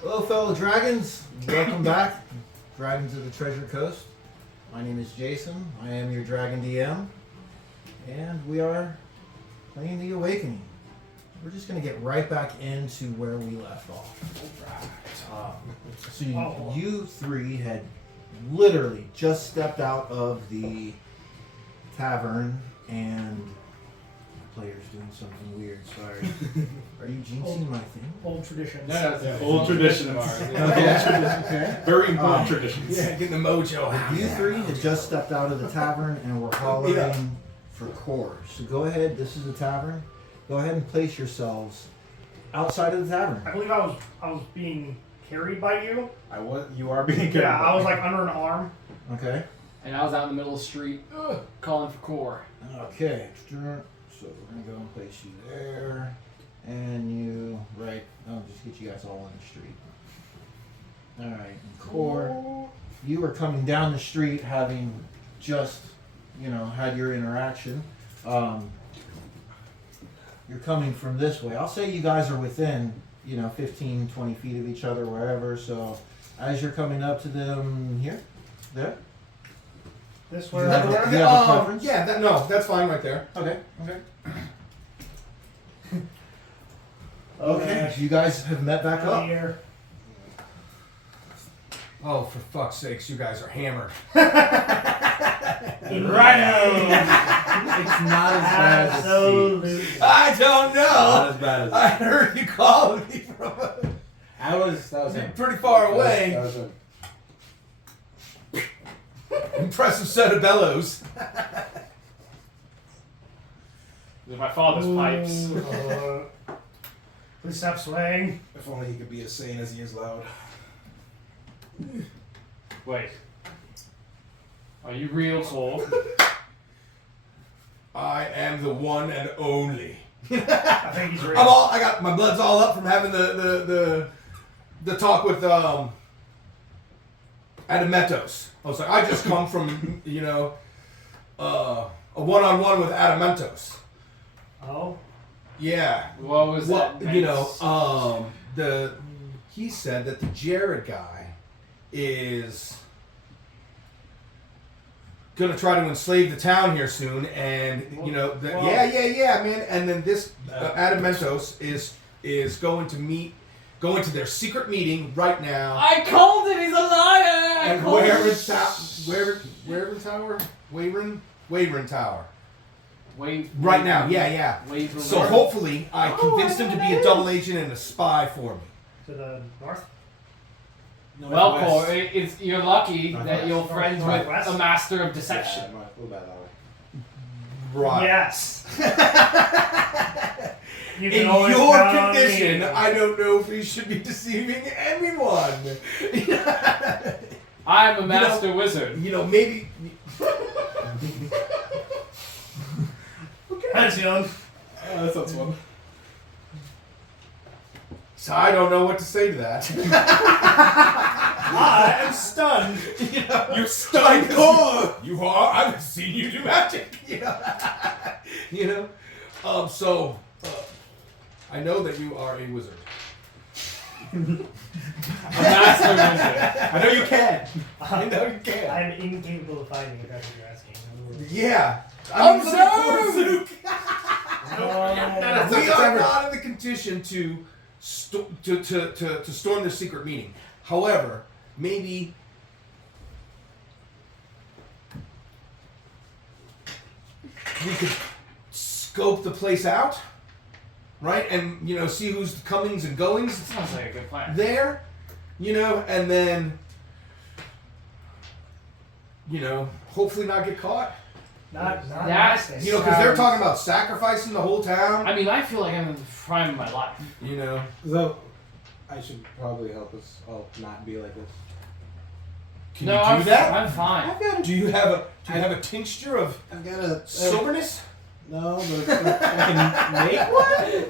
Hello, fellow dragons. Welcome back, Dragons of the Treasure Coast. My name is Jason. I am your Dragon DM, and we are playing The Awakening. We're just going to get right back into where we left off. So you three had literally just stepped out of the tavern, and my player's doing something weird. Sorry. Are you jinxing my thing? Old traditions. No, it's old tradition of ours. Okay. Very important traditions. Yeah, getting the mojo out. You three had just stepped out of the tavern and were hollering for core. So go ahead. This is the tavern. Go ahead and place yourselves outside of the tavern. I believe I was being carried by you. You are being carried. Yeah, I was like under an arm. Okay. And I was out in the middle of the street calling for core. Okay. So we're gonna go and place you there, and you right. I'll just get you guys all in the street. All right. And core, you are coming down the street, having just had your interaction. You're coming from this way. I'll say you guys are within 15, 20 feet of each other, wherever. So as you're coming up to them here, there. This Do way. you have a preference? Yeah, that's fine right there. Okay. Okay. You guys have met back up. Here. Oh, for fuck's sakes, you guys are hammered. Rhino. It's not as bad as it Absolutely. seems. I don't know. Not as bad as I heard you calling me from that was him. pretty far away. That was him. Impressive set of bellows. These are my father's pipes. Please stop swaying. If only he could be as sane as he is loud. Wait. Are you real, Cole? I am the one and only. I think he's real. I got my blood's all up from having the talk with Adamentos. I was like, I just come from a one-on-one with Adamentos. Oh. Yeah. What was that? He said that the Jared guy is gonna try to enslave the town here soon, and man. And then this Adamentos is going to their secret meeting right now. I called it. He's a liar. And Wavering Tower. Right now, yeah. So hopefully, I convinced him to be a double agent and a spy for me. To the north? Well, Cole, you're lucky that you're friends with Northwest? a master of deception. Right. Yes. You In can always your count on condition, me. I don't know if he should be deceiving anyone. I'm a master wizard. Maybe. Thanks, young. That sounds fun. So I don't know what to say to that. I am stunned. You're stunned. You are. I've seen you do magic. So I know that you are a wizard. A master wizard. I know you can. I know you can. I'm incapable of fighting, if that's what you're asking. Yeah. Observe! We are not in the condition to storm the secret meeting. However, maybe we could scope the place out, right? And see who's comings and goings Sounds like a good plan. there, and then hopefully not get caught. Not That's- nasty. Because they're talking about sacrificing the whole town. I mean, I feel like I'm in the prime of my life. So, I should probably help us all not be like this. Can No, you I'm do that? I'm fine. Do you have a tincture of I've got a soberness? No, but I can make one. I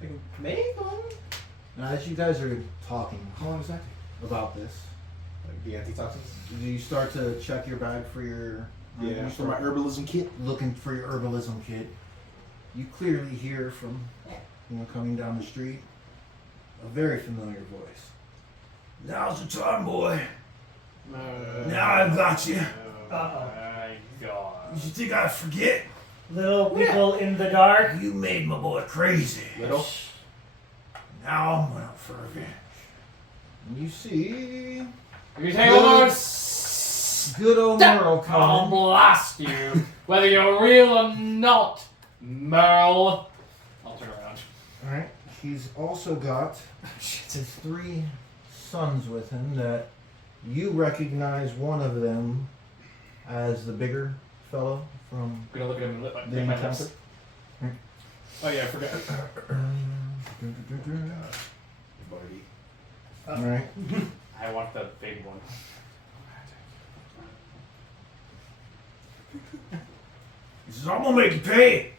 can make one. Now, as you guys are talking How long does that take? about this, Like the antitoxins. do you start to check your bag for your? Yeah, you for my start herbalism kit. looking for your herbalism kit. You clearly hear from, coming down the street. a very familiar voice. Now's the time, boy. Now I've got you. Uh-oh. My God. You think I'd forget? Little people in the dark. You made my boy crazy. Little. Now I'm out for revenge. And you see, If you take one good old Merle I'll coming. blast you. Whether you're real or not, Merle. I'll turn around. Alright, he's also got his 3 sons with him that you recognize one of them as the bigger fellow from I'm gonna look at him and lick the my encounter. lips. Oh yeah, I forgot. Alright. I want the big one. He says, I'm gonna make you pay.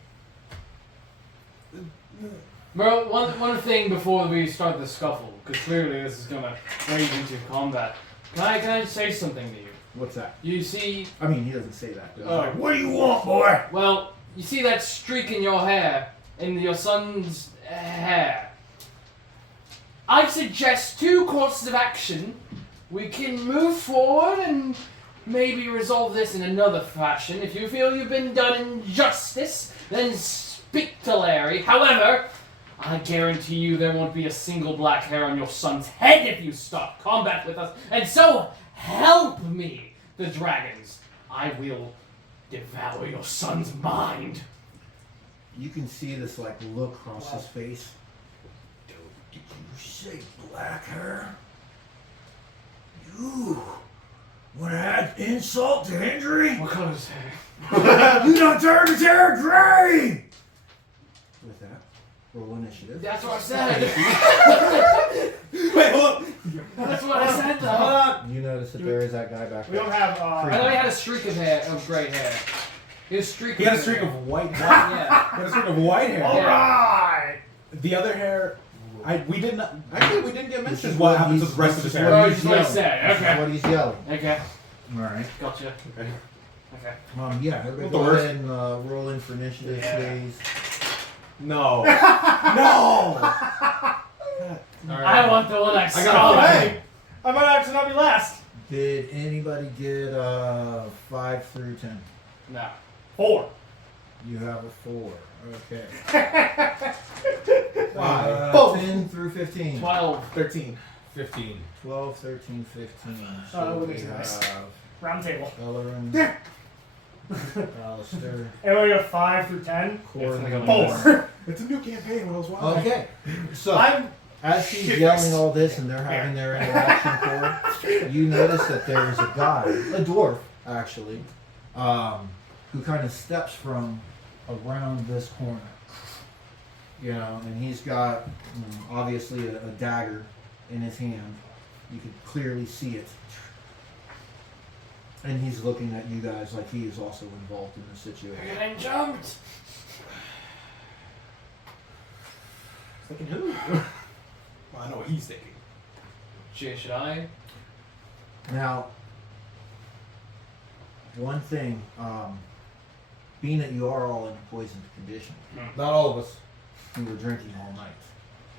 Merle, one thing before we start the scuffle, because clearly this is gonna rage into combat. Can I say something to you? What's that? You see, I mean, he doesn't say that. But he's Oh. like, what do you want, boy? well, you see that streak in your hair, in your son's hair. I suggest 2 courses of action. We can move forward and maybe resolve this in another fashion. If you feel you've been done injustice, then speak to Larry. However, I guarantee you there won't be a single black hair on your son's head if you start combat with us. And so, help me, the dragons. I will devour your son's mind. You can see this like look across his face. Dude, did you say black hair? You would have had insult to injury? What color is hair? You done turned his hair gray! With that, roll initiative. That's what I said. Wait, hold up. That's what I said, though. You notice that there is that guy back We there. don't have. I know he had a streak of hair, of gray hair. He had a streak. He had a streak of white hair. Yeah. He had a streak of white hair. All right. The other hair, we didn't get This mentioned is what what happened to he's- the rest of this his is hair. Oh, he's just what I yelling. said. This is Okay. what he's yelling. Okay. Alright. Gotcha. Okay. Okay. Yeah, everybody The go worst. ahead and roll in for initiative, Yeah. please. No. No. I want the one I I saw. got a Hey, I might actually not be last. Did anybody get 5 through 10? No. 4. You have a 4. Okay. 10 through 15. 12. 13. 15. 12, 13, 15. Oh, So that we makes it nice. have Round table. Ellerin, Alistair, Everybody got 5 through 10. Courtney. It's like 4. It's a new campaign, Will's Wild. Okay. So, I'm. as he's yelling all this and they're having their interaction for, you notice that there's a guy, a dwarf actually, who kind of steps from around this corner. You know, and he's got obviously a dagger in his hand. You can clearly see it. And he's looking at you guys like he is also involved in the situation. You're getting jumped. Thinking who? Well, I know what he's thinking. Should I? Now, one thing, being that you are all in a poisoned condition, Not all of us. you were drinking all night.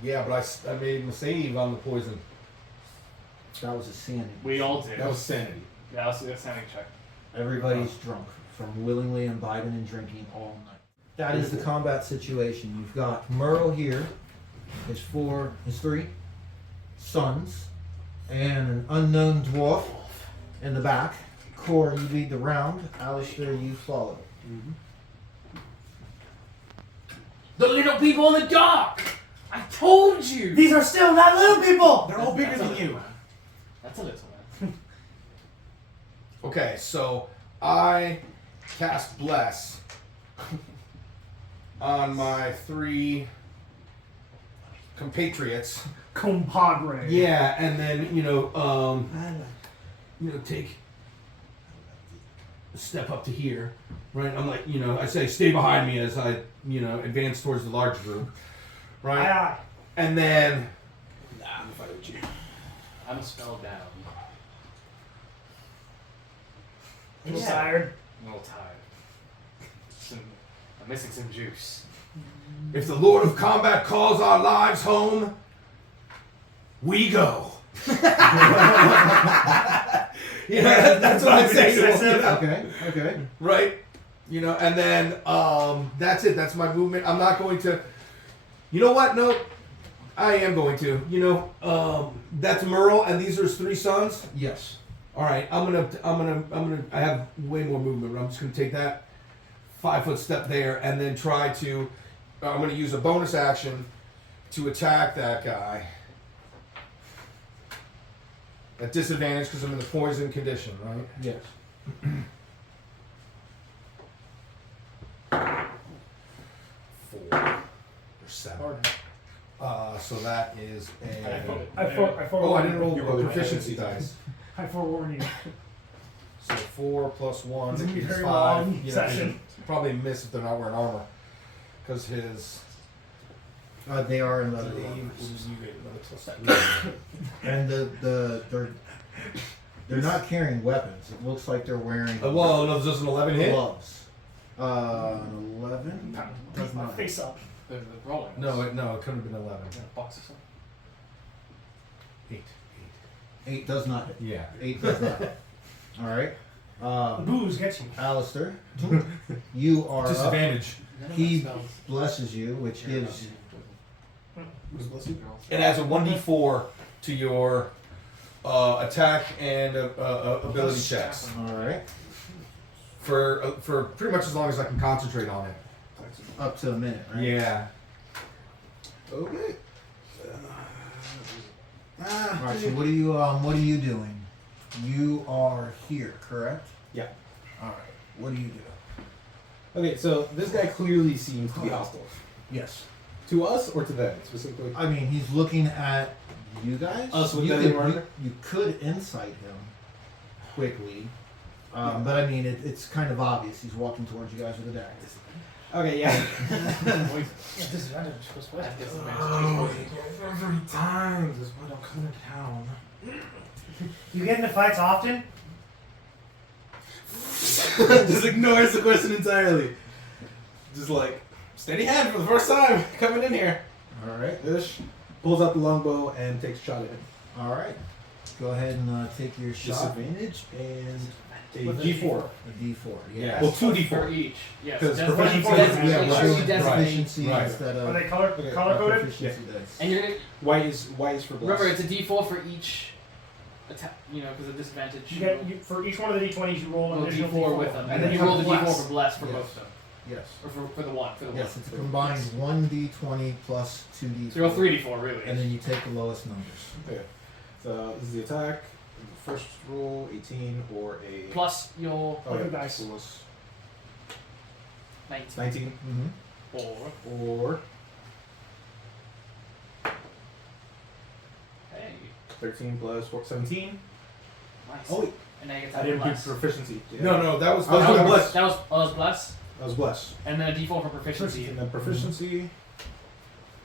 Yeah, but I made a save on the poison. That was a sanity. We all did. That was sanity. Yeah, let's do a standing check. Everybody's drunk from willingly imbibing and drinking all night. That is the combat situation. You've got Merle here, his 3 sons, and an unknown dwarf in the back. Cor, you lead the round. Alistair, you follow. The little people in the dark! I told you! These are still not little people! They're all bigger That's a than little you. man. That's a little man. Okay, so I cast Bless on my 3 compatriots. Compadre. Yeah, and then take a step up to here, right? I'm like, I say, stay behind me as I, advance towards the large room, right? Aye, And then, I'm gonna fight with you. I'm spellbound. aye. I'm tired. I'm a little tired. I'm missing some juice. if the Lord of Combat calls our lives home, we go. That's what I'm saying. to him, you know? Okay. Right? You know, and then that's it. That's my movement. I'm not going to. You know what? No, I am going to. You know, that's Merle, and these are his 3 sons. Yes. All right, I'm gonna. I have way more movement. But I'm just gonna take that 5-foot step there, and then try to. I'm gonna use a bonus action to attack that guy. At disadvantage because I'm in the poison condition, right? Yes. 4 or 7. So that is a. I Oh, I didn't roll You a rolled a proficiency dice. I forewarn you. So 4 plus 1 It's gonna be a is very 5. long You know, session. probably miss if they're not wearing armor, because his. They are in leather Dave, gloves. you get another +3. And they're not carrying weapons. It looks like they're wearing Well, no, does an 11 hit? gloves. 11 does Beat my not. face up. The rolling. No, it couldn't have been 11. Box or something. 8. 8 does not. Yeah. 8 does not. All right. The booze gets you. Alistair, you are up. Disadvantage. He blesses you, which gives. It adds a 1d4 to your attack and ability checks All right. for pretty much as long as I can concentrate on it. Up to a minute, right? Yeah. Okay. All right. So what are you doing? You are here, correct? Yeah. All right. What do you do? Okay, so this guy clearly seems to be hostile. Yes. To us or to them specifically? I mean, he's looking at you guys. Us with you that could, marker? you could insight him quickly, but I mean, it's kind of obvious. He's walking towards you guys with a dagger. Okay, yeah. Disadvantage was what? Every time this one don't come to town. You get into fights often? Just ignores the question entirely. Just like, steady hand for the first time coming in here. All right. Ish. Pulls out the longbow and takes a shot at him. All right. Go ahead and take your shot. Disadvantage and a With a D4. A D4. Yeah. Well, For 2d4. each. Yes. Because That's proficiency what is- you Yeah, make we'll sure do you designate. proficiency Right. instead Are of they color Okay. coded? proficiency dice. And you're gonna White is for bless. remember it's a D4 for each attack. You know, because of disadvantage. For each one of the d20s, you roll an roll additional D4 with them, and then you have roll the D4 bless. for bless for Yes. both of them, Yes. or for the one. Yes, it's a combined 1d20 plus 2d4. So you roll 3D4 really. And then you take the lowest numbers. Okay. So this is the attack. The first roll, 18 or a. Plus your Oh, yeah. dice. Plus 19. 19 Mm-hmm. or Hey, 13 plus 17. nice. Oh, wait. And then you get I to didn't do bless. proficiency. No, that was. Oh, That that was was bless. That was bless, That was bless. and then a D4 for proficiency. And then proficiency.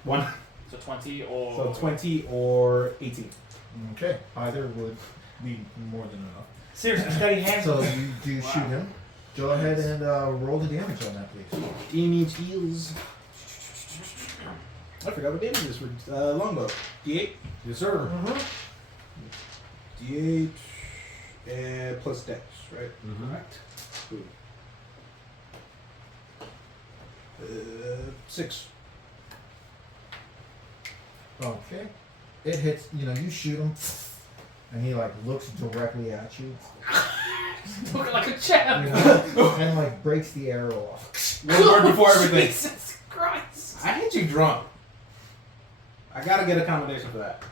1. So 20 or. So 20 or 18. Okay. Either would be more than enough. Seriously, steady hands. So you do Wow. shoot him. Go ahead and roll the damage on that, please. Damage is. I forgot what damage is for longbow. D8. Yes, sir. D8 and plus dex, right? Correct. Cool. 6. Okay. It hits, you shoot him, and he, looks directly at you, Looking like a champ. and, breaks the arrow off. One word before everything. Jesus Christ. I hit you drunk. I gotta get accommodation for that.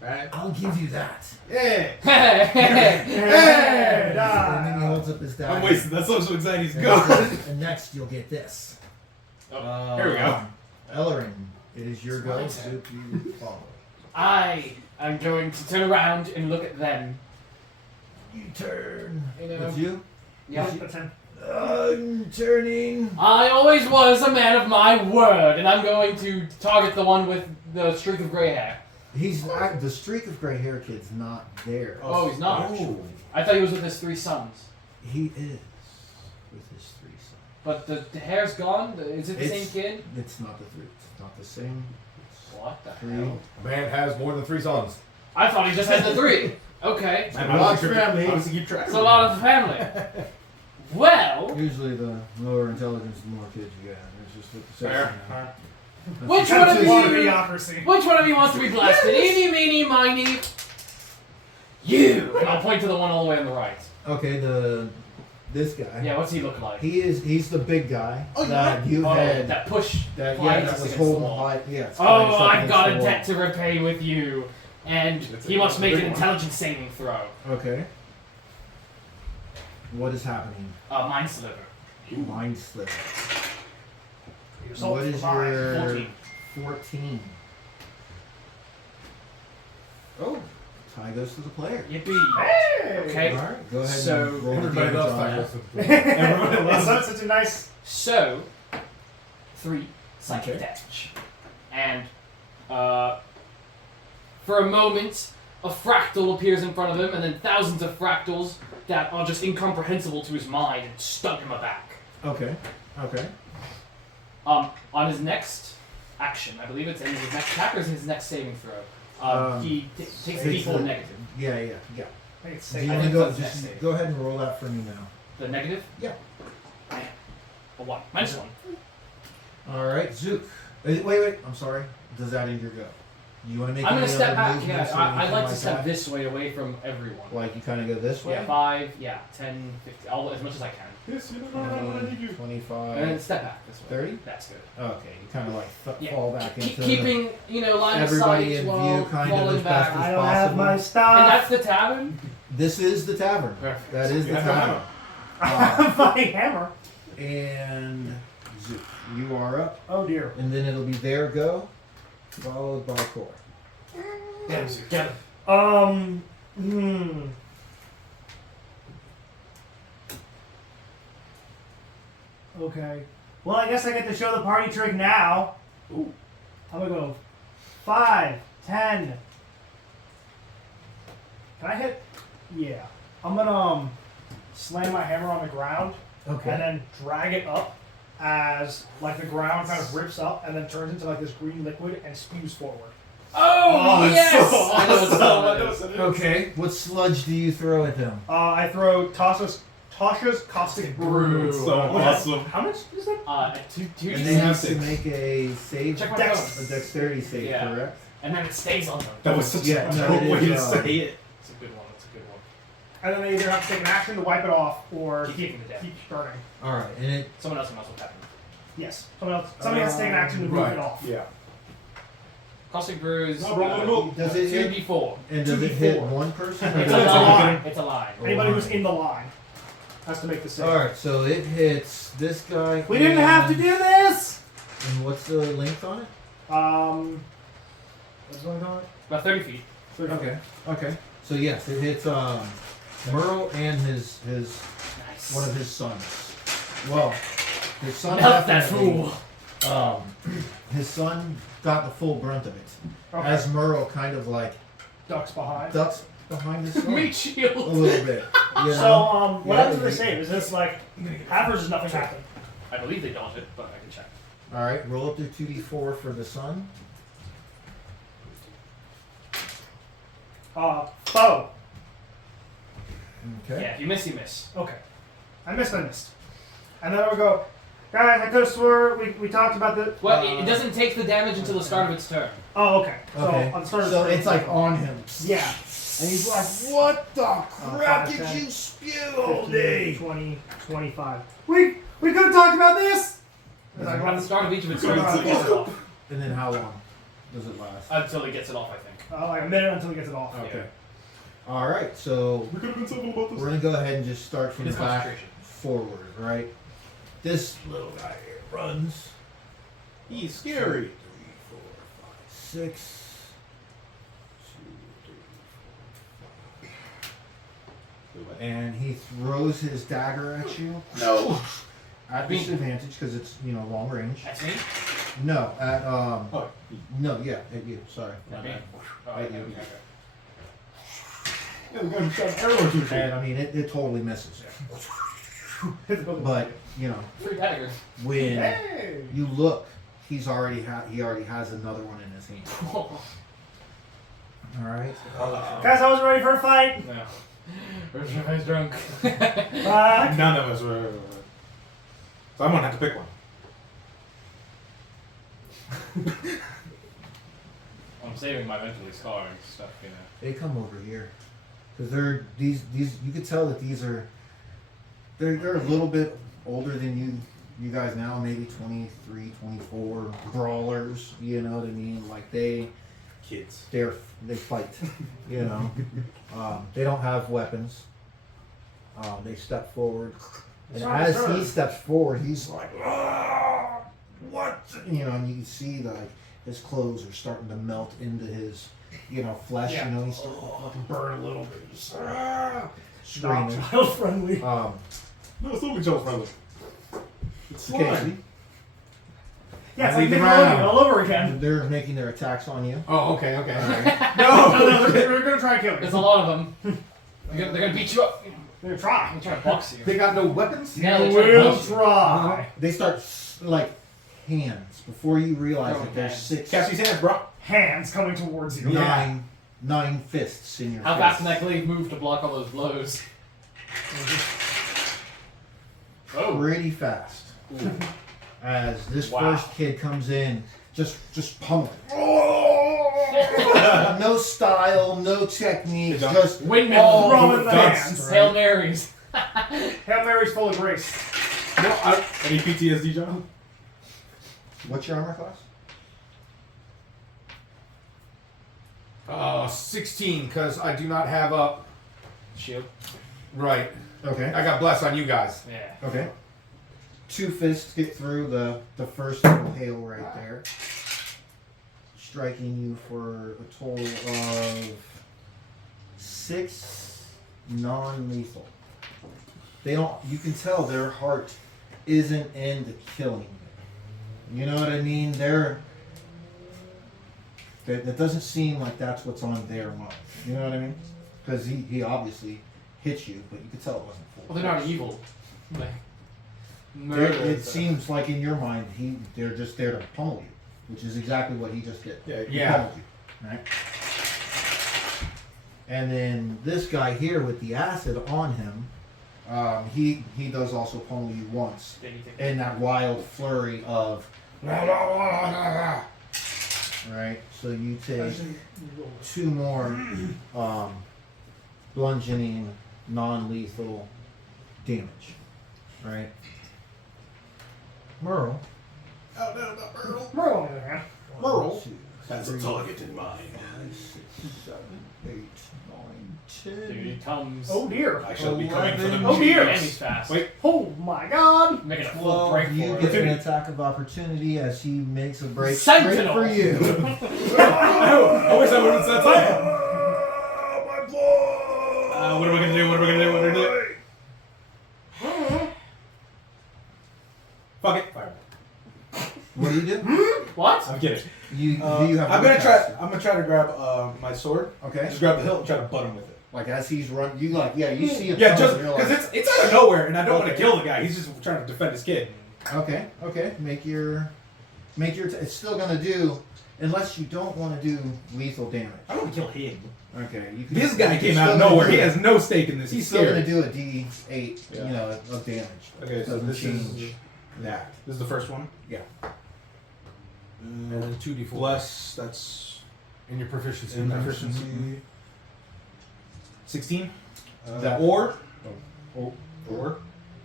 Right? I'll give you that. Yeah. Hey, hey, Hey, And then he holds up his dagger. I'm wasting that social anxiety's And gone. and next you'll get this. Oh, here we go. Ellering, it is your go. It's my turn. Zoop, you follow. I am going to turn around and look at them. You turn. You know. It's you? Yeah. A 10. I'm turning. I always was a man of my word, and I'm going to target the one with the streak of gray hair. He's not, the streak of gray hair kid's not there. Oh, he's not? Actually. I thought he was with his 3 sons. He is with his 3 sons. But the hair's gone? Is it the same kid? It's not the 3. It's not the same. What the 3. hell? A man has more than 3 sons. I thought he just had the 3. Okay. And Large obviously, family. obviously keep track It's of a it. lot of family. Well, Usually the lower intelligence, the more kids you get. It's just what the section. which one of That's a lot of you? idiocracy. Which one of you wants to be blasted? Eeny, meeny, miny. You. And I'll point to the one all the way on the right. Okay, this guy. Yeah, what's he look like? He's the big guy Oh, that you Oh, had that push. that flies was against holding the wall. high. Yeah. it's Oh, flying up I've against got the a wall. debt to repay with you, and he must make an intelligence saving throw. Okay. What is happening? Mind sliver. Mind slip. Result What is combined. your 14. 14? Oh, tie goes to the player. Yippee. Hey! Okay. All right, go ahead So, and roll the Everybody damage loves on titles. that. Everybody loves such a nice. So, 3 psychic Okay. damage. And, for a moment, a fractal appears in front of him, and then thousands of fractals that are just incomprehensible to his mind and stung him aback. Okay. Okay. On his next action, I believe it's in his next attack or is it his next saving throw? He takes a takes d4 the- negative. Yeah. I think it's Do safe. you I want to think go? that's next Just save. go ahead and roll that for me now. The negative? Yeah. A 1. -1. All right, Zook. Wait. I'm sorry. Does that end your go? You want to make? I'm gonna any step other back. movements Yeah, or I'd anything like to step that? this way away from everyone. Like you kind of go this way. Yeah, 5, 10, 50, all as much as I can. Yes, you know, I need you. 25. And then step back this way. 30? That's good. Okay, you kind of like Yeah. fall back into Keeping, line of everybody sight in while view kind of falling as best back. as I don't have possible. my And stuff. that's the tavern? This is the tavern. Perfect. That is the You have a tavern. I have my hammer. And Zook, you are up, Oh dear. and then it'll be their go, followed by Core. Get him, sir. Get him. Okay. Well, I guess I get to show the party trick now. Ooh. I'm gonna go 5, 10. Can I hit? Yeah. I'm gonna slam my hammer on the ground and then drag it up as like the ground kind of rips up and then turns into like this green liquid and spews forward. Oh, it's yes! so I know what awesome. spell I that know is. what it is. Okay, what sludge do you throw at them? I throw Tasha's caustic brew. It's so awesome. How much is that? 2 And they have to six. make a save, Check my Dex. a phone. dexterity save, Yeah. correct? And then it stays on them. That was such Yeah, a no, dope it way is, to say it. It's a good one. It's a good one. And then they either have to take an action to wipe it off or Keep keeping the deck. keep starting. All right, and it Someone else can also happen. Yes. Somebody has to take an action to move Right. it off. Yeah. Caustic Brews. No, roll. does it hit 2d4. and does it hit 2d4. one person? Or It's does a it- line. It's a line. Anybody who's in the line has to make the save. All right, so it hits this guy. We didn't have to do this. And what's the length on it? What's going on? About 30 feet. Okay. So yes, it hits Merle and his Nice. one of his sons. Well, his son Melt that definitely. fool. His son got the full brunt of it, Okay. as Merle kind of like Ducks behind. ducks behind his son Meat a shield. little bit. You So, know? what Yeah, happens to the you- save? Is this like half or does nothing happen? I believe they dodge it, but I can check. All right, roll up to 2d4 for the son. Foe. Okay. Yeah, if you miss, you miss. Okay. I missed. And then I would go, guys, I could have swore we talked about the. Well, it doesn't take the damage until the start of its turn. Oh, okay. So, Okay. on the start of So the it's like on him. Yeah. And he's like, "What the crap 5, did 10, you spew all 15, day?" 20, 25. We could have talked about this! At the start of each of its Good turns, it idea. gets it off. And then how long does it last? Until he gets it off, I think. Like a minute until he gets it off. Okay. All right, so We could have been civil about this. we're gonna go ahead and just start from It the is back concentration. forward, right? This little guy here runs. He's scary. 6. 2, 3, 4, 5. And he throws his dagger at you No. at disadvantage because it's long range. That's me? No, at Oh. no, yeah, at you. Sorry, Not my me? bad. Oh, Right, okay, you. okay, okay. Yeah, the guy shot an arrow into his And I mean, it totally misses. Hit the building. But Free dagger. when Hey! you look he already has another one in his hand. All right. Guys, I wasn't ready for a fight. No. Where's your face drunk? None of us were. So I'm gonna have to pick one. I'm saving my mentally scarring stuff, you know. They come over here because they're these. You could tell that they're a little bit older than you guys now, maybe 23, 24 brawlers. You know what I mean? Like Kids. they fight. You know, they don't have weapons. They step forward, and as he steps forward, he's like, "Ah, what?" You know, and you can see like his clothes are starting to melt into his, flesh. Yeah. You know, he's starting to fucking burn a little bit. He's Not screaming. child friendly. No, it's totally child friendly. It's Okay, slime. Yeah, it's leave like the Nickelodeon round. all over again. they're making their attacks on you. Oh, okay. All right. No, they're gonna try and kill There's you. a lot of them. They're gonna beat you up. They're gonna try. They're trying to box you. They got no weapons? Yeah, they're trying to We'll box you. try. They start like hands before you realize Oh, that there's hands. six, Catch these hands, bro. Hands coming towards you. nine fists in your How face. fast can that glaive move to block all those blows? Oh. Pretty fast. As this Wow. first kid comes in, just pummeling. No style, no technique, Hey, just Windmill. Throwing the dunce, hands. right? Hail Marys. Hail Mary's full of grace. No, any PTSD, John? What's your armor class? 16, because I do not have up. Shield. Right. Okay. I got blessed on you guys. Yeah. Okay. 2 fists get through the first little hail right there, striking you for a total of 6 non-lethal. They don't. You can tell their heart isn't into killing you. You know what I mean? That doesn't seem like that's what's on their mind. You know what I mean? Because he obviously hit you, but you could tell it wasn't full. Well, they're not evil. Like, It murderers. seems like in your mind they're just there to pummel you, which is exactly what he just did. Yeah. He Yeah. pummeled you, right? And then this guy here with the acid on him, he does also pummel you once in that wild flurry of right. So you take 2 more bludgeoning non-lethal damage, right? Merle. Oh, no, not Merle. Merle, on the other hand. Merle 1, 2, has a 3, target in mind. 5, 6, 7, 8, 9, Here 10. he comes. Oh dear. I shall be coming for them. Oh dear. And he's fast. Wait. Oh my god. Making a full 12, break you for get it. an attack of opportunity as he makes a break Sentinel. straight for you. I wish I would have said that. My blood! What am I gonna do? What am I gonna do? What am I gonna do? Fuck it. Fire. What do you do? What? I'm kidding. You do you have? I'm gonna cast? try. I'm gonna try to grab my sword. Okay. Just grab the hilt and try to butt him with it. Like as he's run, you like you see him. Yeah, coming, just and you're because like, it's out of nowhere, and I don't want to Okay. kill the guy. He's just trying to defend his kid. Okay. Make your. It's still gonna do, unless you don't want to do lethal damage. I don't want to kill him. Okay. You can, This guy you're came still out of gonna nowhere. do He it. has no stake in this. He's He's still gonna scared. do a D8, Yeah. of damage. Okay, so Doesn't this change is that. this is the first one. Yeah. And then 2d4. Bless. That's And your proficiency. in dice. proficiency. 16. That- Or Oh, or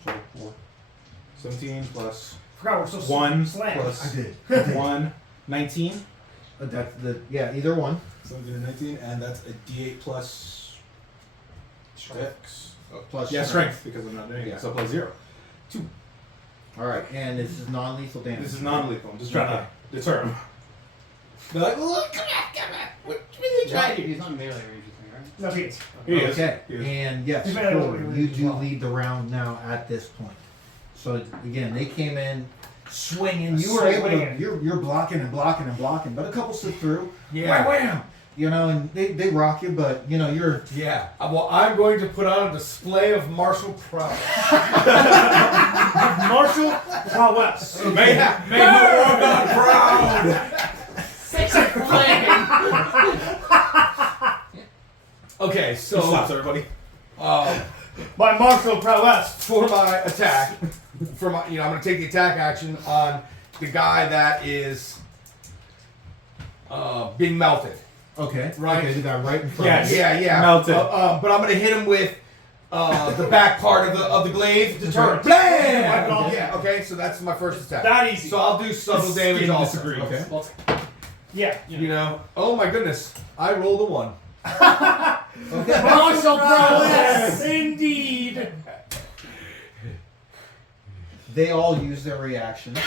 so 4. 17 plus Forgot we're so 1 slammed. plus I did. 1, 19. That's either one. 17 and 19, and that's a D8 plus strength. Plus Yeah, strength because I'm not doing Yeah. it. So plus 0. All right, and this is non-lethal damage. This is non-lethal. I'm just trying to deter him. They're like, look, come on. What really trying to do? He's not melee range, right? No, he is. He is. Okay, He is. and yes, He's made it Corey, over you as do well. lead the round now at this point. So again, they came in swinging. You were able to. Swinging. You're blocking and blocking and blocking, but a couple slip through. Yeah. Wham! You know, and they rock you, but you know you're. Yeah. Well, I'm going to put on a display of martial prowess. Martial prowess. May my world not proud. Six flaming. Okay, He so slaps everybody. My martial prowess. for my attack, I'm going to take the attack action on the guy that is being melted. Okay. Right. Okay, the guy right in front. Yes. Of you. Yeah. Melted. But I'm going to hit him with the back part of the glaive. Deterrent. Blam! Okay. Yeah. Okay. So that's my first attack. That easy. So I'll do subtle damage Skin also. disagrees. Okay. Well, Yeah. You know. Oh my goodness! I rolled a 1. Okay. martial prowess. Yes, indeed. They all use their reaction They're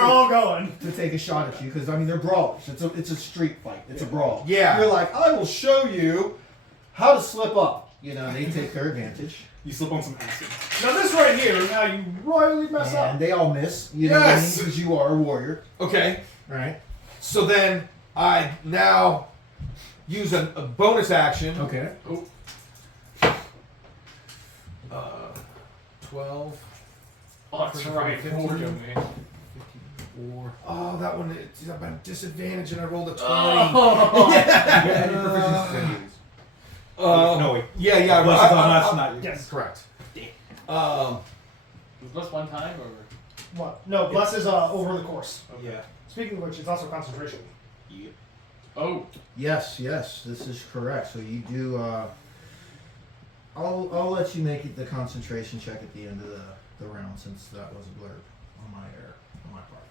all going. to take a shot at you because I mean they're brawlers. It's a street fight. It's a brawl. Yeah. You're like, I will show you how to slip up. You know, they take their advantage. You slip on some acid. Now this right here, now you royally mess up. And they all miss. You know Yes. what I mean? Because you are a warrior. Okay. Right. So then I now use a bonus action. Okay. 12. Oh, that's right. 15. Forge of me. 4. Oh, that one is at a disadvantage, and I rolled a 20. Oh. No, wait. Yeah. Unless it's on us, not you. Yes. Correct. Was this one time or? What? No, bless is over the course. Yeah. Speaking of which, it's also concentration. Yep. Oh. Yes, this is correct. So you do. I'll let you make it the concentration check at the end of the round since that was a blurb on my part.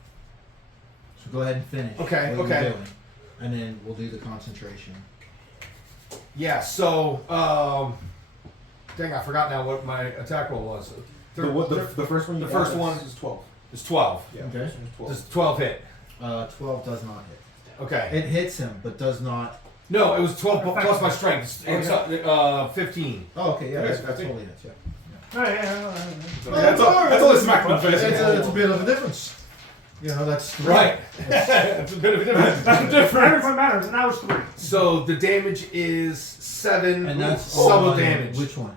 So go ahead and finish. Okay, what okay. You're doing, and then we'll do the concentration. Yeah. So, dang, I forgot now what my attack roll was. The first one you The got first one is 12. It's 12. Yeah. Okay. This one's 12. Does 12 hit? 12 does not hit. Okay. It hits him, but does not. No, it was 12 plus my strength. It's 15. Oh, okay, yeah, Yes, that's 15. totally hits. Yeah. That's all it's smacked in the face. It's a bit of a difference. You know, that's 3. Right. It's a bit of a difference. Every point matters, and now it's 3. So the damage is 7 And that's subtle on- damage. Which one?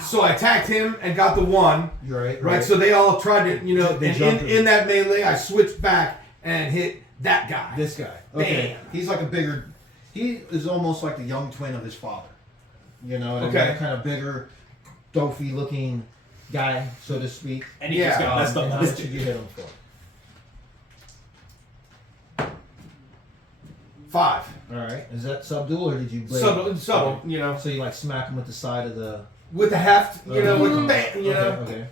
So I attacked him and got the 1. You're right. Right. So they all tried to, you know, They and jumped in that melee, I switched back and hit that guy. This guy. Okay. Bam. He's like a bigger. He is almost like the young twin of his father. You know, what I mean? Okay. Kind of bigger, dopey looking guy, so to speak. And he Yeah. just got messed And up. how much did you hit him for? 5. All right. Is that subdual or did you blade? Subtle, you know, So you like smack him with the side of the. with the heft, you know, with the Okay, bang, you know. Okay.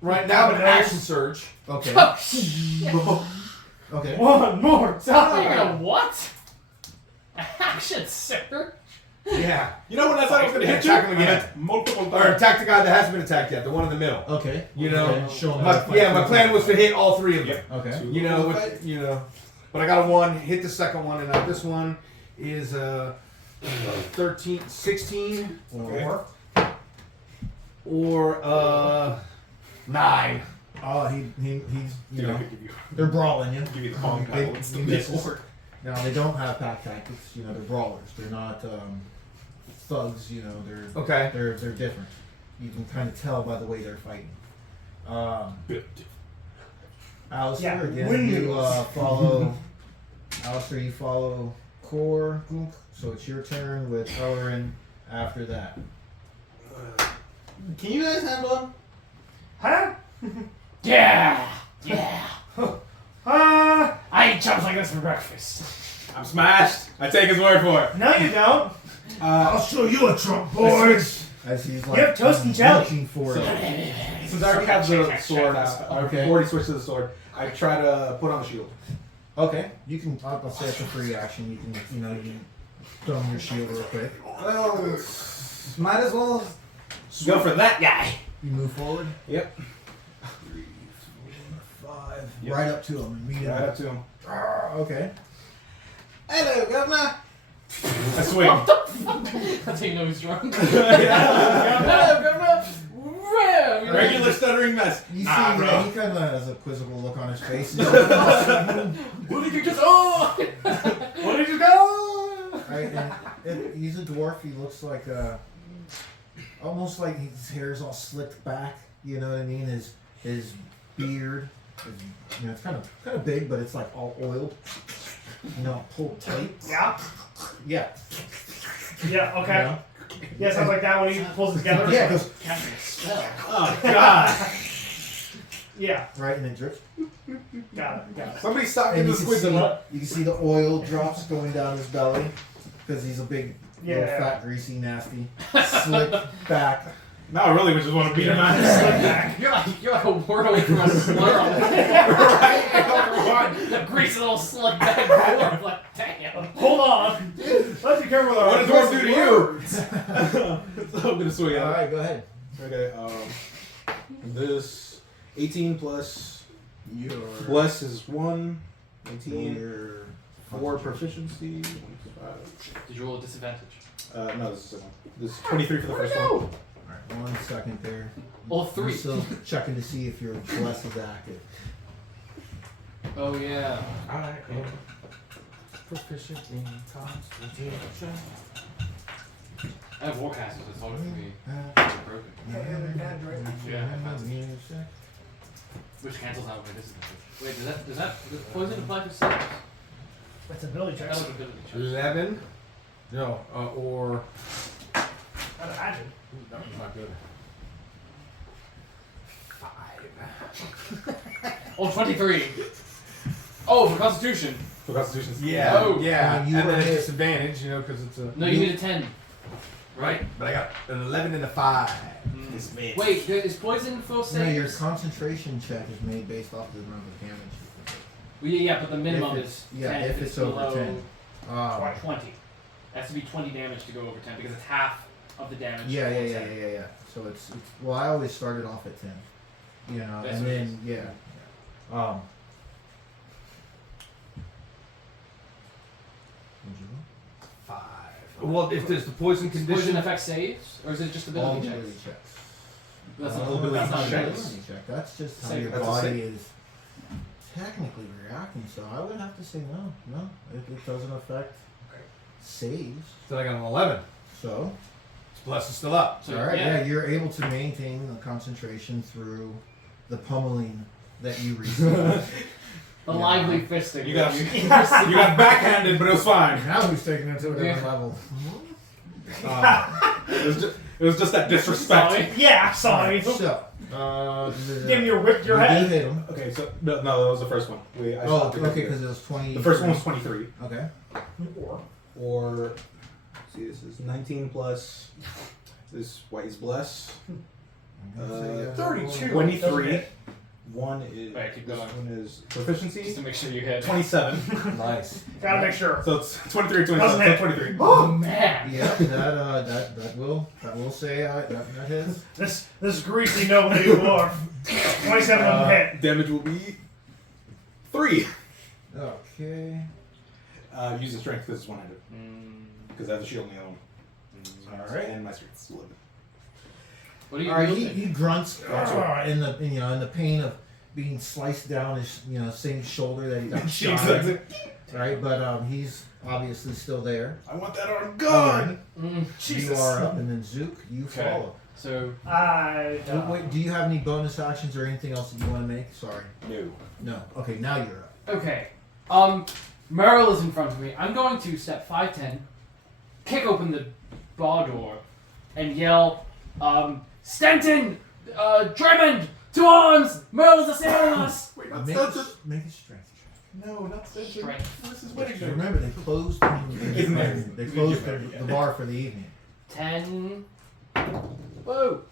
Right now, an action surge. Okay. Oh, shit. Okay. One more You're gonna time. what? Action, sir. Yeah. You know when I thought I was going to hit you? Attack him again. I hit multiple Or times. attack the guy that hasn't been attacked yet, the one in the middle. Okay. You know, Okay, show him how to my, fight yeah, my through plan it. was to hit all 3 of them. Okay. You know, with, you know, but I got a 1, hit the second one, and now this one is 13, 16, Or. or 9. Oh, he's you You know know, give you they're brawling you. give you the palm They- title. It's the they middle. misses. Now they don't have pack tactics. You know, they're brawlers. They're not thugs. You know, Okay. they're different. You can kind of tell by the way they're fighting. Alistair, Yeah, again, windmills. you follow. Alistair, you follow Core, Gunk, so it's your turn with Ellerin after that. Can you guys handle him? Huh? Yeah. Yeah. I eat chumps like this for breakfast. I'm smashed. I take his word for it. No, you don't. show you a trump, boys! As he's like You have toast and jelly. looking for So- it. Since I already have the sword out, I've Okay. already switched to the sword. I try to put on the shield. Okay, you can. I'll say it's a free action. You can, you know, you throw him your shield real quick. Well, might as well go for that guy. You move forward. Yep. 3, 4, 5. Yep. Right up to him and meet him. Right up to him. Okay. Hello, governor. I swing. That's how you know he's drunk. Hello, Governor. Well, Regular stuttering mess. You see, Nah, bro. yeah, he kind of has a quizzical look on his face. What did you just? Oh! What did you go? Right, and he's a dwarf. He looks like almost like his hair's all slicked back. You know what I mean? His beard, it's kind of big, but it's like all oiled. Pulled tight. Yeah. Yeah. Yeah. Okay. Yeah, sounds like that when he pulls it together. Yeah, it goes Casting a spell. Oh God! Yeah. right, and it drips. Got it. Somebody stop me And the you squid. can see the oil drops going down his belly because he's a big, little Yeah. fat, greasy, nasty, slick back. Now I really just want to beat him out. Slip back. You're like a whirling from a slur on the Right? The greasy little slick back dwarf. Like, damn. Hold on. Let's be careful with our What does dwarf do to you? words. So I'm gonna swing All at right, go ahead. it. Okay. This 18 plus Your bless is 1. 19. your 4 proficiency. 5. Did you roll a disadvantage? No, this is the one. This is 23 for the first one. All right, 1 second there. All I'm 3. still checking to see if your bless is active. Oh yeah. I am proficient in constitution. I have warcasters. It's harder for me. Broken. Yeah, I found it. Which cancels out my disadvantage. Wait, does poison apply for saves? That's ability That checks. was ability check. 11. No, or I'd imagine. ooh, that was not good. 5. Oh, 23. Oh, for Constitution. For Constitution. Yeah, Oh. yeah. You And then were it's hit. disadvantage, because it's a. No, you need a 10. Right? But I got an 11 and a 5. Mm. Wait, is poison for No, saves? your concentration check is made based off the amount of damage. Well, yeah, but the minimum If is it's- 10. yeah, if it's over below 10. 20. It has to be 20 damage to go over 10 because it's half of the damage. Yeah. of 10. So it's well, I always started off at 10. That's And what it then what'd you roll? 5. Well, if there's the poison Does condition. poison affect saves, or is it just All ability ability checks? checks. That's Oh, not ability that's not checks. checks. ability check. That's just how Save. your That's a body save. is technically reacting. So I would have to say no. It doesn't affect saves. So I got an 11. So Bless is still up. So, all right, yeah. yeah, you're able to maintain the concentration through the pummeling that you receive. The Yeah. lively fisting. You got that you got backhanded, but it was fine. Now who's taking it to a different Yeah. level? It was just that disrespect. Sorry. Yeah, sorry. So, Damn, you whipped your you did head. hit him. Okay, so no, that was the first one. I Oh, stopped it okay, here. because it was 20. The first one was 23. Okay. Or, let's see, this is 19 plus this White's Bless. I'm gonna say, 32. 23. One is Wait, keep this going. one is Just proficiency. to make sure you hit. 27. Nice. Gotta make sure. So it's 23, 27. Doesn't So hit. 23. Oh man. Yeah, that will say that hits. This greasy nobody dwarf. 27 of them hit. Damage will be 3. Okay. Using strength because it's one-handed. Because I have a shield in the other one. All right. And my strength's 11. What are you All right. wielding? He grunts in the pain of being sliced down his same shoulder that he got shot. Exactly. Right, but he's obviously still there. I want that arm Alright, gone. Mm. You are up, and then Zook, you Okay. follow. So Wait, do you have any bonus actions or anything else that you want to make? Sorry. No. No. Okay, now you're up. okay. Merrill is in front of me. I'm going to step 5'10", kick open the bar door, and yell, Stenton! Drummond! To arms! Merrill's assailing us! Wait, Make a strength check. No, not Stenton. Strength. This is But wedding remember, they closed. Isn't it? They closed the bar for the evening. 10. Whoa!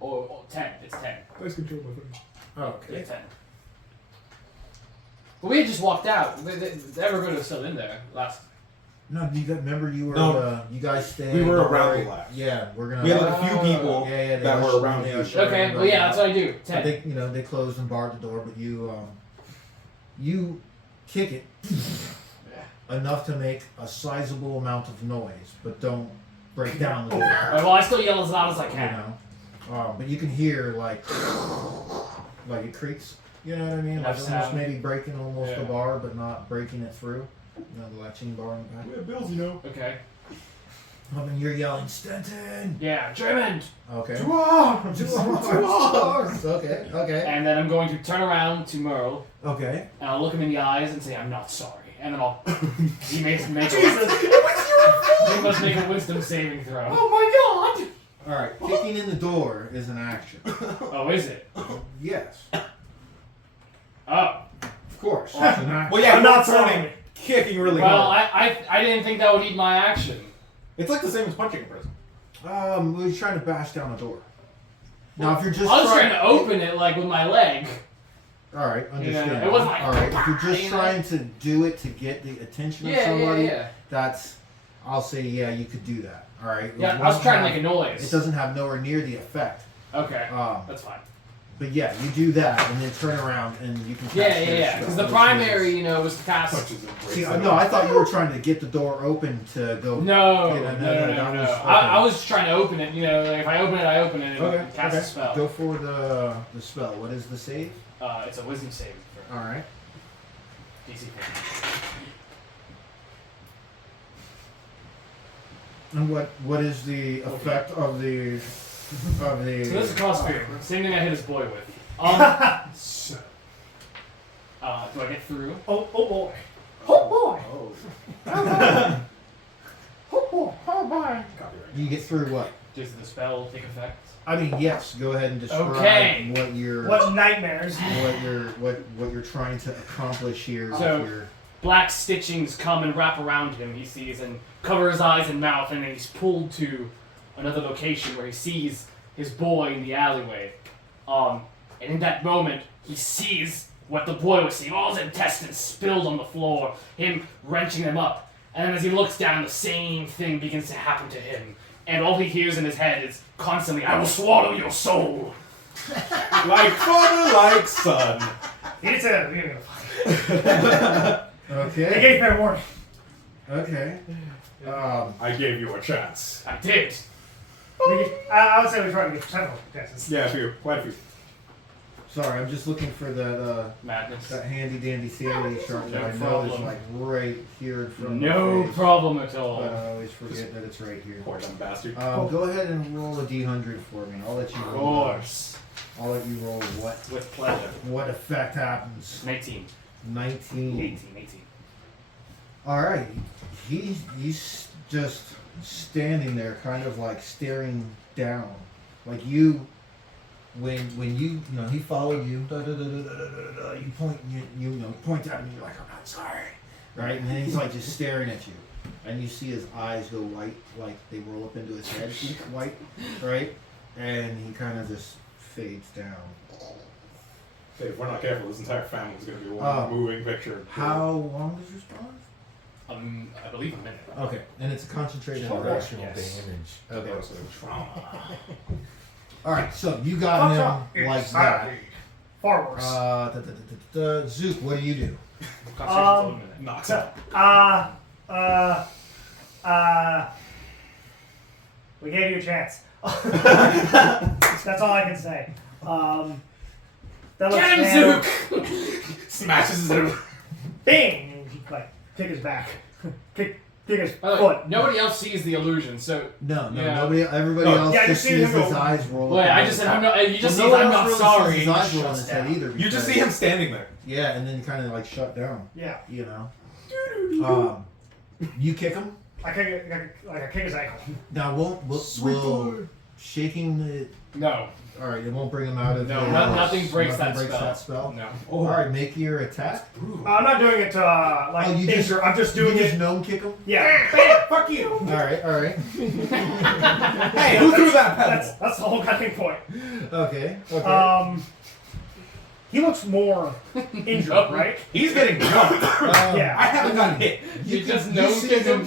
Or 10. It's 10. Nice control, my friend. Okay. It's 10. But we had just walked out. Everybody was still in there last. No, remember you were. No. You guys stayed. We were around the last. Yeah, we're gonna. We had like a few people they that were ushered- around they you. ushered Okay, well everybody yeah, that's out. what I do. But 10. they closed and barred the door, but you kick it enough to make a sizable amount of noise, but don't break down the door. Alright, well, I still yell as loud as I You can. know. But you can hear like it creaks. You know what I mean? Like Enough almost sound. maybe breaking almost the Yeah. bar, but not breaking it through. You know, the latching bar in the back. We have bills, you know. Okay. And you're yelling, Stenton! Yeah, German. Okay. Dwarves! Okay. And then I'm going to turn around to Merle Okay. and I'll look him in the eyes and say, "I'm not sorry." And then I'll. He must make he must make a wisdom saving throw. Oh my god! Alright, kicking in the door is an action. Oh, is it? Yes. Oh. Of course. It's an action. Well, yeah, I'm you're not turning, kicking really Well, hard. I didn't think that would eat my action. It's like the same as punching a person. We're trying to bash down a door. Now, if you're just I was trying to open it like with my leg. Alright, understand. Yeah, it wasn't like, Alright, if you're just you know? trying to do it to get the attention of Yeah, somebody, yeah. I'll say, yeah, you could do that. Alright? Yeah, I was trying to make a noise. It doesn't have nowhere near the effect. Okay, Um, that's fine. but yeah, you do that and then turn around and you can cast Yeah. Because the primary, was to cast. Punches and breaks See, it. no, I thought you were trying to get the door open to go. No, Yeah, no. that was- okay. I was just trying to open it. Like, if I open it, I open it and Okay, cast okay. a spell. Go for the spell. What is the save? It's a wisdom saving throw. Alright. DC 15. And what is the effect of the So this is crossfire. Same thing I hit his boy with. Do I get through? Oh boy. Oh boy. Oh. Oh boy. You get through what? Does the spell take effect? I mean, yes. Go ahead and describe Okay. what you're What nightmares? what you're trying to accomplish here. So- with your, Black stitchings come and wrap around him, he sees, and cover his eyes and mouth, and then he's pulled to another location where he sees his boy in the alleyway. And in that moment, he sees what the boy was seeing, all his intestines spilled on the floor, him wrenching them up. And then as he looks down, the same thing begins to happen to him. And all he hears in his head is constantly, "I will swallow your soul." Like father, like son. He didn't say that at the beginning of the fight. They okay. gave fair warning. Okay. I gave you a chance. I did. I would say we tried to get several chances. Yeah, a few. Quite a few. Sorry, I'm just looking for that Madness. that handy dandy sanity chart that No I know is problem. like right here in front of No my face. problem at all. But I always forget that it's right here. Poor dumb bastard. Go ahead and roll a d100 for me. I'll let you Of roll. course. I'll let you roll With pleasure. what effect happens. 19. 19. 18. All right. He's just standing there, kind of like staring down, like you. When you he followed you. You point you point at him. And you're like, "I'm not sorry," right? And then he's like just staring at you, and you see his eyes go white, like they roll up into his head, white, right? And he kind of just fades down. Hey, if we're not careful, this entire family's gonna be one moving picture. How long does your spawn? I believe a minute. Okay, and it's a concentrated Directional Yes. damage. Okay. So trauma. All right, so you got him like that. Far worse. Zook, what do you do? Concentration's a minute. Knocks out. We gave you a chance. That's all I can say. That looks Get him, bad. Zook! Smashes his head. Bing! And he, like, kick his back. kick his By the way, foot. nobody else sees the illusion, so. No, Yeah. nobody. Everybody No, else yeah, I just just see sees him his go- eyes roll. Wait, up I and just said down. I'm not. You just Well, see no I'm one not else really sorry. sees his and eyes he roll in shuts his head down. either. You just because- see him standing there. Yeah, and then kind of like shut down. Yeah. You know. You kick him. I kick his ankle. Now will shaking the. No, All right, it won't bring him out of. no, his- nothing breaks nothing that breaks spell. that spell. No. All right, make your attack. I'm not doing it to Oh, you just- injure. I'm just doing you just it. gnome kick him. Yeah. Bam! Fuck you. All right, all right. Hey, who threw that That's pebble? the whole goddamn point. Okay. He looks more injured, Nope. right? He's getting jumped. Yeah. I haven't gotten hit. You just can- gnome see kick him?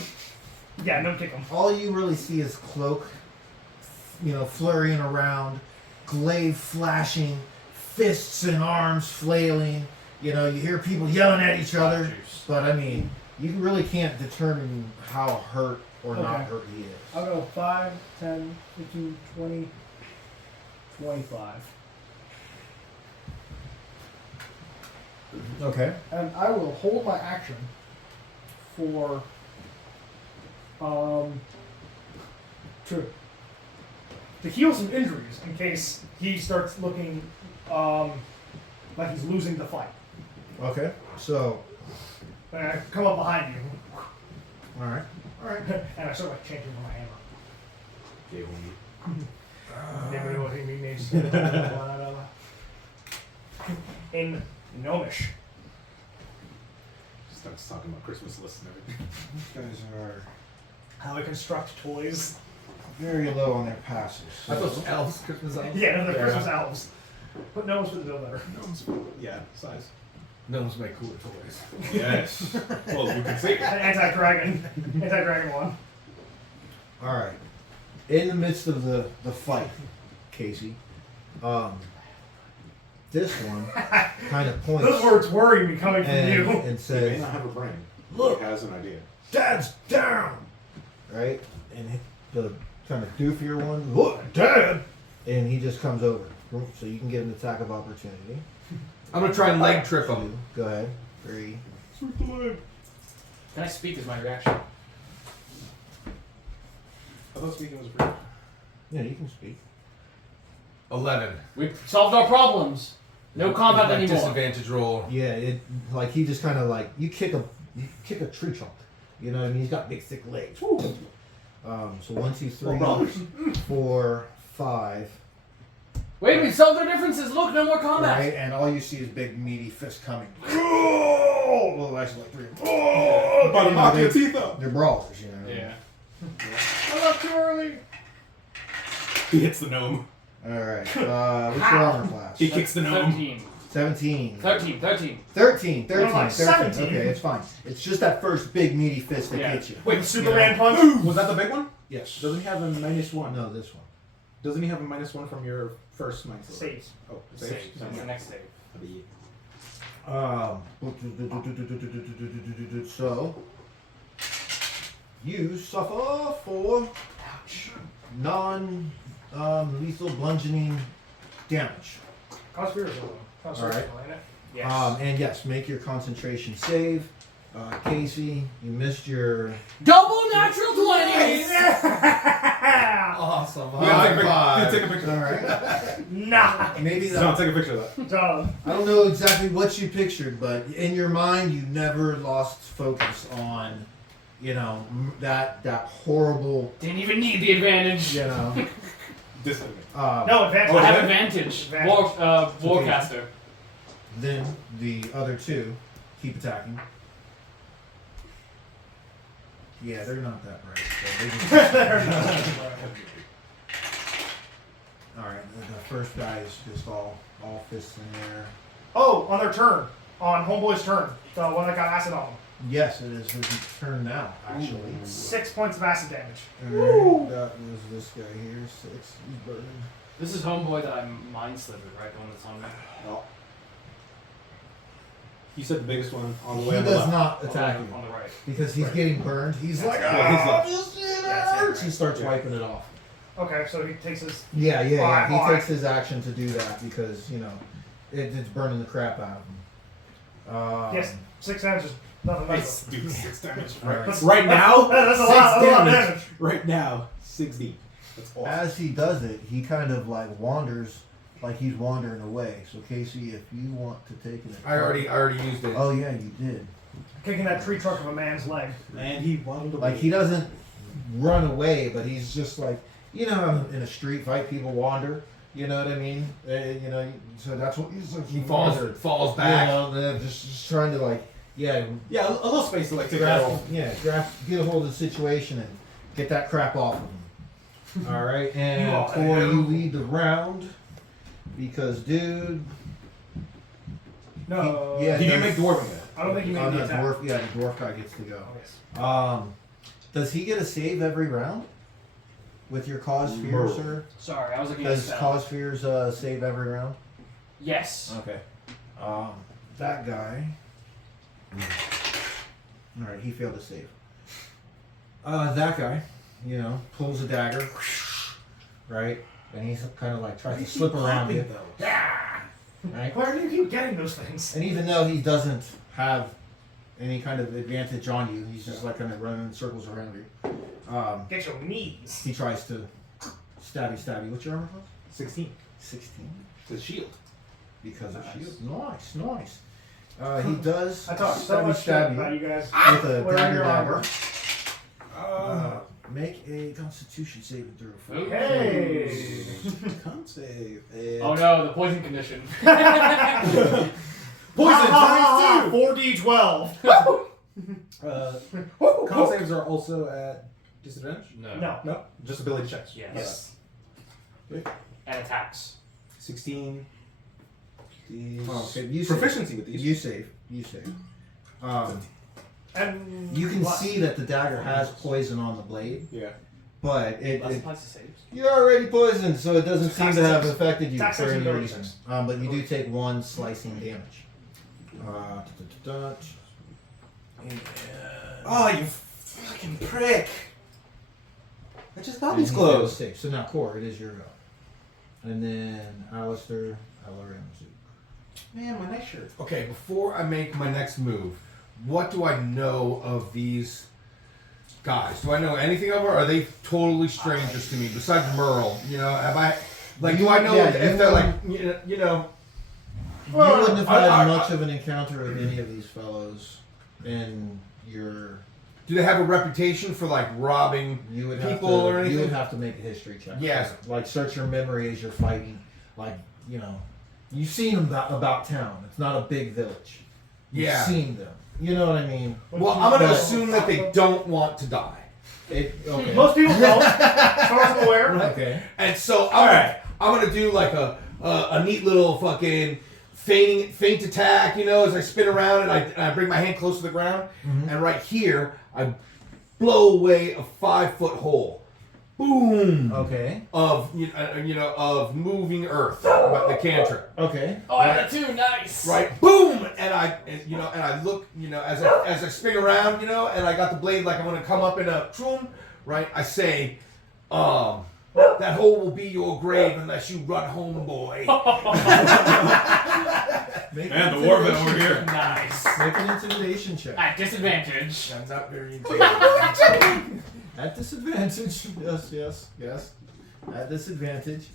Yeah, no kick him. All you really see is cloak, flurrying around, glaive flashing, fists and arms flailing. You hear people yelling at each other, but I mean, you really can't determine how hurt or not Okay. hurt he is. I'll go 5, 10, 15, 20, 25. Okay. And I will hold my action for to heal some injuries in case he starts looking like he's losing the fight. Okay. So, And I come up behind you, all right. and I start like chanting with my hammer. Okay, Never know what he means. In Gnomish. Starts talking about Christmas lists and everything. These guys are How I construct toys. very low on their passes. I thought it was elves, Christmas elves. Yeah, no, they're Yeah. Christmas elves. But gnomes fit the bill better. Yeah, size. Gnomes make cooler toys. Yes. Well, you can see. Anti-dragon. Anti-dragon one. All right. In the midst of the fight, Casey, this one kind of points Those words worry me coming from you. and He may says, not have a brain. Look. He has an idea. "Dad's down," right? And the kind of doofier one, "Look, Dad," and he just comes over. So you can get an attack of opportunity. I'm gonna try and leg trip him. Go ahead. 3. Can I speak as my reaction? I thought speaking was free. Yeah, you can speak. 11. We solved our problems. No combat With my anymore. disadvantage roll. Yeah, it like he just kind of like you kick a tree trunk. You know what I mean? He's got big thick legs. So 1, 2, 3, 4, 5. Wait, we solved our differences. Look, no more combat. Right, and all you see is big meaty fists coming. Well, actually, like 3. About to You know, knock your they- teeth out. They're brawlers, you know. Yeah. I left too early. He hits the gnome. All right. What's your armor class? He kicks the gnome. 17. 17. 13. 13. Well, like 17. Okay, it's fine. It's just that first big meaty fist that Yeah. hits you. Wait, Superman punch? Was that the big one? Yes. Doesn't he have a -1? No, this one. Doesn't he have a -1 from your first mindset? Saves. Oh, Save. saves. That's the next save. So you suffer for non-lethal bludgeoning damage. Conspiratorial. Conspiratorial, ain't it? Yes. And yes, make your concentration save. Casey, you missed your. Double natural 20s! Awesome. You gotta High take a five. picture. All right. Nah. Maybe No, that. take a picture of that. Done. I don't know exactly what you pictured, but in your mind, you never lost focus on, that horrible, Didn't even need the advantage. Disadvantage. No advantage. Oh, I have yeah? advantage. Advantage. Warcaster. Then the other two keep attacking. Yeah, they're not that bright. So they just, all right, the first guy is just all fists in the air. Oh, on their turn. On Homeboy's turn. The one that got acid on him. Yes, it is his turn now, actually. 6 points of acid damage. Alright, that was this guy here, 6. He's burning. This is Homeboy that I mind slivered, right? The one that's on me. No. He said the biggest one on the way He on the does left. not attack on you the right. because he's getting burned. He's like, Yeah, he's like- this shit That's it, hurts. right? He starts Yeah. wiping it off. Okay, so he takes his. Yeah. Alright, He alright. takes his action to do that because it's burning the crap out of him. Yes, 6 damage is nothing Nice. like Dude, 6 damage. Right. Right now, That's a 6 lot of damage. damage. Right now, 6 deep. That's awesome. As he does it, he kind of like wanders, like he's wandering away. So Casey, if you want to take it, I already used it. Oh yeah, you did. Kicking that tree trunk of a man's leg. And he waddled away. Like he doesn't run away, but he's just like how in a street fight people wander. You know what I mean? So that's what he's like. He falls back. They're just trying to Yeah, a little space to take that grasp, off. get a hold of the situation and get that crap off of him. All right, and You are Tor, him. you lead the round because, dude. No. Yeah, He didn't make dwarven yet. I don't think he made Oh, the no, attack. dwarf. Yeah, the dwarf guy gets to go. Oh, yes. Does he get a save every round with your cause fear, No. sir? Sorry, I was looking at Does spell. cause fears save every round? Yes. Okay. That guy. All right, he failed to save. That guy, pulls a dagger, right, and he's kind of like tries to slip around you. Right? Where do you keep getting those things? And even though he doesn't have any kind of advantage on you, he's just like kind of running in circles around you. Get your knees. He tries to stabby. What's your armor class? 16. 16. The shield. Because of shield. Nice. He does I talk so much shit stabby about you guys. with a Wearing your dagger. armor. Make a Constitution saving throw. Ooh. Hey. Con save. Oh no, the poison condition. Poison times 4d12. 2! Con saves are also at disadvantage? No. No, just ability checks. Yes. Okay. And attacks. 16. These. Okay, you Proficiency with these. You save. And You can what? see that the dagger has poison on the blade, Yeah. but Less plus the saves. you're already poisoned, so it doesn't seem to have Tax affected you Tax for saves any and reason. bonuses. But you do take 1 slicing damage. Oh, you fucking prick. I just thought And he's he failed close. save. So now, Core, it is your go. And then Alistair, Alaramzu. Man, my nice shirt. Okay, before I make my next move, what do I know of these guys? Do I know anything of them, or are they totally strangers to me? Besides Merle, you know, have I like? Do I know Yeah, if you they're know- like, you know? You wouldn't have had I- much of an encounter with any of these fellows in your. Do they have a reputation for like robbing You would have people to. or anything? You would have to make a history check. Yes. Like search your memory as you're fighting. Like you've seen them about town. It's not a big village. You've Yeah. seen them. You know what I mean? Well, I'm gonna But- assume that they don't want to die, Okay. Most people don't, as far as I'm aware. Okay. and so I'm gonna do like a neat little fucking feint attack, you know, as I spin around and I bring my hand close to the ground, and right here I blow away a 5-foot hole, boom, Okay. of of moving earth, the cantrip. Okay. Oh, I got 2. Nice. Right, boom, and I look, as I spin around, and I got the blade like I'm gonna come up in a troom, right? I say, that hole will be your grave unless you run home, boy. Man, the war vet over here. Nice. Make an intimidation check. At disadvantage. Sounds not very intimidating. At disadvantage. Yes. At disadvantage.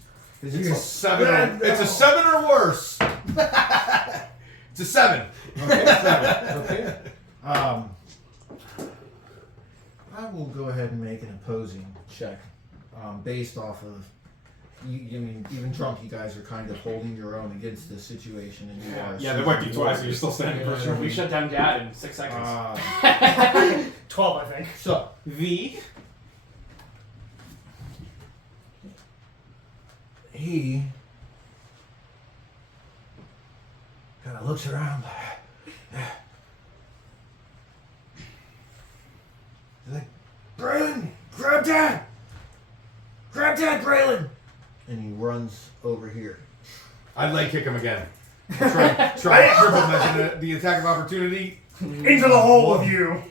It's a 7. It's a 7 or worse. It's a 7. Okay. 7. Okay. I will go ahead and make an opposing check, based off of. I mean, even drunk, you guys are kind of holding your own against this situation, and you are. Yeah, they wiped you twice and you're still standing for sure. We shut down Dad in 6 seconds. 12, I think. So V. he kind of looks around. He's like, Braylon, grab Dad, Braylon, and he runs over here. I'd leg kick him again. Try and triple measure the attack of opportunity. Into the hole with you.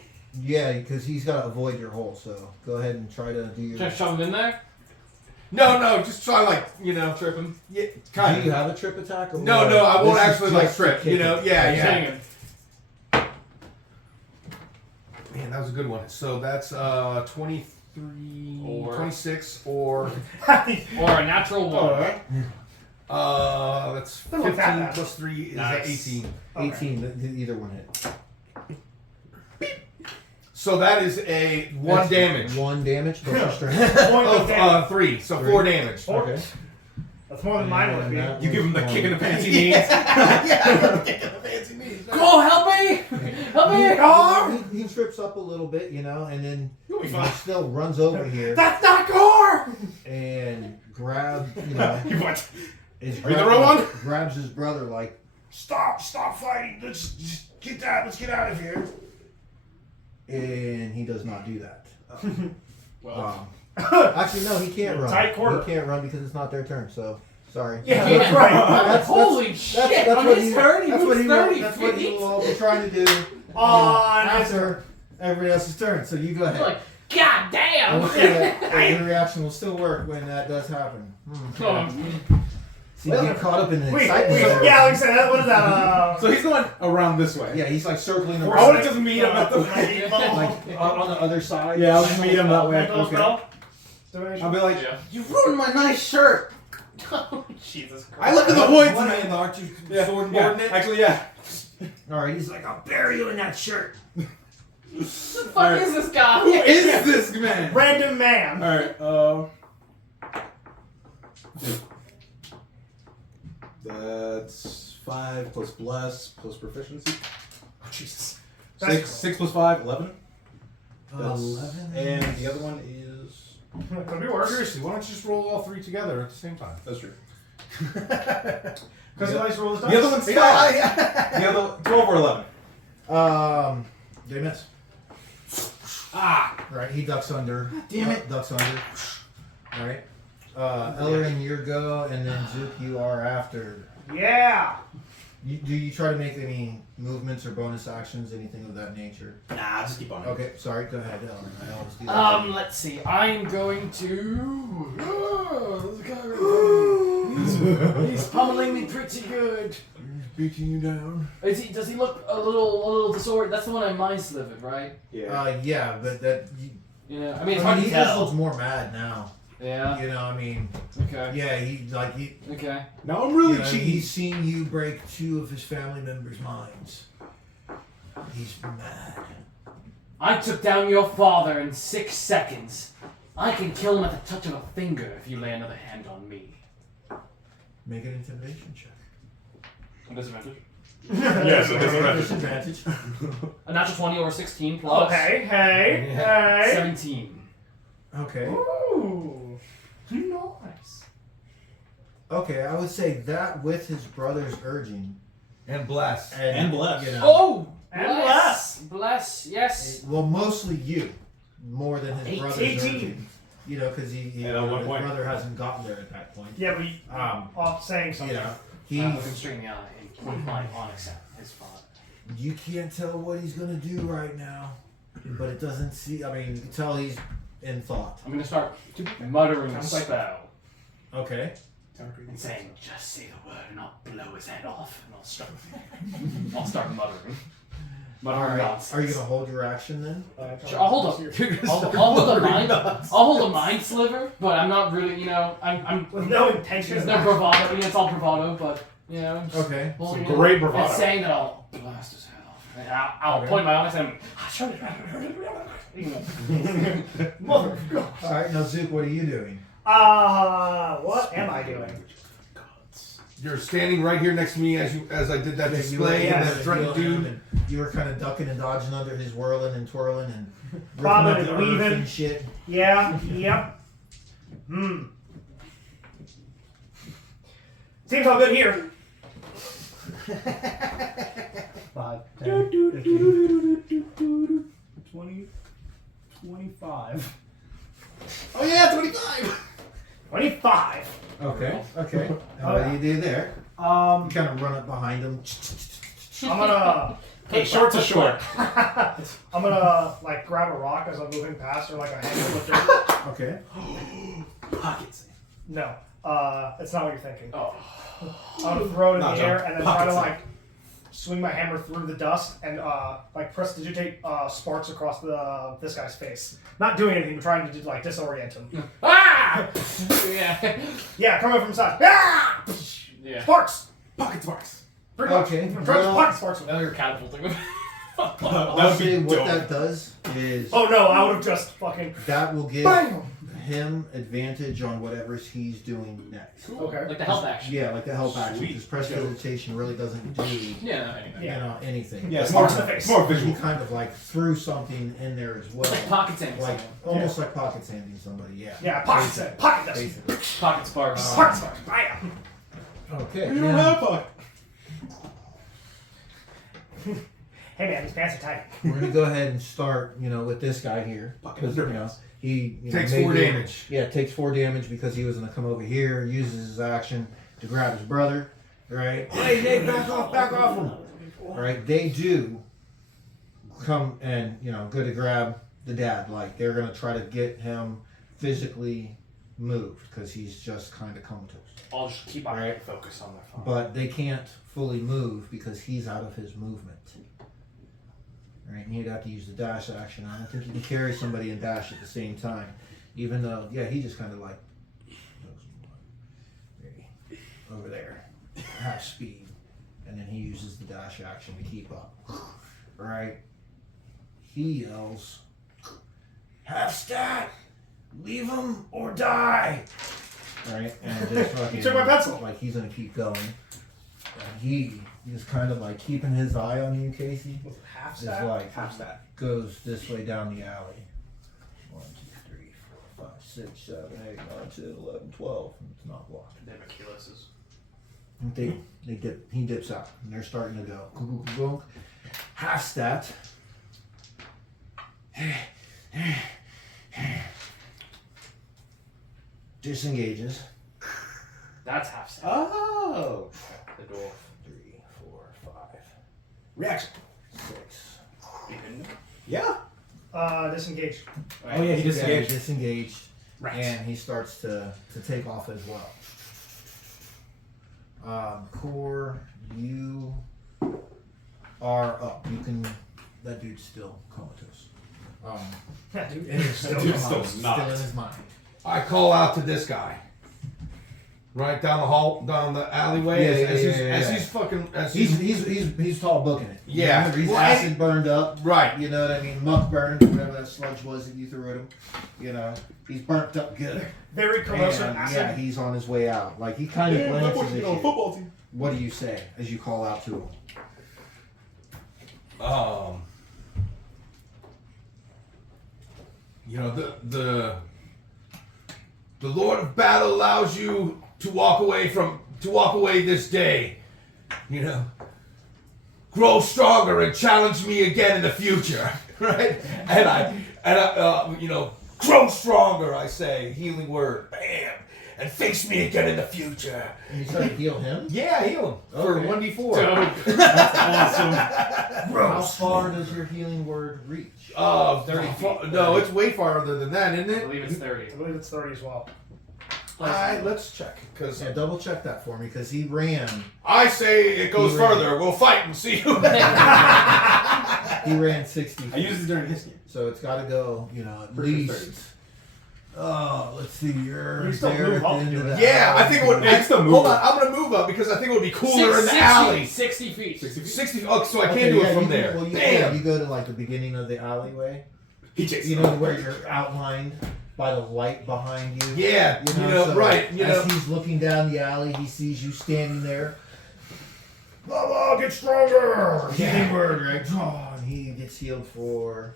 Yeah, because he's got to avoid your hole. So go ahead and try to do your. Just shove him in there? No, just try trip him. Yeah, kind Do of. you have a trip attack? Or No, what? I won't This is actually just trip. to kick him. Yeah. Hanging. Man, that was a good one. So that's 23, Or- 26, or Or a natural 1. Alright. that's Don't look 15 that bad. plus 3 is Nice. 18. 18. Either one hit. So that is a 1 That's damage. 1 damage. Plus your strength. Point of damage. Of 3, so 3. 4 damage. Okay. That's more than mine would be. And that You give him the was kick in the one. fancy knees. Go, help me! Help me! He trips up a little bit, and then You'll be he fine. still runs over here That's not Gore! and grabs, You what? his Are you the real one? grabs his brother like, stop fighting, let's just get out of here. And he does not do that. Well, Actually, no, he can't run. Tight quarter. He can't run because it's not their turn. So sorry. Yeah, that's right. That's- holy shit! That's On what his he- turn, he that's moves what he 30 That's what he feet. will be trying to do On after everybody else's turn. So you go ahead. Like, God God damn! Your reaction will still work when that does happen. See, you get caught up in the excitement. Yeah, like I said, what is that? So he's going around this way. Yeah, he's like circling I around. want to just meet him at the Like on the other side. Yeah, I'll just meet him that way. Okay. I'll be like, Yeah. you ruined my nice shirt. Oh, Jesus Christ. I look at the points. One hand, aren't you sword Yeah, boarding it? actually, yeah. Alright, he's like, I'll bury you in that shirt. What the fuck is this guy? Who is this man? Random man. Alright, that's 5 plus bless plus proficiency. Oh, Jesus. That's 6 plus 5, 11. That's- 11. And the other one is. Could be worse. Seriously, why don't you just roll all three together at the same time? That's true. Because he likes to roll his dice. The other one's 5. The other 12 or 11. They miss. Ah! Right, he ducks under. Damn it. Ducks under. Alright. Ellerin, your go, and then Zook, you are after. Yeah. Do you try to make any movements or bonus actions, anything of that nature? Nah, just keep on. Okay, sorry, go ahead, Ellerin. I always do that. Let's see. I'm going to. He's pummeling me pretty good. Beating you down. Does he look a little disordered? That's the one I mind slivered, right? Yeah. Yeah, but that. You know, I mean, it's hard he to just tell. looks more mad now. Yeah. You know, I mean, Okay. yeah, he. Okay. Now I'm really You know, cheating. he's seen you break 2 of his family members' minds. He's mad. I took down your father in 6 seconds. I can kill him at the touch of a finger if you lay another hand on me. Make an intimidation check. A disadvantage? Yes, it is a Disadvantage. A natural 20 over 16 plus Okay. Hey. 17. Okay. Ooh. Nice. Okay, I would say that with his brother's urging. And bless. And bless. You know, Oh! And bless! Bless, yes. well, mostly you, more than his brother's 18. urging. You know, because he And at what his point? brother hasn't gotten there at that point. Yeah, but he, off saying You something. know, I'm looking straight in the eye and point my onyx at his father. you can't tell what he's gonna do right now, but it doesn't see. I mean, you can tell he's in thought. I'm gonna start muttering a Sounds like- spell Okay. and saying, "Just say the word and I'll blow his head off." And I'll start muttering. All Muttering right. nonsense. Are you gonna hold your action then? Sure, I'll hold I'll hold a mind sliver, but I'm not really, you know, I'm With no intention. there's no bravado. You know, it's all bravado, but you know, I'm just Okay. holding Some it great and bravado. saying that I'll blast his head off. And I'll Okay. point my onyx and you know. Mother. All right. Now, Zook, what are you doing? What am I doing? You're standing right here next to me as I did that You display were- and yeah, that threatened you were- dude. and You were kind of ducking and dodging under his whirling and twirling and ripping Bobbing up and the earth weaving. and shit. Yeah. Yep. Seems all good here. 5, 10, 15, 20, 25. Oh yeah, 25. 25. Okay. Okay. And what do you do there? You I'm kind of run up behind him. gonna Hey, short's a short. I'm gonna like grab a rock as I'm moving past, or like a handful of dirt. Okay. Pockets. No, it's not what you're thinking. Oh. I'm gonna throw it in No, the John. air and then try to Pockets. like swing my hammer through the dust and like prestidigitate sparks across this guy's face. Not doing anything, but trying to like disorient him. Ah! Yeah. Yeah, coming from the side. Ah! Yeah. Sparks. Pocket sparks. Pretty much. Okay, I'm trying to well- pocket sparks. Now you're catapulting him. I'll would be say what dope. that does is Oh no, I would have just fucking. that will give Bang! him advantage on whatever he's doing next. Okay. Like the health action. Yeah, like the help action. Sweet. Because prestidigitation really doesn't do Yeah, no, anything. Yeah. you know anything. Yeah, it's Sparks more, in the face. it's more He visual. kind of like threw something in there as well. Like pocket sanding Like someone. almost like pocket sanding somebody. Yeah. Yeah, pocket set. Pocket dust. Basically. Pocket sparks. Sparks. Sparks. Bam. Okay. You don't now- have a pocket. Hey man, these pants are tight. We're gonna go ahead and start, with this guy here because he Takes maybe- 4 damage. Yeah, takes 4 damage because he was gonna come over here, uses his action to grab his brother. Right? Hey, Nate, back off him! Right? They do come and go to grab the dad. Like they're gonna try to get him physically moved because he's just kind of comatose. I'll just keep my focus on my phone. But they can't fully move because he's out of his movement. Right, and he'd have to use the dash action. I don't think you can carry somebody and dash at the same time. Even though, yeah, he just kind of like over there, half speed, and then he uses the dash action to keep up. Right? He yells, "Half stat, leave him or die!" Right, and just fucking, You took my pencil. Like he's gonna keep going. And he is kind of like keeping his eye on you, Casey. With half Is stat? like Half stat. goes this way down the alley. 1, 2, 3, 4, 5, 6, 7, 8, 9, 10, 11, 12. And it's not blocked. They have Achilles's. He dips out, and they're starting to go. Half stat. Disengages. That's half step. Oh. The dwarf. 3, 4, 5, Reaction. 6. Yeah. Disengage. Oh yeah, he Yeah, disengaged. disengaged, Right. and he starts to take off as well. Core, you are up. You can. That dude's still comatose. That dude. And it's still, Dude's comatose, still still not. in his mind. I call out to this guy. Right down the hall, down the alleyway. Yeah, as yeah. he's fucking. As He's tall booking it. Yeah. Remember, he's Well, acid burned up. Right. You know what I mean? Muck burned, whatever that sludge was that you threw at him. You know, he's burnt up good. Very corrosive And, acid. yeah, he's on his way out. Like he kind of Yeah, glances I'm at working on a you. football team. What do you say as you call out to him? You know, the Lord of Battle allows you to walk away this day. You know, grow stronger and challenge me again in the future, right? And I you know, grow stronger. I say, healing word, bam, and face me again in the future. And you start to heal him? Yeah, heal him for Okay. 1d4. That's awesome. How far does your healing word reach? 30 feet. No, it's way farther than that, isn't I it? believe it's 30. I believe it's 30 as well. Alright, let's check. Because Yeah, double check that for me because he ran. I say it goes He ran. further. We'll fight and see who. He ran 60 I feet. used it during his game. So it's got to go, you know, at For sure least. Oh, let's see. You're You still there move at the up end to of it. the Yeah, I alley. think it would. It's the move. Hold on, I'm gonna move up because I think it would be cooler in the alley. 60 feet. 60. Oh, so I Okay, can't do yeah, it from you can- there. Well, you, Bam. you go to like the beginning of the alleyway. He chased You know where you're outlined by the light behind you. Yeah, you know, so right. You as know. he's looking down the alley, he sees you standing there. Blah, get stronger. Healing word, right? Oh, and he gets healed for.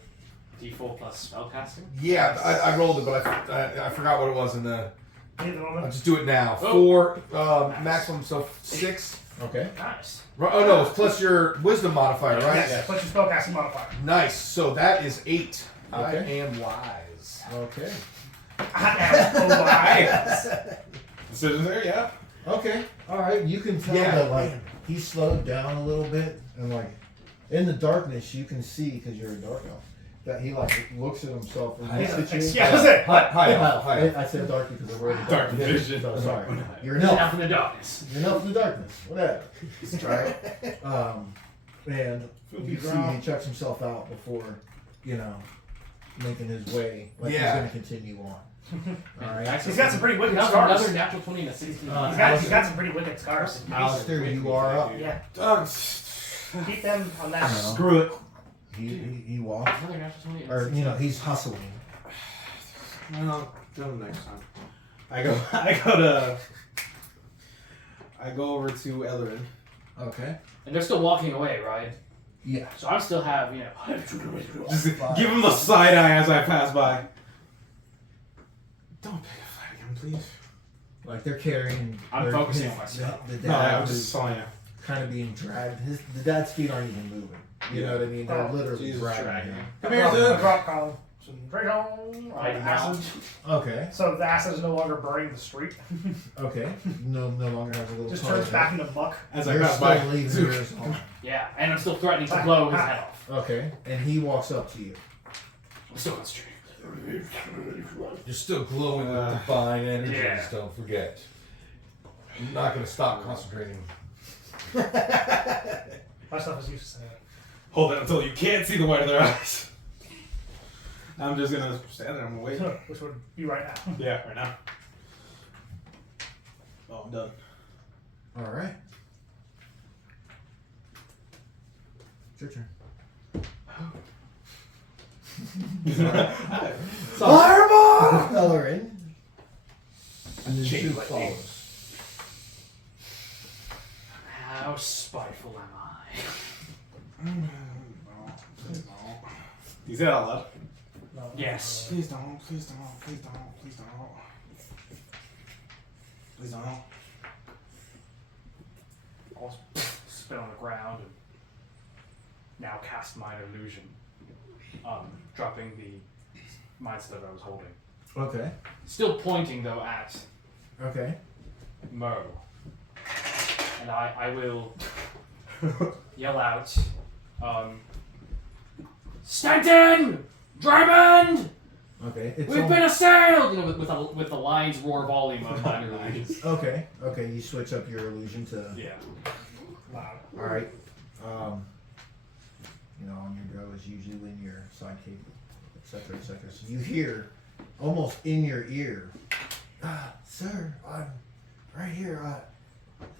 D4 plus spellcasting. Yeah, I rolled it, but I forgot what it was in the. Need the I'll moment. just do it now. Oh. 4 maximum, so 6. Okay. Nice. Oh no, it's plus your wisdom modifier, right? Yes, plus your spellcasting modifier. Nice. So that is 8. I Okay. am wise. Okay. I am alive. Decision there, yeah. Okay. All right. You can tell Yeah. that like he slowed down a little bit, and like in the darkness, you can see because you're a dark elf that he like looks at himself and looks at you. Yeah, that's it. Hi. I said dark because of where the Dark vision. So sorry. You're an You're elf. enough in the darkness. You're an elf in the darkness. Whatever. Right. And you see he checks himself out before, you know, making his way. Like Yeah. he's gonna continue on. All right. He's got some pretty wicked Enough, scars. another natural 20 and a 16. He's got some pretty wicked scars. Alistair, you are up. Yeah. Uh, Keep them on that. No. Screw it. He walks, Another natural 20 and a or 16. you know, he's hustling. Well, do it next time. I go over to Ellerin. Okay. And they're still walking away, right? Yeah. So I still have, you know. Just give him the side eye as I pass by. Don't pick a fight again, please. Like they're carrying. I'm focusing on myself. The No, dad I'm is just telling you. kind of being dragged. The dad's feet aren't even moving. You know what I mean? They're Oh, literally Jesus, dragging dragging. him. Come here, dude. Drop column. Right on. I do not. Acid. Okay. So the acid is no longer burning the street. Okay. No longer has a little. Just color turns there. back into muck. As I You're pass still by. leaving yours on. Yeah, and I'm still threatening to blow his head off. Okay. And he walks up to you. I'm still concentrating. You're still glowing with divine energies, Yeah. don't forget. I'm not going to stop concentrating. My stuff is useless. Hold it until you can't see the white of their eyes. I'm just gonna stand there. I'm gonna wait. Which would be right now. Yeah, right now. Oh, I'm done. All right. It's your turn. Fireball! Coloring. And then Chain Zook lightning. follows. How spiteful am I? You say that out loud. No, Yes. Please don't. Please don't. Please don't. Please don't. Please don't. I'll spit on the ground and now cast Minor Illusion. Dropping the Mind Stone I was holding. Okay. Still pointing though at Okay. Mo. And I will yell out, Stanton! Drummond! Okay. It's We've been assailed! You know, with the lion's roar volume of Minor Illusion. Okay. Okay. You switch up your illusion to. Yeah. Loud. All right. You know, on your go is usually when your sidekick, etc., etc. So you hear, almost in your ear, "Sir, I'm right here.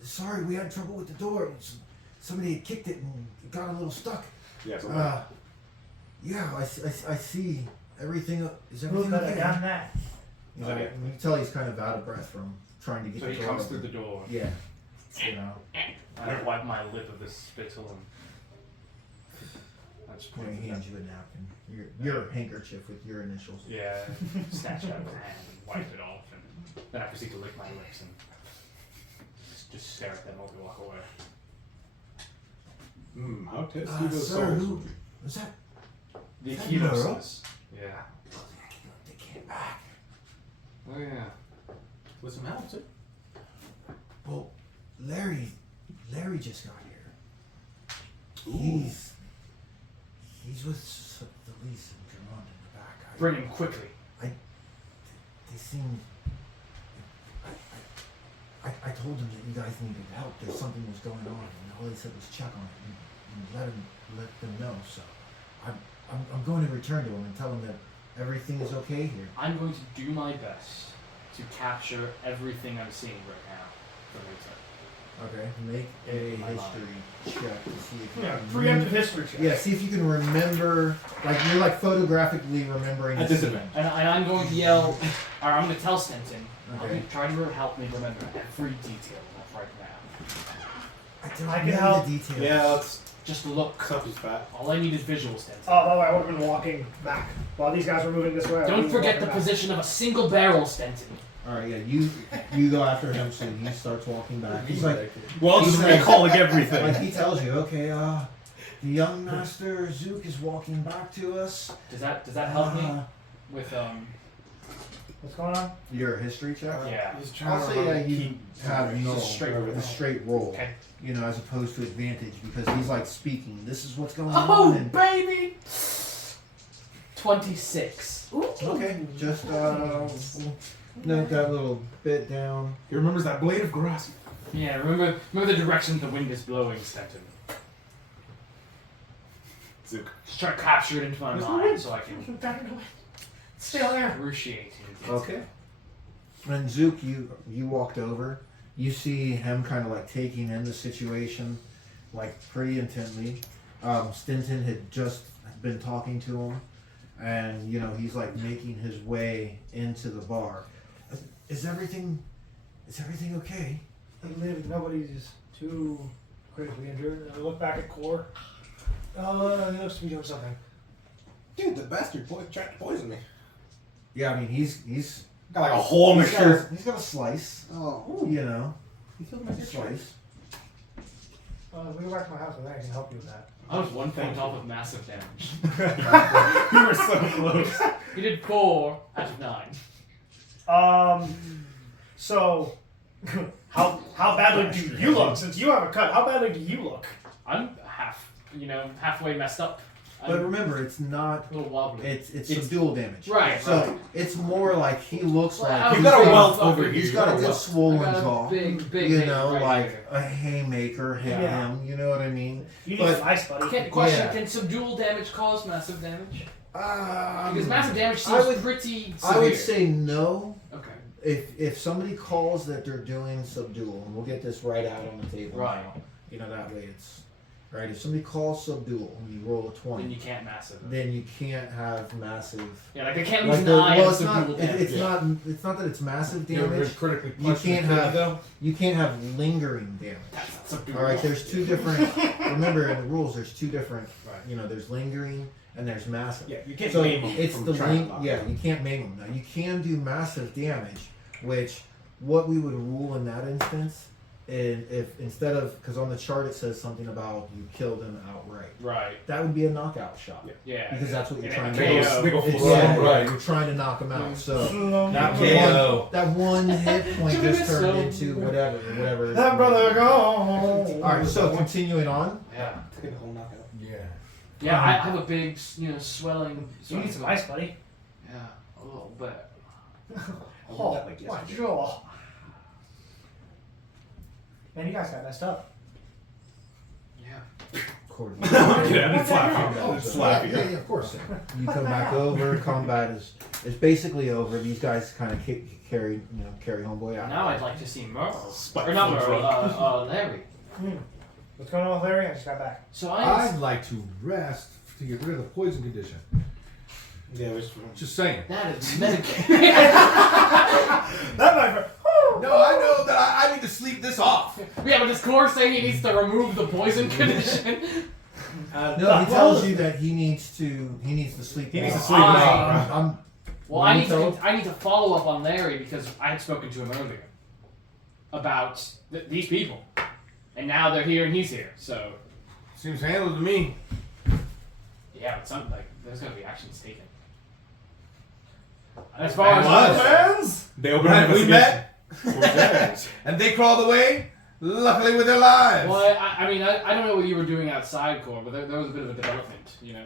Sorry, we had trouble with the door. Somebody had kicked it and it got a little stuck. Yeah. So Yeah, I see everything. Is Who everything could have okay?" done that? He's Okay. like, you can tell he's kind of out of breath from trying to get So the he door comes open. through the door. Yeah. You know, I wipe my lip of the spittle and I just when point he to hands you a napkin, your handkerchief with your initials. yeah, snatch it out of his hand and wipe it off, and then I proceed to lick my lips and just stare at them while we walk away. how tasty those Sir, souls who would be. was that? The Is that Akitos Nero? is. Yeah. They came back. Oh yeah. With some help, too. Well, Larry just got here. He's with the Lisa and Drummond in the back. Bring him quickly. They seem. I told them that you guys needed help. There's something was going on, and all they said was check on it and let them know. So, I'm going to return to them and tell them that everything is okay here. I'm going to do my best to capture everything I'm seeing right now for later. Okay, make a history check to see if you Yeah, can preemptive history check. Yeah, see if you can remember, like you're like photographically remembering. At the disadvantage. And I'm going to yell, or I'm going to tell Stenton, Okay. try to help me remember every detail of right now. I don't I can know help. the details. Yeah, let's Just look. cut these fat. All I need is visual, Stenton. Oh, by the way, I would have been walking back while these guys were moving this way. I Don't would've been forget the walking back. position of a single barrel, Stenton. All right, yeah, you go after him, so he starts walking back. He's like, Well, I'm just recalling like everything. he tells you, okay, the young master Zook is walking back to us. Does that help me with What's going on? Your history check. Yeah. He's trying I'll to say remember that you keep- have no Just straight a roll. straight roll. Okay. You know, as opposed to advantage because he's like speaking. This is what's going Oh on. And, baby. 26. okay, just note that little bit down. He remembers that blade of grass. Yeah, remember the direction the wind is blowing, Stenton. Zook. Just try to capture it into my mind so I can Still there. appreciate it. Okay. And Zook, you walked over. You see him kind of like taking in the situation, like pretty intently. Stinton had just been talking to him, and you know he's like making his way into the bar. Is everything okay? I believe nobody's too critically injured. I look back at Core. Oh, he looks to be doing something. Dude, the bastard tried to poison me. Yeah, I mean he's Got like a hole in my shirt. he's got a slice. Oh. You know, He killed my slice. We go back to my house and I can help you with that. I was 1 point off of massive damage. We were so close. He did 4 out of 9. So, how badly do you look? Since you have a cut, how badly do you look? I'm halfway messed up. But remember, it's not. A little wobbly. It's subdual damage. Right. So right. it's more like he looks Well, like I You've got a was welt thinking- over here. he's got a good swollen I got a jaw. big You know, right like here. a haymaker hit Yeah. him. You know what I mean? You need But- ice, buddy. Question: Yeah. Can subdual damage cause massive damage? Because Because massive damage I seems would- pretty severe. I would say no. Okay. If somebody calls that they're doing subdual, and we'll get this right out on the table. Right. Now, you know, that way it's right. If somebody calls subdual and you roll a 20, Then you can't massive. then you can't have massive. Yeah, like I can't lose Like an eye well, of it's not. subdual damage. It's not. It's not that it's massive You ever been damage. critically You punched in can't the kidney, have. though? You can't have lingering damage. That's not subdual. All right. There's two different. Remember, in the rules, there's two different. Right. You know, there's lingering and there's massive. Yeah, you can't So maim them it's from the trying to link. knock Yeah, them. you can't maim them. Now you can do massive damage, which what we would rule in that instance, and if instead of because on the chart it says something about you killed him outright, Right. that would be a knockout shot Yeah. because that's what you're And trying a to KO. do. They go full It's- slow, yeah, right. you're trying to knock him out. So that KO. that one hit point just turned So- into whatever. That brother go. All right, so continuing on. Yeah. Took a whole knockout. Yeah. Yeah, I have a big, swelling. You need some ice, buddy. Yeah, a little bit. I Oh, did that like my yesterday. jaw. Man, you guys got messed up. Yeah. According Yeah, it's slappy. Oh, It's so- slappy. yeah, of course. You come back over. Combat is basically over. These guys kind of carry homeboy out. Now I'd like to see Merle. Spike Or not full Merle, Larry. What's going on with Larry? I just got back. So I. I'd like to rest to get rid of the poison condition. Yeah, which Just saying. That is medicated. That my friend. No, I know that I need to sleep this off. Yeah, but does Core say he needs to remove the poison condition? No, he tells you that he needs to sleep. He needs to off. sleep it I- off. I'm Well, I need to follow up on Larry because I had spoken to him earlier about these people, and now they're here and he's here. So Seems handled to me. yeah, but something like there's gonna be actions taken. As far as was. They opened an We investigation. met, and they crawled away, luckily with their lives. well, I mean, I don't know what you were doing outside, Core, but there was a bit of a development, you know.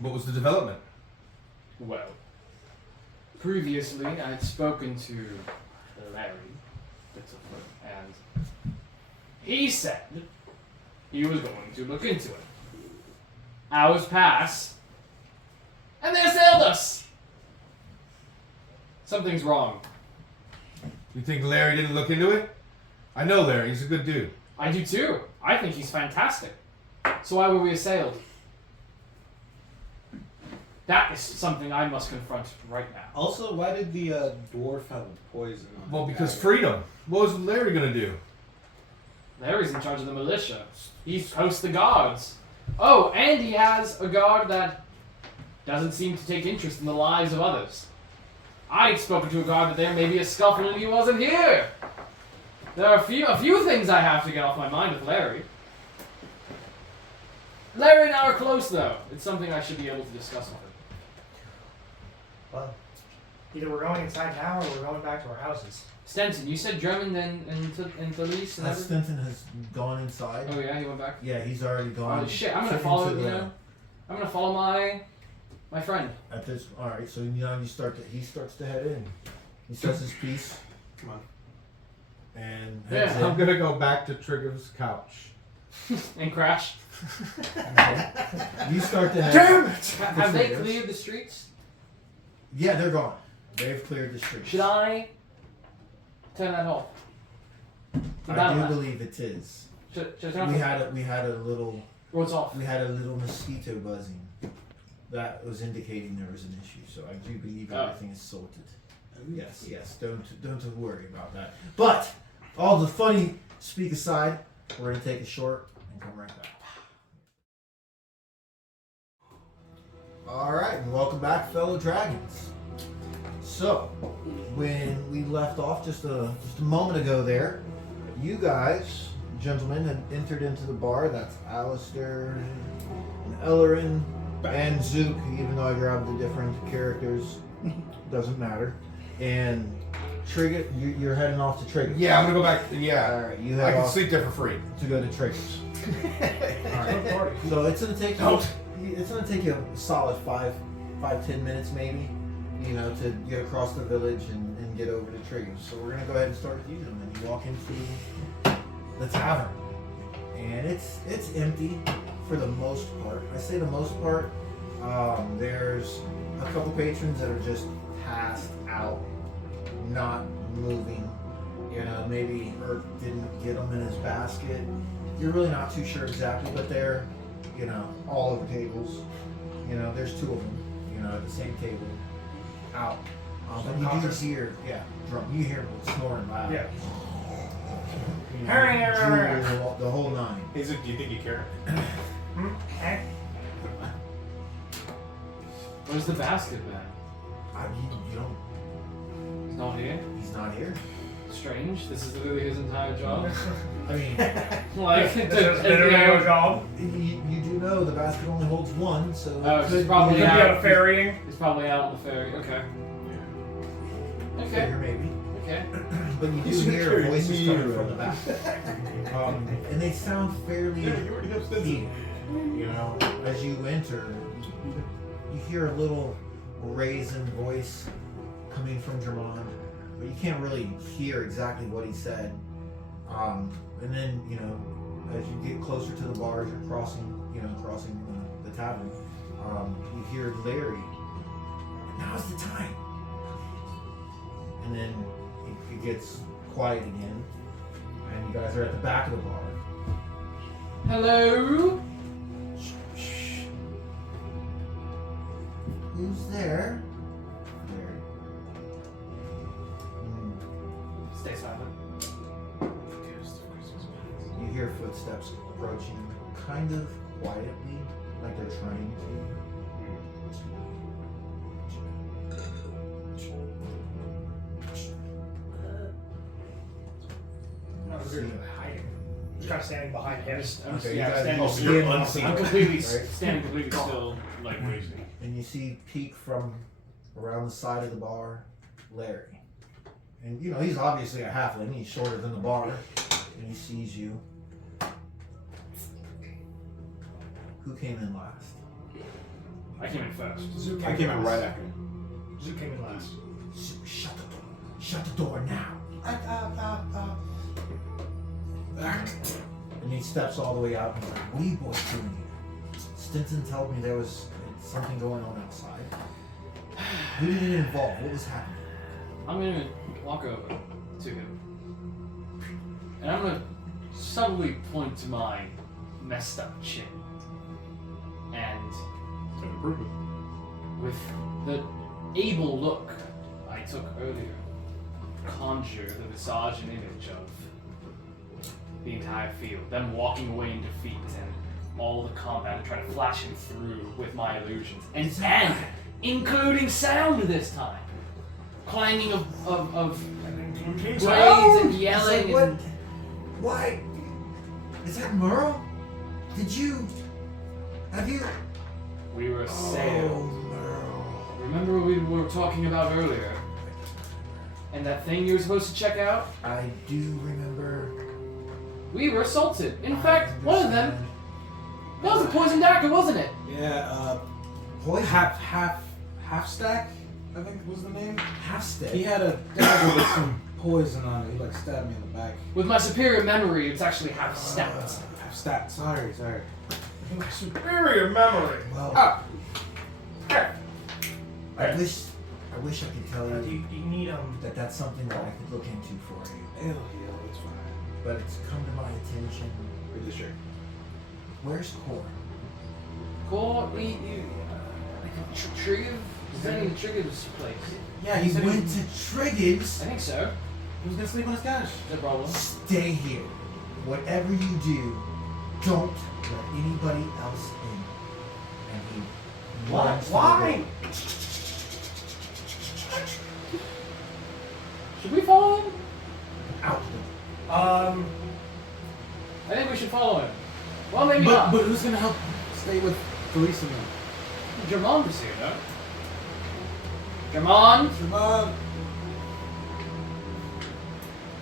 What was the development? Well, previously I'd spoken to Larry Bitterfoot, and he said he was going to look into it. Hours pass, and they assailed us! Something's wrong. You think Larry didn't look into it? I know Larry. He's a good dude. I do too. I think he's fantastic. So why were we assailed? That is something I must confront right now. Also, why did the dwarf have poison on Well, the because dagger? freedom. What was Larry gonna do? Larry's in charge of the militia. He hosts the guards. Oh, and he has a guard that doesn't seem to take interest in the lives of others. I'd spoken to a guard that there may be a scuffle and he wasn't here. There are a few things I have to get off my mind with Larry. Larry and I are close, though. It's something I should be able to discuss with him. Well, either we're going inside now or we're going back to our houses. Stenson, you said German then in Toulouse and everything? Stinson has gone inside. Oh yeah, he went back. Yeah, he's already gone. Holy shit! I'm gonna into follow. the- I'm gonna follow my friend. At this, all right. So now he starts to head in. He says his piece Come on. and Yeah. heads I'm in. gonna go back to Trigger's couch. And crash. You start to head. Damn it! Have they Yes. cleared the streets? Yeah, they're gone. They've cleared the streets. Should I turn that off? The I battle do map. believe it is. Should I turn We off? had a little Off. mosquito buzzing that was indicating there was an issue. So I do believe Oh. everything is sorted. Yes. Don't worry about that. But all the funny speak aside, we're gonna take a short and come right back. All right, and welcome back, fellow dragons. So, when we left off just a moment ago there, you guys, gentlemen, had entered into the bar. That's Alistair and Ellerin and Zook, even though I grabbed the different characters, doesn't matter. And Trigger, you're heading off to Trigger. Yeah, I'm gonna go back. Yeah, All right, you I head can off sleep there for free. to go to Trigger's. Alright. So it's gonna take you. It's gonna take you a solid 5-10 minutes maybe, you know, to get across the village and get over to Triggers. So we're gonna go ahead and start with you, and you walk into the tavern, and it's empty for the most part. I say the most part. There's a couple patrons that are just passed out, not moving. You know, maybe Earth didn't get them in his basket. You're really not too sure exactly, but they're, you know, all over tables. You know, there's 2 of them, you know, at the same table, out. But you do hear, drunk. You hear them snoring loud. Yeah. You know, the whole 9. Hazel, do you think you care? Where's the basket then? You don't. It's not here. He's not here. Strange. This is literally his entire job. I mean, Like, This is literally your job. you do know the basket only holds 1, so Oh, it it's could probably Could be out. on a ferrying. He's probably out on the ferry. Okay. Okay. figure maybe. Okay. But you do You should hear carry voices me coming from around. the back. And they sound fairly Yeah, you already have sense. deep. You know, as you enter, you hear a little raisin voice coming from Drummond, but you can't really hear exactly what he said. And then, you know, as you get closer to the bars, you're crossing the tavern, you hear Larry, now's the time. And then it gets quiet again, and you guys are at the back of the bar. Hello. Shh. Who's there? Larry. Stay silent. You hear footsteps approaching, kind of quietly, like they're trying to. Hiding. Just kind of standing behind him. Okay, yeah, you guys standing just you're stand unseen. I'm right? completely Right. standing completely still, like waiting. And you see peek from around the side of the bar, Larry. And you know, he's obviously a halfling, he's shorter than the bar, and he sees you. Who came in last? I came in first. Zoo I came in right after him. Zoo came in last. Shut the door. Shut the door now. And he steps all the way out and he's like, what are you boys doing here? Stinson told me there was something going on outside. Who did it involve? What was happening? I'm gonna walk over to him, and I'm gonna subtly point to my messed up chin, and with the able look I took earlier, conjure the visage and image of the entire field, them walking away in defeat and all the combat and trying to flash him through with my illusions, and including sound this time, clanging of blades and yelling. It's like, what? And Why? Is that Merle? Have you? we were Oh, assailed. Merle. Remember what we were talking about earlier? And that thing you were supposed to check out? I do remember. We were assaulted. In I fact, one of them, understand. that was a poison dagger, wasn't it? Yeah, Poison. half stack, I think was the name. Half stick. He had a dagger with some poison on it. He like stabbed me in the back. With my superior memory, it's actually half stacked. Half stack. Sorry. My superior memory. Well, Here. I wish I could tell Do you you need that's something that I could look into for you, Hell yeah, it's fine. but it's come to my attention. Read the shirt. Where's Core? Cool. Like a trigger? Is that in Trigger's place? Yeah, He said went to Triggins. I think so. he was gonna sleep on his couch. No problem. Stay here. Whatever you do, don't let anybody else in. And he runs to the Why? door. Should we follow him? Out. I think we should follow him. Well, maybe not. But who's gonna help stay with Felicia now? Germond is here, no? Germond, Come on.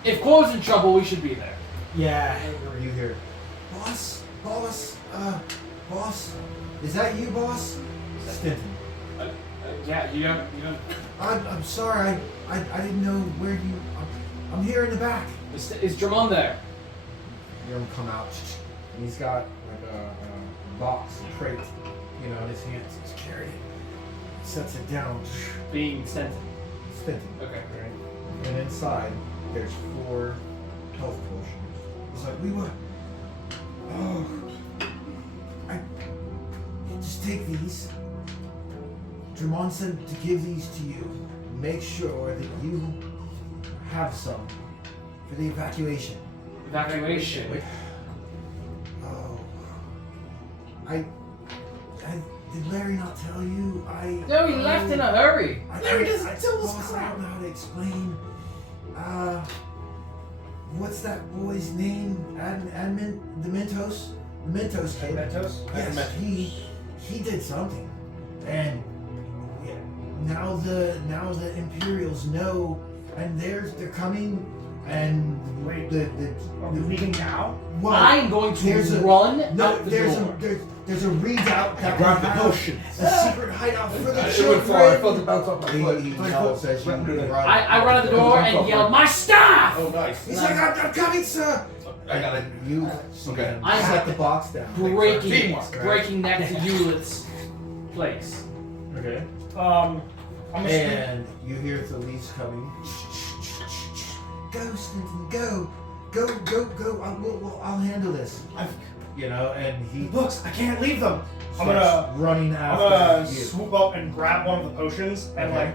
if Core's in trouble, we should be there. Yeah. You hear, boss, Boss, boss, is that you, boss? Stinton. Yeah, you don't. I'm sorry, I didn't know where you. I'm here in the back. Is Drummond there? You hear him come out, and he's got like a box, a crate, in his hands. He's carrying it. He sets it down. Being Stenton. Stinton. Okay. Right? And inside, there's 4 health potions. He's like, we were. Oh, I just take these. Drummond said to give these to you. Make sure that you have some for the evacuation. Evacuation. Oh, I did Larry not tell you? No, he left in a hurry. Larry doesn't tell us. I don't know how to explain. What's that boy's name? The Mentos kid. Mentos? Yes, he did something, and yeah, now the Imperials know, and they're coming, and Wait, the are we leaving now? well, I'm going to run out the door. There's a readout that Grab the we have, potion. a secret hideout for the It children. went far. I felt it bounce off my foot. He yells as you run. I run out the door and yell, "My staff!" Oh, nice. He's like, I'm coming, sir. I got it. You Okay. him I set the box down. breaking next to Eulith's place. Okay. I'm assuming. And you hear the leaves coming. Go, Stinton, go. I'll handle this. And he Books, I can't leave them. I'm starts gonna running I'm after gonna you. swoop up and grab one of the potions and Okay.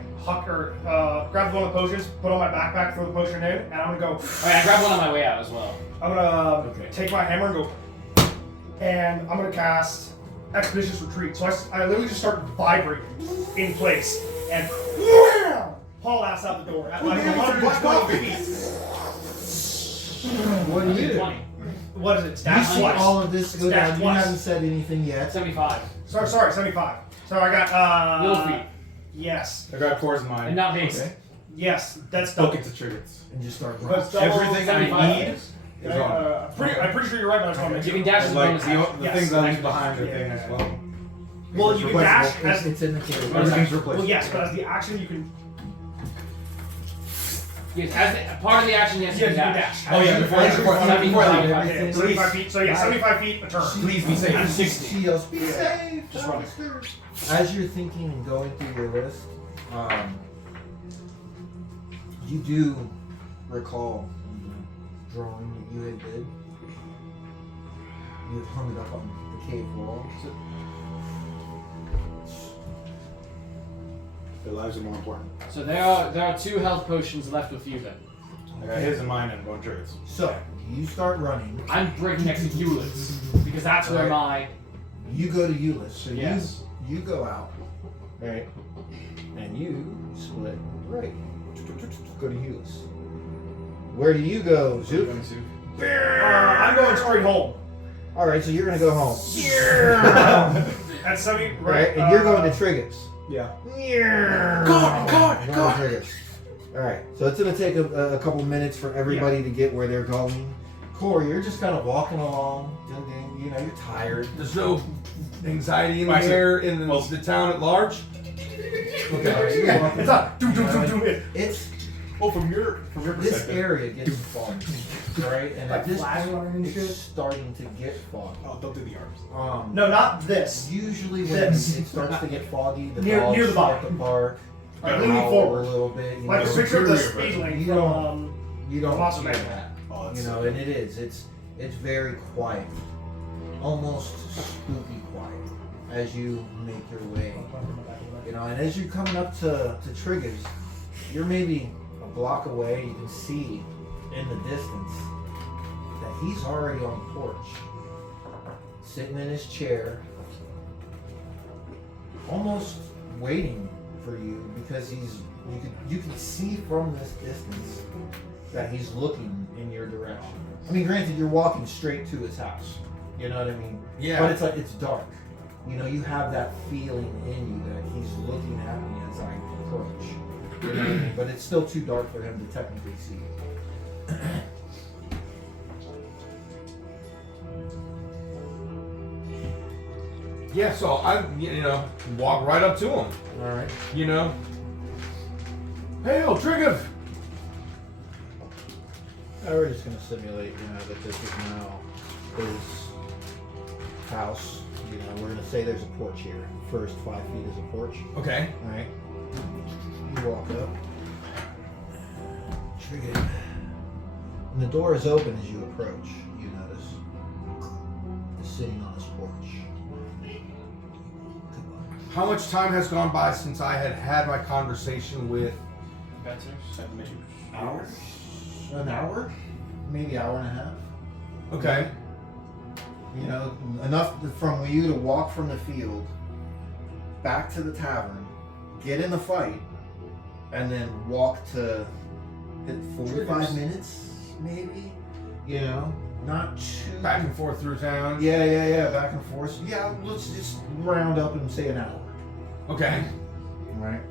grab one of the potions, put on my backpack, throw the potion in, and I'm gonna go. Alright, I grabbed one on my way out as well. I'm gonna Okay. take my hammer and go, and I'm gonna cast Expeditious Retreat. So I literally just start vibrating in place and haul ass out the door at like 120 feet. What do you do? 20. What is it? You Stash see twice. all of this go Stash down. You twice. haven't said anything yet. 75. Sorry, 75. So I got Little feet. Yes, I got cores in And mine. not haste. Okay. yes, that's Book double. it to triggers. And just start But running. it's double Everything I 75. need is on. I'm pretty sure you're right, but I just want to make You sure. can dash as a Like bonus the action. the Yes. things I leave behind are Yeah. thing as well. Well, you can dash Replaceable. as It's in the cave. Everything's replaced. well, yes, but as the action you can. Yes, as part of the action, yes, you Yes, can you can dash. dash. Oh yeah, before I leave. Everything. 75 feet. So yeah, 75 feet a turn. Please be safe. I'm She 60. yells, "Be safe!" Just run. As you're thinking and going through your list, you do recall the drawing that you had did. You had hung it up on the cave wall. Their lives are more important. So there are 2 health potions left with you then. I got his and mine and going triggers. So you start running. I'm breaking next to Eulith's because that's where my You go to Euless. So Yes. you go out, right? And you split right. Go to Euless. Where do you go, Zoop? I'm going straight home. All right, so you're gonna go home, At 70, right? And you're going to Trigus. Yeah. Going to Trigus. All right, so it's gonna take a couple minutes for everybody to get where they're going. Corey, you're just kind of walking along. You're tired. There's no anxiety in the Actually, air in the town at large. Okay, you're walking. It's not. It's Oh, from your this perspective. area gets foggy, right? And Like at this flash point, running and it's shit? starting to get foggy. Oh, don't do the arms. No, not this. Usually when This. it starts to get foggy, the Near dogs the start bottom. to bark, Like leaning howl forward. a little bit. You Like know, a picture of the interior speedling You from. you don't Monster hear Man. that, Oh, that's and it is. It's very quiet, almost spooky quiet as you make your way. And as you're coming up to Triggers, you're maybe a block away. You can see in the distance that he's already on the porch, sitting in his chair, almost waiting for you because you can see from this distance that he's looking in your direction. I mean, granted, you're walking straight to his house. You know what I mean? Yeah. But it's dark. You have that feeling in you that he's looking at me as I approach. You know what I mean? But it's still too dark for him to technically see you. Yeah, so I, walk right up to him. All right. Hail, Trigger! We're just gonna simulate, that this is now his house. We're gonna say there's a porch here. First 5 feet is a porch. Okay. All right. You walk up. Trigger. And the door is open as you approach. You notice. He's sitting on his porch. How much time has gone by since I had my conversation with... Hours? An hour? Maybe hour and a half. Okay. Enough from you to walk from the field back to the tavern, get in the fight, and then walk to 45 minutes, maybe? Not too... Back and forth through town. Yeah, back and forth. Yeah, let's just round up and say an hour. Okay. Right.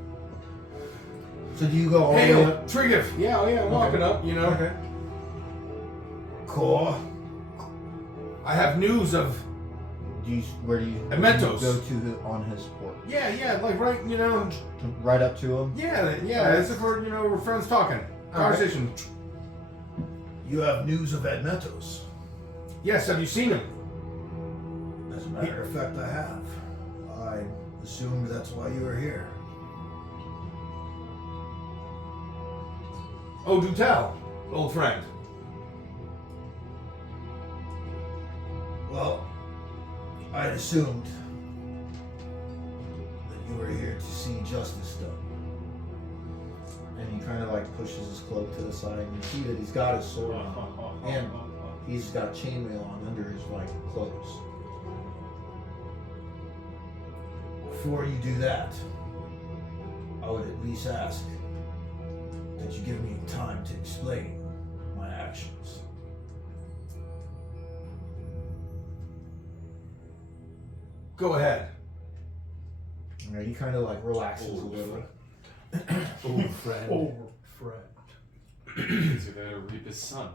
So do you go all the way Hail, up? Trigger! Yeah, I'm walking up, Okay. Cool. I have news of... Where do you Mementos. go to on his porch? Yeah, like right, Right up to him? Yeah, as if we're friends talking. Conversation. You have news of Mementos. Yes, have you seen him? As a matter of fact, I have. I assumed that's why you were here. Oh, do tell, old friend. Well, I'd assumed that you were here to see justice done. And he kind of pushes his cloak to the side, and you see that he's got his sword on, and he's got chainmail on under his clothes. Before you do that, I would at least ask that you give me time to explain my actions. Go ahead. All right, he kind of relaxes a little. Old friend. Old friend. He's there to reap his son.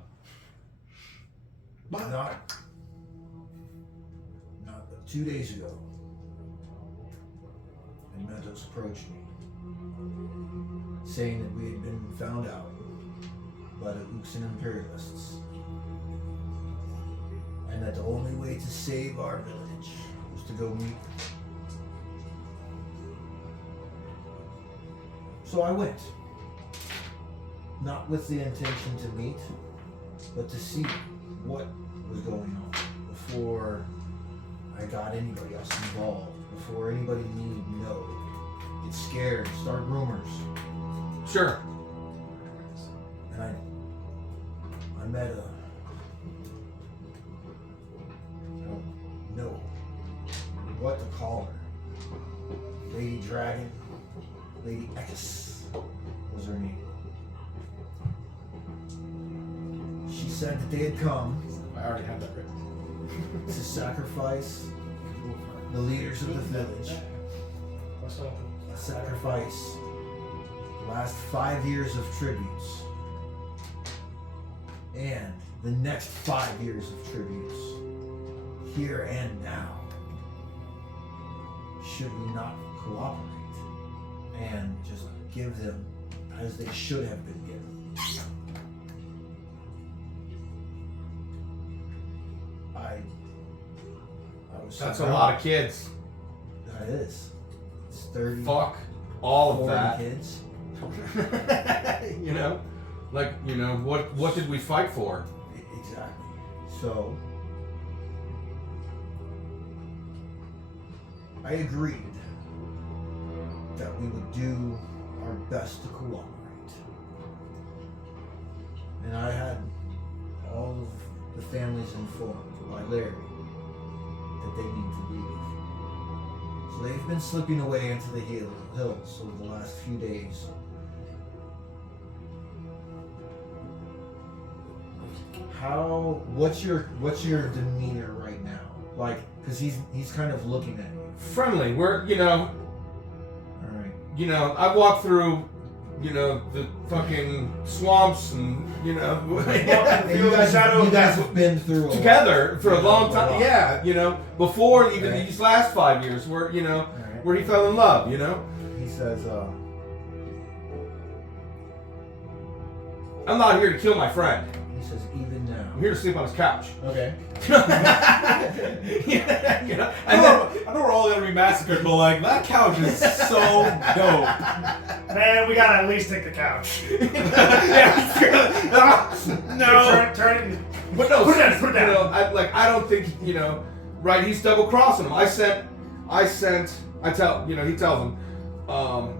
Not but 2 days ago, Mementos approached me, saying that we had been found out by the Uxan imperialists, and that the only way to save our village was to go meet them. So I went, not with the intention to meet, but to see what was going on before I got anybody else involved, before anybody needed to know, get scared, start rumors. Sure. And I met I don't know what to call her. Lady Dragon, Lady Ekis was her name. She said that they had come I already have that written. to sacrifice the leaders of the village. Sacrifice the last 5 years of tributes and the next 5 years of tributes, here and now, should we not cooperate and just give them as they should have been given. I was That's a lot of kids. That is. It's 30. Fuck all of 40 that. kids. What did we fight for? Exactly. So I agreed that we would do our best to cooperate. And I had all of the families informed by Larry that they need to leave. So they've been slipping away into the hills over the last few days. What's your demeanor right now? Because he's kind of looking at you. Friendly. We're, All right. I walked through you know, the fucking swamps and, you know, And you guys have been through together for a long time. lot. Yeah, you know, before even Right. these last 5 years where, you know, Right. where he fell in love, you know? He says, I'm not here to kill my friend. even now. I'm here to sleep on his couch. Okay. Yeah, you know? I know we're all gonna be massacred, but like that couch is so dope. Man, we gotta at least take the couch. No. Turn it. But no, Put it down, put it down. You know, I don't think, you know, right? He's double crossing him. He tells him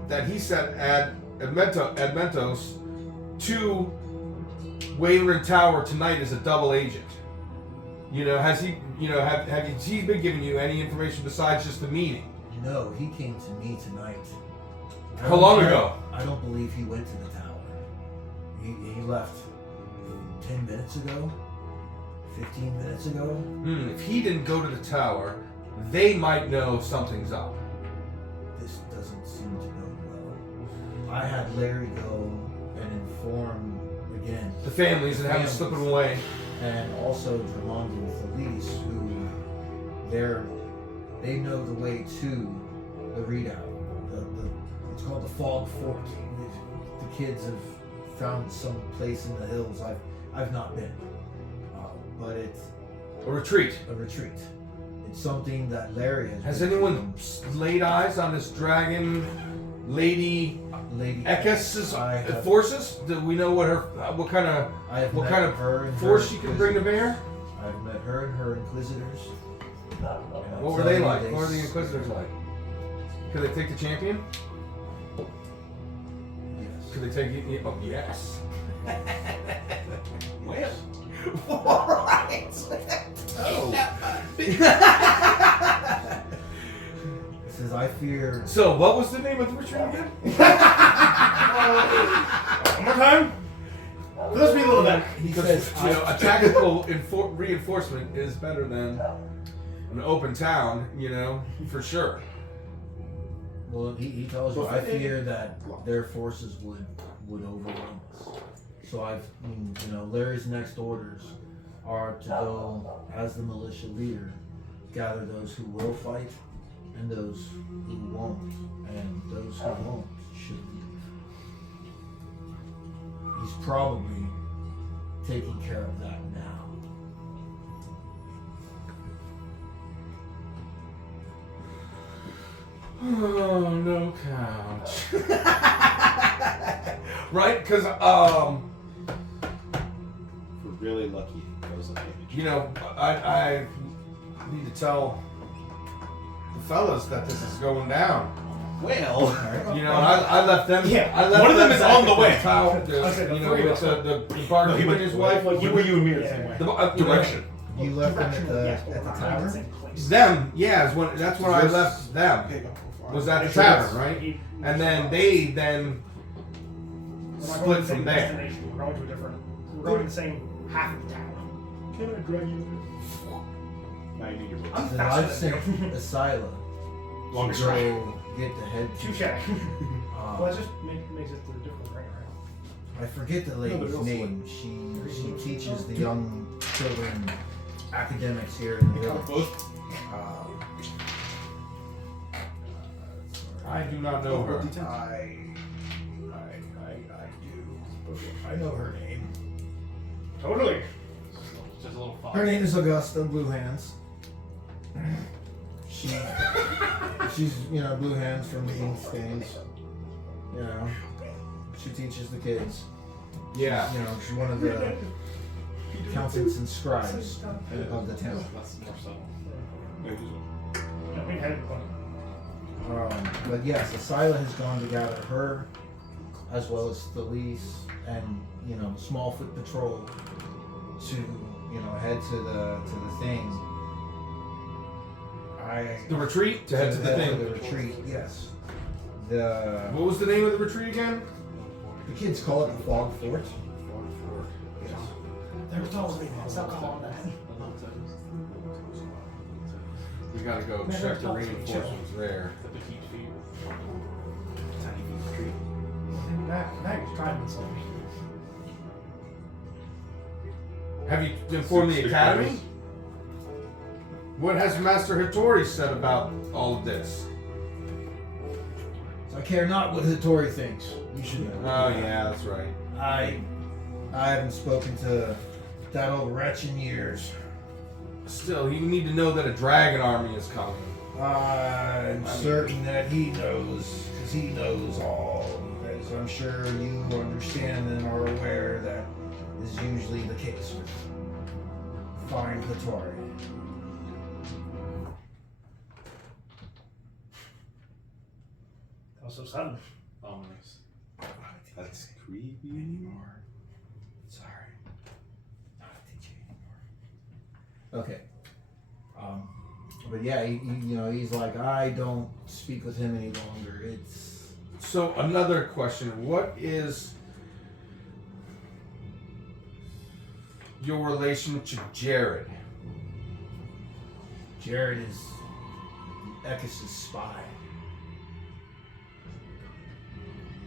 that he sent Admentos to Wayland Tower tonight as a double agent. You know, has he? You know, have he been giving you any information besides just the meeting? No, he came to me tonight. How long ago? I don't believe he went to the tower. He left 10 minutes ago, 15 minutes ago. If he didn't go to the tower, they might know something's up. This doesn't seem to go well. I had Larry go and inform again The families and have them slipping away. and also Drummond and Felice, who they know the way to the redoubt. It's called the Fog Fort. The kids have found some place in the hills. I've not been, but it's A retreat. a retreat. It's something that Larry Has been anyone laid eyes on this dragon lady Lady Ekis' I have- forces? Do we know what kind of I have what met kind of her and force her she can bring to bear? I've met her and her inquisitors. And I'll What were tell they you, like? What were the Inquisitors like? Could they take the champion? Yes. Could they take you? Oh, yes. Well. It says, I fear. So, what was the name of the retreat again? One more time. Let's be a little bit. He Because says, you know, a tactical reinforcement is better than an open town. You know, for sure. well, he tells you, I fear that their forces would overwhelm us. So Larry's next orders are to go as the militia leader, gather those who will fight and those who won't, and those who won't should leave. He's probably taking care of that now. Oh, no couch. Right? Because We're really lucky it goes up image. you know, I need to tell the fellas that this is going down. Well, You know, I left them. Yeah, I left one of them them is back on the at way. Tower, I said the you know, three of with us. the barkeeper and his wife. you and me are the same way. The Direction. You left them at the tower? Them, yeah, that's when I left them. Was at the tavern, right? And then they split from there. We're going to a different. We're going to the same half of the town. Can I drag you? Now you need your books. I'm Then I've faster sent than you. Asila Longer to stride. go get the head. Touche. Well, it just makes it to a different ring, right? I forget the lady's also name. She teaches the young children academics here in the village. Both. I do not know her. I do. I know her name. Totally. Just a little fog. Her name is Augusta Blue Hands. She's Blue Hands from the Ink Stains. You know, she teaches the kids. Yeah. You know, she's one of the accountants and scribes of the town. That's more subtle. Yeah, this one. I mean, head one. But yes, Asila has gone to gather her, as well as Felice and Smallfoot Patrol to head to the thing. The retreat to head to the thing. The retreat, yes. What was the name of the retreat again? The kids call it the Fog Fort. There was always me, man. Stop calling that. We gotta go check the reinforcements there. The petite feet. Tiny feet tree. Now you're trying to insult me. Have you informed the academy? What has Master Hattori said about all of this? I care not what Hattori thinks. You should know. Oh yeah, that's right. I haven't spoken to that old wretch in years. Still, you need to know that a dragon army is coming. I'm certain that he knows, because he knows all. As I'm sure you understand and are aware that is usually the case with fine Hattori. That was so sudden. Ominous. That's creepy anymore. Sorry. Not a DJ anymore. Okay. But yeah, he's like, I don't speak with him any longer. It's So another question: what is your relation to Jared? Jared is Ekis' spy.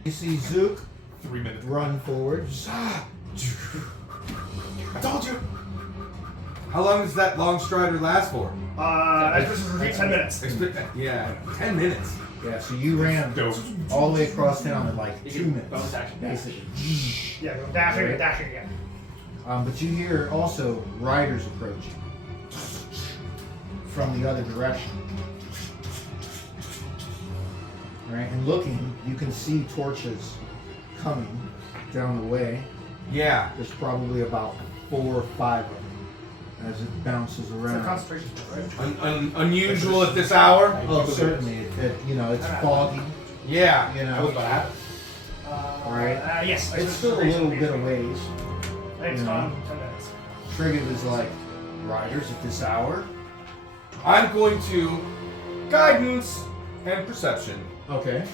You see Zook 3 minutes. run forward. I told you. How long does that long strider last for? This is repeat 10 minutes. Yeah, 10 minutes. Yeah, so you ran all the way across town in like You 2 can minutes. bonus action. Basically. Yeah, go dashing and dashing again. But you hear also riders approaching from the other direction. Right, and looking, you can see torches coming down the way. Yeah. There's probably about 4 or 5 of them as it bounces It's a around. concentration, right? Unusual at this hour? Oh, certainly. It's foggy. Yeah. You know, right? Yes. It's still a little bit of ways. I think it's you know. gone 10 minutes. Frigate is like, riders at this hour? I'm going to guidance and perception. Okay.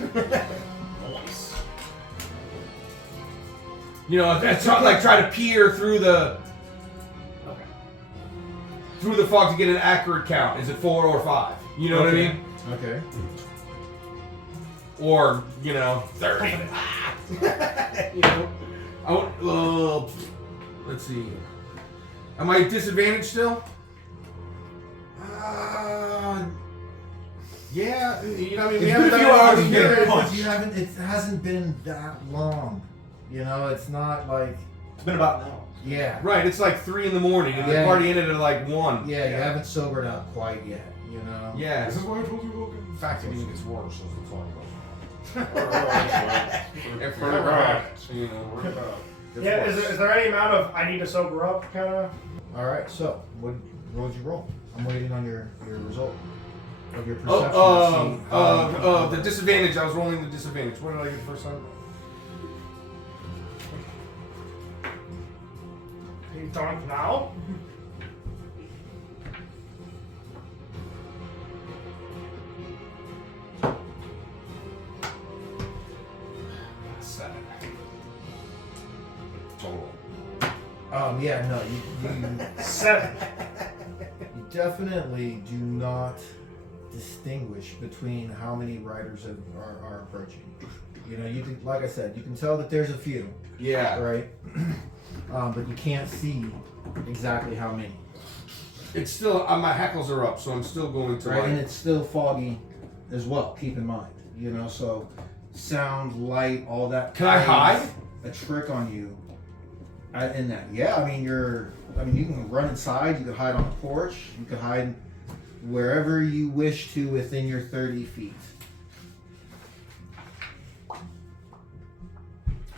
You know, it's not like try to peer through the fog to get an accurate count. Is it 4 or 5? You know what I mean? Okay. Or 30. You know. I won't, let's see. Am I at disadvantage still? Yeah. You know, I mean, we It's haven't been a done few hours anything to get here. it. Punch. It hasn't been that long. You know, it's not like, It's been about an hour. yeah. Right, it's like 3 in the morning, and Yeah. the party ended at like 1. Yeah, you haven't sobered up quite yet, you know? Yeah. This is why I told you, Logan. In fact, it even gets worse as the time goes You know. Yeah, is there any amount of I need to sober up kind of? Alright, so, what did you roll? I'm waiting on your result of your perception. to see, The disadvantage. I was rolling the disadvantage. What did I get the first time? Are you drunk now? total. Yeah, no, you 7. you definitely do not distinguish between how many riders are approaching. You know, you can, like I said, you can tell that there's a few, Yeah. right? But you can't see exactly how many. It's still my hackles are up, so I'm still going to Right, and like. it's still foggy as well. Keep in mind, you know, so sound, light, all that. Can I plays hide? a trick on you. In that, yeah. I mean, you can run inside. You could hide on a porch. You could hide wherever you wish to within your 30 feet.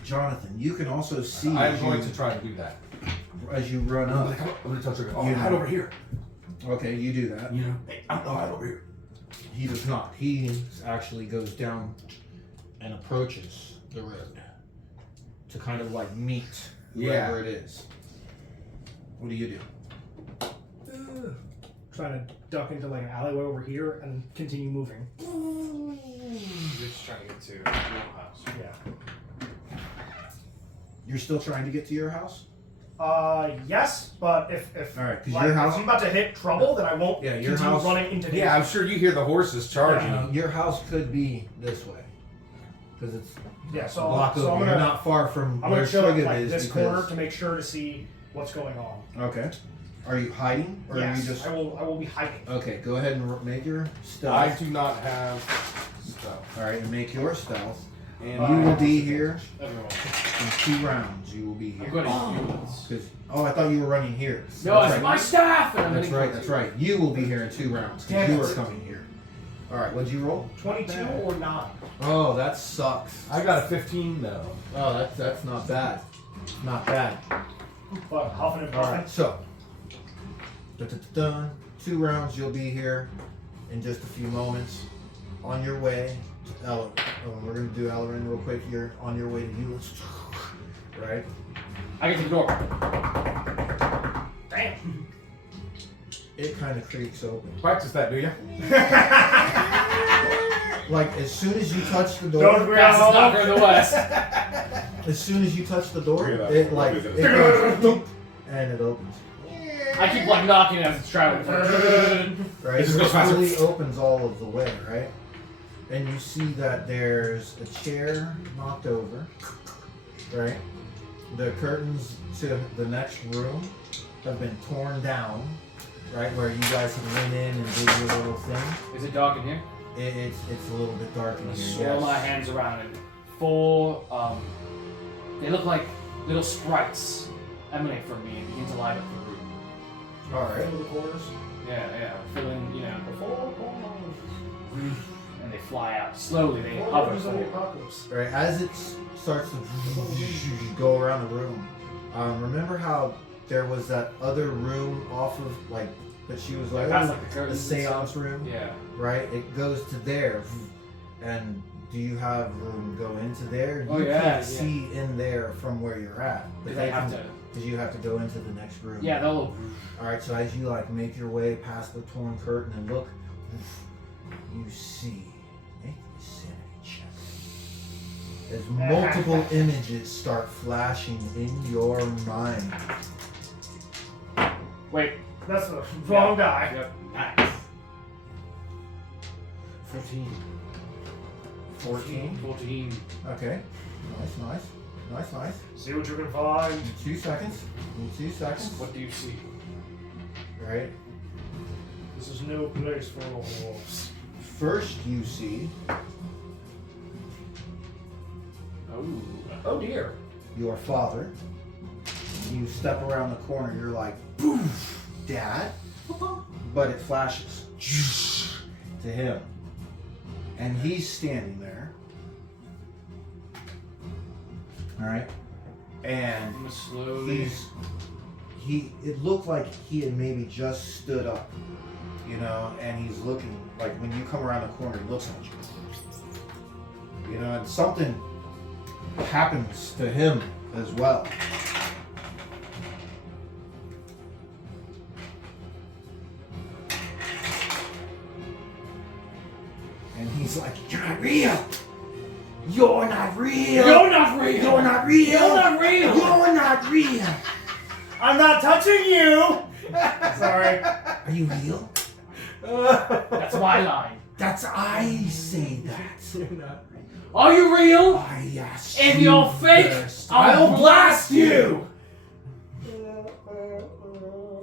Jonathan, you can also see. I'm as going you- to try to do that. as you run I'm up. gonna touch her. Oh, You hide know. over here. Okay, you do that. You know. Hey, I'm hide over here. He does not. He actually goes down and approaches the road to kind of like meet whoever it is. What do you do? Trying to duck into like an alleyway over here and continue moving. You're just trying to get to your house. Yeah. You're still trying to get to your house? Yes, but if All right, because like, your if house. I'm about to hit trouble, then I won't Yeah, your continue house- running into Yeah, I'm sure you hear the horses charging. Your house could be this way. because it's Yeah, a so, block so over. I'm You're gonna not far from I'm where gonna chill at Striga like is this because. corner to make sure to see what's going on. Okay. Are you hiding or Yes, are you just? I will be hiding. Okay, go ahead and make your stealth. I do not have stuff. All right, and make your stealth. And You will be here Everyone. in 2 rounds. You will be here. I'm going to use. 'Cause- oh, I thought you were running here. No, That's it's right. my staff! And I'm That's gonna right. kill That's you. right. You will be here in 2 rounds Damn because you it. are coming here. All right. What'd you roll? 22 or 9. Oh, that sucks. I got a 15 though. Oh, that's not bad. Not bad. But huffing and All puffing. right. So, dun, 2 rounds. You'll be here in just a few moments. On your way to Ella. Oh, we're gonna do Ellerin real quick. You're on your way to Euless. Right. I get to the door. Damn. It kind of creaks open. Practice that, do you? Like as soon as you touch the Don't door, we Fastest all knocker in the West. as soon as you touch the door, Look at that. it like Look it at goes thump, and it opens. I keep like knocking as it's traveling. Right, It just so goes it faster. really opens all of the way, right? And you see that there's a chair knocked over, right? The curtains to the next room have been torn down, right? Where you guys have went in and did your little thing. Is it dark in here? It's a little bit dark I'm in gonna here. swirl my Yes. hands around it. 4, they look like little sprites emanate from me and begin to light up the room. All right. Fill the quarters. Yeah, filling, and they fly out. Slowly, they hover Quarters of the forward. apocalypse. Right, as it starts to go around the room, remember how there was that other room off of, like, that she was like, Past oh, like the the curtains and seance stuff. room, Yeah. right? It goes to there, and do you have room to go into there? Oh, You yeah, can't yeah. see in there from where you're at, but Because I have to. because you have to go into the next room. Yeah, they'll. All right, so as you like make your way past the torn curtain and look, you see. Make a sanity check. As multiple images start flashing in your mind. Wait. That's the wrong guy. Yep. Nice. 14. 14. 14. Okay. Nice. See what you can find. 2 seconds. In 2 seconds. What do you see? Right. This is no place for wolves. First, you see Oh. Oh dear. your father. You step around the corner. You're like, "Boof, Dad," but it flashes to him, and he's standing there. All right, and I'm gonna slowly. it looked like he had maybe just stood up, you know, and he's looking like when you come around the corner, he looks at you, you know, and something happens to him as well. And he's like, "You're not real. You're not real. You're not real! You're not real. You're not real! You're not real. I'm not touching you! Sorry. Are you real? That's my line. That's I say that. Are you real? I asked If you you're fake, first. I'll blast you!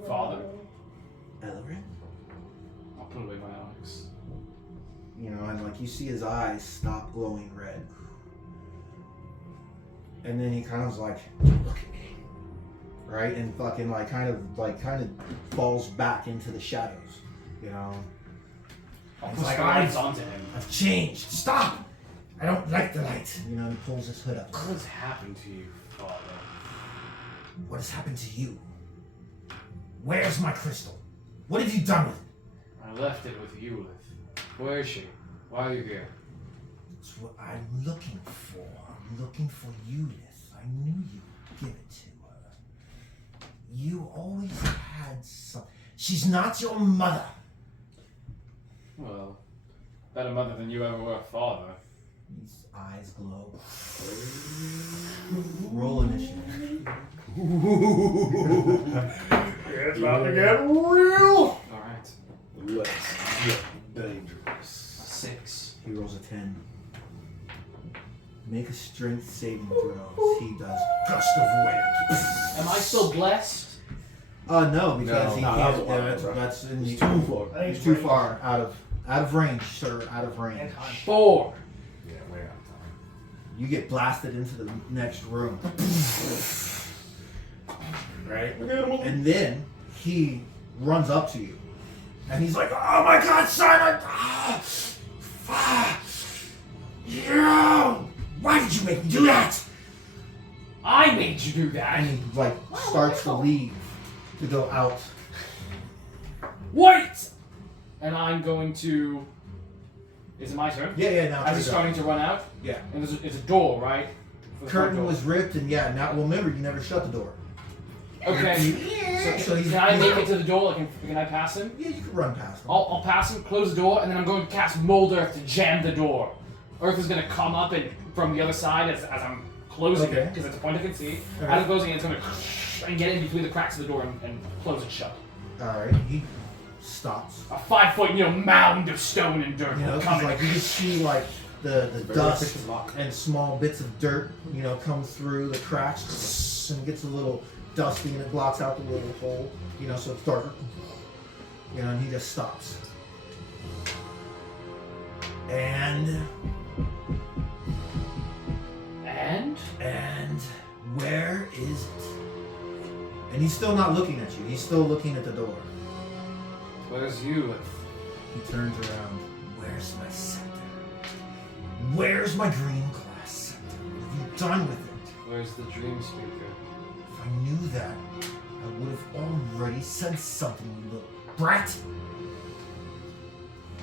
Father, Ellerin, I'll put away my onyx. you know, and like you see his eyes stop glowing red, and then he kind of like, look at me, right, and fucking like kind of falls back into the shadows, you know. I'll It's push like, the lights onto him. I've changed. Stop! I don't like the light. You know, he pulls his hood up. What has happened to you, Father? What has happened to you? Where's my crystal? What have you done with it? I left it with you. Where is she? Why are you here? It's what I'm looking for. I'm looking for Eunice. I knew you'd give it to her. You always had some. She's not your mother. Well, better mother than you ever were, father. His eyes glow. Roll initiative. It's about to get real! Alright. Let's get dangerous. 6. He rolls a 10. Make a strength saving throw. He does gust of wind. Am I still blessed? No, because he No, can't. that was a lot, That's, bro. that's in the, It's too far. I think It's too far out of range, sir. Out of range. And time. 4. Yeah, way out of time. You get blasted into the next room. Right? And then he runs up to you. And he's like, oh my god, Simon! Why did you make me do that? I made you do that. And he like starts to leave to go out. Wait! And I'm going to. Is it my turn? Yeah, now As it's he's starting to run out? Yeah. And it's a door, right? For the front Curtain door. was ripped, and yeah, now well, remember you never shut the door. Okay. So he's, Can I make it to the door? Like, can I pass him? Yeah, you can run past him. I'll pass him, close the door, and then I'm going to cast Mold Earth to jam the door. Earth is going to come up and from the other side as I'm closing it, because it's a point I can see. Okay. As I'm closing it, it's going to and get in between the cracks of the door and close it shut. Alright, he stops. A 5-foot, mound of stone and dirt You know, will 'cause, come. like you just see like the dust efficient lock. and small bits of dirt, come through the cracks and it gets a little dusty and it blocks out the little hole, so it's darker. And he just stops. And where is it? And he's still not looking at you. He's still looking at the door. Where's you? He turns around. Where's my scepter? Where's my green glass scepter? What have you done with it? Where's the dream speaker? If I knew that, I would have already said something, you little brat.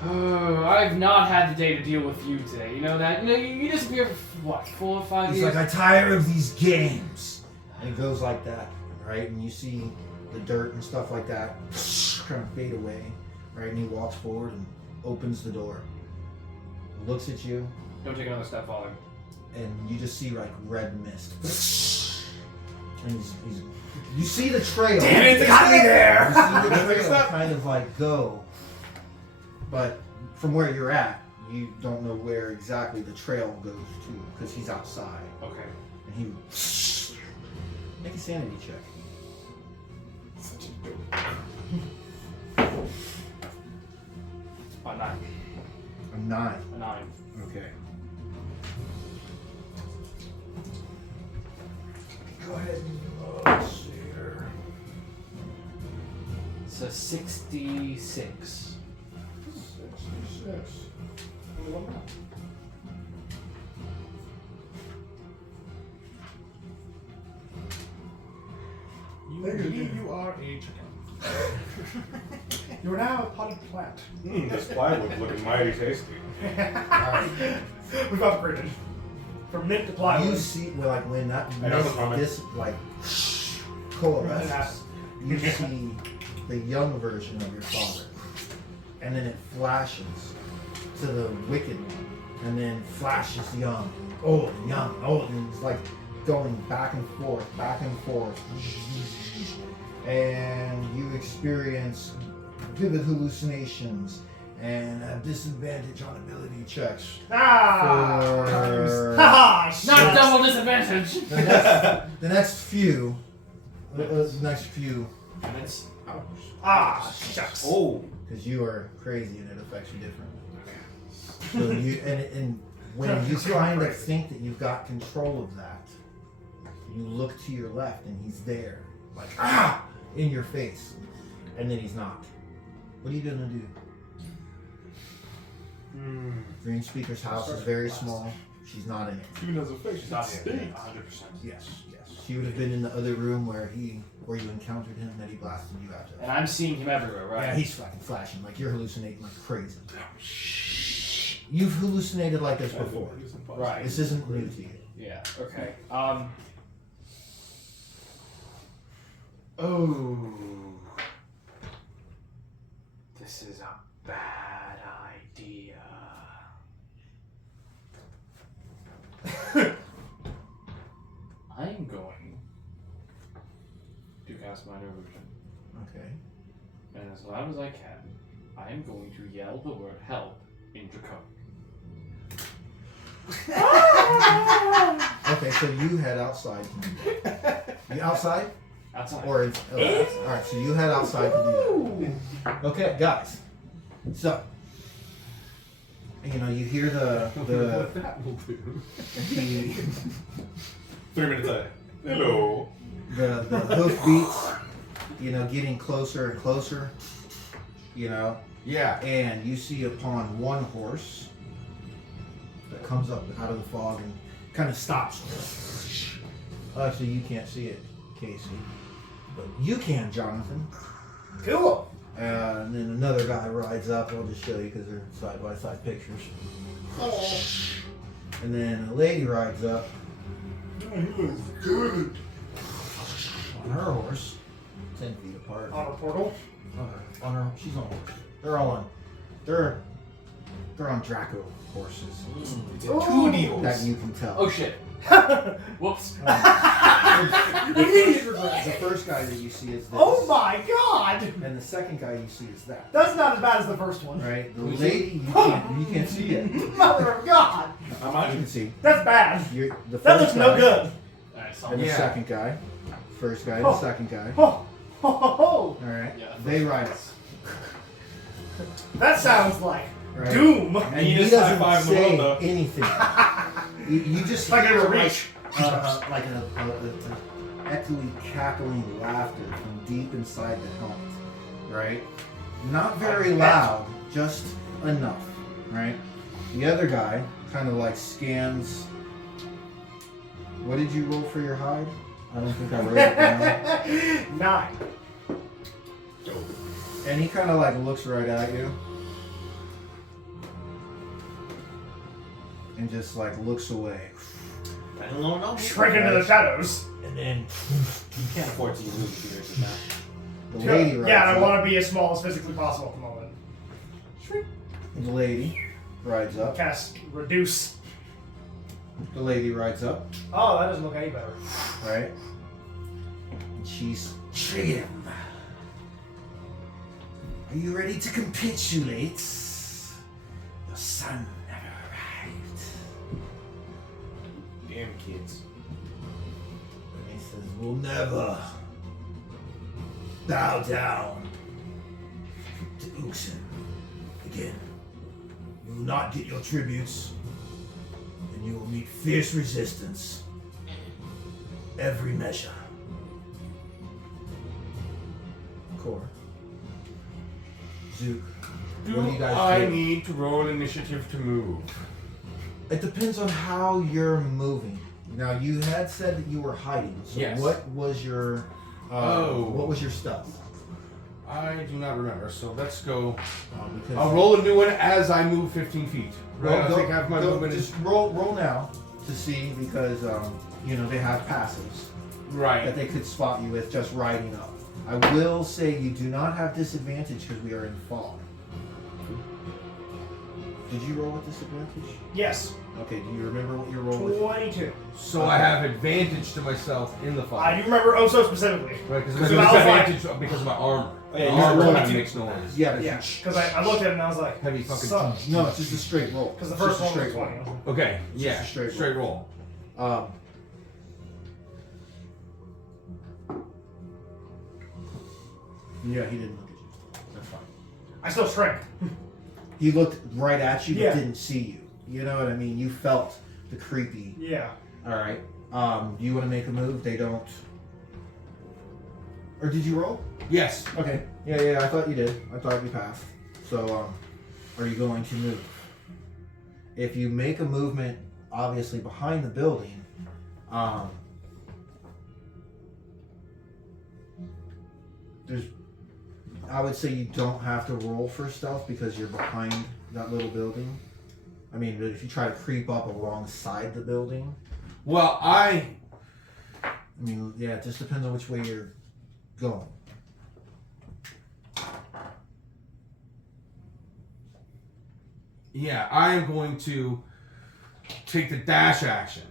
Oh, I've not had the day to deal with you today. You know that? You disappear for what, 4 or 5 He's years? like, I'm tired of these games. And it goes like that, right? And you see the dirt and stuff like that kind of fade away, right? And he walks forward and opens the door, looks at you, Don't take another step, Father. and you just see like red mist. And he's you see the trail. Damn it, got me there! You see the trail kind of like go. But from where you're at, you don't know where exactly the trail goes to, because he's outside. Okay. And he make a sanity check. A 9. A 9. A 9. Okay. Go ahead and let's see here. It's a 66. 66. You are a chicken. You are now a potted plant. This plywood's looking mighty tasty. We've upgraded from mint to plywood. You see, well, like when that I know mist, the comment. this like coalesces, you see the young version of your father, and then it flashes to the wicked one, and then flashes young, old, and it's like going back and forth, and you experience vivid hallucinations and a disadvantage on ability checks. For Haha! Not shut. double disadvantage! the next few Minutes. Shucks. Oh. because you are crazy and it affects you differently. So you and when you kind of think that you've got control of that, you look to your left and he's there, like in your face, and then he's not. What are you gonna do? Dream Speaker's house is very small. She's not in it. Even as a face, She's not here. stinks. 100%. Yes. She would have been in the other room where you encountered him that he blasted you out of. And I'm seeing him everywhere, right? Yeah, he's fucking flashing like you're hallucinating like crazy. You've hallucinated like this before. Right. This isn't new to you. Yeah, okay. Oh. This is a bad idea. I'm going to cast Minor Illusion. Okay. And as loud as I can, I am going to yell the word help in Draconic. Okay, so you head outside. You outside? Outside. Or alright, so you head outside to do that. Okay, guys. So you hear the that will do. 3 minutes later. Hello. the hoof beats, getting closer and closer, Yeah. and you see upon one horse that comes up out of the fog and kind of stops. Actually, you can't see it, Casey, but you can, Jonathan. Cool. And then another guy rides up. I'll just show you because they're side-by-side pictures. And then a lady rides up on her horse, 10 feet apart. On a portal. On her, she's on horse. They're all on. They're on Draco horses. It's a 2D horse. That you can tell. Oh shit. Whoops. The first guy that you see is this. Oh my god! And the second guy you see is that. That's not as bad as the first one. Right? The lady you can't see it. Mother of God! You can see. That's bad. The That first looks no guy good. Alright, And the Yeah. second guy. First guy, Oh. the second guy. Oh, ho, ho, ho. Alright. Yeah. They ride up. That sounds like Right. doom. And he Meanest doesn't high five in the say world, though. anything. you just Like hear a reach. like an echoey, cackling laughter from deep inside the helmet, right? Not very loud, just enough, right? The other guy kind of like scans. What did you roll for your hide? I don't think I wrote it down. 9. And he kind of like looks right at you. And just like looks away. Shrink into the shadows. And then You can't afford to use movie theaters with that. the lady rides Yeah, and I up. want to be as small as physically possible at the moment. The lady rides up. Cast reduce. The lady rides up, Oh, that doesn't look any better. right? And she's Trim. Are you ready to capitulate? Your son never arrived. Damn kids. And he says, we'll never bow down to Uxin again. You will not get your tributes, and you will meet fierce resistance. Every measure. Core. Zook. What do you guys I do? need to roll initiative to move? It depends on how you're moving. Now you had said that you were hiding. So Yes. what was your what was your stealth? I do not remember, so let's go. Because I'll roll a new one as I move 15 feet. Right? I think half my movement is... just roll now to see because they have passives Right. that they could spot you with just riding up. I will say you do not have disadvantage because we are in fog. Did you roll with disadvantage? Yes. Okay, do you remember what you rolled with? 22. So I have advantage to myself in the I fight. do remember oh so specifically. Right, because Because there's I was like- advantage because of my armor. Oh, yeah, My you armor rolled kind of two- makes noise. Yeah, but Yeah, because I looked at it and I was like, Heavy fucking... son. no, it's just a straight roll. Because the It's first just a one was straight 20. roll. Okay, It's yeah, just a straight straight roll. Yeah, he didn't look at you. That's fine. I still shrank. He looked right at you but Yeah. didn't see you. You know what I mean? You felt the creepy. Yeah. All right. Do you want to make a move? They don't. Or did you roll? Yes. Okay. Yeah. I thought you did. I thought you passed. So, are you going to move? If you make a movement, obviously behind the building, I would say you don't have to roll for stealth because you're behind that little building. I mean, if you try to creep up alongside the building, Well, I mean, yeah, it just depends on which way you're going. I am going to take the dash action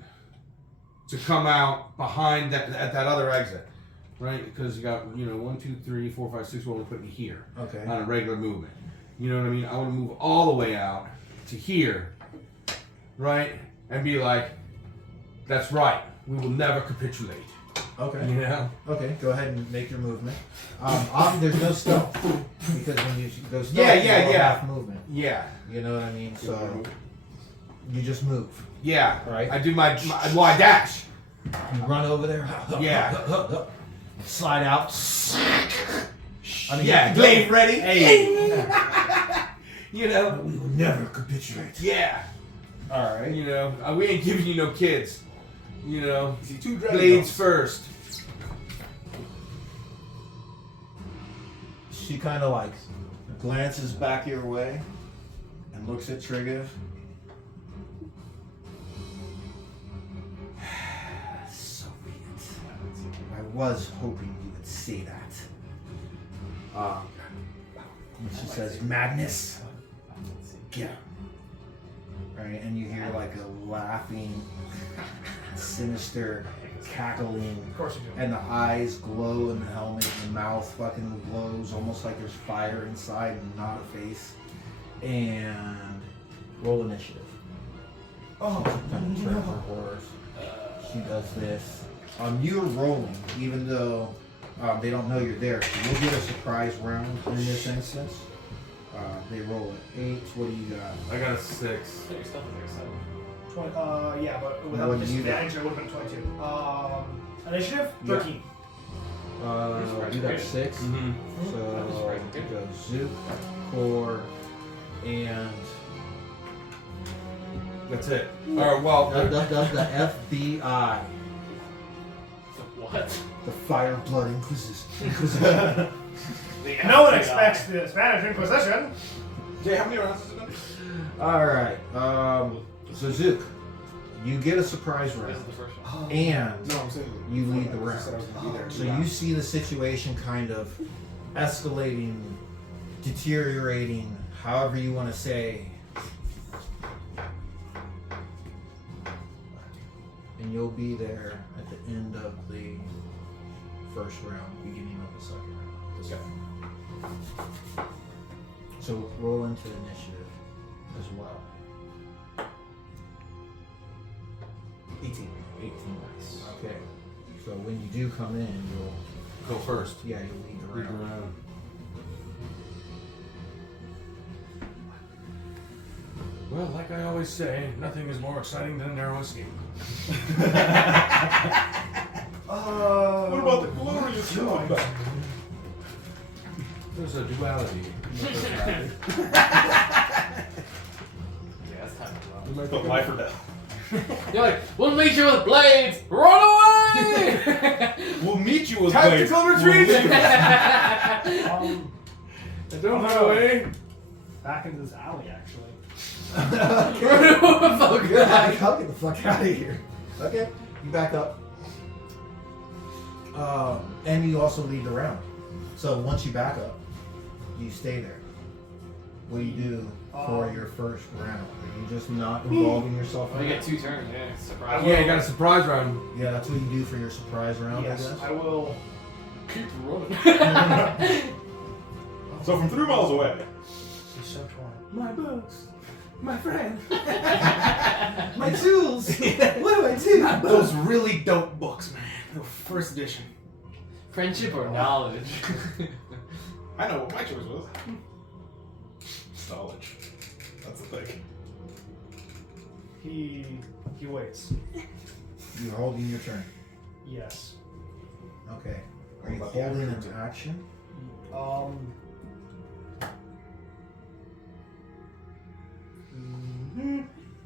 to come out behind that at that other exit, right? Because you got 1, 2, 3, 4, 5, 6. Will only put me here Okay. on a regular movement. You know what I mean? I want to move all the way out to here, right? And be like, That's right. We will never capitulate. Okay. You know? Okay, go ahead and make your movement. There's no stealth because when you go stealth, Yeah, you roll yeah. half movement. Yeah. You know what I mean? So you just move. Yeah. Right. I do my I dash. You run over there. Yeah. Slide out. I mean, Yeah, blade ready. Hey. You know? We will never capitulate. Yeah. All right. You know, we ain't giving you no kids. You know, See, 2 dragon blades dogs. first. She kind of like glances back your way and looks at Trigger. Soviet. I was hoping you would say that. And she says, madness. Yeah. Right, and you hear like a laughing, sinister cackling. Of course you do. And the eyes glow in the helmet, and the mouth fucking glows, almost like there's fire inside and not a face. And roll initiative. Oh, Kind of turn her horse. She does this. You're rolling, even though they don't know you're there. So you'll get a surprise round in this instance. They roll at 8. What do you got? I got a 6. 20, yeah, but without What do you disadvantage, it would have been 22. Initiative? 13. You got 6. Mm-hmm. So it goes Zook, Core, and That's it. Or well, the FBI, What? the Fire Blood Inquisition. No one expects the Spanish Inquisition. Jay, how many rounds has it been? All right. So Zook, you get a surprise This round, is the first one. and No, I'm saying you lead the I round. said I was gonna be there. So you see the situation kind of escalating, deteriorating, however you want to say. And you'll be there at the end of the first round, beginning of the second round. So roll into initiative as well. 18. 18. Okay. So when you do come in, you'll go first. you'll lead the round. Well, like I always say, nothing is more exciting than a narrow escape. What about the glorious comeback? There's a duality. Yeah, that's kind of low. But life or death. You're like, we'll meet you with blades! Run away! We'll meet you with Tactical blades. retreat! I'm Don't run away. Back into this alley, actually. Oh, God. I'll get the fuck out of here. Okay, you back up. And you also lead the round. So once you back up, you stay there. What do you do for your first round? Are you just not involving yourself Well, in you it? get 2 turns, yeah. Surprise. Yeah, you got a surprise round. Yeah, that's what you do for your surprise round, Yes, I guess. I will. Keep running. So from 3 miles away. She's so torn. My books. My friend. My tools! What do I do? Those really dope books, man. The first edition. Friendship or knowledge? I know what my choice was. Knowledge. That's the thing. He waits. You're holding your turn. Yes. Okay. Are you What about the holding action? an action?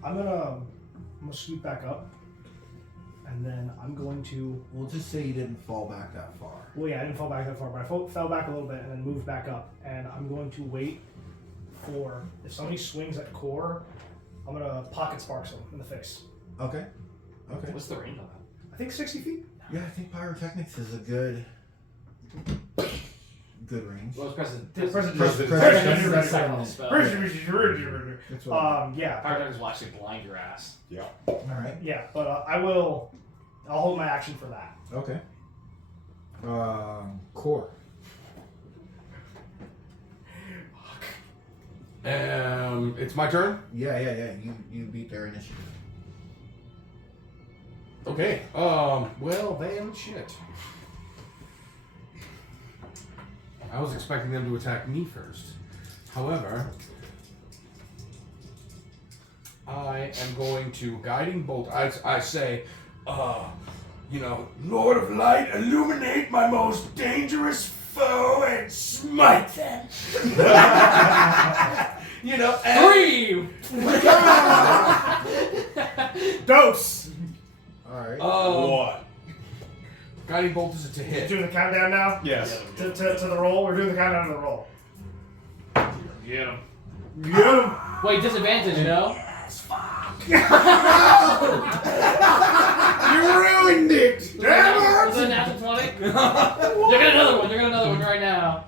I'm gonna scoot back up, and then I'm going to. We'll just say you didn't fall back that far. Well, yeah, I didn't fall back that far, but I fell back a little bit and then moved back up, and I'm going to wait for if somebody swings at core, I'm gonna pocket sparks them in the face. Okay. Okay. What's the range on that? I think 60 feet. Yeah, I think pyrotechnics is a good range. What was President? That's what Yeah, Pyrotechnics will actually blind your ass. Yeah. all right. yeah, but I'll hold my action for that. Okay. Core. It's my turn. Yeah. You beat their initiative. Okay. Well then, shit. I was expecting them to attack me first. However, I am going to guiding bolt. I say, Lord of Light, illuminate my most dangerous foe and smite them. And, 3! Dose! Alright. What? Guiding bolt is to hit. Doing the countdown now? Yes. To the roll? We're doing the countdown to the roll. Get him. Get him! Wait, disadvantage, no? You ruined it! Is that a natural 20? You're gonna another one. You're gonna another one right now.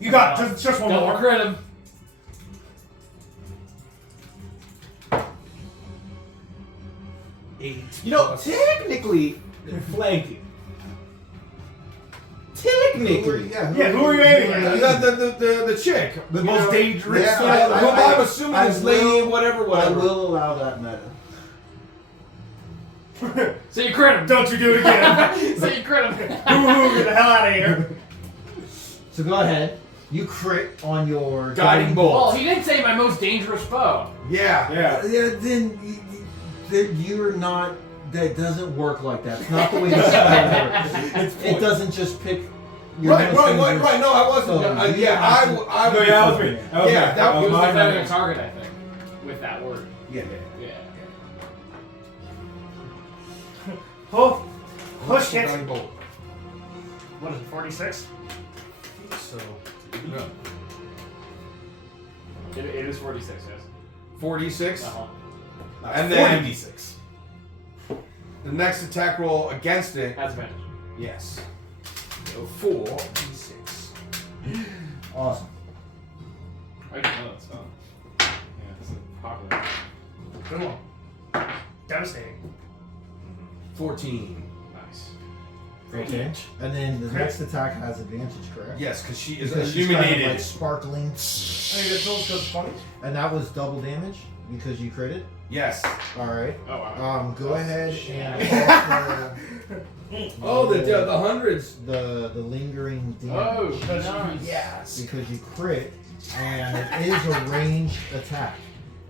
You got just one Double more. crit him. You know, technically, you're flanking. Technically. Yeah, Who are you aiming at? The chick. The most dangerous. Yeah, I'm assuming I this lady, will- whatever. I will allow that meta. So you crit him. Don't you do it again. So you crit him. Get the hell out of here. So go ahead. You crit on your Guiding bolt. Well, he didn't say my most dangerous foe. Yeah. Yeah, then you're not. That doesn't work like that. It's not the way the spell works. It doesn't just pick. Your Right. most No, dangerous- I wasn't. So I you have to- that was me. That was Yeah, me. that He was my defending a damage. target, I think, with that word. Yeah. Yeah. Oh, push hit. Guiding bolt. What is it, 46? So, no. It is 46, yes. 46. Uh-huh. And then 46. the next attack roll against it. Has advantage. Yes. So 4d6. Awesome. I didn't know that spell. Yeah, it's popular. Good one. Devastating. 14. Nice. Okay. And then the next attack has advantage, correct? Yes, because she is Because she's kind of illuminated. like sparkling. I think it goes to 20. And that was double damage because you critted. Yes. All right. Oh, wow. Go ahead and Oh, the hundreds. the lingering Oh, damage nice. Yes. because you crit, and it is a ranged attack.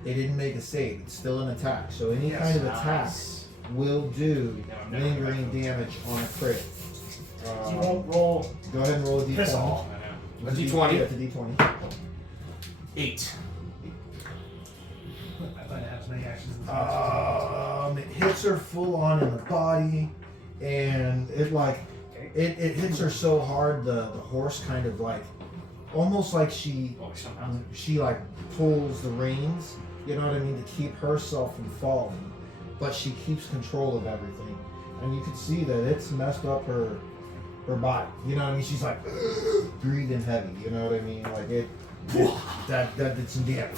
It didn't make a save. It's still an attack. So any kind of attack Nice. will do No, never lingering mind. damage on a crit. You won't roll. Go ahead and roll a d20. Piss off. I know. A d20? Yeah, it's a d20. 8. I might have as many actions as It hits her full on in the body, and it like it hits her so hard the horse kind of like almost like Well, somehow. she like pulls the reins, you know what I mean, to keep herself from falling, but she keeps control of everything, and you can see that it's messed up her body. You know what I mean? She's like breathing heavy. You know what I mean? Like that did some damage,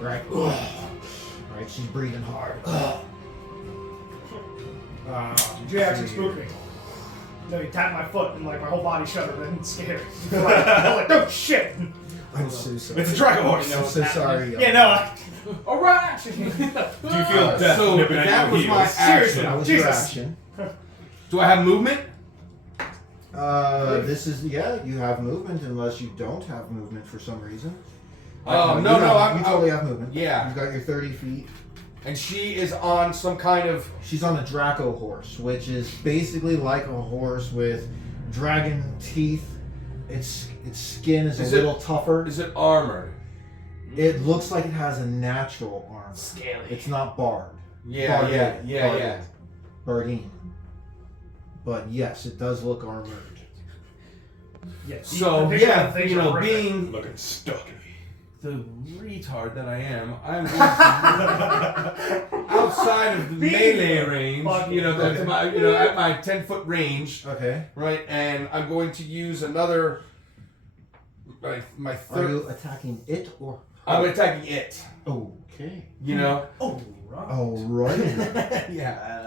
right? Right, she's breathing hard. Did you actually spook me? No, you tapped my foot and like my whole body shuddered and scared. I was like, oh shit! I'm so sorry. It's a dragon horse. I'm so sorry. Yeah, no. Alright! Do you feel death So nipping at that your was my heels? Seriously. That was Jesus. your action. Do I have movement? This is you have movement unless you don't have movement for some reason. No, you I'm- totally have movement. Yeah. You've got your 30 feet. And she is on some kind of. She's on a Draco horse, which is basically like a horse with dragon teeth. Its skin is Is a it- little tougher. Is it armored? It looks like it has a natural armor. Scaly. It's not barred. Yeah, Barded. Bardine. But yes, it does look armored. Yes. So The picture of yeah, the things you know, are horrific. being Looking stuck. the retard that I am, I'm going to, outside of the melee range, you know, that's my, you know, at my 10-foot range, Okay. right? And I'm going to use another. My Are third. you attacking it or? I'm attacking it. Okay. You know. Oh, right. All right. Yeah.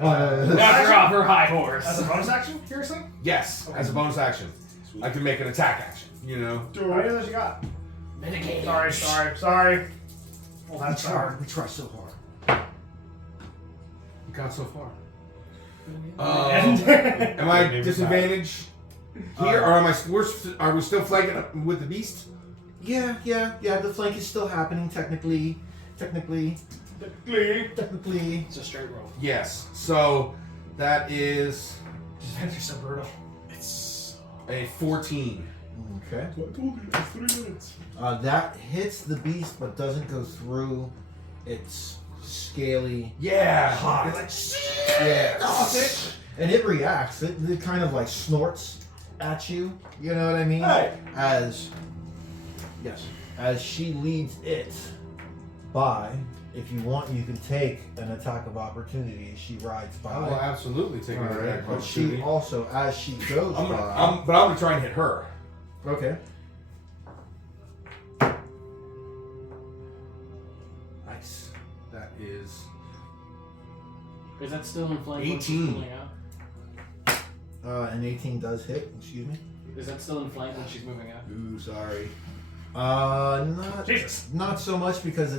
Knock her off her high horse. As a bonus action, you're saying? Yes, as a bonus action, I can make an attack action. You know. How many of those you got? Mitigate. Sorry. Well, We that's hard. try so hard. got so far. And- Am I disadvantaged here, or are we still flanking up with the beast? Yeah. The flank is still happening technically. It's a straight roll. Yes. So that is Disadvantage is so brutal. It's a 14. Okay. I told you it's 3 minutes. That hits the beast, but doesn't go through its scaly. Yeah. Yeah. And it reacts. It kind of like snorts at you. You know what I mean? Hey. As she leads it by. If you want, you can take an attack of opportunity as she rides by. I will absolutely take All an right. attack. But she also, as she goes by. But I'm gonna try and hit her. Okay. Nice. That is Is that still in flank? when she's 18. moving out? An 18 does hit. Excuse me. Is that still in flank when she's moving out? ooh, sorry. Not Jesus. not so much because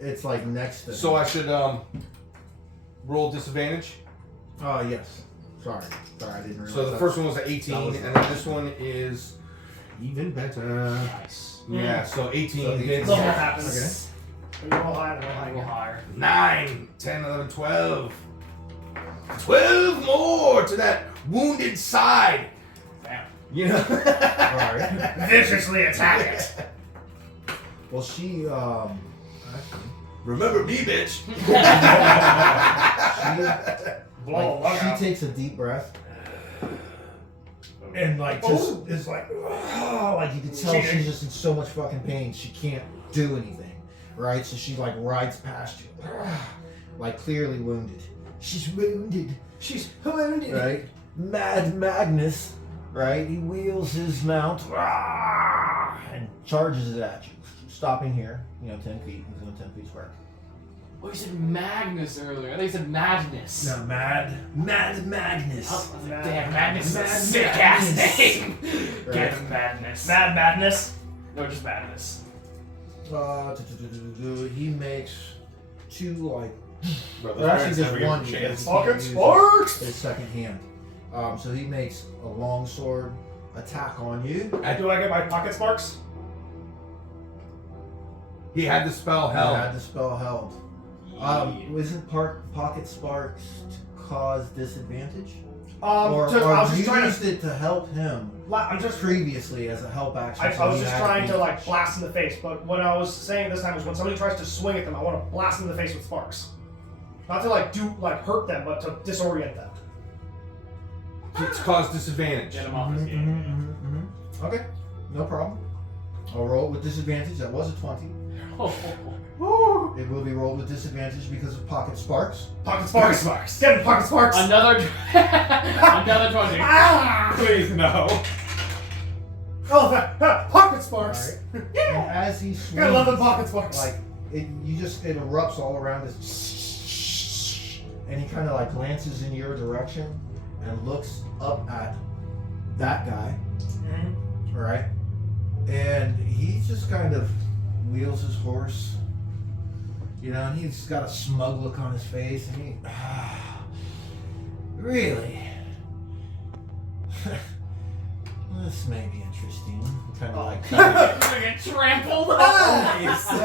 it's like next to. So I should roll disadvantage. Oh yes. Sorry, I didn't realize. So the that. first one was an 18, that was- and then this one is even better. Nice. Yeah, so 18 So 18. hits. That's all that happens. Okay. When you roll high, roll high. I go higher. 9, 10, 11, 12. 12 more to that wounded side. Damn. You know? All right. Viciously attack it. Well, she actually, Remember me, bitch. Blow a lung she out. takes a deep breath and like just is like you can tell Cheating. she's just in so much fucking pain she can't do anything, right? So she like rides past you, like clearly wounded. She's wounded. She's wounded. Right? Mad Magnus, right? He wheels his mount and charges it at you, stopping here. 10 feet. He's going 10 feet square. Oh, you said Magnus earlier. I think you said Madness. No, Mad Magnus. Oh, I was like, damn, Madness is a Mad sick ass Madness. name. Right. Get him Madness. Mad Madness. No, just Madness. He makes two like. Bro, Or actually, just one. chance. Because he Pocket can't use sparks. his second hand. So he makes a long sword attack on you. Do I get my pocket sparks? He had the spell You held. had the spell held. Isn't pocket sparks to cause disadvantage? Or I was just you trying used to. it to help him I'm just. previously as a help action. I so was he just had trying to advantage. like blast in the face, but what I was saying this time was when somebody tries to swing at them, I want to blast in the face with sparks. Not to hurt them, but to disorient them. It's caused disadvantage. Get him off his game. Okay, no problem. I'll roll it with disadvantage. That was a 20. It will be rolled with disadvantage because of pocket sparks. Pocket sparks. Get him, pocket sparks. Another 20. Ah! Please, no. Oh, pocket sparks. Alright. And as he swings, Gotta love the pocket sparks. like it erupts all around his, and he kind of like glances in your direction and looks up at that guy. Mhm. All right, and he just kind of wheels his horse, and he's got a smug look on his face, and he, really, this may be interesting. Kind of like, Get trampled. so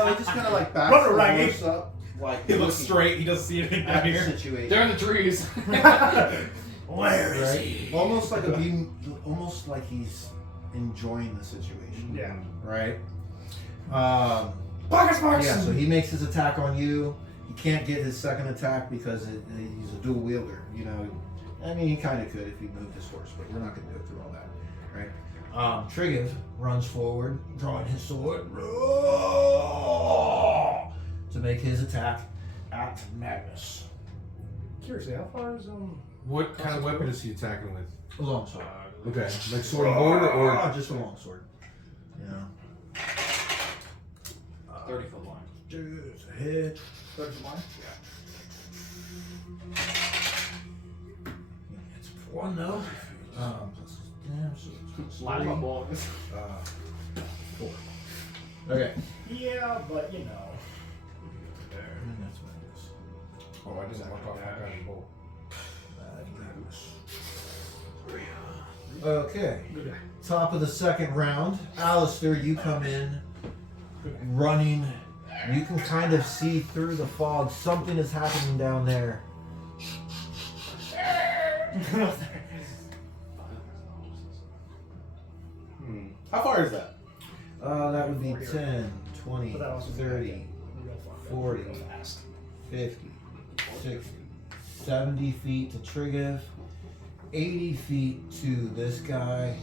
he just kind of like backs Run the around, horse up, like He looks looking straight. He doesn't see anything at down the here. situation. They're in the trees. Where is Right? he? Almost like he's enjoying the situation. Yeah. Right. Pocket sparks. Yeah. So he makes his attack on you. He can't get his second attack because he's a dual wielder. I mean, he kind of could if he moved his horse, but we're not going to go through all that. Right. Triggin runs forward, drawing his sword to make his attack at Magnus. Seriously, how far is What kind of weapon is he attacking with? A long sword. Okay, like sword and board or Just a long sword. Yeah. 30-foot line. It's a hit. 30 line? It's 1 though. Plus damn, so it's Line my balls. 4. Okay. Yeah, but And that's what it is. Oh, I didn't mark off my guiding bolt. Okay. Top of the second round. Alistair, you come in running. You can kind of see through the fog. Something is happening down there. How far is that? That would be 10, 20, But that also 30, 40, 50, 60, 70 feet to Trigev, 80 feet to this guy,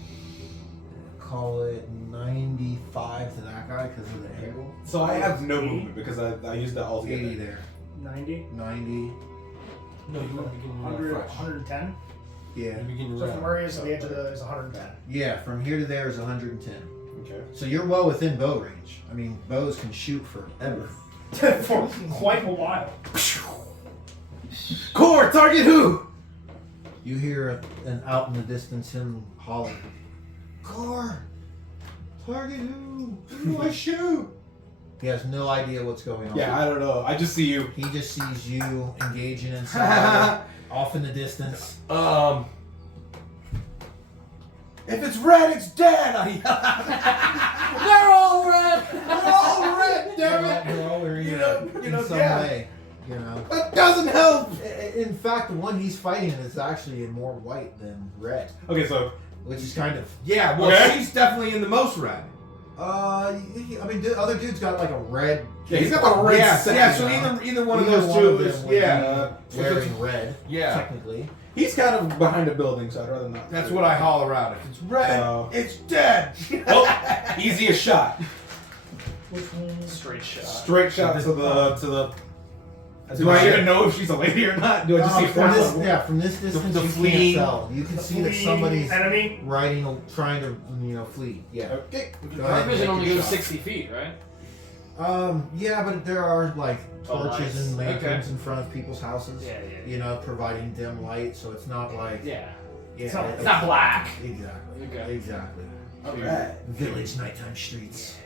call it 95 to that guy because of the angle. So I have no movement because I used that all 80 together. there. 90, 90. No, you want to begin 100, fresh. 110. Yeah. You begin your So from round. where he is to the edge of the is 110. Yeah, from here to there is 110. Okay. So you're well within bow range. I mean, bows can shoot forever. For quite a while. Core, target who? You hear an out in the distance him holler, "Core, target who? Who do I shoot?" He has no idea what's going on. Yeah, I don't know. I just see you. He just sees you engaging in somebody off in the distance. If it's red, it's dead. They're all red. We're all red, damn it. They're all wearing You it know, in some yeah. way. You know. That doesn't help. In fact, the one he's fighting is actually in more white than red, Okay, so which is kind of. Yeah, well, Okay. she's definitely in the most red. I mean, the other dude's got like a red. yeah, he's got the red. Yeah, set, yeah. you So know? either one of Either those one two of is them would yeah. be wearing red. Yeah. Technically. He's kind of behind a building, so I'd rather not. That's what I holler out. If it's red, Oh. it's dead. Oh, easiest shot. Which one? Straight shot. Straight shot to the. That's Do I my even shit. know if she's a lady or not? Do I just see from this, front? yeah, from this distance the you fleeing- can't tell. You can see that Fleeing somebody's enemy. trying to flee. Yeah. Okay. Go Our ahead and vision make only your goes shot. 60 feet, right? Yeah, but there are like Oh, torches nice. and lanterns Okay. in front of people's houses. Yeah, yeah. You know, providing dim light, so it's not like Yeah. yeah, It's not black. Exactly. Okay. Exactly. Alright. Village nighttime streets.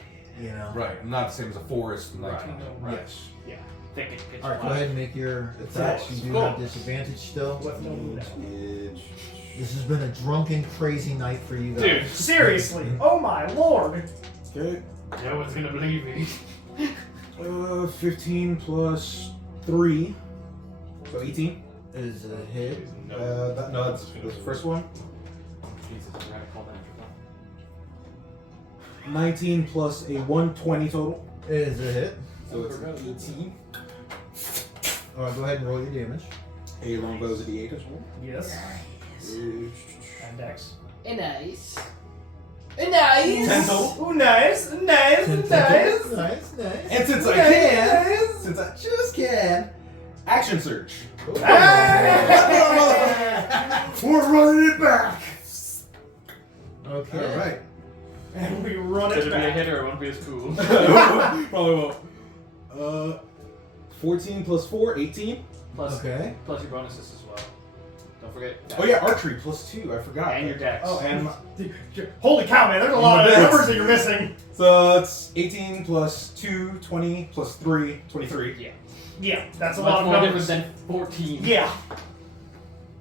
You know. Right, I'm not the same as a forest. Right. Right. Yes. Yeah. Thick pitch All right, go black. ahead and make your attacks. You do Cool. have disadvantage still. With no damage. This has been a drunken, crazy night for you guys. Dude. Seriously. Oh my lord. Okay. No one's gonna believe me. 15 plus 3. So 18. Is a hit. No, that's the first one. Jesus, I gotta call that after that. 19 plus a 120 total. Is a hit. So it's 18. All right, go ahead and roll your damage. A longbow is a d8 as well. Yes. And Dex. Nice. Nice. 10 total. Ooh, nice. Nice. Nice, Nice. nice. And since I Nice, can, nice. since I just can, action surge. We're running it back. Okay. All right. And we run Could it it be a back. hit or it won't be as cool? Probably won't. 14 plus 4, 18. Plus, Okay. plus your bonuses as well. Don't forget. Oh yeah, archery plus 2. I forgot. And your dex. Oh, and Holy cow, man! There's a lot of numbers that you're missing. so it's 18 plus 2, 20 plus 3, 23. Yeah. Yeah, that's a Much lot of more numbers. different than 14. Yeah.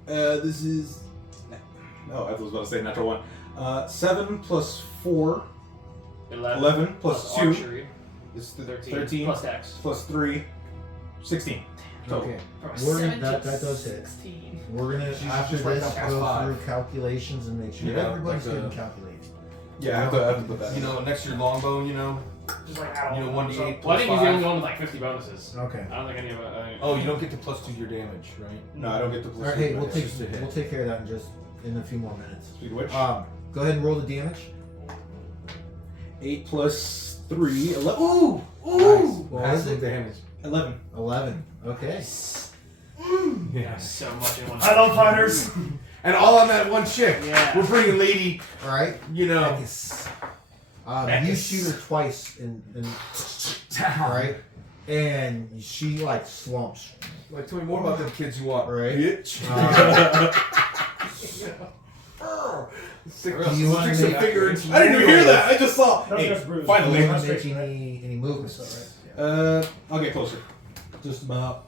This is. No, I was about to say natural 1. 7 plus 4, 11 plus 2 archery. is 13. 13 Plus dex. plus 3, 16. Total. Okay. From a We're 7 that to does hit. 16. We're gonna She's after just right this now past go 5. through calculations and make sure You know, everybody's like getting the- calculated. Yeah, I have to put that. You know, next to your longbow, you know, Just like add you all know, the 1d8 Well, I plus think he's the only 5. one with like 50 bonuses. Okay. I don't think any of it. Oh, you don't get to plus 2 your damage, right? No, I don't get to All plus right. 2. Hey, but it's just a hit. we'll take care of that in a few more minutes. Speed of which? Go ahead and roll the damage. 8 plus 3, 11. Ooh! Ooh! What was Massive it? damage. 11. 11. Okay. Yeah. So much in one. I love fighters. And all on that one chick. Yeah. We're bringing lady, All right. you know. Yes. You shoot her twice all right, and she like slumps. Like, tell me more about them kids you want. Right. Bitch. Sick, Do you wanna stick some make- finger into I didn't even hear that. I just saw. That was Hey, just bruised. Do finally. you want to make any movements? So, right? I'll get closer. Just about.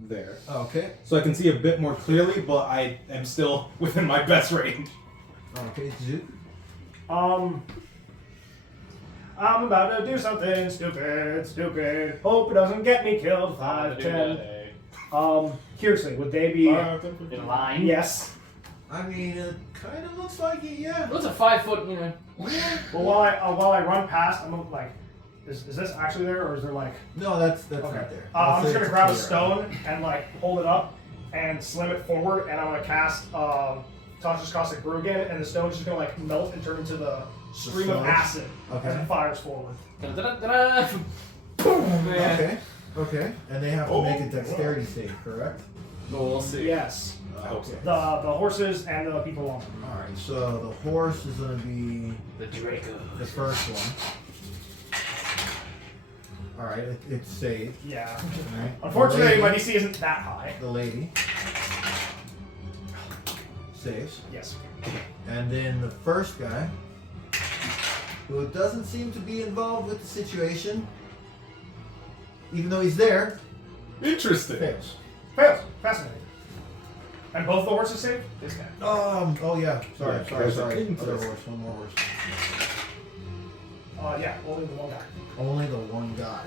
there. Okay. So I can see a bit more clearly, but I am still within my best range. Okay, Zook. I'm about to do something stupid. Hope it doesn't get me killed. 5, 10. Curiously, would they be In line. Yes. I mean, it kind of looks like it, yeah. What's a 5 foot, you know? Well, while I run past, I'm like, is this actually there, or is there like? No, that's Okay. not there. I'm just gonna It's grab a clear. stone and like hold it up and slam it forward, and I'm gonna cast Tasha's Caustic Brew again, and the stone's just gonna like melt and turn into the stream of stones? acid Okay. as it fires forward. Da-da-da-da-da. Okay. Okay. And they have to make a dexterity save, correct? Well, we'll see. Yes. I hope so. The horses and the people on them. All right. So the horse is going to be The Draco. the first one. All right. It's saved. Yeah. All right. Unfortunately, The my lady- DC isn't that high. The lady saves. Yes. And then the first guy, who doesn't seem to be involved with the situation, even though he's there, Interesting. fails. Fails. Fascinating. And both the horses saved? This guy. Oh yeah. Sorry. Yeah, there's Other an horse. One more horse. Yeah, only the one guy. Only the one guy.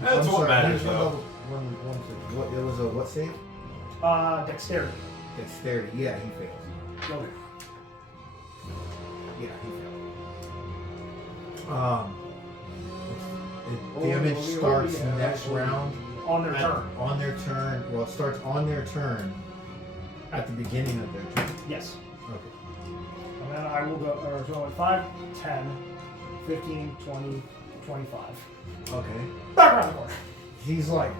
That's I'm what sorry, matters, here's one though. level- one second. What it was a what save? Dexterity. Dexterity. Yeah, he fails. Okay. Yeah, he failed. Damage starts next round. On their turn. On their turn. Well, it starts on their turn at the beginning of their turn. Yes. Okay. And then I will go, so at 5, 10, 15, 20, 25. Okay. Back around the corner. He's like,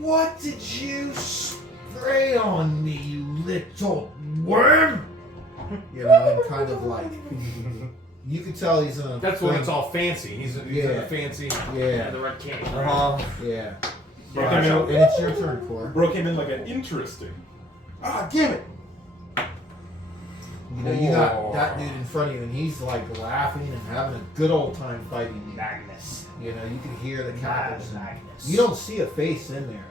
what did you spray on me, you little worm? You know, and kind of like, you could tell he's in a. That's when it's all fancy. He's in a fancy. Yeah. The Red King. Yeah. Bro, And came in, it's your turn, Cor. bro came in like an interesting. Ah, damn it! You know, you got that dude in front of you, and he's like laughing and having a good old time fighting you. Magnus. You know, you can hear the cackles. and Magnus. You don't see a face in there.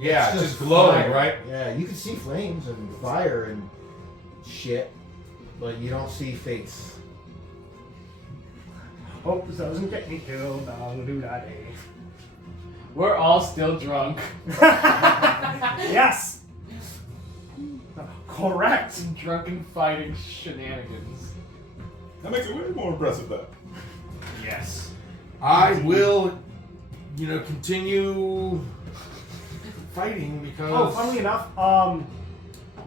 Yeah, It's just glowing, fire. right? Yeah, you can see flames and fire and shit, but you don't see face. Hope this doesn't get me killed. I'll do that day. We're all still drunk. Yes! Correct! Drunken fighting shenanigans. That makes it way more impressive, though. Yes. I will, continue fighting because. Oh, funnily enough,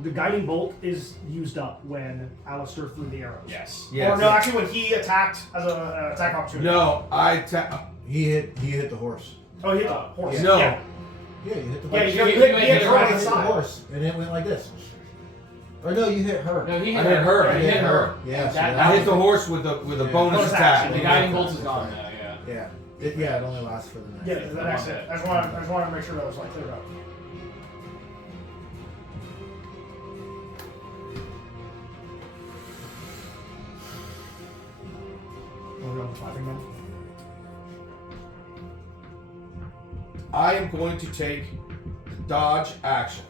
the guiding bolt is used up when Alistair threw the arrows. Yes. Yes. Or no, actually when he attacked as an attack opportunity. No, He hit the horse. Oh, he hit the horse. Yeah. No. Yeah. Yeah, you hit the Yeah, horse. you You hit hit the her right on hit the side. horse, and it went like this. Or no, you hit her. No, he hit I hit her. Yeah, I he hit her. Yeah, so That- I hit the horse with a bonus Bonus attack. action. The guiding bolt is gone now, yeah. Yeah. It only lasts for the next. Yeah, phase. that's it. I just wanted to make sure that was like clear up. Are we on the clapping then? I am going to take the dodge action.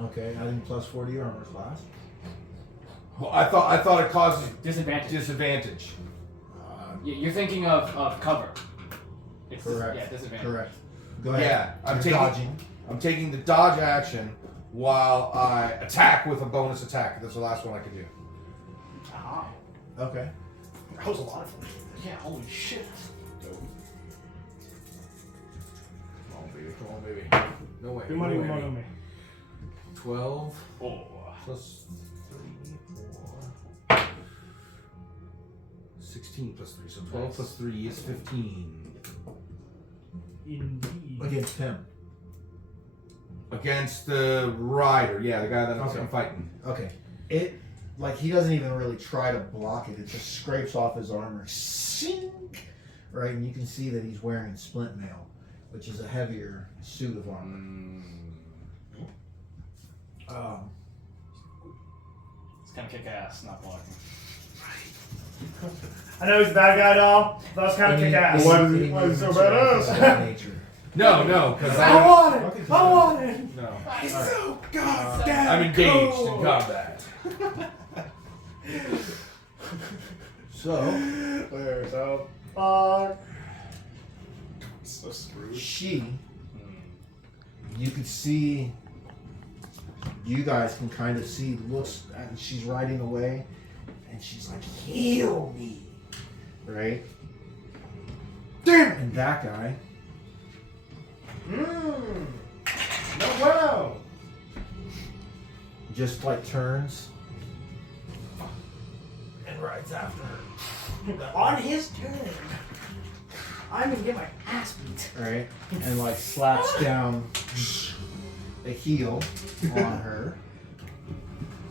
Okay, adding plus 4 to your armor class. Well, I thought it causes Disadvantage. disadvantage. You're thinking of cover. It's Correct. Yeah, disadvantage. Correct. Go ahead. Yeah, I'm You're taking dodging. I'm taking the dodge action while I attack with a bonus attack. That's the last one I can do. Ah, Okay. that was a lot of fun. Yeah, holy shit. Come on, baby. No way. Good money, no good way. money on me. 12 Oh. plus 3, 16 plus 3. So 12 plus 3 is 15. Indeed. Against him. Against the rider. Yeah, the guy that Okay. I'm fighting. Okay. It, like, he doesn't even really try to block it. It just scrapes off his armor. Sink! Right, and you can see that he's wearing splint mail, which is a heavier suit of armor. It's kind of kick ass, not blocking. I know he's a bad guy, doll. That was kind of kick ass. Any movement so checks badass? of that nature. No, because I want it. Okay, I want it. No. He's Alright. so goddamn I'm engaged cool. in combat. So Where's the fuck? So screwed. she, you could see, you guys can kind of see, looks, and she's riding away, and she's like, heal me, right? Damn. And that guy, No bueno. just like turns and rides after her, On his turn, I'm gonna get my ass beat. right? And like slaps down a heel on her.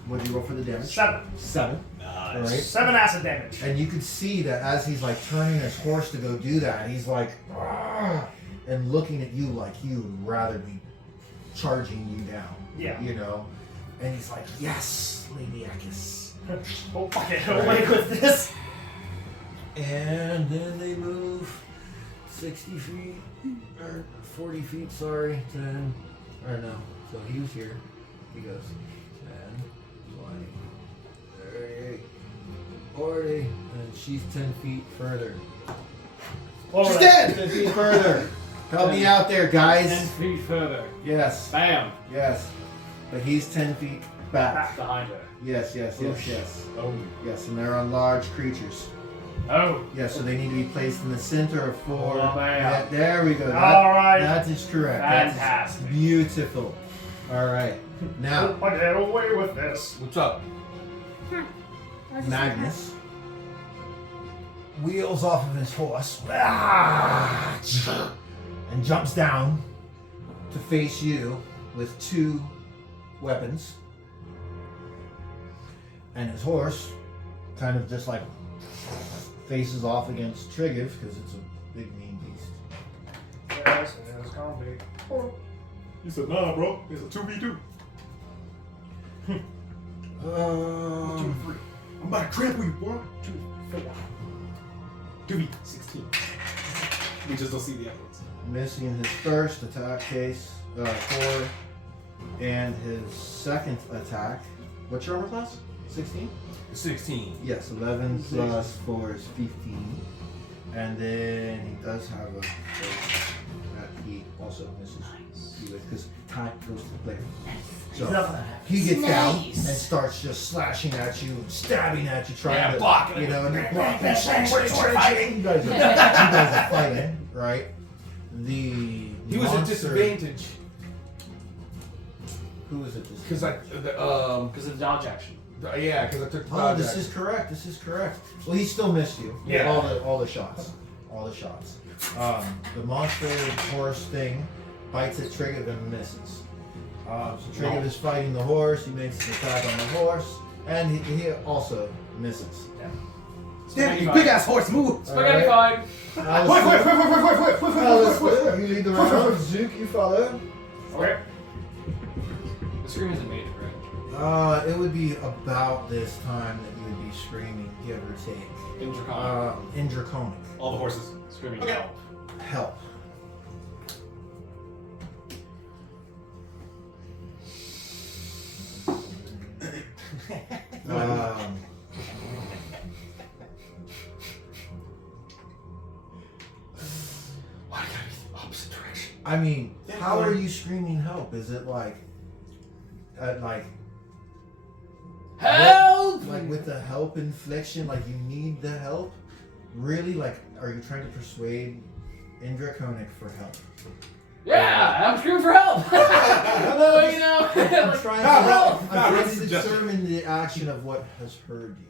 What do you roll for the damage? 7. 7. All right. 7 acid damage. And you can see that as he's like turning his horse to go do that, he's like, "Argh," and looking at you like he would rather be charging you down. Yeah. You know? And he's like, yes, Lady Ekis. Oh, fuck it. Away with this. And then they move 60 feet, or 40 feet, sorry, 10, or no. So he was here. He goes 10, 20, 38, 40, and she's 10 feet further. She's dead! 10 feet further. Help me out there, 10 guys. feet further. Yes, Bam! yes. But he's 10 feet back. Behind her. Yes, yes, yes, yes. Oh. Yes, and they're on large creatures. Oh. Yes, so they need to be placed in the center of 4. Oh, man. Yeah, there we go. All right. That is correct. That's Fantastic. beautiful. All right. Now, I get away with this. What's up? Magnus wheels off of his horse and jumps down to face you with 2 weapons. And his horse kind of just like faces off against Trigiv because it's a big mean beast. Yes, it's gonna be. He said, nah, bro. It's a 2v2. 2v3. I'm about to trample you, bro. 2v4. 2v16. We just don't see the evidence. Missing his first attack case, 4, and his second attack. What's your armor class? 16? 16. Yes, 11 plus 4 is 15. And then he does have a that he also misses you with because time goes to the player. So he gets down and starts just slashing at you, stabbing at you, trying to block it. you know, and you're blocking. We're fighting. You guys are fighting, right? He was at monster- disadvantage Who was it? because Because of the dodge action. yeah, because I took the Oh, dodge this action. is correct. This is correct. Well, he still missed you. Yeah. All the shots. All the shots. The monster horse thing bites at Trigiv and misses. So Trigiv is fighting the horse. He makes an attack on the horse, and he also misses. Damn you, big ass horse, move! Spaghetti Alright. fight! Alistair, you lead the round. Zook, you follow. Okay. The scream isn't made, right? It would be about this time that you would be screaming, give or take. In Draconic. In Draconic. All the horses. Screaming okay. help. Help. Why gotta be the opposite direction? I mean, how are you screaming help? Is it like Help! like with the help inflection, like you need the help? Really? Like, are you trying to persuade in Draconic for help? Yeah, I'm screaming for help! Hello, you know? I'm trying no, to suggestion. determine the action of what has heard you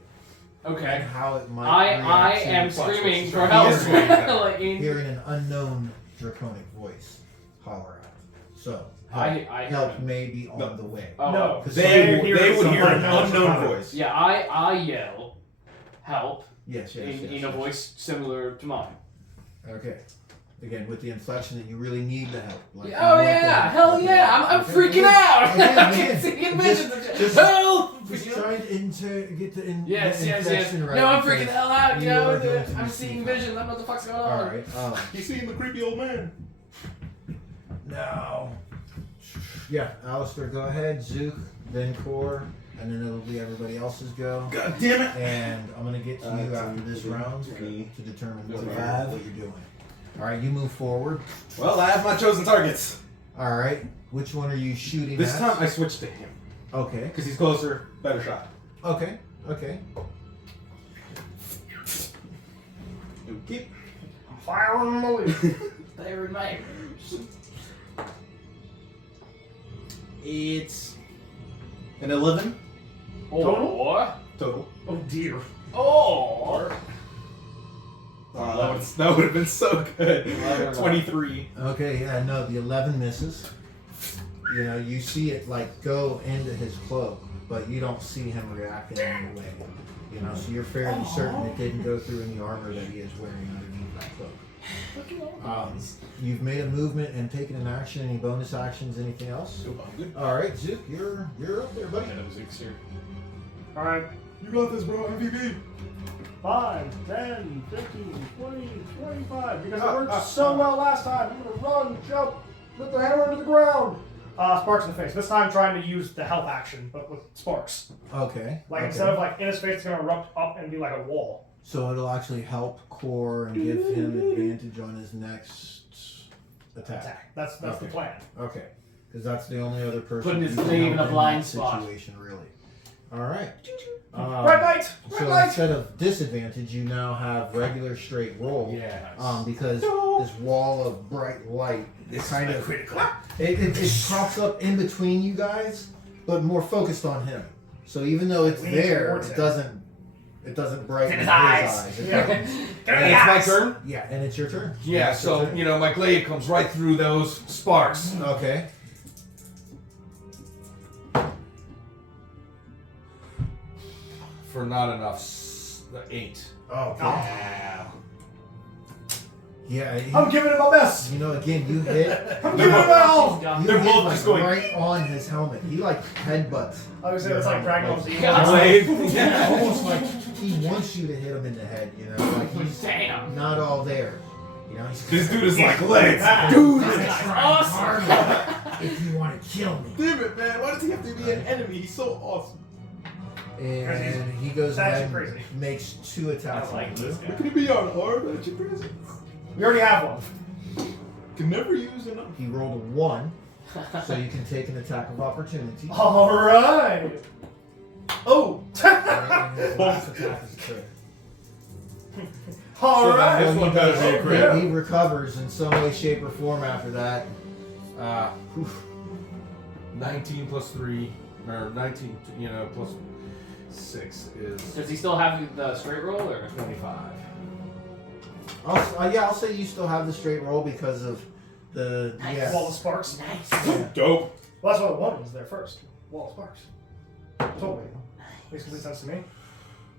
and Okay. how it might. I react to am your screaming for questions. help. He is screaming. Like, in- Hearing an unknown Draconic voice holler out. So, I help, hear help him. may be on No. the way. Oh, No. Because They some- would hear an unknown unknown voice. voice. Yeah, I yell help Yes, yes, yes, in a yes. voice similar to mine. Okay. Again, with the inflection that you really need the help. Like, Oh you want yeah, the- hell okay. yeah! I'm Okay, freaking again, out. again, I again. can see in Just- visions. just- Help! Just You know? trying to get the Yes, yes, yes. inflection right. No, I'm because freaking the hell out. You you know, are going to I'm be seeing seen. visions. I don't know what the fuck's going on. All right. He's seeing the creepy old man. Now, yeah, Alistair, go ahead. Zook, then Core, and then it'll be everybody else's go. God damn it! And I'm gonna get to you after this round to determine what you're doing. All right, you move forward. Well, I have my chosen targets. All right, which one are you shooting This at? time I switched to him. Okay. Because he's closer, better shot. Okay. Keep. Fire on the lead. They're in my ears. It's an 11 Or. total. Oh dear. Or. That would have been so good. 23. Okay, yeah, no, the 11 misses. You know, you see it like go into his cloak, but you don't see him react in any way. You know, so you're fairly certain it didn't go through any armor that he is wearing underneath that cloak. You've made a movement and taken an action. Any bonus actions? Anything else? Nope, I'm good. All right, Zook, you're up there, buddy. Yeah, that was here. Alright. You got this, bro. MVP. 5, 10, 15, 20, 25. Because it worked so well last time. I'm gonna run, jump, put the hammer into the ground. Sparks in the face. This time trying to use the health action, but with sparks. Okay. Like okay. instead of like in his face, it's gonna erupt up and be like a wall. So it'll actually help Core and give him advantage on his next attack. That's the plan. Okay. Because that's the only other person Putting his who can sleeve in help a blind that spot. situation, really. All right. Red light! Red So light! instead of disadvantage, you now have regular straight roll. Yeah. Because this wall of bright light is kind of critical. It crops up in between you guys, but more focused on him. So even though it's Leans there, towards it him. doesn't brighten In his his eyes. eyes. Yeah. And it's my turn? Yeah, and it's your turn. Yeah, It's your so, turn. you know, my glaive comes right through those sparks. Okay. For not enough. 8. Okay. Yeah. I'm giving it my best! You know, again, you hit. I'm giving it my all! You They're hit both like just going- right on his helmet. He like headbutts. I was saying it's like Dragon Ball Z. Yeah, almost like he wants you to hit him in the head. You know, like he's Damn. not all there. You know, he's This dude is like, let's Ah. do This this. guy's awesome. if you want to kill me. Damn it, man. Why does he have to be an enemy? He's so awesome. And he goes That's ahead crazy. and makes 2 attacks. I like on this you. guy. Can he be on hard at your presence? We already have one. Can never use enough. He rolled a 1, so you can take an attack of opportunity. Alright! Oh! And his last attack is a crit. Alright! This one does be a crit. He recovers in some way, shape, or form after that. 19 plus 3, or 19, you know, plus 6 is Does he still have the straight roll or? 25. I'll say you still have the straight roll because of the Nice. Wall of Sparks. Nice. Dope. Well, that's what the one was there first. Wall of Sparks. Totally. Makes complete sense to me.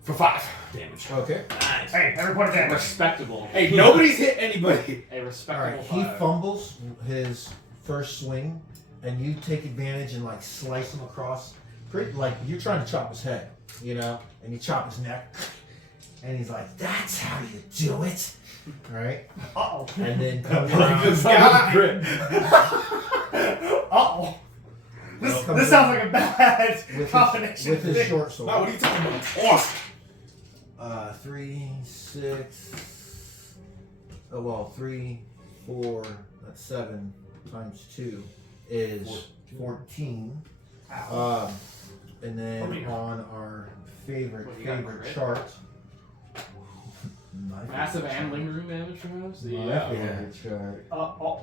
For 5 damage. Okay. Nice. Hey, every point of damage. Respectable. Hey, nobody's hit anybody. A All respectable right. He 5. fumbles his first swing, and you take advantage and like slice him across. Pretty like you're trying to chop his head, you know, and you chop his neck, and he's like, "That's how you do it." All right. Uh-oh. And then comes This around. guy. Crit. Uh-oh. This Comes sounds like a bad with combination. his, with his short sword. Now, what are you talking about? Awesome. 3, 6. Oh well, 3, 4. That's 7 times 2 is 14. And then on our favorite What, you got crit? chart. Massive and lingering damage from us? My favorite chart. Uh-oh.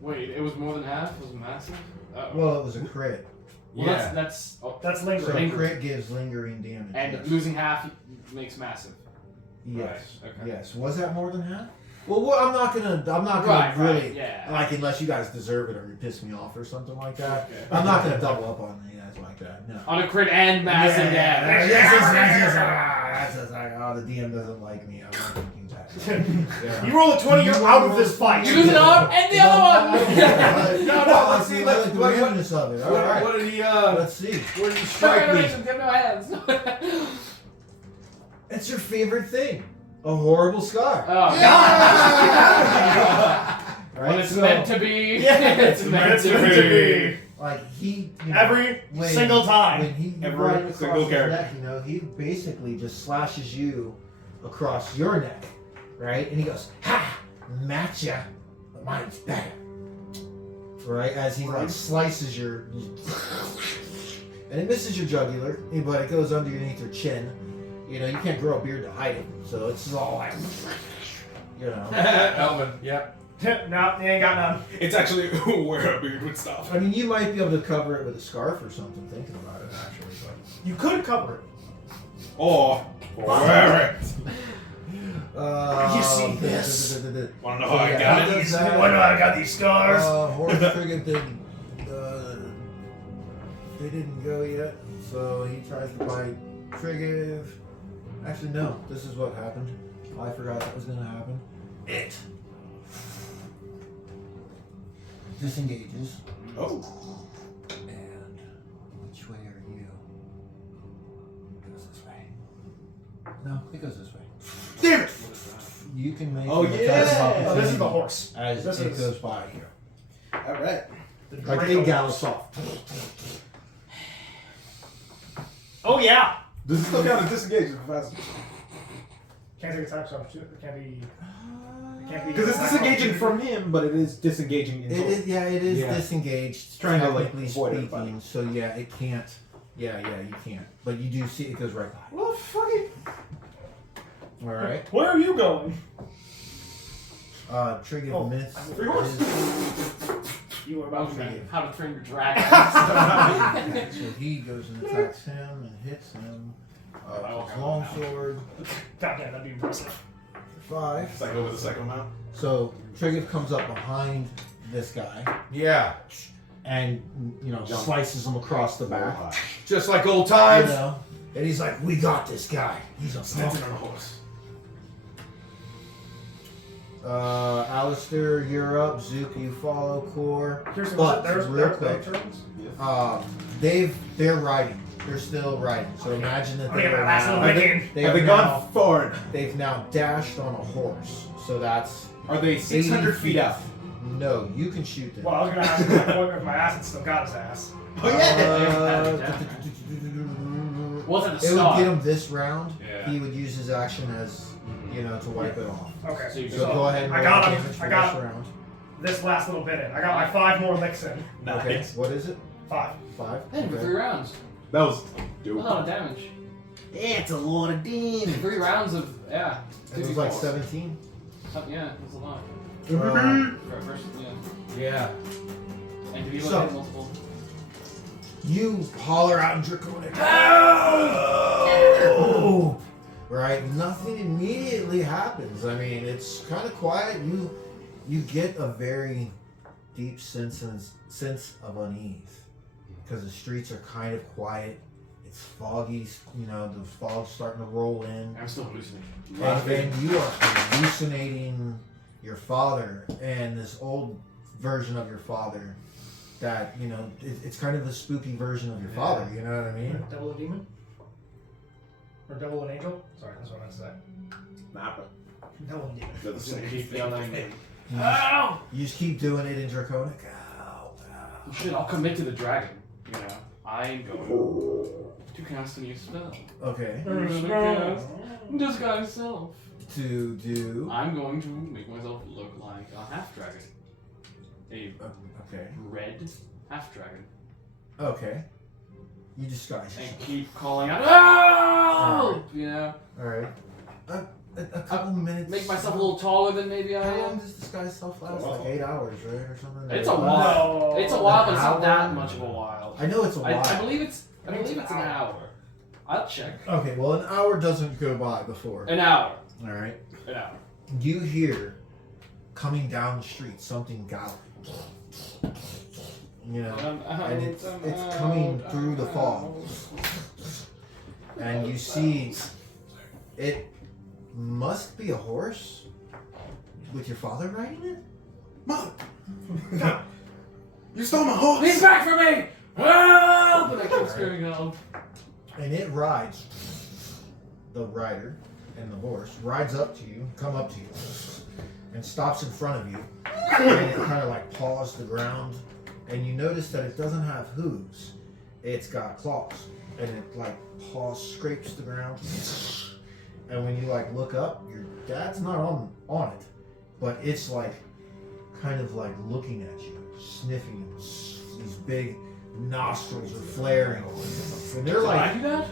Wait, it was more than half? It was massive? Uh-oh. Well, it was a crit. Well, Yeah. that's That's So lingering. crit gives lingering damage. and yes. losing half makes massive. Yes. Right, okay. Yes. Was that more than half? Well, I'm not gonna Right, really right, yeah. like unless you guys deserve it or you piss me off or something like that. Okay. I'm not gonna double up on you guys like that. No. On a crit and massive damage. That's just like, oh, the DM doesn't like me. I'm not gonna do that. Yeah. You roll a 20, you're out of this fight. You lose an arm and the other one! No, let's see, I let's- like the what- randomness of it. All right. What did he, Let's see. where did he strike me? Have no hands. It's your favorite thing. A horrible scar. Oh, Yeah! When it's meant to be. Yeah, it's meant to be. Like he, Every single time. when he Every right across single his character. neck, you know, he basically just slashes you across your neck, right? And he goes, "Ha! Match ya, but mine's better." Right as he like slices your, and it misses your jugular, but it goes underneath your chin. You know, you can't grow a beard to hide it, so it's all like, you know. Elvin, yep. No, he ain't got none. It's actually where a beard would stop. I mean, you might be able to cover it with a scarf or something. Thinking about it, actually, but. You could cover it. Or wear it. You see this? Wanna know how I got it? You wanna know how I got these scars? Horse Frigate didn't. They didn't go yet, so he tries to buy Frigate. Actually, no. This is what happened. I forgot that was gonna happen. It disengages. Oh. And which way are you? It goes this way. No, it goes this way. Damn it! You can make. Oh, an attack yeah! of Oh, this is opportunity the horse. as This it is- goes by you. Alright. Like it gallops off. Oh yeah. Does it still count as disengaged if fast? Can't take attacks off. It can't be. Because it's disengaging from him, but it is disengaging in It is, yeah, it is Yeah. disengaged, Trying to, like, technically avoid it, speaking. So yeah, it can't. Yeah, you can't. But you do see it goes right by. Well, fuck it. All right. Where are you going? Trigger Oh, myth. three horses. is- You were about to Okay, be. how to train your dragon. So he goes and attacks him and hits him. His longsword God damn, that'd be impressive. for 5. Does that go with the second amount? So Trigger comes up behind this guy Yeah, and Jump. slices him across the back. just like old You times. know, and he's like, "We got this guy. He's a Standing punk." on a horse. Alistair, you're up. Zook, you follow. Core. Here's But there's real quick, turns. they're riding. They're still riding. So imagine that I'm they gonna get are my last little now, licking. they Have are they now, gone forward? they've now dashed on a horse. So that's Are they 600 feet out? No, you can shoot them. Well, I was gonna ask if my ass had still got his ass. Oh yeah! Wasn't a It would start. get him this round. Yeah. He would use his action as to wipe it off. Okay. So you So So, go ahead and I roll got the him. damage for I got this round. this last little bit in. I got my 5 more licks in. Okay, Nice. what is it? 5. 5? Hey, for 3 rounds. That was That's a dope. lot of damage. It's a lot of damage. 3 rounds of, yeah. It was like 2d4. 17. Yeah, that's a lot. Uh, First, yeah. Yeah. And do you So- look at multiple? you holler out in Draconic. Oh! Right? Nothing immediately happens. I mean, it's kind of quiet. You get a very deep sense of unease because the streets are kind of quiet. It's foggy. The fog's starting to roll in. I'm still hallucinating. And then you are hallucinating your father and this old version of your father that, it's kind of the spooky version of your father, you know what I mean? Devil and demon? Or devil and angel? Sorry, that's what I meant to say. Nah, but Devil and demon. they're the same. Keep yelling. You Ow! you just keep doing it in Draconic. Ow, ow. Shit, I'll commit to the dragon. I'm going to cast a new spell. Okay. I'm gonna cast Disguise Self. To do. I'm going to make myself look like a half dragon. A Okay. red half dragon. Okay. You disguise And yourself. keep calling out, "Oh!" Alright. A couple minutes. Make myself a little taller than maybe I How long am. does disguise self last? Like 8 hours, right? Or something? It's a while. No. It's a while, but it's not An that hour? much of a while. I know it's a while. I believe it's an hour. I'll check. Okay, well, an hour doesn't go by before. An hour. Alright. An hour. You hear coming down the street something galloping. And it's coming through the fog. And you see it must be a horse with your father riding it? Mother! You stole my horse! He's back for me! Help! And I keep screaming out. And it rides. The rider and the horse rides up to you, come up to you. and stops in front of you, and it kind of like paws the ground, and you notice that it doesn't have hooves, it's got claws, and it like paws scrapes the ground, and when you like look up, your dad's not on it, but it's like kind of like looking at you, sniffing you. These big nostrils are flaring, and they're Did I like do that?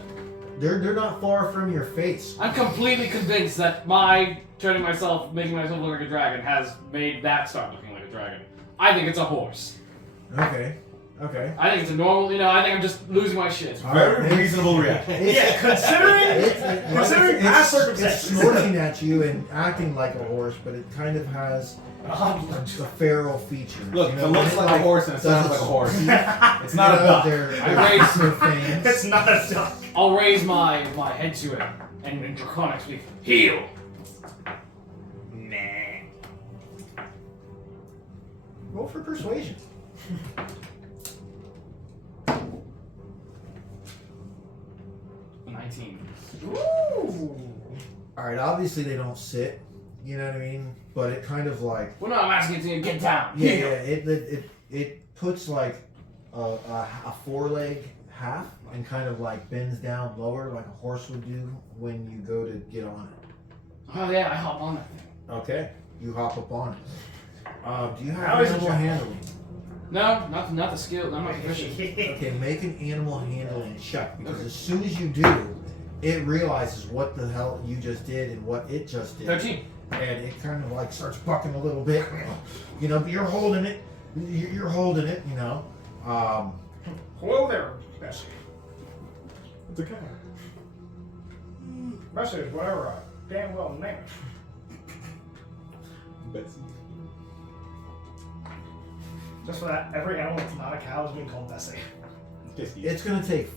they're not far from your face. I'm completely convinced that my making myself look like a dragon has made that start looking like a dragon. I think it's a horse. Okay. I think it's a normal, I think I'm just losing my shit. Very reasonable reaction. Yeah, considering past It's circumstances. snorting at you and acting like a horse, but it kind of has a feral feature. Look, you if know, it looks when like a like, horse and it sounds like a horse. It's not a duck. I raised- Their fangs. It's not a duck. I'll raise my head to it and in draconic speak, heal! Roll for persuasion. A 19. Ooh. All right. Obviously, they don't sit. You know what I mean? But it kind of like Well, no, I'm asking you to get down. yeah. Heal. It puts like a foreleg half and kind of like bends down lower like a horse would do when you go to get on it. Oh yeah, I hop on that thing. Okay. You hop up on it. Do you have How is it animal jumping? handling? No, not the skill. I'm not proficient. Okay, make an animal handling check because as soon as you do, it realizes what the hell you just did and what it just did. 13. And it kind of like starts bucking a little bit. You know, but you're holding it. You're holding it, you know. Hello there, Bessie. It's a cat. Bessie is whatever I damn well name it. Betsy. Just for that, every animal that's not a cow is being called Bessie. Tasty. It's gonna take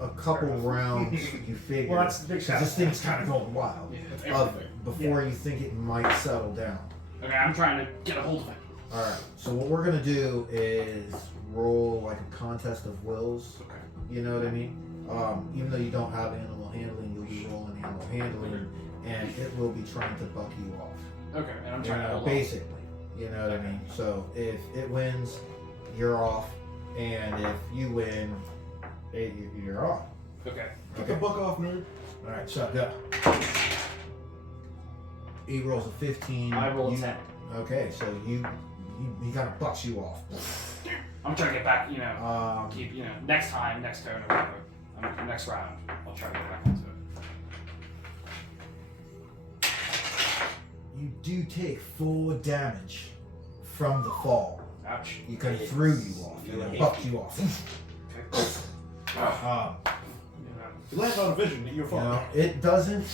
a couple rounds, you figure. Well, that's the big 'cause shout. this thing's kind of going wild. Yeah, Before you think it might settle down. Okay, I'm trying to get a hold of it. All right. So what we're gonna do is roll like a contest of wills. Okay. You know what I mean? Even though you don't have animal handling, you'll be rolling animal handling, and it will be trying to buck you off. Okay, and I'm You trying to know, hold on. basically. You know what I mean? So if it wins, you're off, and if you win, you're on. Okay. Get the buck off, nerd. All right, so go. He rolls a 15. I roll a you, 10. Okay, so he kind of bucks you off. I'm trying to get back, Um, next time, next turn, or whatever. Next round, I'll try to get back into it. You do take 4 damage from the fall. Ouch. You kind of threw you off. You know, bucked you off. You land on a vision, you're You fine. know, it doesn't.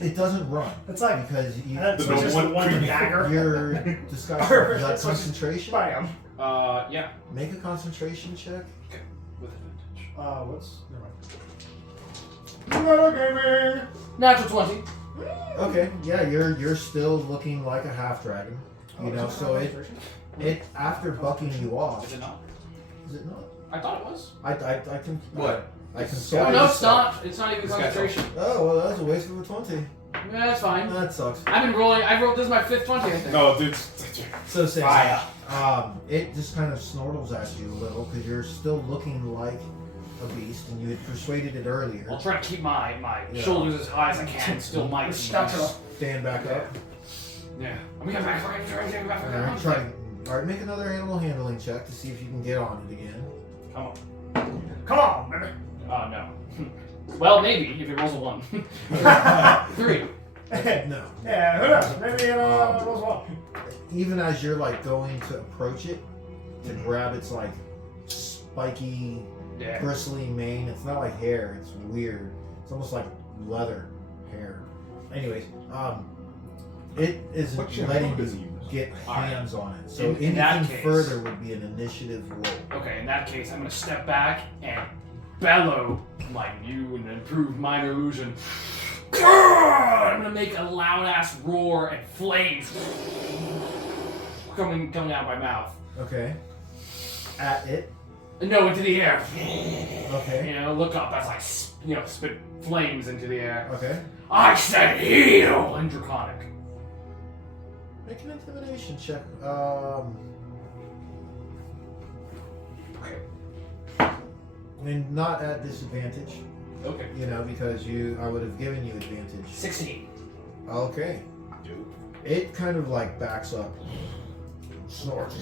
It doesn't run It's like because that's The just one the one with the creepy- dagger. you're disguised. Perfect. Is that That's what- concentration? Bam. Yeah. Make a concentration check. With advantage. What's? Never mind. Metagaming. Natural 20. Okay, yeah, you're still looking like a half dragon. You know, so it after bucking you off. Is it not? Is it not? I thought it was. I can. What? I can. Oh, no, it's not. It's not even This guy's concentration. Oh well, that was a waste of a 20. Yeah, that's fine. That sucks. I've been rolling. I rolled this is my 5th 20, I think. No, dude. So say Fire. it just kind of snortles at you a little because you're still looking like a beast, and you had persuaded it earlier. I'll try to keep my Yeah. shoulders as high as I can. Still might. Stuck to the- Stand back up. Yeah. I'm gonna get back. All right, try. All right, make another animal handling check to see if you can get on it again. Come on. Come on, baby. No. Well, maybe if it rolls a 1. 3. No. Yeah, who knows? Maybe it rolls well. Even as you're like going to approach it to grab its like spiky, Yeah. bristly mane, it's not like hair. It's weird. It's almost like leather hair. Anyways, it isn't What shampoo letting does you he use? get Alright. hands on it. So In that anything case- further would be an initiative roll. Okay, in that case, I'm gonna step back and bellow my new and improved minor illusion. I'm gonna make a loud ass roar and flames coming out of my mouth. Okay. At it. No, into the air. Okay. Look up as I, spit flames into the air. Okay. I said heal in Draconic. Make an intimidation check. And not at disadvantage, Okay. you know, because I would have given you advantage. 16. Okay. Dude. It kind of like backs up, snorts,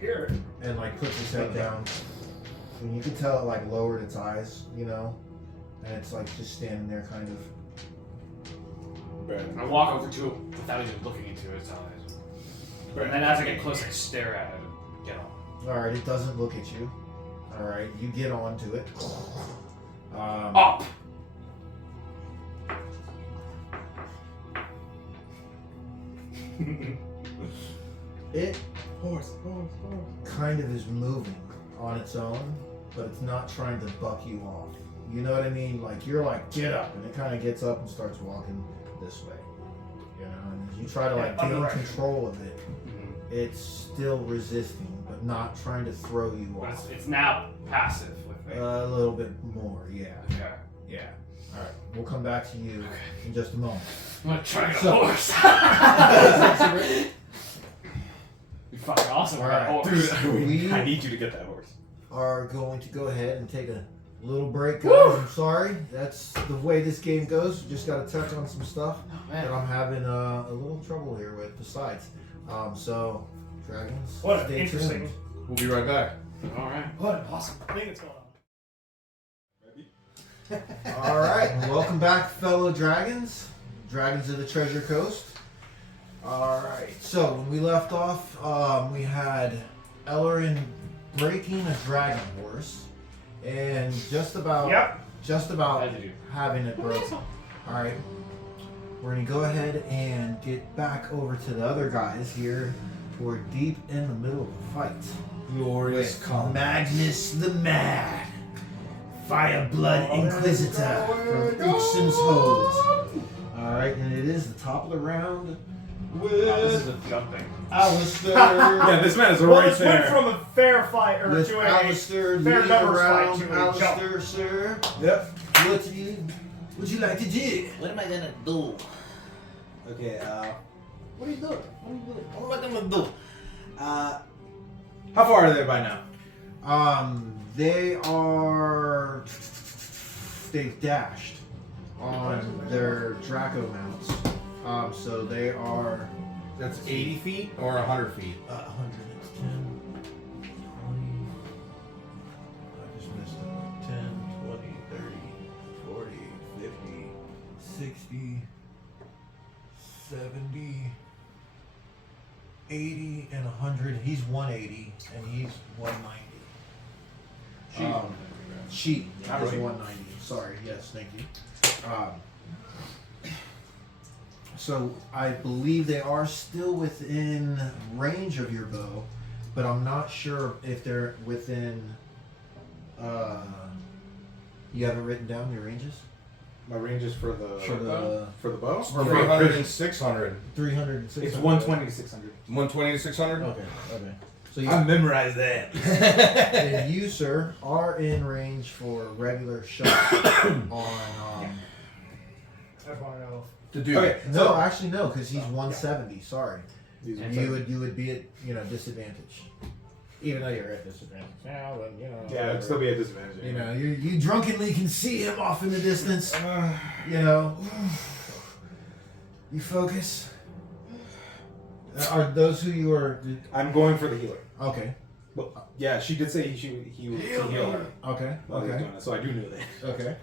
Here. and like puts its head down. And you can tell it like lowered its eyes, you know, and it's like just standing there, kind of. Brad. I walk over to it without even looking into its eyes. And then as I get close, I stare at it and get on. All right, it doesn't look at you. All right, you get onto it. Up! It Horse. kind of is moving on its own, but it's not trying to buck you off. You know what I mean? Like you're like, get up, and it kind of gets up and starts walking this way. You know, and as you try to like gain control of it, it's still resisting, but not trying to throw you But off. it's now passive with me. A little bit more, yeah. Okay. Yeah. All right, we'll come back to you in just a moment. I'm gonna try to get a So- horse. Be fucking awesome with that Alright. horse. We I need you to get that horse. are going to go ahead and take a little break, guys. I'm sorry. That's the way this game goes. We just got to touch on some stuff Oh, that man. I'm having a little trouble here with. Besides, so dragons. What an stay interesting. tuned. We'll be right back. Alright. What an awesome thing that's going on. All right, welcome back, fellow dragons. Dragons of the Treasure Coast. All right. So when we left off, we had Ellerin breaking a dragon horse, and just about As you do. having it broken. All right. We're gonna go ahead and get back over to the other guys here. We're deep in the middle of a fight. Glorious With combat. Magnus the Mad, Fireblood Inquisitor from Uxon's Hold. All right, and it is the top of the round This with is a jumping. Alistair. Yeah, this man is Well, right this went there. from a fair fight or With to a Alistair fair leading numbers fight around. to a jump. Alistair, sir, Yep. what would you like to do? What am I gonna do? Okay, what are you doing? What am I gonna do? How far are they by now? They've dashed on their Draco mounts. So they are That's 80 feet or 100 feet? 110, 20. I just missed it. 10, 20, 30, 40, 50, 60, 70, 80, and 100. He's 180 and he's 190. She is 190. Sorry. Yes, thank you. So I believe they are still within range of your bow, but I'm not sure if they're within. You have it written down your ranges My range is for the for the bow. Or 300 and 600. 300 and 600. It's 120 to 600. 120 to 600? Okay. So you, I memorized that. and you, sir, are in range for regular shot on. I just want to know. The dude. Okay. No, actually no, because he's 170. Sorry, These are you would be at disadvantage, even though you're at disadvantage now. But yeah, it'd still be a disadvantage. you drunkenly can see him off in the distance. You focus. Are those who you are? I'm going for the healer. Okay. Well, yeah, she did say he would heal her Okay. while he was Okay. doing it, so I do know that. Okay.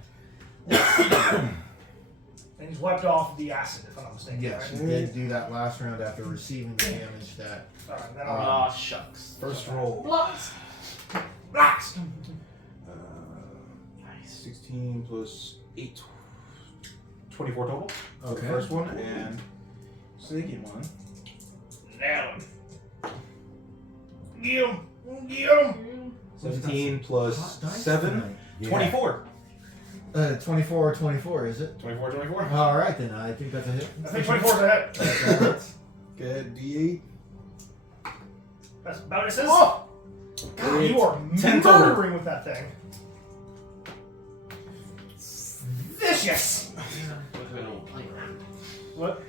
And he's wiped off the acid, if I'm not mistaken. Yes, right? you did do that last round after receiving the damage that. Alright, then Aw, shucks. First roll. Blocks. Blast! 16 plus 8. 24 total. For Okay. the first one, and second one. Nail him. Get him! Get him! 17 plus Hot dice 7. tonight. 24. 24 or 24, is it? 24, 24. All right, then. I think that's a hit. I think 24's a hit. That hits. Good. D8. That's bonuses. Oh! God, you are 10 total. murdering with that thing. Vicious! What?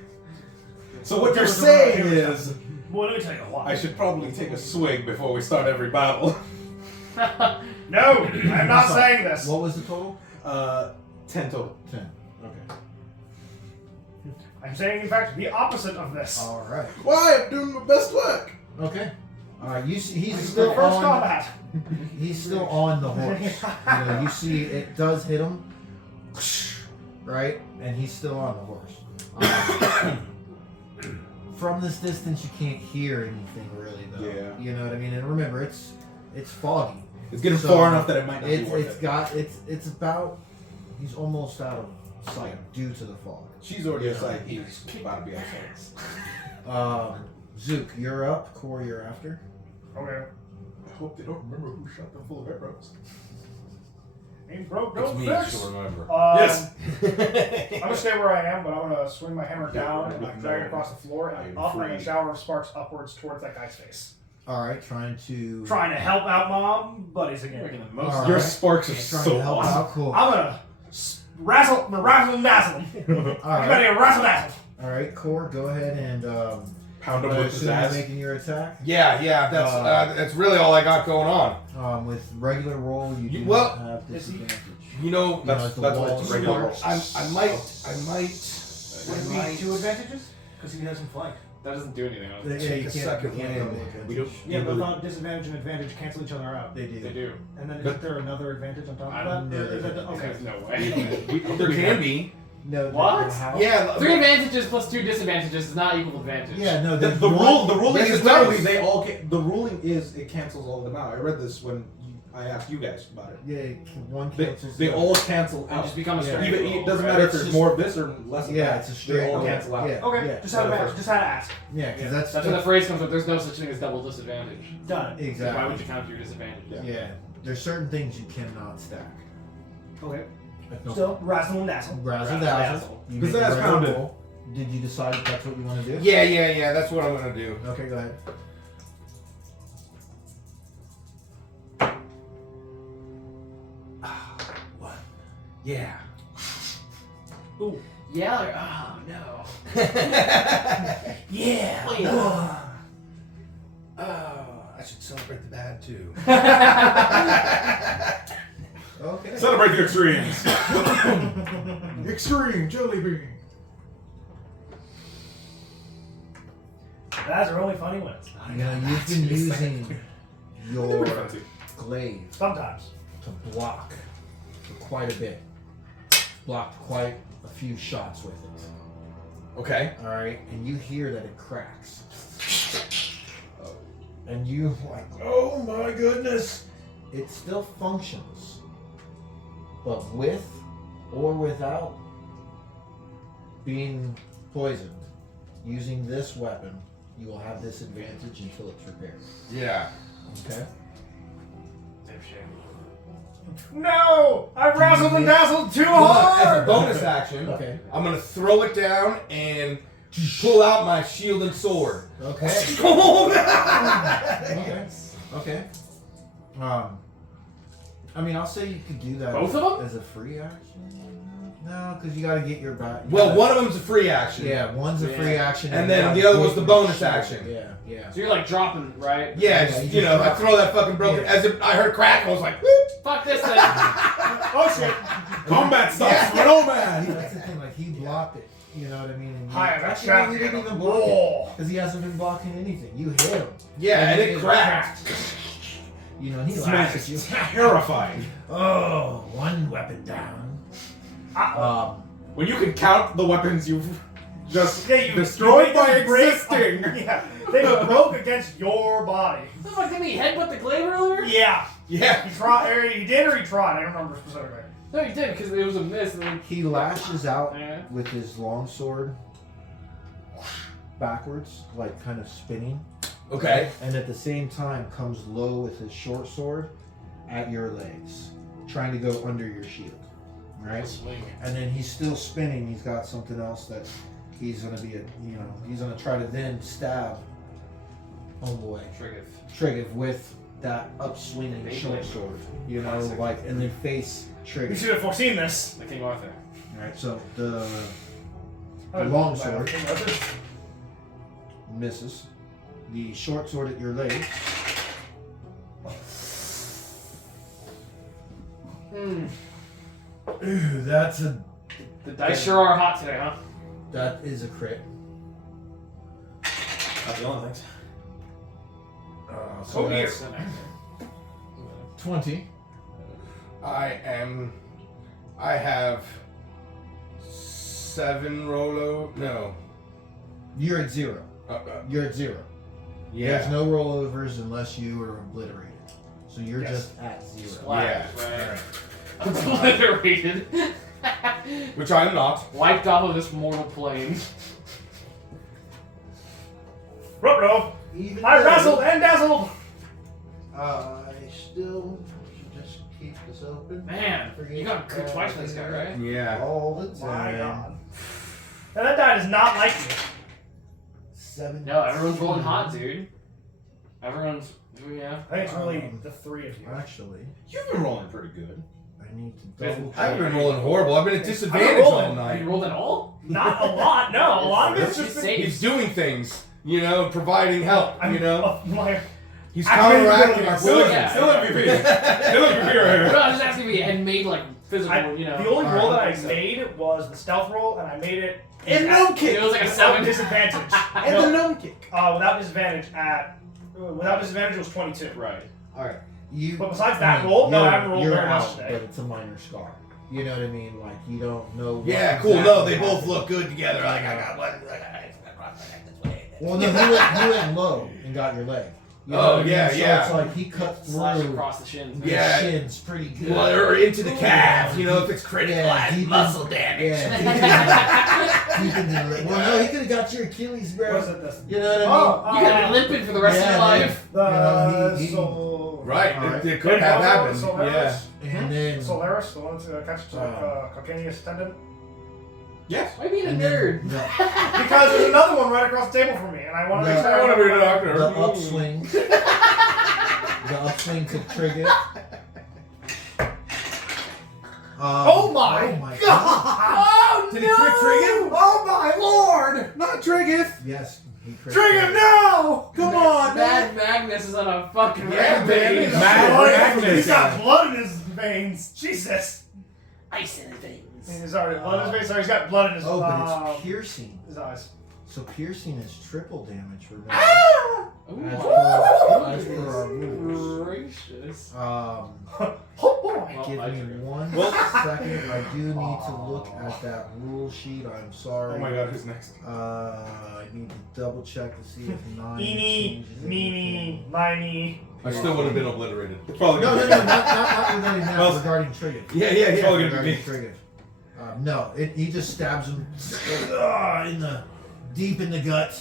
So what you're saying is, Well, let me tell you what. I should probably take a swig before we start every battle. No, I'm not saying this. What was the total? 10 total. 10. Okay. I'm saying, in fact, the opposite of this. All right. Why? I'm doing my best work. Okay. All right. You see, he's This is still the first on. combat. He's still on the horse. You know, you see, it does hit him, right? And he's still on the horse. From this distance, you can't hear anything really, though. Yeah. You know what I mean? And remember, it's foggy. It's getting So, far enough that it might not be worth It's it. got it's about. He's almost out of sight due to the fog. She's already outside. He's about to be outside. Zook, you're up. Core, you're after. Okay. I hope they don't remember who shot them full of arrows. Ain't broke, It's don't me, fix. she'll remember. Yes. I'm gonna stay where I am, but I'm gonna swing my hammer down and like drag it across the floor and up, and a shower of sparks upwards towards that guy's face. All right, trying to Help out my buddies again. Making the most. All Your right. sparks are trying so to help awesome. out. Cool. I'm gonna razzle and dazzle him. All I'm right. gonna razzle dazzle. All right, Core, go ahead and Pound him I with assume his you're ass. making your attack. Yeah, that's really all I got going on. With regular roll, you do Well, not have disadvantage. You know, That's the why wall it's regular sparks. roll. I might. Would it be 2 advantages? Because he doesn't flank. That doesn't do anything. Yeah, Take you a can't, second you can't wind. double advantage. We don't. Yeah, but I thought disadvantage and advantage cancel each other out. They do. They do. And then But- isn't there another advantage on top I of don't that? know. Or is that the, okay. There's no way. There can be. No. What? they have- Yeah. 3 advantages plus 2 disadvantages is not equal advantage. Yeah. No. The there's ruling Yes, is it literally does. they all. The ruling is it cancels all of them out. I read this when I asked you guys about it. Yeah. One They, cancels. they the all other. cancel And out. just become a Yeah. straight Even roll, it doesn't right? matter if It's there's just- more of this or less of Yeah, that. it's a They straight all roll. cancel out. Yeah. Okay, Yeah. just had to ask. Just had to ask. Yeah, because That's when the phrase comes up. There's no such thing as double disadvantage. Done. exactly. Why would you count your disadvantage? Yeah. There's certain things you cannot stack. Okay. No. Still, razzle and dazzle. Razzle Razzle dazzle. dazzle. You Because make a that's regular pounded. roll. Did you decide if that's what you want to do? Yeah. That's what I'm gonna do. Okay, go ahead. What? Yeah. Ooh. Yeah. Or, oh no. Yeah. Wait. I should celebrate the bad too. Okay. Celebrate the extremes. Extreme jelly bean. That's are only funny when it's not. You know, you've been using your glaive Sometimes. to block for quite a bit. Blocked quite a few shots with it. Okay. All right, and you hear that it cracks. And you like, oh my goodness! It still functions, but with or without being poisoned, using this weapon, you will have disadvantage until it's repaired. Yeah. Okay. No! I razzled and dazzled too As a hard! bonus action, Okay. I'm gonna throw it down and pull out my shield and sword. Okay. Okay. Okay. I mean, I'll say you could do that. Both of them? as a free action. No, because you got to get your back. Well, one of them's a free action. Yeah, one's a free action, And you then gotta the other get was the your bonus shield. action. Yeah. So you're like dropping, right? Yeah, Yeah, just, you you know, just I drop throw that fucking broken. Yeah. As if I heard crack, I was like, whoop. Fuck this thing. Oh shit! Combat starts for no man. That's the thing. Like he blocked it. You know what I mean? And Hi, I'm a actually, champion he didn't of even block war. it because he hasn't been blocking anything. You hit him. Yeah, and it cracked. You know, he Smash laughs at you. is terrifying. Oh, one weapon down. When you can count the weapons you've just Yeah, you destroyed you by made them break- existing. Yeah, they broke against your body. What the fuck, didn't he headbutt the glaive earlier? Yeah, Yeah. he tried. Or he did, or he tried. I don't remember specifically. No, he did, because it was a miss. And then... He lashes out Yeah. with his long sword backwards, like kind of spinning, Okay. and at the same time comes low with his short sword at your legs, trying to go under your shield. Right? Swing. And then he's still spinning. He's got something else that he's gonna be, he's gonna try to then stab homeboy Trigger. Triggev with that upswinging Big short blade. sword. You know, Classic. like, and then face We Triggev. should have foreseen this. The King Arthur. Right. So the The long sword misses. The short sword at your leg. Ooh, that's a. The dice sure are hot today, huh? That is a crit. Not the only things. So dear. that's 20. I have 7 Rolo. No. You're at 0. You're at 0. Yeah. There's no rollovers unless you are obliterated. So you're just at 0. Splash, Yeah. right. Obliterated. Which I am not. Wiped off of this mortal plane. Ruh-roh. Even I though wrestled and dazzled. I still should just keep this open. Man, you got crit twice for this guy, right? Yeah. All the My time. God. And that die does not like me. 7. No, everyone's rolling hot, dude. Everyone's, yeah. I think it's really the 3 of you. Actually, You've been rolling pretty good. I need to double I've been check. rolling horrible. I've been at disadvantage rolling. all You night. rolled it all? Not a lot, no. A lot of it's just been... safe. He's doing things, you know, providing help, you know. He's Actually, counteracting our Still poison. Yeah. Still MVP. Still MVP right No, here. I was just asking if he had made like physical, you know. The only roll that I so- made was the stealth roll, and I made it And gnome kick. It was like a without 7. disadvantage. And No, the gnome kick. without disadvantage it was 22. Right. Alright. You. But besides that roll, no, I haven't rolled you're very much out, today. but it's a minor scar. You know what I mean? Like, you don't know what Yeah, cool. exactly No, they both happened. look good together. Like, I got one. Well, no, he went low and got your leg. You know Oh, what I mean? yeah, so yeah. it's like he cut Slash through across the shins. the Yeah. shins pretty good. Well, or into the calf, you know, if it's critical, Yeah, deep in- muscle damage. Yeah, deep into the leg. Well, no, he could have got your Achilles, bro. What is it? This? You know what I mean? You could be limping for the rest of your life. You know, he- Soul... Right, Alright. it could have happened. Solaris? Yeah. And then Solaris, the one that catches calcaneus tendon. Yes. Why being a and nerd? then Because there's another one right across the table from me, and I want to No. make sure I want to be a the doctor. upswing. The upswing to trigger. Oh my God! Oh Did he crit Trigon? Oh my lord! Not Trigon. Yes, he crit. Trigon, no! Come on, Mad man! Magnus is on a fucking Yeah, rampage. man. Mad Boy, Magnus. He's got blood in his veins. Jesus. Ice in his veins. He's already blood in his veins. Sorry, he's got blood in his, Oh, but it's piercing. his eyes. So piercing is triple damage. Remember? Ooh. As per our rules. Gracious. Oh boy! Well, Give I me forgot. 1 Well- second. I do need to look at that rule sheet. I'm sorry. Oh my god, who's next? I need to double check to see if 9 Eeny, changes meeny, anything. miny. I still would have been obliterated. It's probably No, gonna not be- regarding that. Well, Regarding trigger. Yeah, It's probably gonna Regarding be me. trigger. No, he just stabs him in the deep in the gut.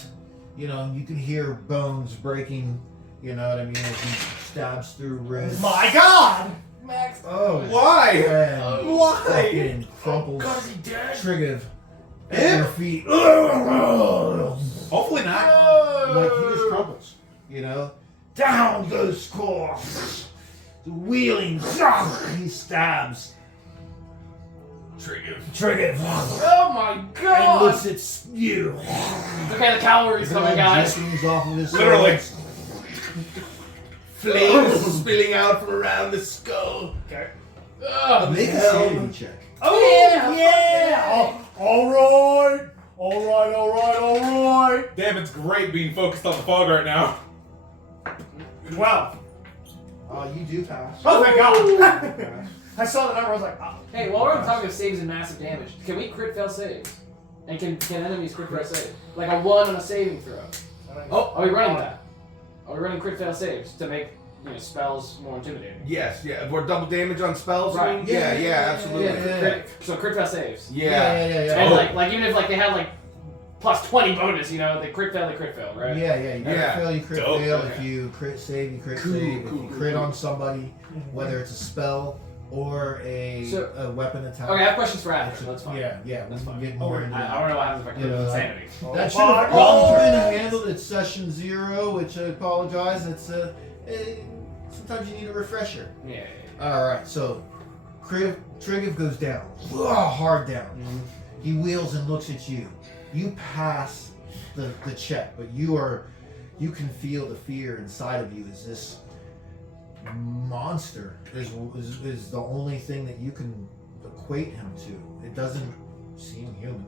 You know, you can hear bones breaking. You know what I mean? As he stabs through ribs. My God! Max. Oh, Why? and Why? fucking crumples. God, is he dead? Trigger at your feet. Hopefully not. Like he just crumples, you know. Down goes Score. Wheeling, he stabs. Trigger. Oh my And god! looks at you. Okay, the cavalry's coming, guys. Drippings off of his Literally. sword. Flames spilling out from around the skull. Okay. Ugh. Make a sanity check. Oh Yeah. Alright! Alright! Damn, it's great being focused on the fog right now. 12. You do pass. Oh thank God! I saw the number, I was like, oh. Hey, while we're on topic of saves and massive damage, can we crit fail saves? And can enemies crit fail save? Like a 1 on a saving throw. Oh, Are we running that? Are we running crit fail saves to make spells more intimidating? yes, yeah. We're double damage on spells. you Right. mean? Yeah, absolutely. Yeah. So crit fail saves. Yeah. And Oh. like even if like they had like plus 20 bonus, they crit fail, right? Yeah, you crit Yeah. fail, you crit Dope. fail. Okay. If you crit save, you crit Cool, save. cool, If you cool, crit cool. on somebody, whether it's a spell or a weapon attack. Okay, I have questions for after. That's fine. Yeah, That's we fine. can get more into I that. don't know what happens if I crit Yeah. insanity. That should have all been handled at session 0, which I apologize. It's sometimes you need a refresher. Yeah. All right, so Trigiv goes down, hard down. He wheels and looks at you. You pass the check, but you can feel the fear inside of you as this monster is the only thing that you can equate him to. It doesn't seem human.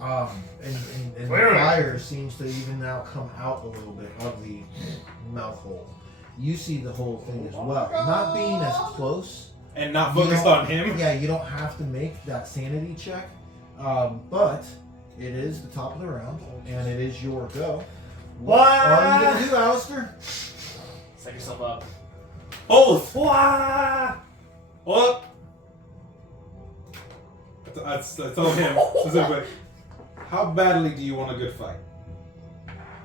And the fire seems to even now come out a little bit of the mouth hole. You see the whole thing as well. Not being as close. And not focused on him? Yeah, you don't have to make that sanity check. But it is the top of the round, and it is your go. What are you going to do, Alistair? Set yourself up. Oath! What? I told him specifically, how badly do you want a good fight?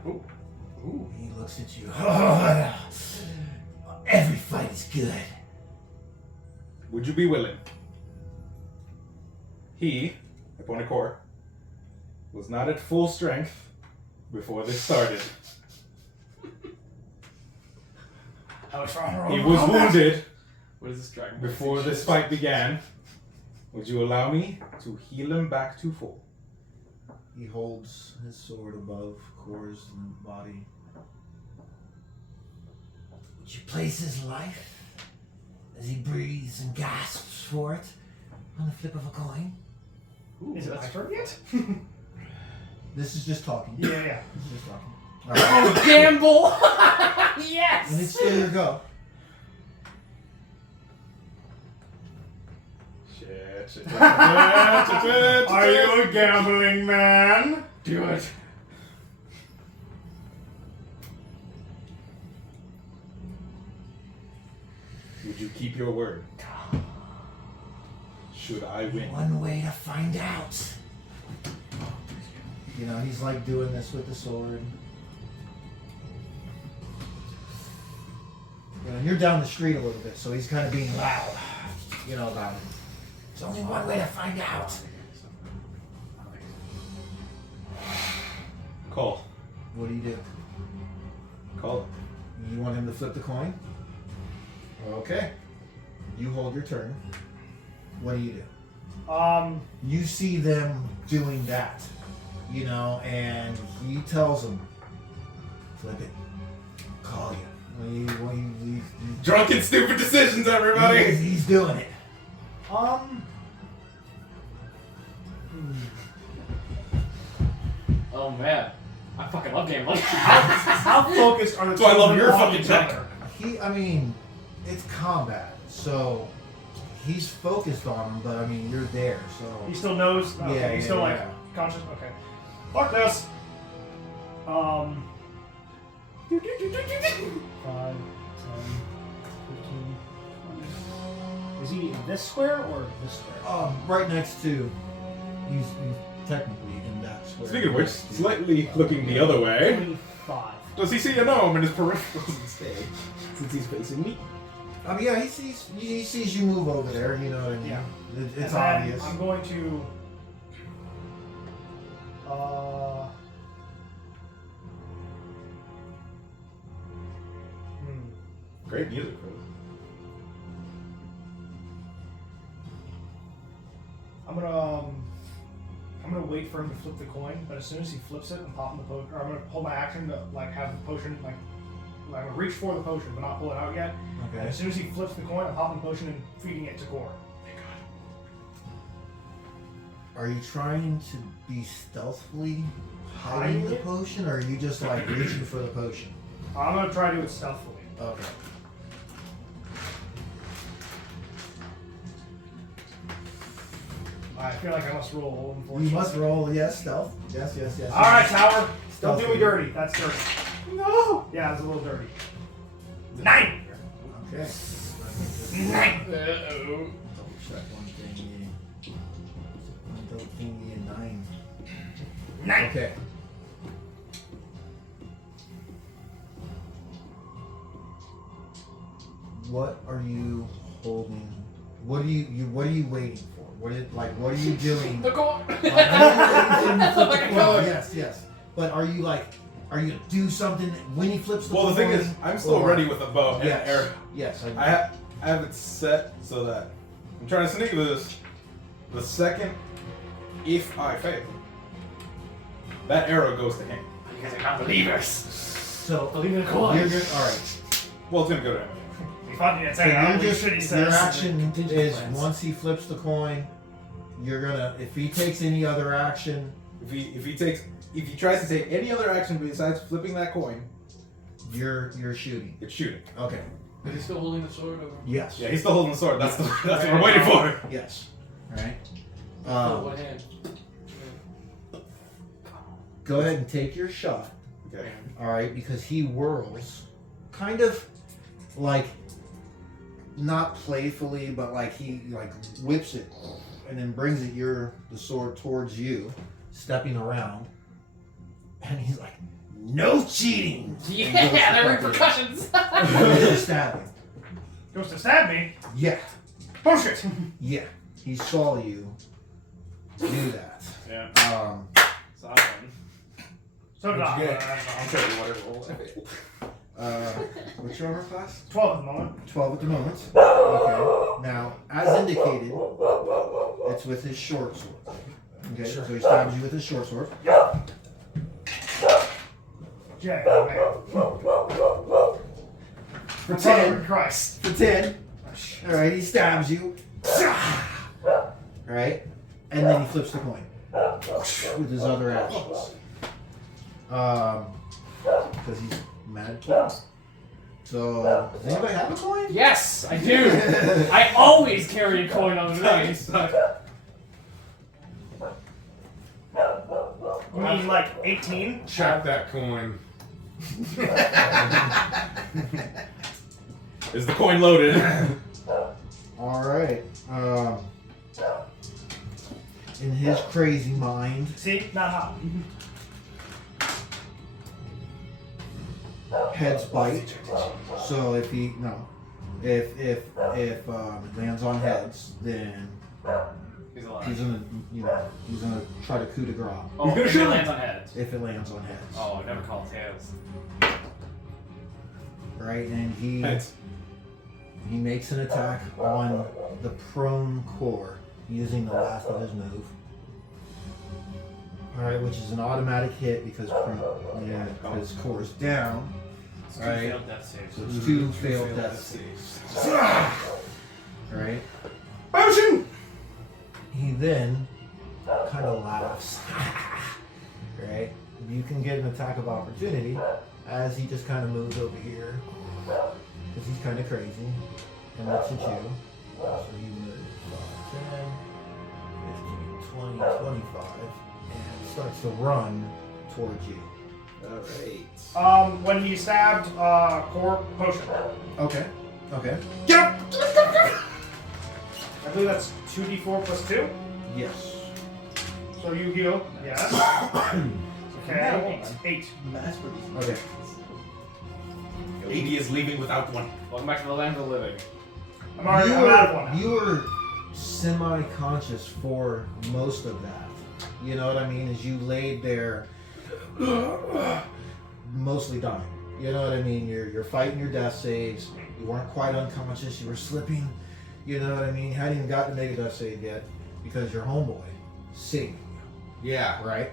Ooh. He looks at you. Every fight is good. Would you be willing? He, upon a core, was not at full strength before this started. He was wounded What is this dragon? before this fight began. Would you allow me to heal him back to full? He holds his sword above Core's body. Would you place his life as he breathes and gasps for it on the flip of a coin? Ooh, is it my turn yet? This is just talking. Yeah. This is just talking. All right. Oh, gamble! Yes! And it's still your go. Shit. Are you a gambling man? Do it. Would you keep your word? Should I win? One way to find out. You know, he's like doing this with the sword. You know, and you're down the street a little bit, so he's kind of being loud, you know, about it. There's only one way to find out. Call. What do you do? Call. You want him to flip the coin? Okay. You hold your turn. What do you do? You see them doing that, you know, and he tells them, flip it. Call you. Drunken stupid decisions, everybody! He's doing it. Oh man, I fucking love gambling. How focused are the That's why I love your on fucking each other? temper. It's combat, so he's focused on him, but I mean, you're there, so. He still knows? Okay, Yeah, he's still yeah, like yeah. conscious? Okay. Fuck this! 5, 10, 15, 20. Is he in this square or this square? Right next to, he's technically in that square. Speaking of which, slightly looking the other way, 25. does he see a gnome in his peripherals instead? Since he's facing me. Yeah, he sees you move over there, you know what I mean? Yeah. It's And then obvious. I'm going to. Great music for this. I'm gonna wait for him to flip the coin, but as soon as he flips it and pop in the potion, or I'm gonna hold my action to like have the potion like I'm gonna reach for the potion but not pull it out yet. And Okay. as soon as he flips the coin, I'm popping the potion and feeding it to Core. Thank God. Are you trying to be stealthily hiding the potion, or are you just like reaching for the potion? I'm gonna try to do it stealthily. Okay. I feel like I must roll. You Unfortunately. must roll, yes, stealth. Yes. All right, Tower. Don't do Stealthy. me dirty. That's dirty. No! Yeah, it's a little dirty. 9. Okay. 9. Uh-oh. Double check one thing. One double thingy and 9. 9. Okay. What are you holding? What are you waiting for? What are you doing? The coin. Yes. But are you gonna do something when he flips the Well, the thing coin? is, I'm still Or- ready with a bow and Yes. arrow. Yes. I have it set so that I'm trying to sneak this. The second, if I fail, That arrow goes to him. Because they're not believers. So Believe in the you're coin. good. All right. Well, it's gonna go to him. He fucking So you're shit he just your says. action Contingent is plans. once he flips the coin, you're gonna if he takes any other action, If he tries to take any other action besides flipping that coin, you're shooting. it's shooting. Okay. Is he still holding the sword? Or? Yes. Yeah, he's still holding the sword. That's what we're waiting for. Yes. All right. Oh, what hand? Go ahead and take your shot. Okay. All right, because he whirls, kind of like not playfully, but like he like whips it and then brings the sword towards you, stepping around, and he's like, "No cheating!" Yeah, there are repercussions. Stabbing. Goes to stab me. Yeah, Bullshit. yeah. He saw you do that. Yeah. So I win. So did What'd you I. get? I'll tell you whatever. What's your armor class? 12 at the moment. 12 at the moment. Okay. Now, as indicated, it's with his short sword. Okay, so he stabs you with his short sword. Jay, man. For 10. Christ. For 10. Alright, he stabs you. Alright? And then he flips the coin. With his other actions. Because he's mad twice. So, does anybody have a coin? Yes, I do. I always carry a coin on me. You mean like 18? Check that coin. Is the coin loaded? Alright. In his crazy mind, See? Not hot. heads bite. So if he if it lands on heads, then He's alive. he's gonna try to coup de grace. Oh, You're gonna if shoot it him. lands on heads. If it lands on heads, Oh, I never called tails. right? And Heads. he makes an attack on the prone core using the last of his move. All right, which is an automatic hit because his core is down. Two Right. failed death saves. So it's two failed death saves. Right? Motion! He then kind of laughs. Right? You can get an attack of opportunity as he just kind of moves over here. Because he's kind of crazy. And looks at you. So he moves 5, 10, 15, 20, 25. And starts to run towards you. Alright. When he stabbed, core potion. Okay. Okay. I believe that's 2d4 plus 2. Yes. So you heal. Yes. Okay. 8. Okay. 80 is leaving without one. Welcome back to the land of the living. I'm already I'm out of one. You were semi-conscious for most of that. You know what I mean? As you laid there, mostly dying. You know what I mean? You're fighting your death saves. You weren't quite unconscious. You were slipping. You know what I mean? You hadn't even gotten to make a death save yet because your homeboy saved Yeah. you, right?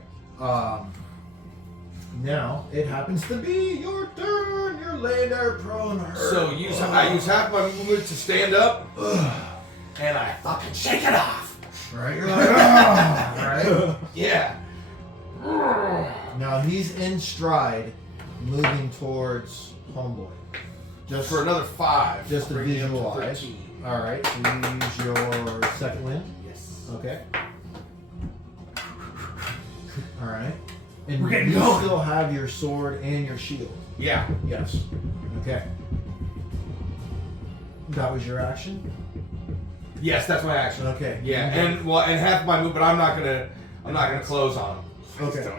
Now it happens to be your turn. You're laying there prone. So I use half my movement to stand up, and I fucking shake it off. Right? You're like, "Ah," right? Yeah. Now he's in stride, moving towards homeboy. Just for another 5. Just to bring me up to visualize. 13. All right, so you use your second wind. Yes. Okay. All right. And We're getting you going. still have your sword and your shield. Yeah. Yes. Okay. That was your action. Yes, that's my action. Okay. Yeah, and half my move, but I'm not gonna close on him. Okay.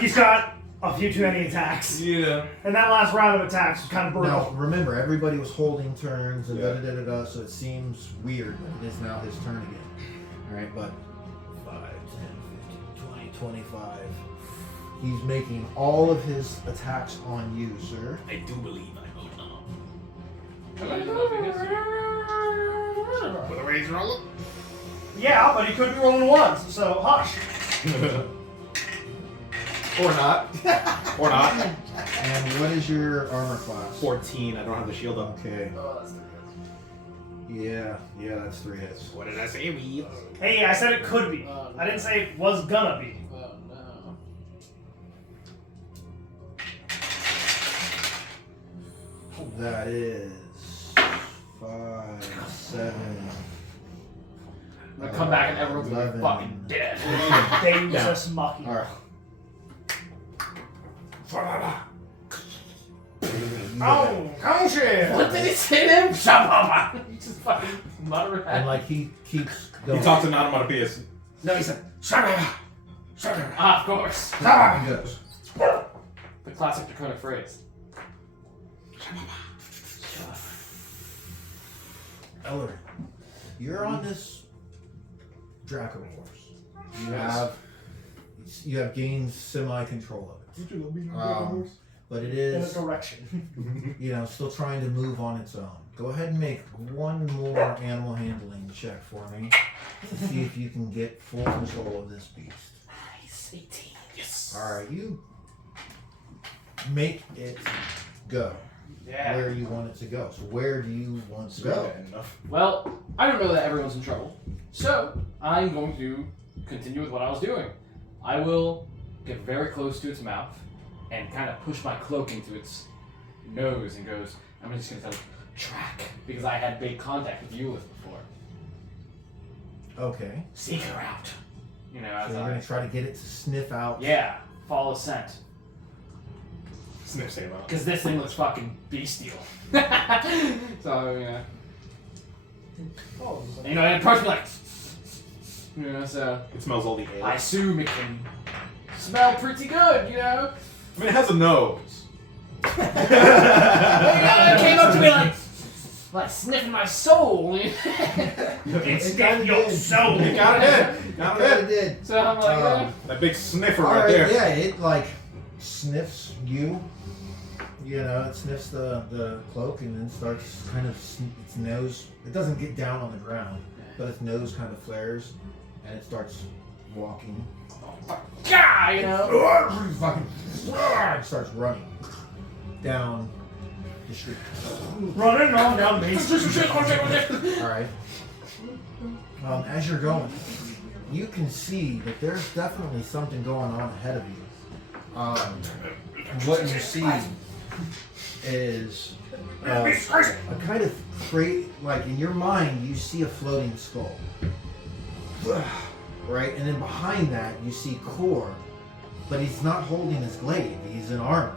He's got a few too many attacks. Yeah. And that last round of attacks was kind of brutal. Now remember, everybody was holding turns and so it seems weird, but it is now his turn again. All right, but 5, 10, 15, 20, 25. He's making all of his attacks on you, sir. I do believe I vote Yeah, but he could be rolling ones, so hush. Or not. Or not. And what is your armor class? 14. I don't have the shield up. Okay. Oh, that's the Yeah, that's 3 hits. What did I say? We. Hey, I said it could be. Oh, no. I didn't say it was gonna be. Oh no. That is 5, 7. I'm gonna come back and everyone's gonna be 11. fucking dead. Deus Machina. Alright. Oh, shit! What did he say to him? Shababa! He just fucking mutter And at like he keeps going. He talks in onomatopoeias. No, he said, Shababa! Shababa! Ah, of course. He goes. The classic draconic phrase. Ellery, you're on this Draco horse. You have gained semi-control of it. But it In a is, direction. still trying to move on its own. Go ahead and make one more animal handling check for me to see if you can get full control of this beast. Nice, 18. Yes. Alright, you make it go Yeah. where you want it to go. So where do you want to go? Well, I don't know that everyone's in trouble, so I'm going to continue with what I was doing. I will get very close to its mouth and kind of push my cloak into its nose and goes, I'm just going to tell it, track, because I had made contact with Eulith before. Okay. Seek her out. You know, as So you're I... going to try to get it to sniff out. Yeah, follow scent. Sniff same out. Because this thing looks fucking bestial. So, yeah. Oh, And, it approached me like... so... It smells all the ale. I assume it can smell pretty good, I mean, it has a nose. It came up to me like sniffing my soul. it's got your soul. You got it in. Got it in. It did. So I'm like, That big sniffer All right right, there. yeah, it like sniffs you. It sniffs the cloak and then starts kind of its nose. It doesn't get down on the ground, but its nose kind of flares and it starts walking. yeah, Fucking starts running down the street. Running on down Main Street. All right. As you're going, you can see that there's definitely something going on ahead of you. What you see is a kind of like in your mind, you see a floating skull. Right? And then behind that, you see Kor, but he's not holding his glaive, he's in armor.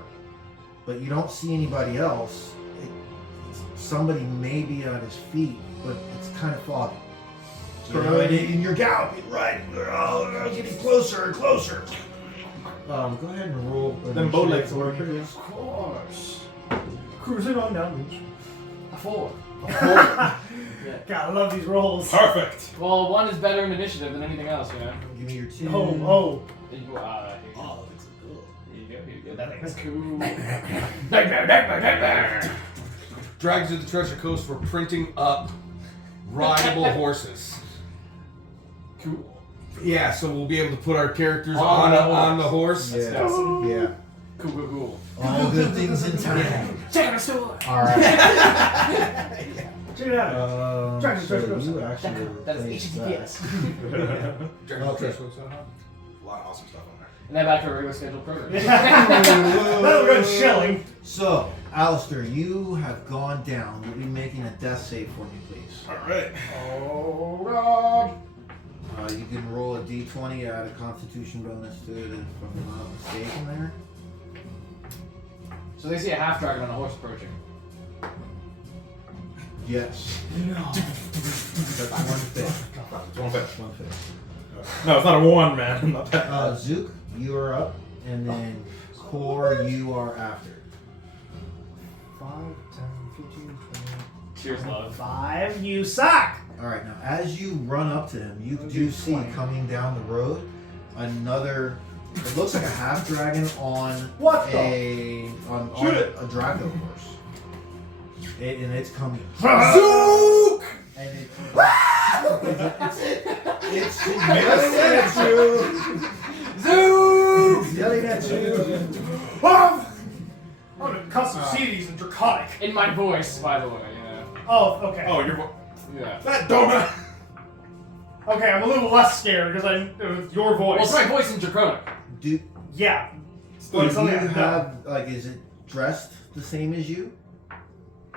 But you don't see anybody else. Somebody may be at his feet, but it's kind of foggy. And you're galloping, right? Getting closer and closer. Go ahead and roll. Them bow legs work. of course. Cruising on down Main Street. A 4. God, I love these rolls. Perfect. Well, 1 is better in initiative than anything else, Give me your 2. Oh. Here you go. Here you go. That thing's cool. Dragons of the Treasure Coast were printing up rideable horses. Cool. Yeah, so we'll be able to put our characters On on the the horse. Yeah. awesome. Yeah. Cool. All good things in time. Check the store. All right. Check it out. Dragon So Treasure Coast. you actually That is replace HTTPS. Dragons of the Okay. Treasure Coast. A lot of awesome stuff on there. And then back to our regular scheduled program. Then we're going shelling. So, Alistair, you have gone down. You'll be making a death save for me, please. All right. Oh god. You can roll a d20, add a constitution bonus to it if I'm not mistaken there. So they see a half dragon on a horse approaching. Yes. No. That's 1/5. It's 1/5. 1/5. No, it's not a 1, man. Not that. Zook, you are up, and then Kor, you are after. 5, 10, 15, 20. Cheers, love. 5, you suck. Alright, now as you run up to him, you do see coming down the road another, it looks like a half dragon on What a Draco horse. And it's coming. Zook! And it's Zoom! He's yelling at you. I'm gonna custom CDs in Draconic. In my voice, by the way. Yeah. Oh, okay. Oh, you're. Yeah. That donut! Okay, I'm a little less scared because it was your voice. Well, it's my voice in Draconic. Do Yeah. do But it's something you I know. have like? Is it dressed the same as you?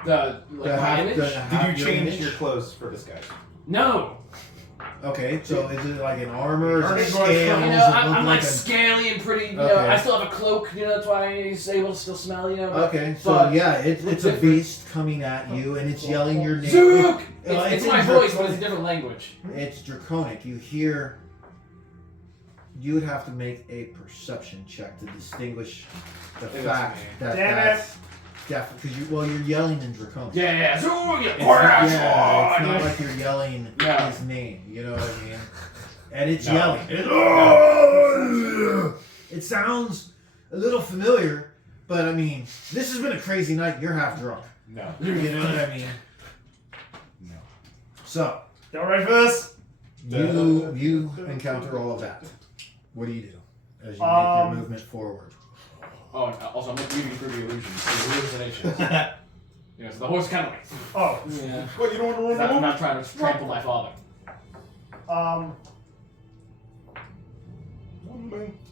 Like my image? Did you change your clothes for disguise? No. Okay, so is it like an armor? Is it Armor, scales? You Does know, it I'm look like a- scaly and pretty. You know, Okay. I still have a cloak. You know, that's why he's able to still smell. You know. but- Okay, so but yeah, it's a different. beast coming at you, and it's yelling your name. Zook! It's It's in my voice, but it's a Draconic. different language. It's draconic. You hear. You would have to make a perception check to distinguish the It was fact me. that Damn that's definitely because you're yelling in draconic. Yeah. Zook! It's, yeah, it's not Yeah. like you're yelling Yeah. his name. You know what I mean? And it's No. yelling. It sounds a little familiar, but I mean, this has been a crazy night. You're half drunk. No. You know what I mean? No. So Y'all ready for this? you encounter all of that. What do you do as you make your movement forward? Oh, and also I'm like reading through the illusions, the hallucinations. You know, so the horse kind of like. Oh. Yeah. What, you don't want to roll I'm the not trying to trample my father.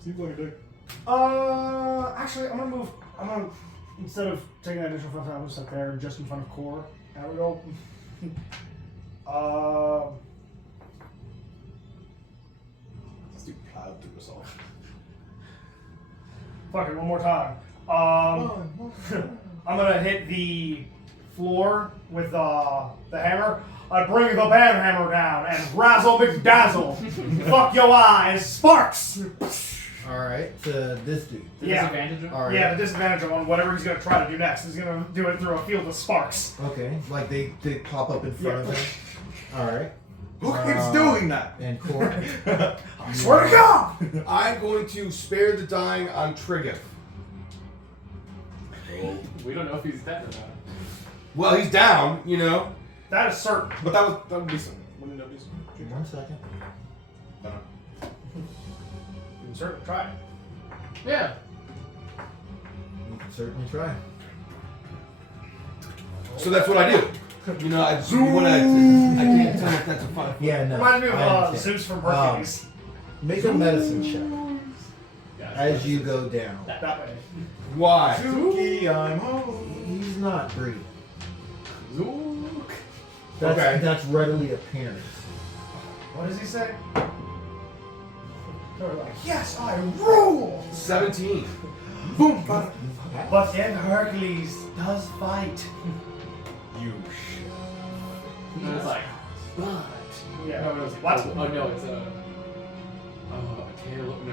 Seems like a dick. Actually, I'm gonna move. Instead of taking that additional front, I'm gonna sit there just in front of Core. There we go. Let's do plowed through us all. Fuck it, one more time. I'm gonna hit the floor with the hammer. I bring the bam hammer down and razzle McDazzle. Fuck your eyes, sparks. All right, to this dude. The Yeah. disadvantage of All right. Yeah, the disadvantage on whatever he's gonna try to do next. He's gonna do it through a field of sparks. Okay, like they pop up in front of him. All right. Who keeps doing that? And Core. I swear to God! I'm going to spare the dying on Triggeth. We don't know if he's dead or not. Well, he's down, you know. That is certain. But that would be something. Wouldn't that be something? 1 second. No. You can certainly try it. Yeah. You can certainly try. So that's what I do. You know, I can't tell if that's a fun. Yeah, no. Reminds me of I understand. Zeus from Hercules. Make a medicine check as you go down. That way. Why? Suki, I'm home. He's not breathing. Zook. That's, Okay. that's readily apparent. What does he say? They're like, yes, I rule! 17. Boom, bada. But then Hercules does fight. You And it's like, but. Yeah. No, it's What? Oh, no, it's a tale. No,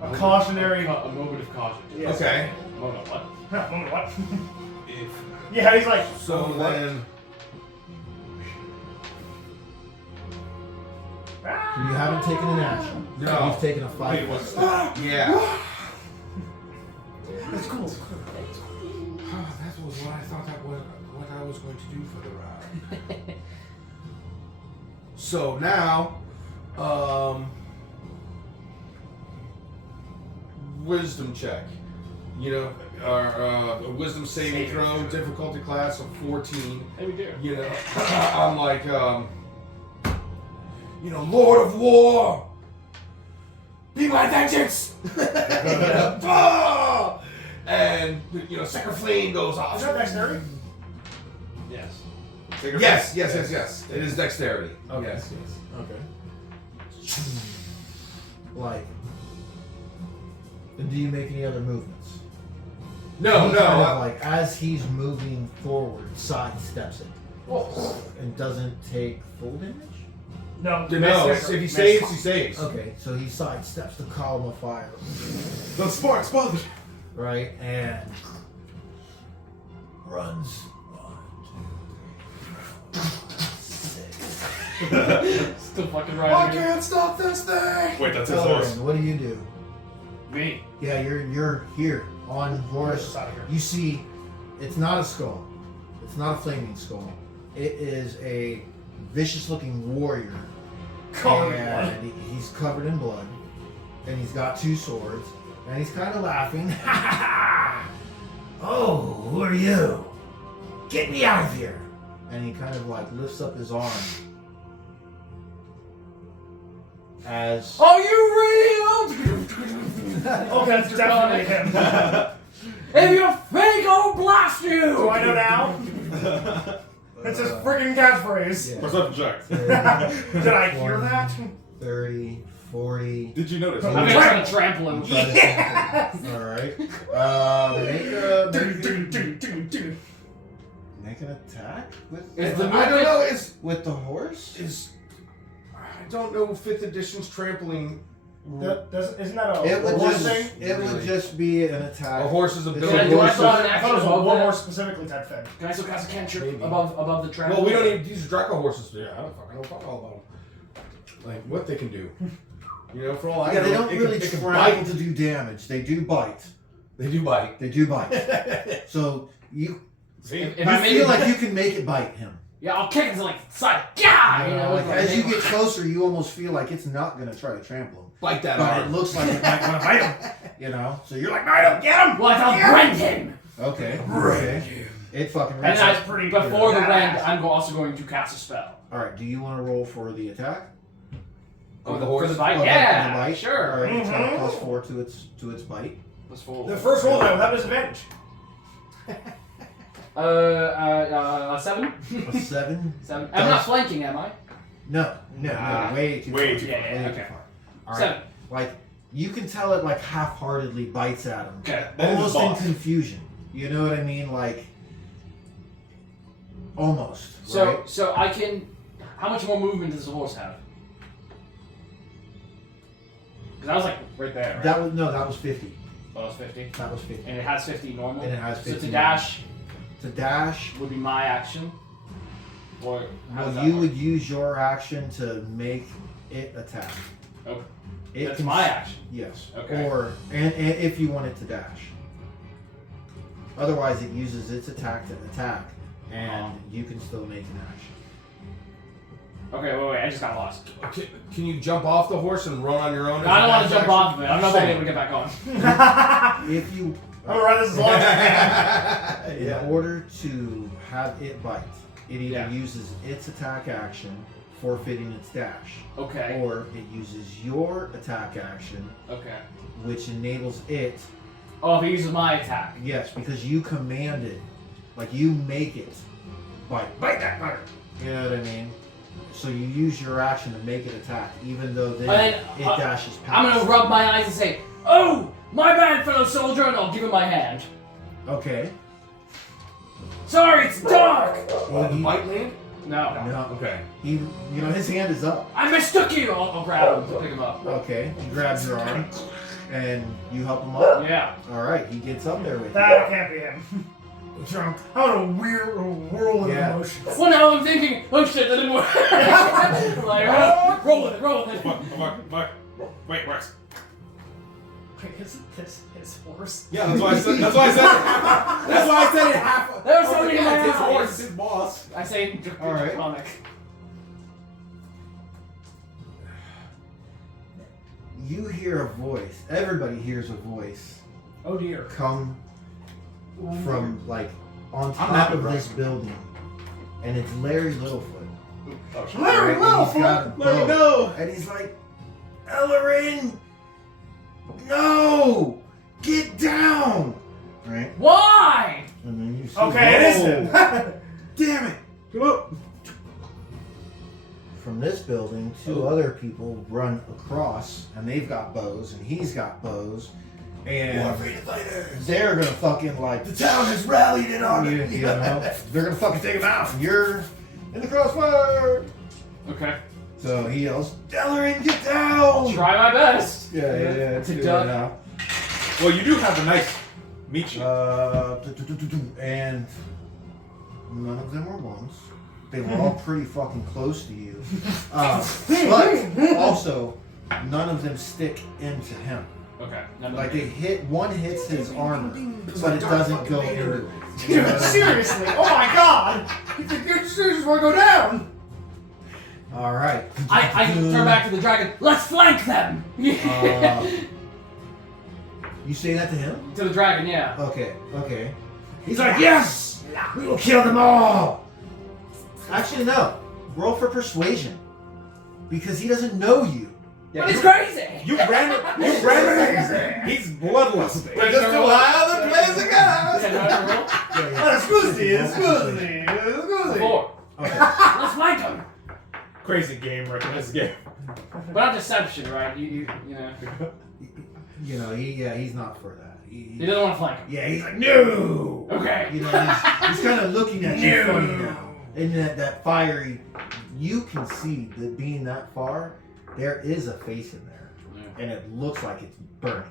A moment- cautionary- A moment of caution. Yes. Okay. Moment of what? What? If Yeah, he's like, So then, You haven't taken an action. No. You've taken a fight. wait, what's that? yeah. that's cool. That was what I thought that was what I was going to do for the ride. So now, wisdom check. You know, our wisdom saving throw, difficulty class of 14. Hey, we do. You know, I'm like, you know, Lord of War, be my vengeance. Ah! And you know, second flame goes off. Is that dexterity? Yes. Yes. It is dexterity. Okay. Yes. Okay. Like, do you make any other movements? No, He no. kind of like as he's moving forward, sidesteps it and doesn't take full damage. No. No, if he saves, he saves. Okay, so he sidesteps the column of fire, The sparks, bother. right, and runs. 1, 2, 3, 4, 5, 6. Still fucking I riding. can't stop this thing. Wait, that's his Colorin, horse. what do you do? Me. Yeah, you're here on horse. Out of here. You see, it's not a skull. It's not a flaming skull. It is a vicious-looking warrior, Covered in and he's covered in blood, and he's got 2 swords, And he's kind of laughing. Oh, who are you? Get me out of here! And he kind of like lifts up his arm. As Are you real? Oh, that's definitely him. If you're fake, I'll blast you! Do I know now? It's his freaking catchphrase. Perception check. Did I hear that? 30, 40. Did you notice? I'm gonna try to trample him. Alright. Make an attack with Is the I don't know. Is with the horse? I don't know. 5th edition's trampling. Isn't that a It would horse just thing? it would just be an attack. A horse's It's ability. a Do I horse- still have an I action thought it was a above one that? horse specifically type thing. Can I still cast a cantrip Maybe. above the trample? Well, we don't need these Draco horses. Yeah, I don't fucking know fuck all about them. Like what they can do. You know, for all I Yeah, know, they don't it really can try bite. to do damage. They do bite. They do bite. They do bite. So you See? If you I make feel it, like you can make it bite him. yeah, I'll kick it to like side. Yeah, you know, Like, like as you get closer, you almost feel like it's not gonna try to trample him. Bite that But arm. it looks like it might want to bite him. You know? So you're like, bite him, get him! like I'll rend him. Okay. Okay. It fucking And rends I, him. pretty before the badass. rend, I'm also going to cast a spell. Alright, do you want to roll for the attack? Oh, the For horse. the bite? Oh, the Yeah, bite? sure. Alright, it's got a Mhm. +4 to its bite. Plus 4. The first roll though, that was advantage. 7? A 7? 7. I'm not flanking, am I? No, way too Way far. too Yeah, yeah, Way okay. too far. Alright. 7. Like, you can tell it like half-heartedly bites at him. Okay. That is Almost the in boss. confusion. You know what I mean? Like, almost. So, right? so I can. How much more movement does the horse have? Because I was like right there. Right? That was 50. That was 50. That was 50. And it has 50 normal. And it has So 50 to dash To dash, would be my action. Or how does well, that you work? would use your action to make it attack. Okay. It That's can- my action. Yes. Okay. Or and if you want it to dash. Otherwise, it uses its attack to attack, and you can still make an action. Okay, wait, I just got lost. Can you jump off the horse and run on your own? I don't want as to a jump dash off of it. I'm not going to be able to get back on. If you, I'm gonna run this as long as I can. in Yeah. order to have it bite, it either Yeah. uses its attack action, forfeiting its dash, Okay. or it uses your attack action, Okay. which enables it. Oh, if he uses my attack. Yes, because you command it, like you make it bite that butter. You know what I mean? So you use your action to make it attack, even though then And it dashes past. I'm going to rub my eyes and say, "Oh, my bad, fellow soldier," and I'll give him my hand. Okay. Sorry, it's dark. Well, The bite land? No. No. Okay. He, his hand is up. I mistook you. I'll grab him to pick him up. Okay. He grabs your arm, and you help him up. Yeah. All right. He gets up there with you. That can't be him. Drunk. I'm in a weird whirl of Yeah. emotions. Well, now I'm thinking, oh shit, that didn't work. I'm like, oh, roll with it, roll with it. Fuck. Wait, Rex. Wait, isn't this his horse? Yeah, that's why I said. That's why I said. That's why I said it half. There was I was something like, in yeah, my it's his horse, eyes. it's his boss. I say, All right. draconic. You hear a voice. Everybody hears a voice Oh dear. come from like on I'm top not of right. this building, and it's Larry Littlefoot. Oh, shit. Larry Right? And he's got a Littlefoot! Let me bow. go! And he's like, Ellerin, no, get down. Right? Why? And then you see, Okay, it is "Whoa, him. Damn it! Come up. From this building, two other people run across, and they've got bows, and he's got bows, and they're gonna fucking like the town has rallied in on you, you know. They're gonna fucking take him out, and you're in the crossfire. Okay. So he yells, "Ellerin, get down!" Try my best. Yeah, it's To good duck. now. Well, you do have a nice meat shield. And none of them were ones. They were all pretty fucking close to you. But also, none of them stick into him. Okay. Like they one hits his armor, but it doesn't go into it. You know what I mean? Seriously, oh my god! You think you just want to go down? All right. I turn back to the dragon. Let's flank them. Uh, You say that to him? To the dragon, yeah. Okay. He's like, yes! We will kill them all! Actually, no. Roll for persuasion. Because he doesn't know you. But he's crazy! You ran He's bloodless. We're just too high on the place, guys. Yeah. Excuse me. 4. Okay. Let's flank him! Crazy game, right? This game. But not deception, right? You know. You know, he's not for that. He doesn't want to flank him. Yeah, he's like, no! Okay. You know, he's kind of looking at you funny now. And that fiery, you can see that being that far, there is a face in there. Yeah. And it looks like it's burning.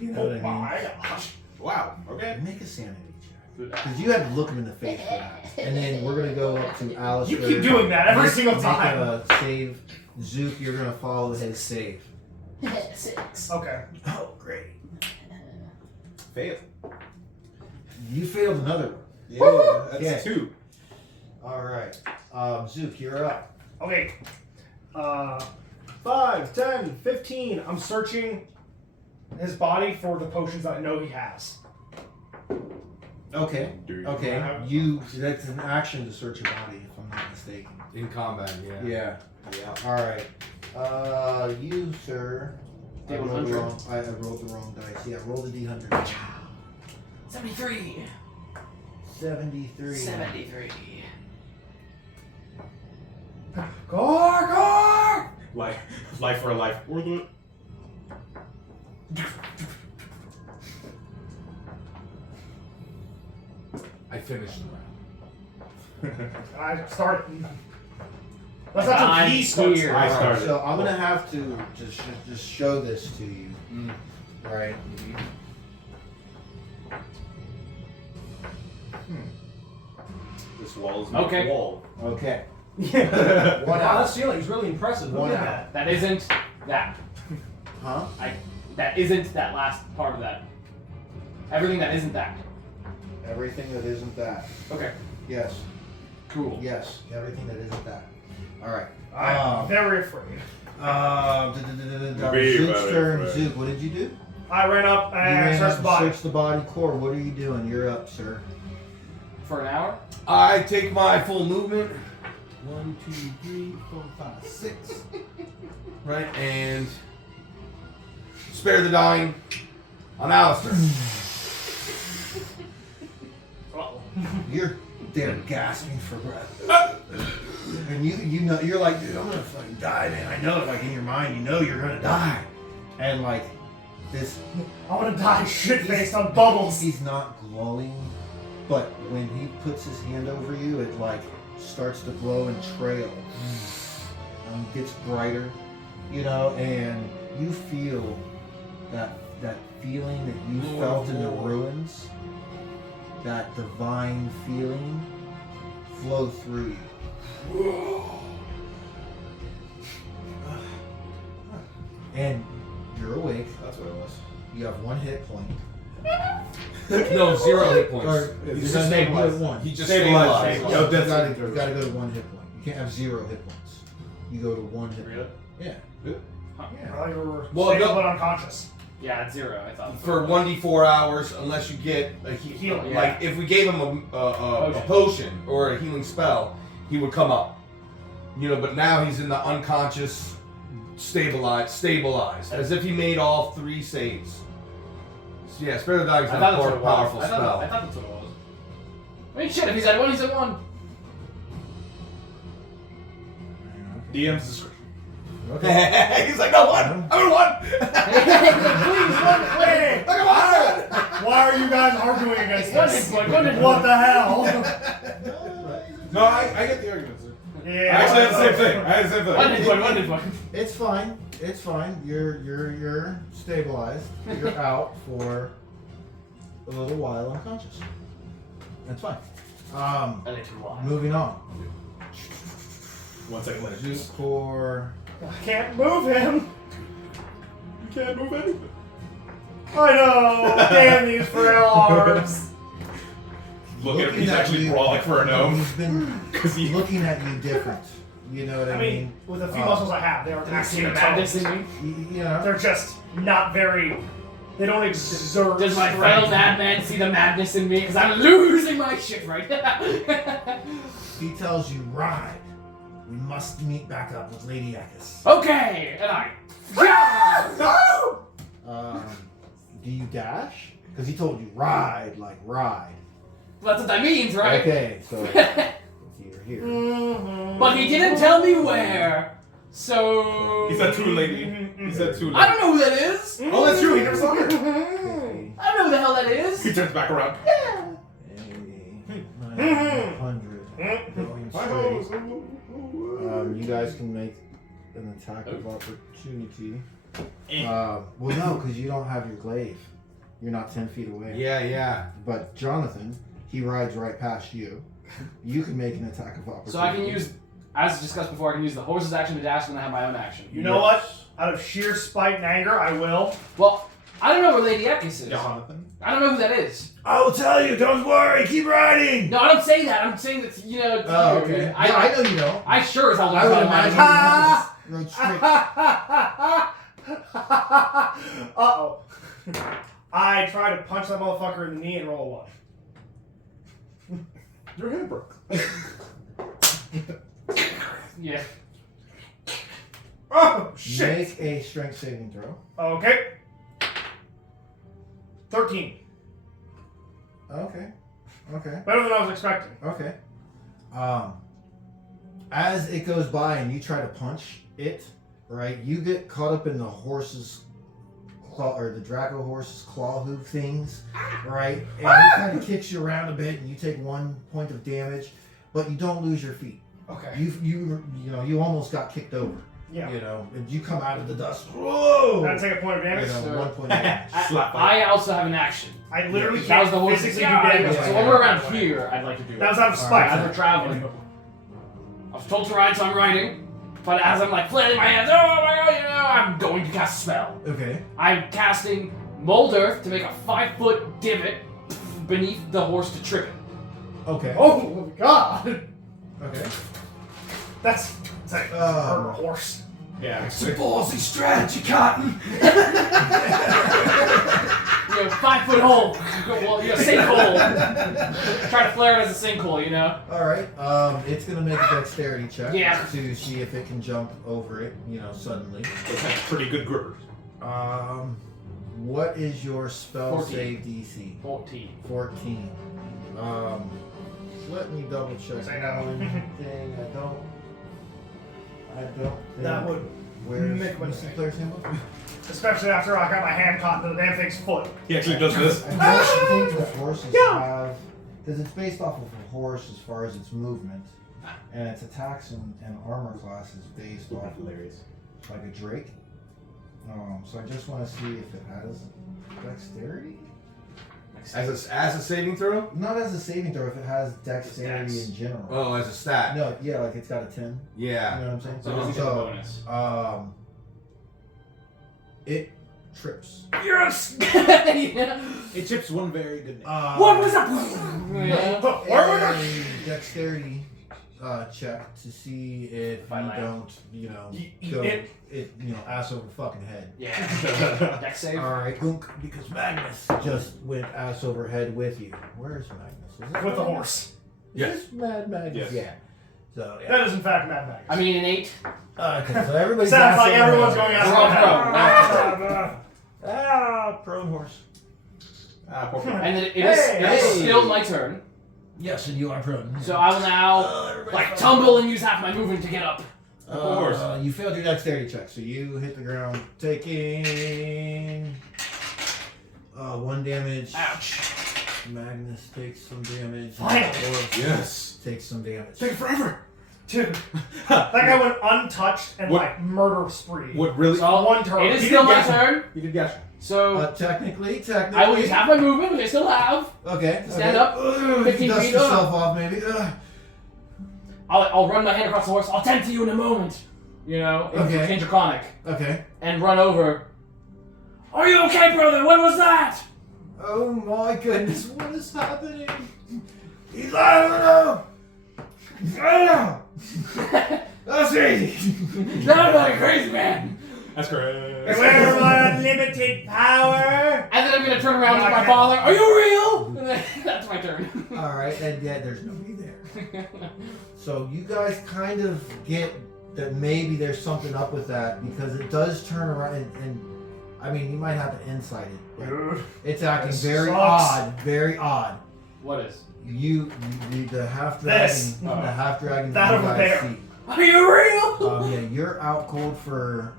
You know what I mean? My gosh. Wow. Okay. Make a sanity check. Because you had to look him in the face for that. And then we're going to go up to Alistair. You keep doing that every single time. Make a save. Zook, you're going to follow his save. 6. Okay. Oh, great. Fail. You failed another one. Yeah, that's Yeah. 2. All right. Zook, you're up. Okay. 5, 10, 15. I'm searching his body for the potions that I know he has. Okay. Do you Okay. have- That's an action to search your body, if I'm not mistaken. In combat, yeah. Yeah. Yeah. All right. You, sir. I rolled the wrong dice. Yeah, roll the D100. 73. 73. 73. Gar! Life for a life. Worth it. I finished the round. I started. That's not he starts. here. I started. So I'm gonna have to just show this to you. Right. This wall is Okay. my wall. Okay. Yeah. One Wow, out. that ceiling's really impressive. One Look at out. that. That isn't that. Huh? That isn't that last part of that. Everything that isn't that. Everything that isn't that. Okay. Yes. Cool. Yes. Everything that isn't that. All right. I'm very afraid. Be Zook's very turn. afraid. Zook, what did you do? I ran up You and ran searched up the body. Search the body core. What are you doing? You're up, sir. For an hour? I take my full movement. 1, 2, 3, 4, 5, 6. Right, and spare the dying on Alistair. Uh-oh. You're there gasping for breath. And you know, you're like, dude, I'm gonna fucking die, man. I know it. Like in your mind, you know you're gonna die. And like this, I want to die shit-faced on bubbles. he's not glowing, but when he puts his hand over you, it like starts to glow and trail. Gets brighter, you know, and you feel that feeling that you felt in the ruins, that divine feeling flow through you. And you're awake. That's what it was. You have 1 hit point. No, 0 hit points. Or He's he's just stabilized. stabilized. One. He just Stabilized. stabilized. Yo, You that's gotta go to 1 hit point. You can't have 0 hit points. You go to 1 hit point. Really? Yeah. Huh. Yeah. I thought you were Well, stable go- but unconscious. Yeah, it's 0. I thought. For 1d4 hours, unless you get a Healing, yeah. Like if we gave him a potion or a healing spell, he would come up. You know, but now he's in the unconscious, stabilized, as if he made all 3 saves. So yeah, spare the dying is I a thought that's more what it was. powerful I spell. thought that's what it was. I mean, shit, if he's at 1, he's at 1. DM's discretion. Okay. He's like, no, 1! I'm in 1! Please, one way. Look at Why are you guys arguing against One this? hit point, 1 hit What point. the hell? No, I get the argument, sir. Yeah. I actually had the same thing. I had the same thing. 1 hit point, 1 hit point. It's fine. It's fine. You're stabilized. You're out for a little while unconscious. That's fine. I need to lie. Moving on. 1 second later. Zook core. I can't move him. You can't move anything. I know. Damn these frail arms. Look at him. He's actually brawling for a gnome. He's been Because he. looking at you different. You know what I I mean, with the few muscles I have, they are See actually the madness in tones. me? You know. They're just not very They don't exert. Does my strength. fellow madman see the madness in me? Because I'm losing my shit right now. He tells you, ride. We must meet back up with Lady Ekis. Okay, and I. Do you dash? Because he told you ride, like ride. That's what that means, right? Okay, so you're here. But he didn't tell me where. So. He said 2 lady. He said 2 lady. I don't know who that is. Oh, that's true. He never saw her. 50, I don't know who the hell that is. He turns back around. 900. Going straight. You guys can make an attack of opportunity. Well, no, because you don't have your glaive. You're not 10 feet away. Yeah. But Jonathan, he rides right past you. You can make an attack of opportunity. So I can use, as discussed before, I can use the horse's action to dash, and then I have my own action. You know what? Out of sheer spite and anger, I will. Well, I don't know where Lady Ekis is. Jonathan. I don't know who that is. I will tell you. Don't worry. Keep riding. No, I don't say that. I'm saying that, you know. Oh, okay. I know you know. I sure as hell don't I would know imagine my you rode straight. Uh-oh. I try to punch that motherfucker in the knee and roll a 1. Your hand broke. Yeah. Oh, shit. Make a strength saving throw. Okay. 13. Okay. Better than I was expecting. Okay. As it goes by and you try to punch it, right, you get caught up in the horse's claw, or the Draco horse's claw hoof things, right? And it kind of kicks you around a bit, and you take 1 point of damage, but you don't lose your feet. Okay. You almost got kicked over. Yeah. You know, and you come out of the dust. Whoa! Did I take a point of damage? You know, So- 1 point of damage. Slap I also have an action. I literally That can't was the horse's physically do action. damage. Yeah. So when we're around here, I'd like to do That was it. out of spite. As we're traveling. I was told to ride, so I'm riding. But as I'm like flailing my hands, oh my god, you know, I'm going to cast a spell. Okay. I'm casting Mold Earth to make a 5-foot divot beneath the horse to trip it. Okay. Oh my god! Okay. That's like hurt a horse. Yeah. It's a ballsy strategy, Cotton. You know, 5-foot hole. Well, you know, sinkhole. Try to flare it as a sinkhole, you know? All right. It's gonna make a dexterity check Yeah. to see if it can jump over it. You know, suddenly. Those have pretty good grippers. What is your spell 14. save DC? 14. 14. Let me double check Say no. one thing. I don't think That would where's make my what's the mistake. player's handbook? Especially after I got my hand caught in the damn thing's foot. He actually does this. I don't think the horses Yeah. have, because it's based off of a horse as far as its movement, and its attacks and armor class is based off of like a drake. So I just want to see if it has dexterity. As a saving throw? Not as a saving throw, if it has dexterity Dex. in general. Oh, as a stat. No, yeah, like it's got a 10. You Yeah. know what I'm saying? So does he get a bonus? It trips. Yes! Yeah. It chips one very good name. What was that? Yeah. A dexterity check to see if I you laugh. don't, you know, Eat go it. ass over fucking head. Yeah. Dex save. Alright, because Magnus just went ass over head with you. Where's Magnus? Is this With the Magnus? horse. Yes. Is this Mad Magnus? Yes. Yeah. So, yeah. That is in fact Mad Max. I mean, an 8. Okay, so everybody's Sounds ass like over everyone's head. going out. Prone horse. Poor guy. And then it is Hey! still my turn. Yes, and you are prone. So I will now, like, tumble and use half my movement to get up. course. You failed your dexterity check, so you hit the ground, taking 1 damage. Ouch. Magnus takes some damage. Finally. Or Yes. takes some damage. Take forever. Dude, that guy went untouched and What- like murder spree. What really? So One turn. it is He still did my get turn. You did gash. So Technically. I will use half my movement, which I still have. Okay. Stand okay. up, 15 dust feet. yourself off, maybe. I'll run my hand across the horse. I'll tend to you in a moment. You know, Okay. in Draconic. Okay. And run over. Are you okay, brother? What was that? Oh my goodness, what is happening? He's I don't know. I don't know. That's crazy. Not like a crazy man. That's correct. Beware of unlimited power. And then I'm gonna turn around to my Okay. father. Are you real? And then, that's my turn. All right, and yeah, there's nobody there. So you guys kind of get that maybe there's something up with that because it does turn around and I mean you might have to insight it. But it's acting This very sucks. odd, very odd. What is? The half This. dragon, the half dragon That you over guys there. see. Are you real? Yeah, you're out cold for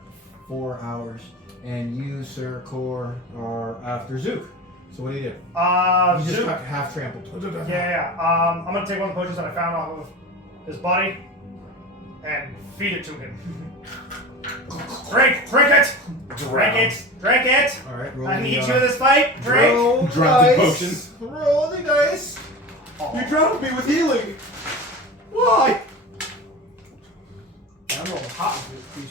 4 hours, and you, Sir Kor, are after Zook. So what do? You just Zook. got half trampled. Yeah. I'm gonna take one of the potions that I found off of his body and feed it to him. Drink it! Drink it! Drink it! All right, roll I the, need you in this fight. Drink. roll the Drop the dice. potions. Roll the dice. You drowned me with healing. Why? I'm rolling hot.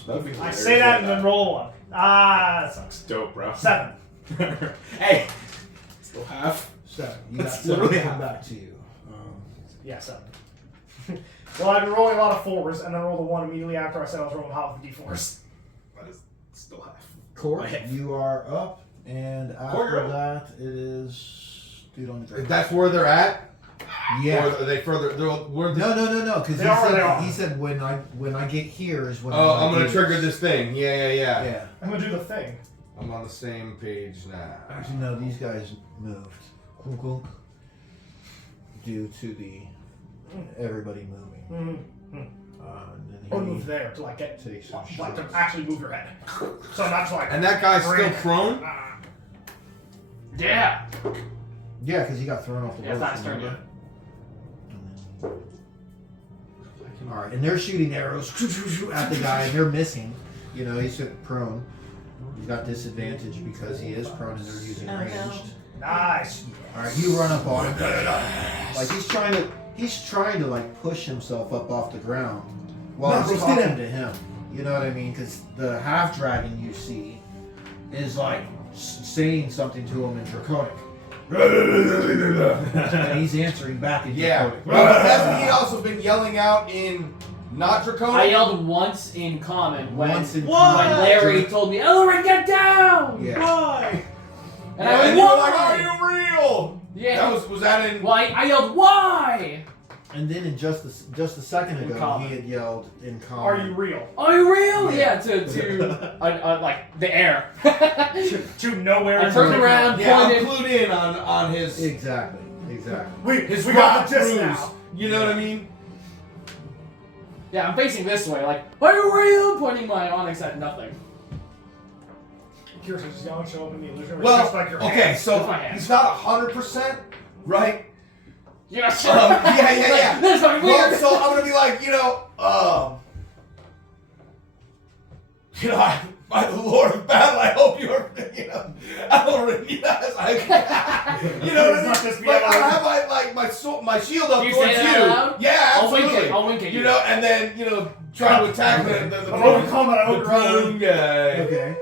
That'd be I hilarious. say that and then roll one. That sucks. Dope, bro. 7. Hey. Still half. 7. You got That's 7 literally come half. back to you. Yeah, 7. Well, I've been rolling a lot of 4s, and then I rolled a 1 immediately after I said I was rolling hot with D4s. That is still half. Kor, My head. you are up, and Kor, you're after up. that, it is dude on the ground. That's where they're at. Yeah. Or are they further? Where No, because They are where they are. he said when I get here is when. Oh, I I'm gonna do trigger this thing. Yeah. Yeah. I'm gonna do the thing. I'm on the same page now. Actually, no, these guys moved. Clunk, clunk. Due to the everybody moving. Mm-hmm. And Or then move there to like get takes some like to shots. actually move your head. So not just like. And that guy's still Drink. prone. Yeah. Yeah, because he got thrown off the Yeah, it's boat. not his turn yet. All right, and they're shooting arrows at the guy, and they're missing. You know, he's prone. He's got disadvantage because he is prone, and they're using Oh, no. ranged. Nice. All right, you run up on him. Like he's trying to like push himself up off the ground while No, he's just talking get him. to him. You know what I mean? Because the half dragon you see is like saying something to him in Draconic. And he's answering back in Yeah. Draconic. Well, hasn't he also been yelling out in not Draconic? I yelled once in common when Once in when common. Larry told me, "Ellery, get down!" Yeah. Why? And Yeah, I and went, you were "Why?" like, "Are you real?" Yeah. That was that in? Well, I yelled, "Why?" And then in just a second In ago, common. he had yelled in common. Are you real? Are you real? Yeah. Yeah, to like the air. To nowhere. I turned around, Yeah, I'm pointed. clued in on his Exactly. his We got rock the gist cruise. now. You know what I mean? Yeah, I'm facing this way, like, "Are you real?" Pointing my onyx at nothing. Curious, just yelling, show up in the illusion. Well, just like your okay, hand. so With my hand. he's not 100%, right? Yeah, sure. Yeah. That's fucking Well, weird. so I'm gonna be like, by the Lord of Battle, I hope you're, Ellerin, you know what I Let's not just mean? be Like, I Ellerin. have my shield up You towards say you. that out loud? Yeah, I'll wink absolutely. it. I'll wink at you. You know, and then, try to attack the I'm overcome and I the hope you're prone guy. Okay.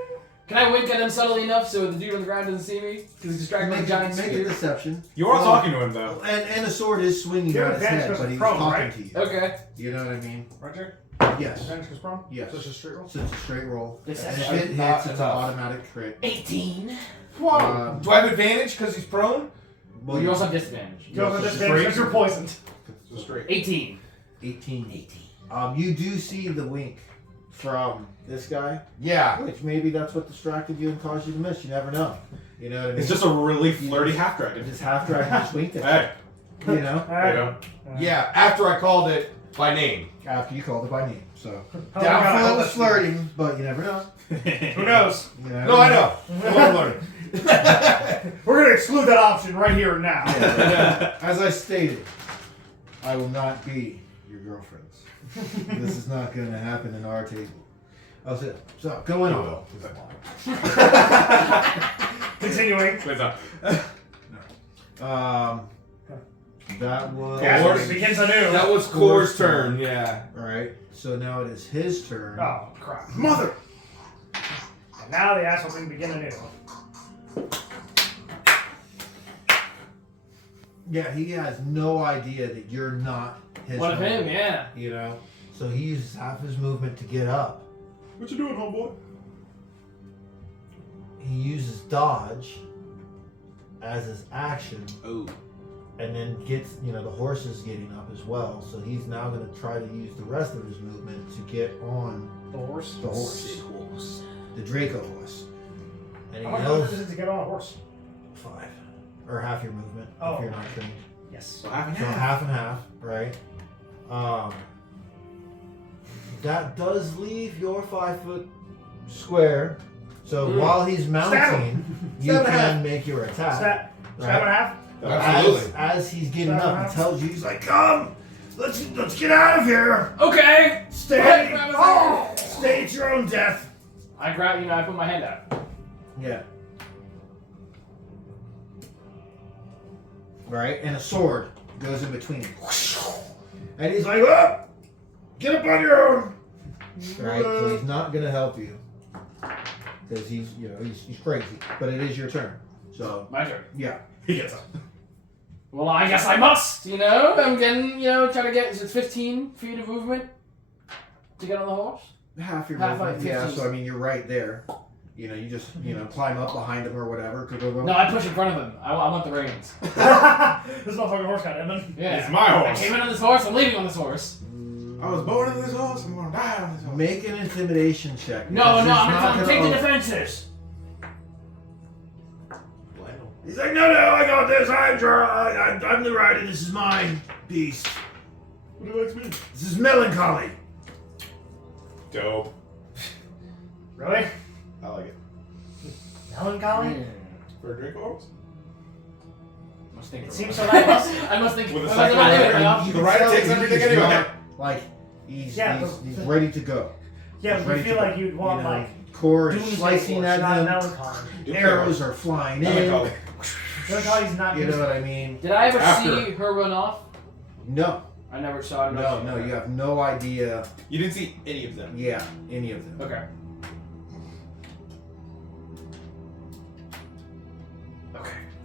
Can I wink at him subtly enough so the dude on the ground doesn't see me? Because he's distracted by a giant Make a spear. deception. You are talking to him though. And the sword is swinging You have at his advantage head, because but it's he's prone, talking right? to you. Okay. You know what I mean? Right, Jack? Yes. Advantage because prone? Yes. So it's just straight roll? So it's a straight roll. And Deception. if it hits, Not it's an enough. automatic crit. 18. Do I have advantage because he's prone? Well, you also have disadvantage. You have a so disadvantage because you're poisoned. So straight. 18. 18. You do see the wink from this guy, Yeah. which maybe that's what distracted you and caused you to miss. You never know. You know what I mean? It's just a really flirty half dragon. This half dragon just winked at Hey, you. You know? there you go. Yeah, after I called it by name. After you called it by name. So Oh my God, I doubtful hope it was that's- flirting, but you never know. Who knows? You know? No, I know. I'm learning. We're going to exclude that option right here and now. As I stated, I will not be your girlfriends. This is not going to happen in our table. Oh, so going on. Continuing. Wait, no. That was Yeah, it begins anew. That was Kor's turn, yeah. All right. So now it is his turn. Oh, crap. Mother! And now the asshole can begin anew. Yeah, he has no idea that you're not his. One of him, yeah. You know, so he uses half his movement to get up. What you doing, homeboy? he uses dodge as his action. Oh. And then gets, the horse is getting up as well. So he's now going to try to use the rest of his movement to get on The horse. the horse. The Draco horse. And he How much yells movement is it to get on a horse? 5. Or half your movement Oh. if you're not trained. Yes. So half and So half. half and half, right? That does leave your 5-foot square. So while he's mounting, you Stab and can make your attack. Stab and a half. Absolutely. As he's getting Stab and a up, half. he tells you, he's like, "Come, let's get out of here. Okay. Stay, Oh! stay at your own death." I grab, I put my hand out. Yeah. Right, and a sword goes in between him. And he's like, "Oh, get up on your own." Right, so he's not gonna help you because he's crazy. But it is your turn. So My turn. yeah, He gets up. Well, I guess I must, I'm getting, trying to get, is it 15 feet of movement to get on the horse? half your Half movement. like Yeah, 15. so I mean you're right there. You just climb up behind him or whatever. No, I push in front of him. I want the reins. This motherfucking horse got Edmund. Yeah. It's my I horse. came in on this horse, I'm leaving on this horse. I was born in this horse. I'm gonna die on this horse. Make an intimidation check. No, because I'm he's gonna tell him, take the gonna- defenses. He's like, no, I got this. I'm the rider. This is mine, beast. What do you like me? This is melancholy. Dope. Really? I like it. Melancholy? For a Draco horse? Must think It for seems a so while. nice. I must think. With a I second must not do it, rider. y'all. You The can rider tell takes he's everything just anyway. not, like he's ready to go. Yeah, He's but ready you feel to like go. you'd want like cord doomsday slicing horse, at not him. melancholy. Arrows are flying in. Melancholy. Melancholy's not You know doomsday. what I mean? Did I ever After. see her run off? No, I never saw her. no, you have no idea. You didn't see any of them. Yeah, any of them. Okay.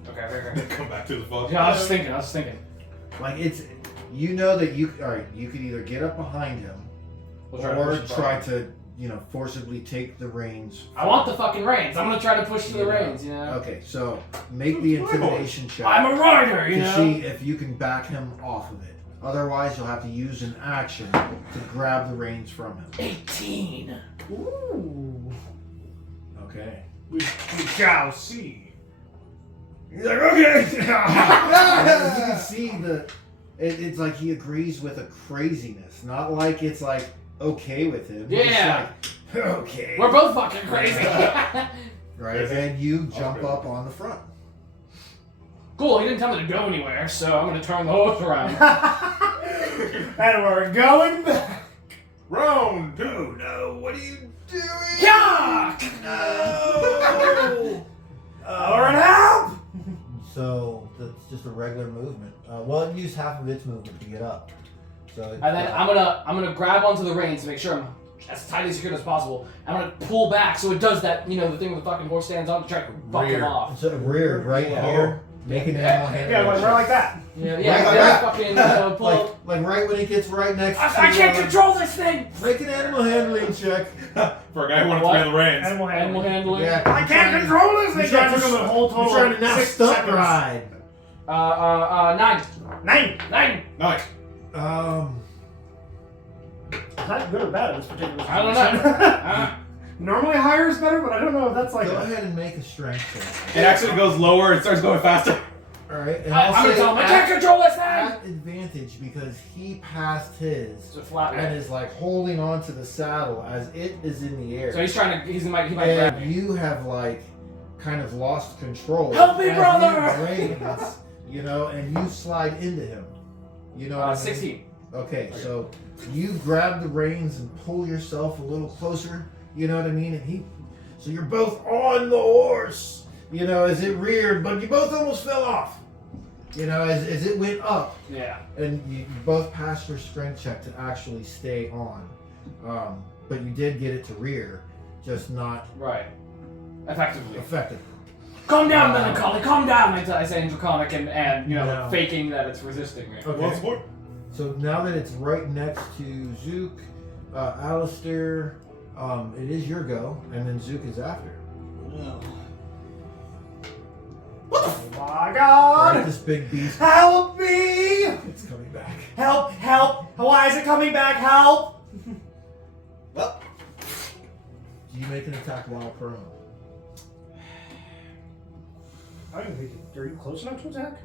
Okay. Come back to the phone. Yeah, I was just thinking. Like it's, that you could either get up behind him We'll try to or push it try forward. to forcibly take the reins. I want the fucking reins. I'm gonna try to push to the reins, Okay, so make the intimidation check I'm a rider, to see if you can back him off of it. Otherwise, you'll have to use an action to grab the reins from him. 18. Ooh. Okay. We shall see. He's like, okay. You can see it's like he agrees with a craziness, not like it's like okay with him. He's Yeah. just like, okay. We're both fucking crazy. Right, and you jump up on the front. Cool, he didn't tell me to go anywhere, so I'm gonna turn the horse around. And we're going back. Round two. No, what are you doing? Yuck! No. Or an help! So that's just a regular movement. Well, it used half of its movement to get up. So. And then I'm gonna grab onto the reins to make sure I'm as tightly secured as possible. I'm gonna pull back so it does that, the thing where the fucking horse stands on to try to fuck him Rear. off. It's a rear right Yeah. here. Make an animal handling Yeah, like, check. we're like that. Yeah, Right, yeah, fucking pull. like right when it gets right next to. I can't control this thing. Make an animal handling check. For a guy who wanted to What? be on the reins. Animal Animal handling. handling. Yeah. I can't control this You're thing. trying That took to- him a whole You're total trying to of now 6 stunt seconds. ride. 9. 9. Nice. Is that good or bad in this particular I don't situation? know. Normally higher is better, but I don't know if that's like Go a... ahead and make a strength check. It actually goes lower and starts going faster. All right, and I'm I'll gonna say tell him I can't control this thing. at advantage because he passed his It's a flat and one. is like holding on to the saddle as it is in the air. So he might grab And me. you have like kind of lost control. Help me, as brother! he reins, and you slide into him. You know what I mean? 16. Okay, so you grab the reins and pull yourself a little closer, you know what I mean? And so you're both on the horse, as it reared, but you both almost fell off, as it went up. Yeah. And you both passed your strength check to actually stay on. But you did get it to rear, just not Right. Effectively. effective. Calm down, melancholy. Calm down. I say in Draconic and No. faking that it's resisting me. Okay. So now that it's right next to Zook, Alistair, it is your go, and then Zook is after. My God! Alright, this big beast. Help me! It's coming back. Help! Help! Why is it coming back? Help! Well, Do you make an attack while prone? I don't think are you close enough to attack?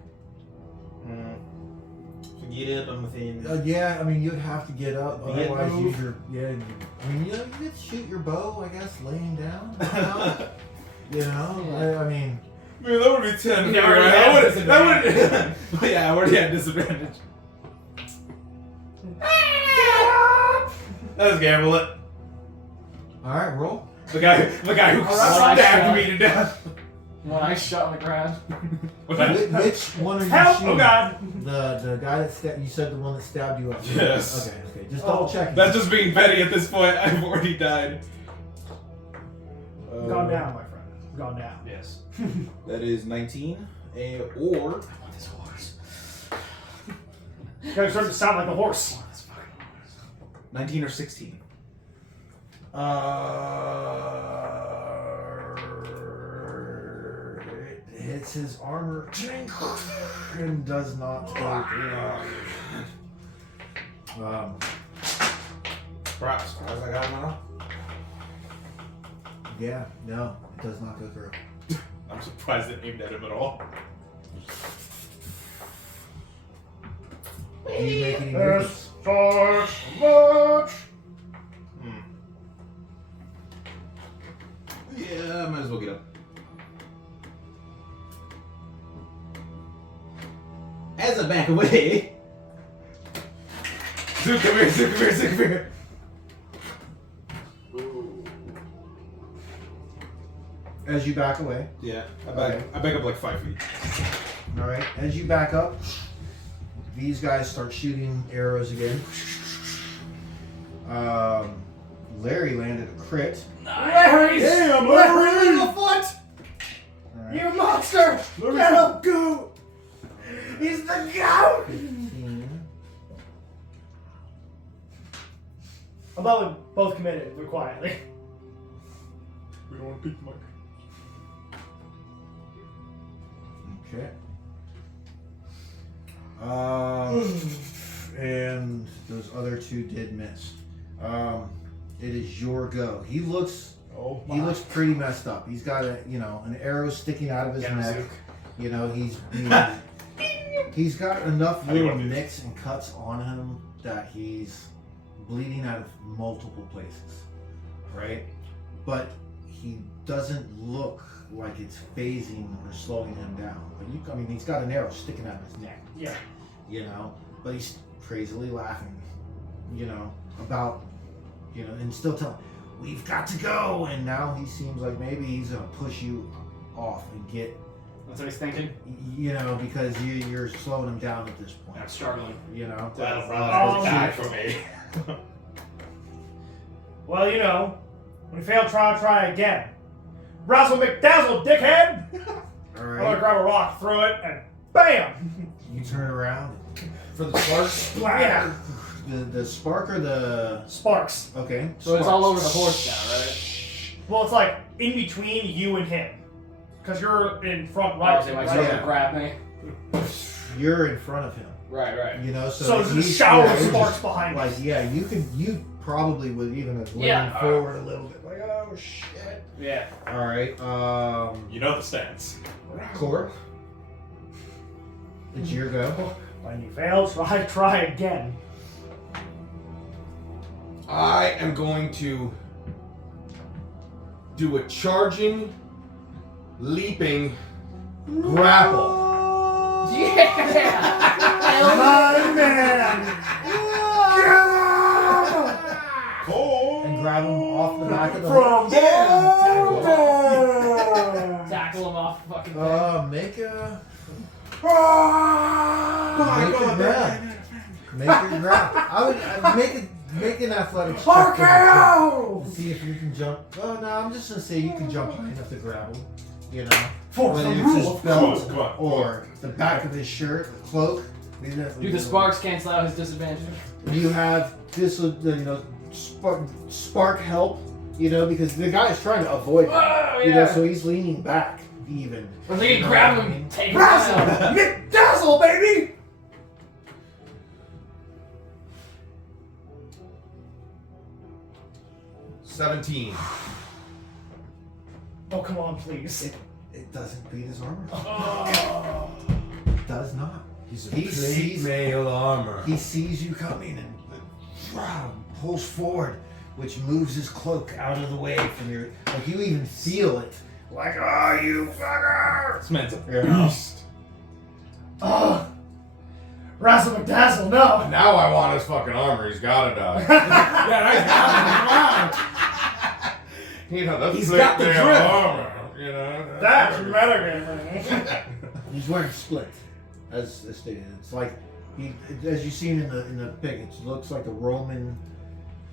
forget it. I'm within. Yeah, I mean, you'd have to get up. Get Otherwise, move. use your. Yeah, I mean, you could shoot your bow, I guess, laying down. I mean. Man, that would be 10. Yeah, already that had would. disadvantage. Yeah, I already had disadvantage. Let's gamble it. Alright, roll. The guy who Alright, stabbed me to death. One ice shot on the ground. Which one are you Help! shooting? Oh God! The guy that stabbed you said the one that stabbed you up. Yes. Okay. Just double check. That's just being petty at this point. I've already died. Gone down, my friend. Gone down. Yes. That is 19. Or. This horse. You guys starting to sound like a horse. 19 or 16. It hits his armor and does not go through. Perhaps. I got him now. Yeah, no, it does not go through. I'm surprised it aimed at him at all. Do you make any movements? Yeah, I might as well get up. As I back away. Zook, come here, Zook, come here, Zook, come here. As you back away, Yeah, I back up like 5 feet. all right. As you back up, these guys start shooting arrows again. Larry landed a crit. Larry! Damn, Larry! Larry! The foot! All right. You monster! Get him! Go! He's the goat! 15. Although we both committed, but quietly. We don't want to beat the mic. Okay. And those other two did miss. It is your go. He looks pretty messed up. He's got an arrow sticking out of his neck. You know, he's got enough little nicks and cuts on him that he's bleeding out of multiple places, right? But he doesn't look like it's phasing or slowing him down. But he's got an arrow sticking out of his neck. Yeah. But he's crazily laughing, about, and still telling, we've got to go. And now he seems like maybe he's gonna push you off and get, That's what he's thinking. because you're slowing him down at this point. I'm struggling. That'll probably die for me. Well, when you fail, try again. Razzle McDazzle, dickhead! All I'm gonna right. grab a rock, throw it, and BAM! You turn around. For the sparks? Splat! The spark or the Sparks. okay. So it's sparks. all over the horse now, right? Well, it's like in between you and him. Because you're in front right. Obviously, my right? son Yeah. would grab me. You're in front of him. Right. So there's a he's- shower yeah, of he's sparks just- behind Like, us. yeah, you probably would even have leaned Yeah. forward a little bit. Like, oh shit. Yeah. All right. You know the stance. Core. It's your go. When you fail, try again. I am going to do a charging, leaping grapple. Yeah. My man! And grab him off the back of the From Tackle him off the fucking thing. make a God, grab. Make a grab. I'd make an athletics check to see if you can jump. Oh no, I'm just gonna say you can jump high enough to grab him. For Whether the it's rule his of belt Come on. or the back of his shirt, the cloak. Do the sparks cancel out his disadvantage? You have this, spark help, because the guy is trying to avoid him, Oh, yeah. so he's leaning back, even. Or they can grab him and take him Razzle! down. McDazzle, baby! $17. Oh, come on, please. It doesn't beat his armor. Oh. It does not. He's He sees mail armor. He sees you coming and pulls forward, which moves his cloak out of the way from your. Like you even feel it. Like, oh, you fucker! This man's a Yeah. beast. Oh. Razzle McDazzle, no! Now I want his fucking armor. He's gotta die. Yeah, You know, that's He's thick got the mail drip. armor. You know. That's metagame. He's wearing split, as stated. It's like as you've seen in the pic. It looks like a Roman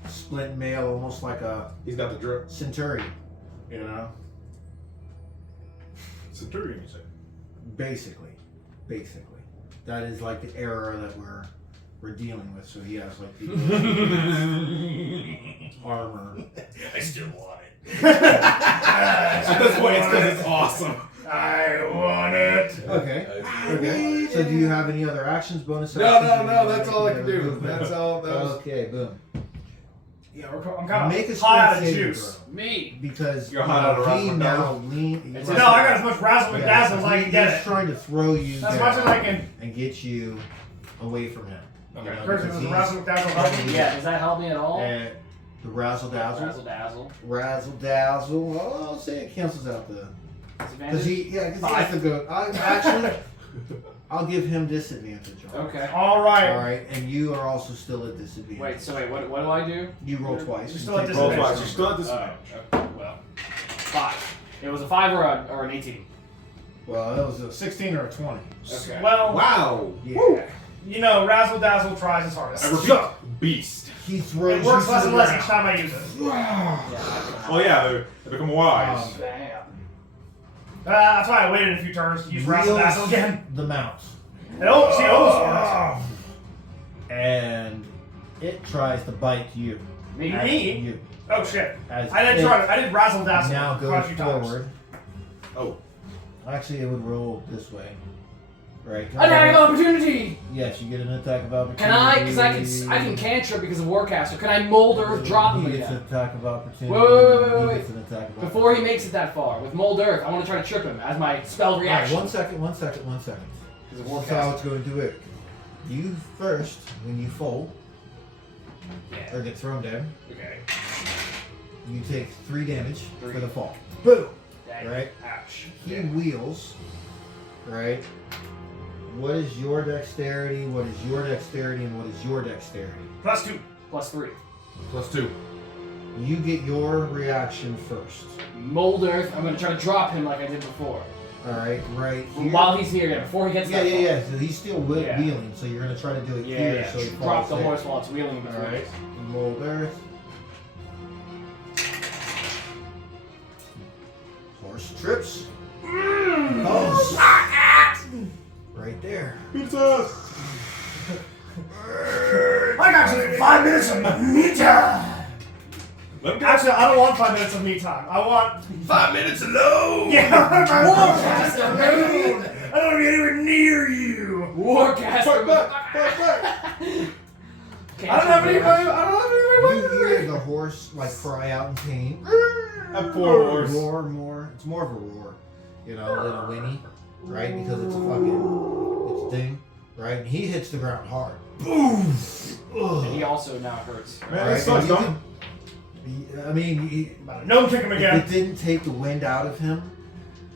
split mail, almost like a he's got the drip. centurion. You know, Centurion, you say? basically, that is like the era that we're dealing with. So he has like the armor. I still want it. At this point, it's because it's awesome. I want it. Okay. Okay. So do you have any other actions, bonus No, actions? that's all I can do. Movement? That's all. That was. Okay, boom. Yeah, I'm kind Make a of high out of strength saving juice. throw. Me. Because You're hot out of he Razzle now lean. It's No, I got as much Razzle Yeah, McDazzle as I can he's get it. trying to throw you As down much as I can. and get you away from him. Okay. Person, because does the he's- Razzle McDazzle help me? Yeah, does that help me at all? The razzle dazzle. Razzle dazzle. Razzle dazzle. Oh, I'll say it cancels out the. Because Disadvantage? he has to go. Actually, I'll give him disadvantage. On it. Okay. All right. All right, and you are also still at disadvantage. Wait, so what do I do? You roll twice. You're You still at take Roll disadvantage. twice. You're still at this. Okay, well. 5. It was a 5 or an 18. Well, that was a 16 or a 20. Okay. Well, Wow. Yeah. you know, Razzle Dazzle tries his hardest. I repeat, beast. He throws It works you less to and the less ground. each time I use it. Well, yeah, they become wise. Bam. That's why I waited a few turns to use Razzle Wheels Dazzle again. the mount. And oh, see, almost. And it tries to bite you. Me? At Me? You. Oh shit! As I did it try. I did Razzle Dazzle now quite a goes few times. forward. Oh. Actually, it would roll this way. Right. Attack of opportunity! Yes, you get an attack of opportunity. Can I? Because I can cantrip because of Warcaster. Can I mold earth drop him He gets an again? attack of opportunity. Wait. He gets an attack of opportunity. Before he makes it that far, with mold earth, I want to try to trip him as my spell All right, reaction. 1 second. Because of This is how Warcaster. it's going to work. You first, when you fall Yeah. or get thrown down, Okay. you take 3 damage 3. for the fall. Boom. Dang. Right. Ouch. He wheels. Right. What is your dexterity? What is your dexterity? And what is your dexterity? +2. +3. +2. You get your reaction first. Mold earth. I'm gonna try to drop him like I did before. All right, right here. While he's here, yeah. Before he gets Yeah. that far. So he's still Yeah. wheeling, so you're gonna try to do it Yeah, here. yeah. So he Drop falls the there. horse while it's wheeling in All between. right. Mold earth. Horse trips. Falls. Right there. Pizza! I got you 5 minutes of me time. Let him go. Actually, I don't want 5 minutes of me time. I want. 5 minutes alone. Yeah, Warcaster, baby! I don't want to be anywhere near you. Warcaster. Fight back! Fight back! I don't have any. I don't have You hear the horse like cry out in pain. At 4 horse. Roar more. It's more of a roar, you know, than a whinny, right? Because it's a it's a thing, right? And he hits the ground hard. Boom. And he also now hurts. Man, Right, this sucks, and you don't can- I mean, No, kick him if again. it didn't take the wind out of him,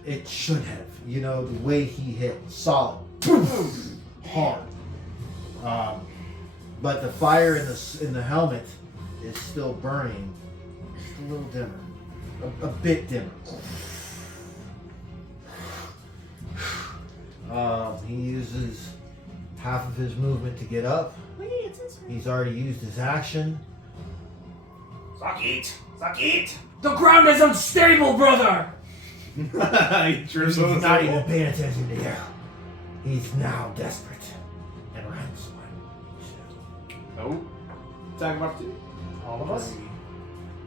it should have. You know, the way he hit, solid, boom, hard. But the fire in the helmet is still burning, just a little dimmer, a bit dimmer. He uses half of his movement to get up. He's already used his action. Suck it. The ground is unstable, brother! He trips He's on not the even paying attention to you. He's now desperate and runs one. Oh. Attack of opportunity. All of us.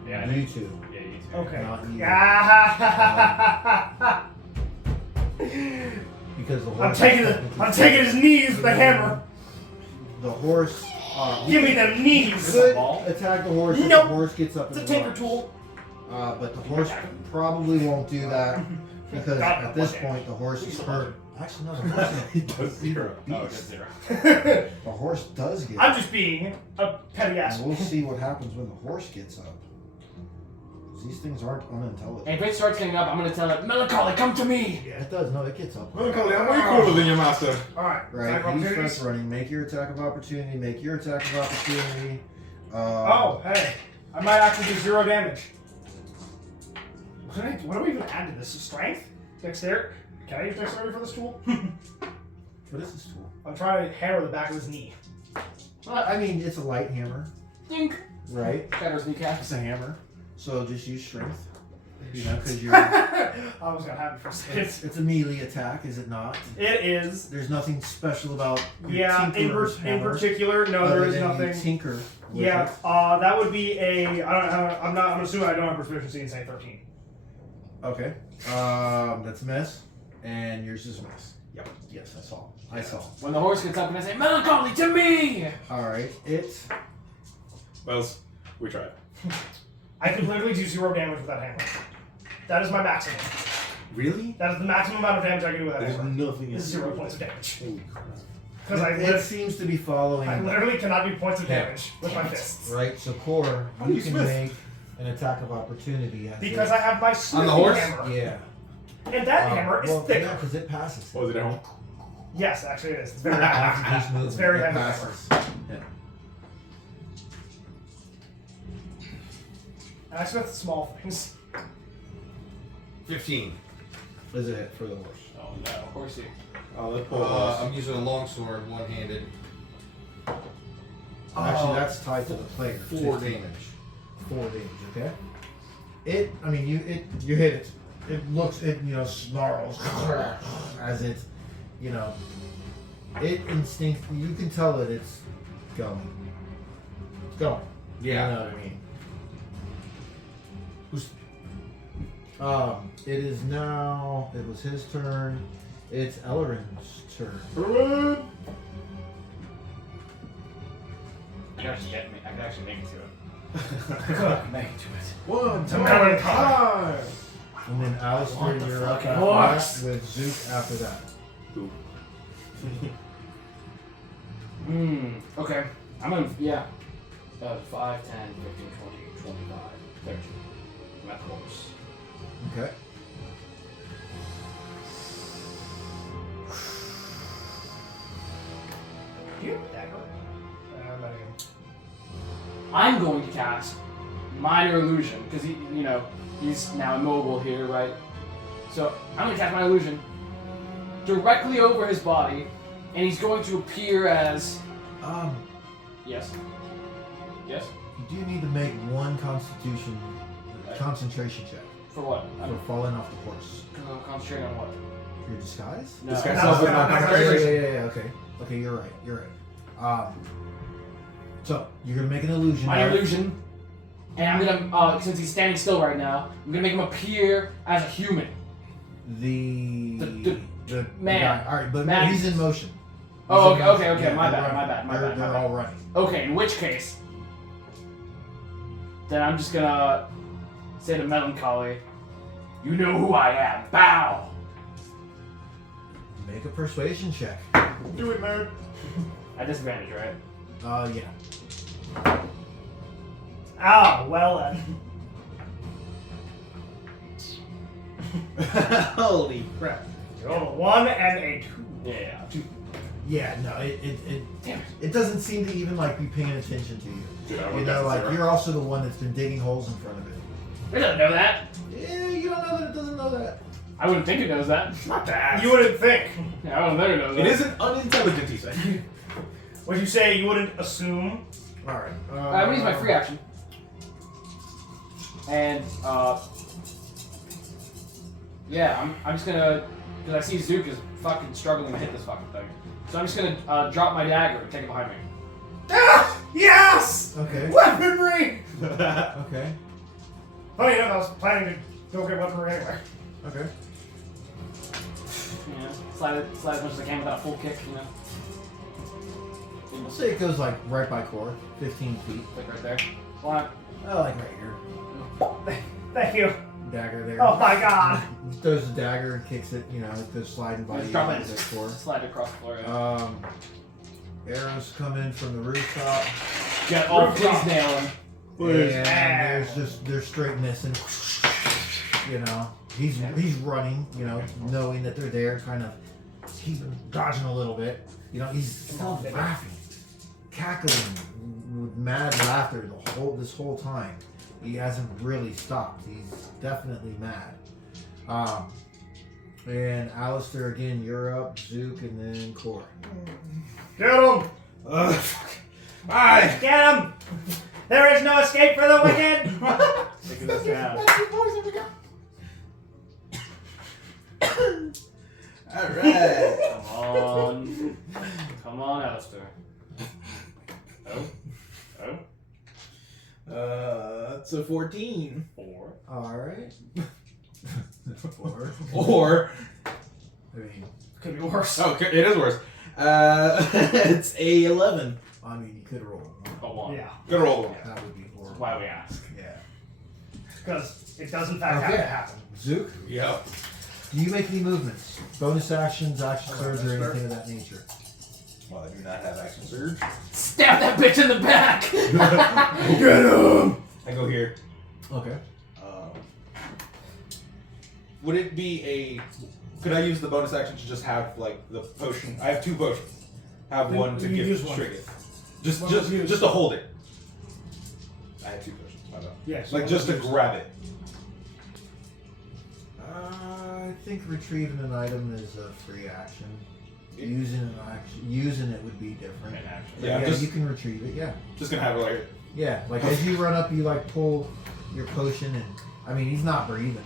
Yeah, You two. Yeah, you too. Okay. Not you. Ah, because the I'm horse. taking his knees with the hammer. The horse. Give me them knees. Could attack the horse if Nope. the horse gets up. It's a and tinker runs. tool. But the horse probably won't do that because Got at this one point the horse is hurt. Actually, no, the horse He does 0. Oh, it's 0. the horse does get. I'm just being a petty ass. And we'll see what happens when the horse gets up. 'Cause these things aren't unintelligent. And if it starts getting up, I'm gonna tell it, Melancholy, come to me! Yeah, it does. No, it gets up. Melancholy, I'm way cooler than your master. Alright, Right, attack he opportunities. starts running. Make your attack of opportunity. Make your attack of opportunity. Oh, hey. I might actually do 0 damage. What do we even add to this? Strength? Dexterity? Can I use dexterity for this tool? What is this tool? I'm trying to hammer the back of his knee. I mean, it's a light hammer, Dink! right? Shatters kneecap. It's a hammer, so just use strength. You know, because you're. I was gonna have it for a second. It's a melee attack, is it not? It is. There's nothing special about. Your Yeah, tinkerer's in hammer, particular, no, other there is than you nothing. tinker. with Yeah, it. that would be a. I'm assuming I don't have proficiency in say 13. Okay. That's a miss, and yours is a miss. Yep. Yes, I saw. I saw. When the horse gets up and I say, Melancholy, to me! All right. It. Well, we tried. I could literally do 0 damage with that hammer. That is my maximum. Really? That is the maximum amount of damage I can do with that There's hammer. nothing This is in 0 points of damage. Holy crap. Because It seems to be following. I literally cannot do points of Yeah. damage with my fists. Right. So, Core, How do you you can smith? make an attack of opportunity. As Because it- I have my On the smithing horse? hammer. Yeah. And that hammer is well, thicker. Yeah, because it passes. Was it at home? Yes, actually it is. It's very After heavy. this movement, It's very it heavy passes. Yeah. And I smith small things. 15. Is it for the horse? Oh no, horsey. Oh, let's pull us. I'm using a longsword, one-handed. Actually, that's tied to the player. 4 15. damage. 4 damage. Okay. It. I mean, you hit it. It looks. It snarls as it. It instinct. You can tell that it's going. It's going. Yeah. You know what I mean. It is now. It was his turn. It's Elrin's turn. I can actually make it to it. Make it to it. One, To Melancholy. And then Alistair, you're up fucking after horse? that, with Zook after that. Okay. I'm gonna, 5, 10, 15, 20, 25, 30. I'm at the horse. Okay. Do you have a dagger? I'm not even. I'm going to cast Minor Illusion, because he's now immobile here, right? So I'm going to cast Minor Illusion directly over his body, and he's going to appear as... Yes? Yes? You do need to make one concentration check For what? for falling off the horse. I'm concentrating on what? Your disguise? No. Disguise No, self is no, not no, no, concentration. Yeah. Okay. Okay, you're right. You're right. So you're gonna make an illusion. Minor of- Illusion, and I'm gonna, since he's standing still right now, I'm gonna make him appear as a human. The man. guy. All right, but Man. he's in motion. Oh, He's in okay, motion. okay, my they're bad, my running. bad, my They're- bad, my They're bad. all running. Okay, in which case, then I'm just gonna say to Melancholy, you know who I am, bow! Make a persuasion check. Do it, man. At disadvantage, right? Yeah. Ah, well then. Holy crap. You rolled a 1 and a 2. Yeah. Yeah. No. Damn it. It doesn't seem to even be paying attention to you. Dude, I You went know, down to 0. you're also the one that's been digging holes in front of it. It doesn't know that. Yeah, you don't know that it doesn't know that. I wouldn't think it knows that. Not that. You wouldn't think. Yeah, I don't think it knows that. It isn't unintelligent, he said. Would you say you wouldn't assume? All right. I'm gonna use my free action. And, yeah, I'm just gonna, because I see Zook is fucking struggling to hit this fucking thing. So I'm just gonna drop my dagger and take it behind me. Ah! Yes! Okay. Weaponry! Okay. Funny enough, I was planning to go get weaponry anyway. Okay. Yeah. slide it as much as I can without a full kick, you know. I'll say it goes like right by core, 15 feet. Like right there. Why? Oh, like right here. Thank you. Dagger there. Oh my god. He throws the dagger and kicks it, you know, it goes sliding by Just you drop at it. the core. Slide it across the floor. Yeah. Arrows come in from the rooftop. Yeah, oh, please nail him. And they're straight missing. You know, he's running. You know, knowing that they're there, kind of. He's dodging a little bit. You know, he's still laughing, cackling with mad laughter this whole time. He hasn't really stopped. He's definitely mad. And Alistair again, you're up. Zook and then Core. Get him! Alright! Get him! There is no escape for the wicked! Taking this down. Alright! Come on, Alistair. That's a 14. 4. Alright. 4. Or, I mean, Could be worse. oh, it is worse. It's a 11. I mean, you could roll. A 1. Yeah, Good roll. That would be horrible. That's why we ask. Yeah. because it does in fact have to happen. Zook, Yep. do you make any movements? Bonus actions, action surge, or anything of that nature? Well, I do not have action surge. Stab that bitch in the back! Get him! I go here. Okay. Would it be a? Could I use the bonus action to just have like the potion? I have 2 potions. Have Then one to you give use one. Trig. Just One to use. just to hold it. I have 2 potions. My bad. Yes. Like just to grab it. I think retrieving an item is a free action. Using it would be different. An action. But Yeah, yeah, just- you can retrieve it. Yeah. Just gonna have it like. Yeah. Like as you run up, you like pull your potion, and I mean he's not breathing.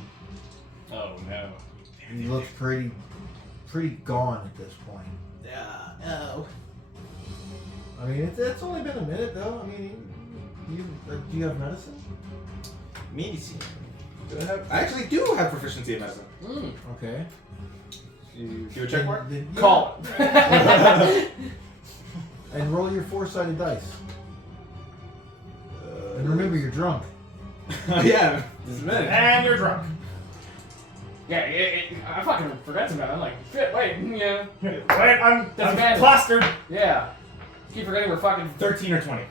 Oh no. He looks pretty gone at this point. No. I mean it's only been a minute though. I mean, do you have medicine? Medicine. I actually do have proficiency in medicine. Okay. You do a check mark? Then- yeah. Call it. And roll your 4-sided dice. And remember, you're drunk. Yeah. This is a minute. And you're drunk. Yeah, I fucking forgot about it. I'm like, shit, wait, yeah. Wait, I'm matter. plastered. Yeah. Keep forgetting we're fucking 13 or 20.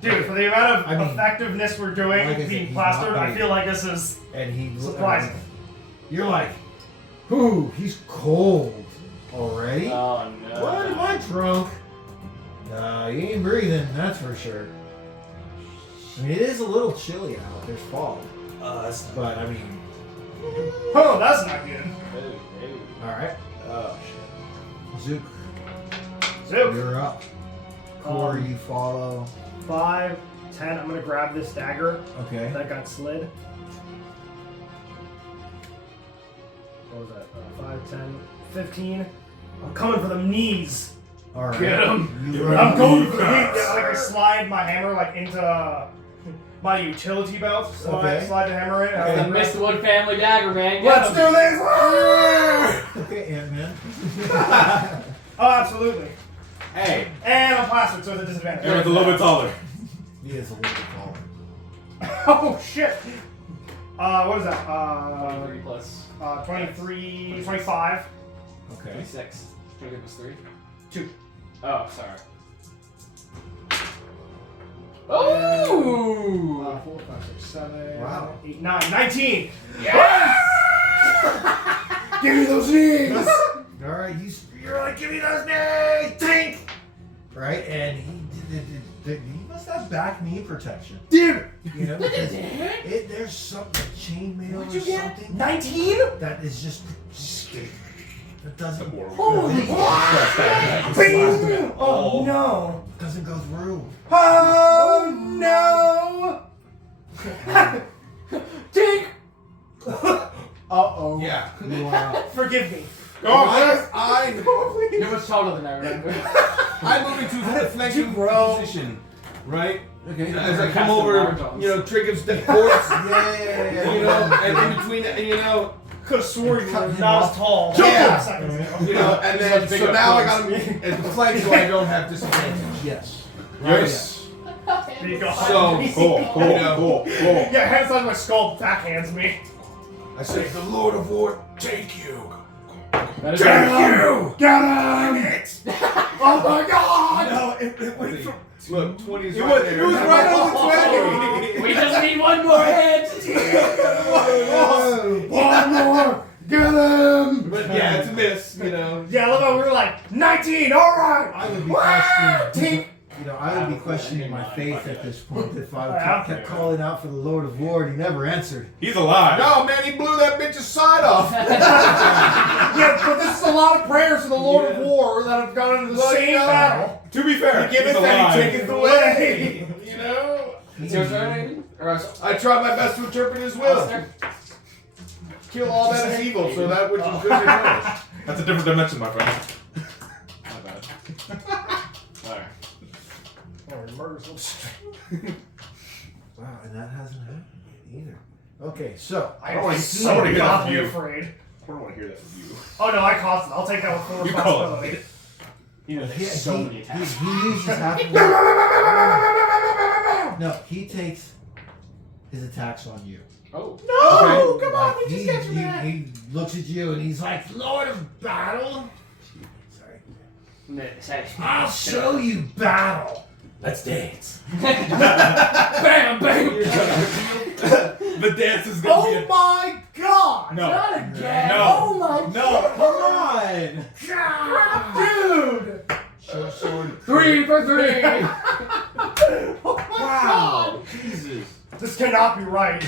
Dude, for the amount of I mean, effectiveness we're doing, like I said, being he's plastered, not I big. feel like this is And he surprising. You're like, ooh, he's cold already. Oh no. What? Am I drunk? Nah, he ain't breathing. That's for sure. I mean, it is a little chilly out. There's fog, That's not. but I mean, Oh, that's not good. all right. Oh shit. Zook, Zook. you're up. Core, you follow. 5, 10. I'm gonna grab this dagger Okay. that got slid. What was that? 5, 10, 15. I'm coming for them knees. All right. Get him. You I'm run. going for the knees. Yeah, like I slide my hammer like into my utility belt. Okay. Slide the hammer in. Okay. The Mistwood family dagger, man. Let's do this! Okay, Ant-Man. Oh, absolutely. Hey, And I'm plastered, so it's a disadvantage. Aaron's a little bit taller. He is a little bit taller. Oh shit! What is that? 23 plus 23, 25. Okay. 26. 23 plus 3? 2. Oh, sorry. Oh! 4, 5, 6, 7, Wow. 8, 9, 19! Give me those knees! All right, you're like, give me those knees, think. Right, and he must have back knee protection. Dude! You know, because there's something chainmail or something 19? that is just that doesn't Holy Bing! Oh no! doesn't go through. Oh no! Dink! Uh-oh. Yeah. You are Forgive me. You're much taller than I remember. I move into a flanking grow? position, right? okay. As I Cast come the over, large arms. you know, Trigger step forwards, Yeah. you know, and in between, you know, Could have sworn you Cut were him not off. as tall. Yeah. Seconds ago. You know, and then Big so up now I points. got him at the flank, so I don't have disadvantage. Yes. Yes. Big up. So Cool, cool, You know. cool. Yeah, hands on my skull, backhands me. I say, the Lord of War, take you. That is Take right. you. Get him! Oh my God! No, it went from. Look, 20 is It right was, there. it was right on the 20. We just need one more hit. One more! Get him! But yeah, it's a miss, you know. Yeah, look, we were like 19. All right. I would be questioning. You know, I would be questioning my faith at this point if I kept calling out for the Lord of War and he never answered. He's alive. No, man, he blew that bitch's side off. Yeah, but this is a lot of prayers to the Lord of War that have gone into the Well, same you know, battle. To be fair, Give he's it that alive. he taketh away. You know? It's your turn, Aiden? Or else- I try my best to interpret his will. Kill all that is evil, so that which is good is yours. That's a different dimension, my friend. My bad. Alright. Oh, murder some Wow, and that hasn't happened yet either. Okay, so I don't wanna- am I so don't wanna hear that from godly you. afraid. I don't want to hear that from you. Oh no, I caused it. I'll take that with full You call it. responsibility. You know, he, there's so many attacks. he uses half of No, he takes his attacks on you. Oh. No, come on, Like, we just got you back. he looks at you and he's like, Lord of Battle. Sorry. I'll show you battle. Let's dance. Bam, bam. The dance is gonna be Oh my god! No. Not again. No. Oh my No, come on! Dude! Short sword. 3 for 3. Wow! Jesus. This cannot be right.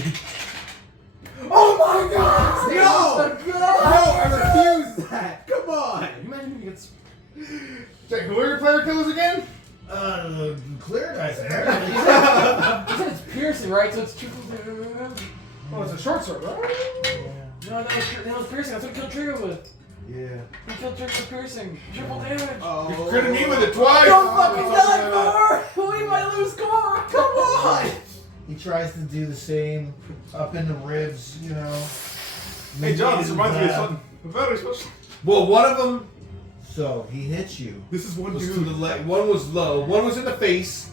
Oh my god! No. No, I refuse that! Come on! Imagine if he gets. Who are your player killers again? Clear dice. He said it's piercing, right? So it's 2 for 3. Oh, it's a short sword, right? No, that was piercing. That's what killed Trigger with. Yeah. He killed Trigger with piercing. Triple damage. You critted me with it twice. Don't fucking die, Core! We might lose Core! Come on! He tries to do the same up in the ribs, you know. Hey, John, this reminds me of Grab. something very special. Well, one of them So he hits you. This is one was to dude. the left. One was low. One was in the face.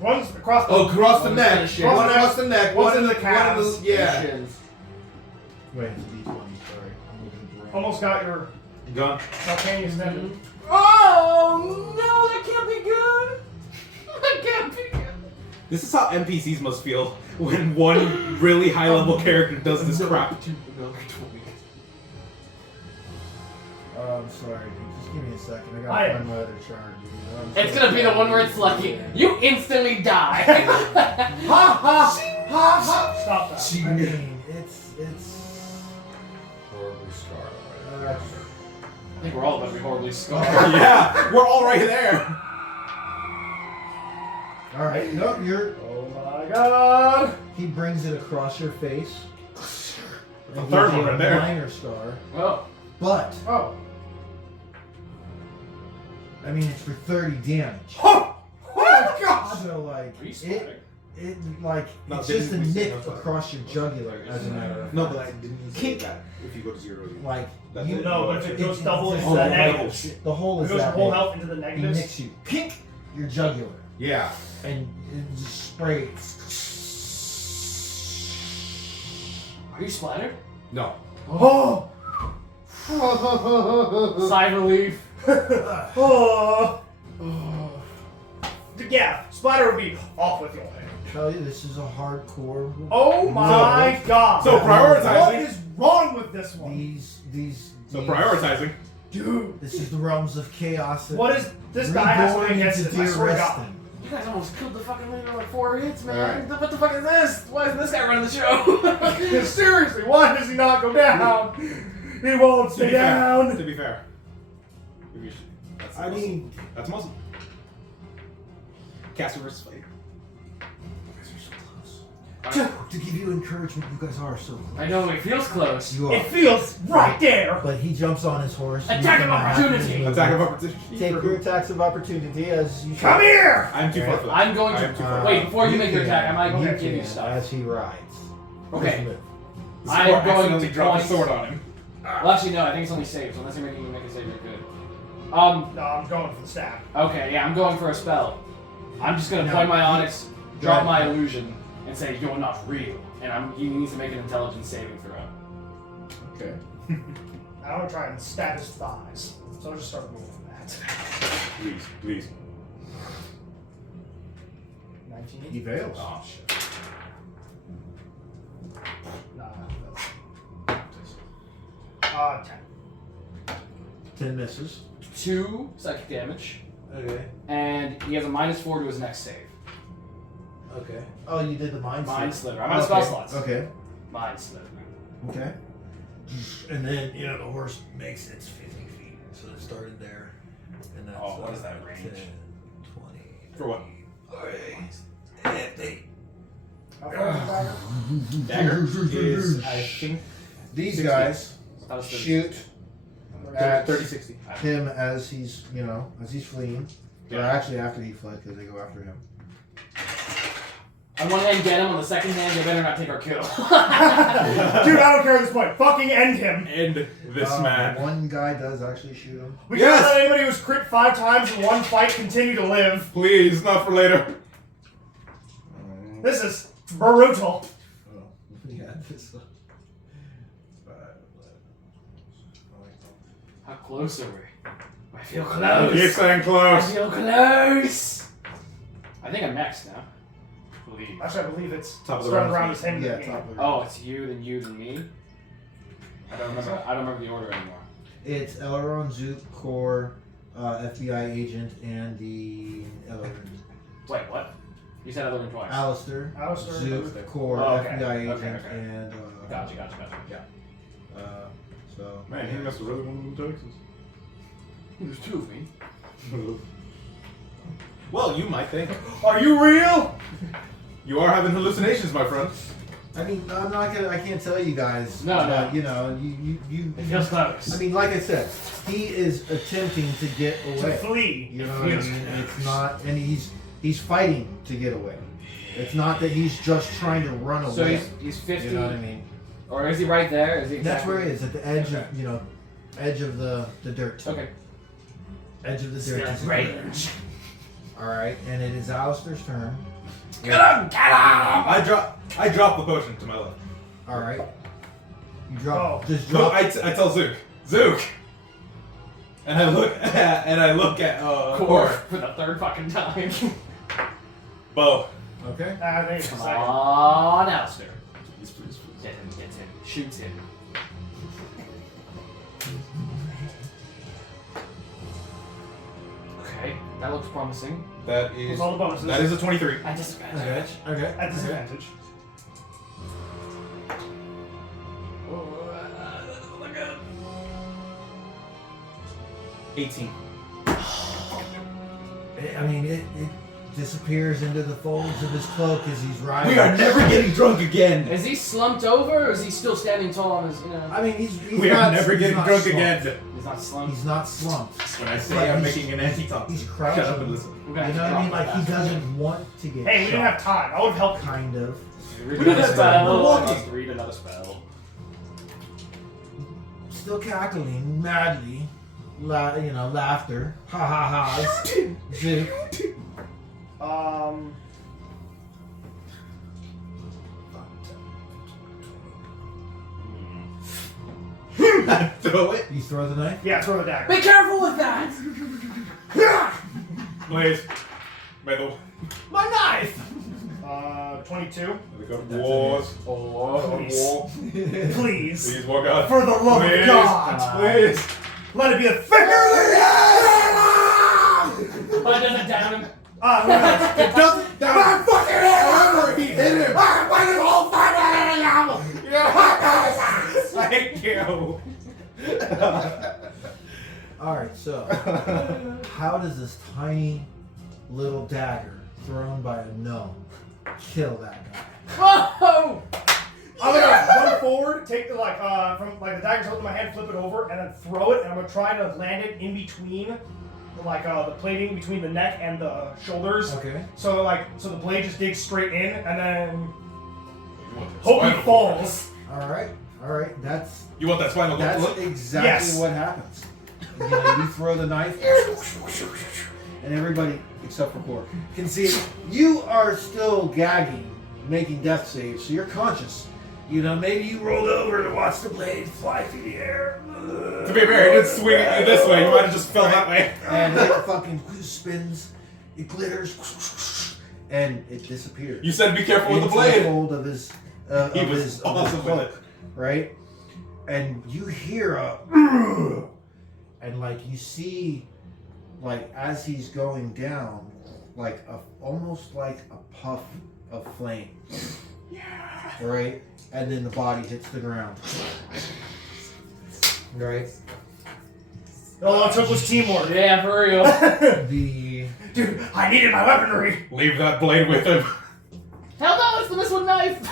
One's across the... Oh, across the One neck. finish, One yeah. across the neck. One's One in in the the calves. Yeah. Wait, it's a D20, sorry. I'm looking at the wrong. Almost got your Gun. spontaneous tendon. Oh, no, that can't be good! That can't be good. This is how NPCs must feel when one really high level character does this crap. I'm sorry, dude. Just give me a second. I I- gotta find my other chart, dude. I'm It's so gonna be the one where sorry. it's lucky. You instantly die. Ha ha! Ha ha! Stop that. I mean, it's. Horribly scarred. Uh, I think we're all about to be horribly scarred. Yeah, we're all right there. all right. No, you're. Oh my god! He brings it across your face. The And third gives you one right a there. minor star, Oh. but Oh. I mean it's for 30 damage. Oh my god! So like Are you it, sweating? it like No, it's just a didn't we say nick no star? across your jugular, as a matter of No, fact. but I didn't say that. If you go to 0, you Like That's you, it. No, but if it goes double it's into the just- negatives. the hole It is goes that from whole big. health into the He negatives. nicks you, pink, your jugular, Yeah. and it just sprays. Are you splattered? No. Oh! Sigh of relief. Oh! Yeah, splatter would be off with your head. Tell you this is a hardcore. Oh my god! So what prioritizing. is wrong with this one? These. So prioritizing. Dude, This is the realms of chaos. what is this guy has to be Reborn against into this? I dear swear to God. resting. You guys almost killed the fucking leader with 4 hits, man. Alright. What the fuck is this? Why isn't this guy running the show? Seriously, why does he not go down? He won't To stay be fair. down. To be fair. Maybe you should- That's I mean, that's muscle. Caster versus fighter. To give you encouragement, you guys are so close. I know, it feels close. You are. It feels right there. But he jumps on his horse. Attack of opportunity! Attack of opportunity. Take your attacks of opportunity as you Come here! I'm too far for that. I'm going I am too to. far. Wait, before you make your can- attack, I might you give you can stuff. as he rides. Okay. Just move. The I'm sword going accidentally to dropped point. the sword on him. Well, actually, no. I think it's only saved. So unless you're making make a save, you're good. No, I'm going for the stab. Okay, yeah, I'm going for a spell. I'm just gonna No, point my he- onyx, drop Right. my illusion, and say you're not real. And he needs to make an intelligence saving throw. Okay. I want to try and stab his thighs. So I'll just start moving that. Please, please. 19. He fails. Oh shit. Nah, that's... 10. 10 misses. 2 psychic damage, Okay. and he has a -4 to his next save. Okay. Oh, you did the mind Mind slip. Slither. I'm out of spell Okay. slots. Okay. Mind Slither. Okay. And then, you know, the horse makes its 50 feet. So it started there. And that's, Oh, what is that range? 10, 20. For what? 50. How far is the dagger? Dagger is, I think, These 60. guys That was 30. shoot at 30-60. him as he's, you know, as he's fleeing. Or actually after he fled, because they go after him. On one hand, get him. On the second hand, they better not take our kill. Dude, I don't care at this point. Fucking end him. End this man. One guy does actually shoot him. We Yes! can't let anybody who's crit 5 times in one fight continue to live. Please, not for later. This is brutal. Oh, yeah, this one. How close are we? I feel Keep close. saying I close. feel close. I think I'm next now. Please. Actually, I believe it's Top of the starting round around is the same Yeah, game. top of the Oh, it's you, then me. I don't remember the order anymore. It's Elrond, Zoot, Core, FBI agent, and the Elrond. Wait, what? You said other one twice. Alistair, Alistair, Zoot, Core, Oh, okay. FBI agent, Okay. and Gotcha. Yeah. So Man, he must have really wanted them Texas. There's 2 of me. Well, you might think. Are you real? You are having hallucinations, my friend. I mean, I'm not gonna. I can't tell you guys. No, but, no. You know, you. It feels close. I mean, like I said, he is attempting to get To away. flee. You know what I mean? It's not, and he's fighting to get away. It's not that he's just trying to run away. So he's 50. You know what I mean? Or is he right there? Is he That's exactly? where he is, at the edge Okay. of, you know, edge of the dirt. Okay. Edge of the Still dirt. in is range. Alright, and it is Alistair's turn. Get him! I drop the potion to my left. Alright. You drop, Oh. just No, drop. I tell Zook. Zook! And I look at Core for the 3rd fucking time. Bo. Okay. I think it's Come a second. on, Alistair. Please, please, please. Get him. Shoot him. Okay, that looks promising. That is With all the bonuses. that is a 23. I disadvantage. Okay. At disadvantage. Look at 18. I mean, it disappears into the folds of his cloak as he's riding. We are never getting drunk again. Is he slumped over, or is he still standing tall on his, I mean, he's We not, are never he's getting not drunk slumped. again. He's not slumped. He's not slumped. When I say Like I'm he's- making an anti-toxin, He's shut crouching. up and listen. We're You gonna know have what I to mean? drop Like he that. doesn't want to get Hey, we shot. didn't have time. I would have helped. Kind of. Read We another did that. spell. We're walking. Let's read another spell. Still cackling madly. Laughter. Ha ha ha. Zook. Throw it. You throw the knife? Yeah, throw the dagger. Be careful with that! Please. May the My knife! 22. wars. Oh, Please. Please. Please, walk out. For the love Please. of God. Please. Let it be a thicker but it doesn't down him. who knows? It doesn't. My fucking head. He hit him. Thank you. Alright, so how does this tiny little dagger thrown by a gnome kill that guy? Whoa! I'm gonna run forward, take the from the dagger's holding my hand, flip it over, and then throw it, and I'm gonna try to land it in between the plating between the neck and the shoulders. Okay. So the blade just digs straight in, and then hope he falls. All right. That's You want that spinal cord look? exactly Yes. what happens. You throw the knife, and everybody except for Core can see it. You are still gagging, making death saves, so you're conscious. Maybe you rolled over to watch the blade fly through the air. To be fair, he did swing it this way. You might have just fell that way. And it fucking spins, it glitters, and it disappears. You said be careful with the Into blade. fold of his, He of was his awesome with cloak, right? And you hear a, and like you see, like as he's going down, like almost like a puff of flame. Yeah. Right, and then the body hits the ground. Right. All it took was teamwork. Yeah, for real. Dude, I needed my weaponry. Leave that blade with him. Hell no, it's the this one knife.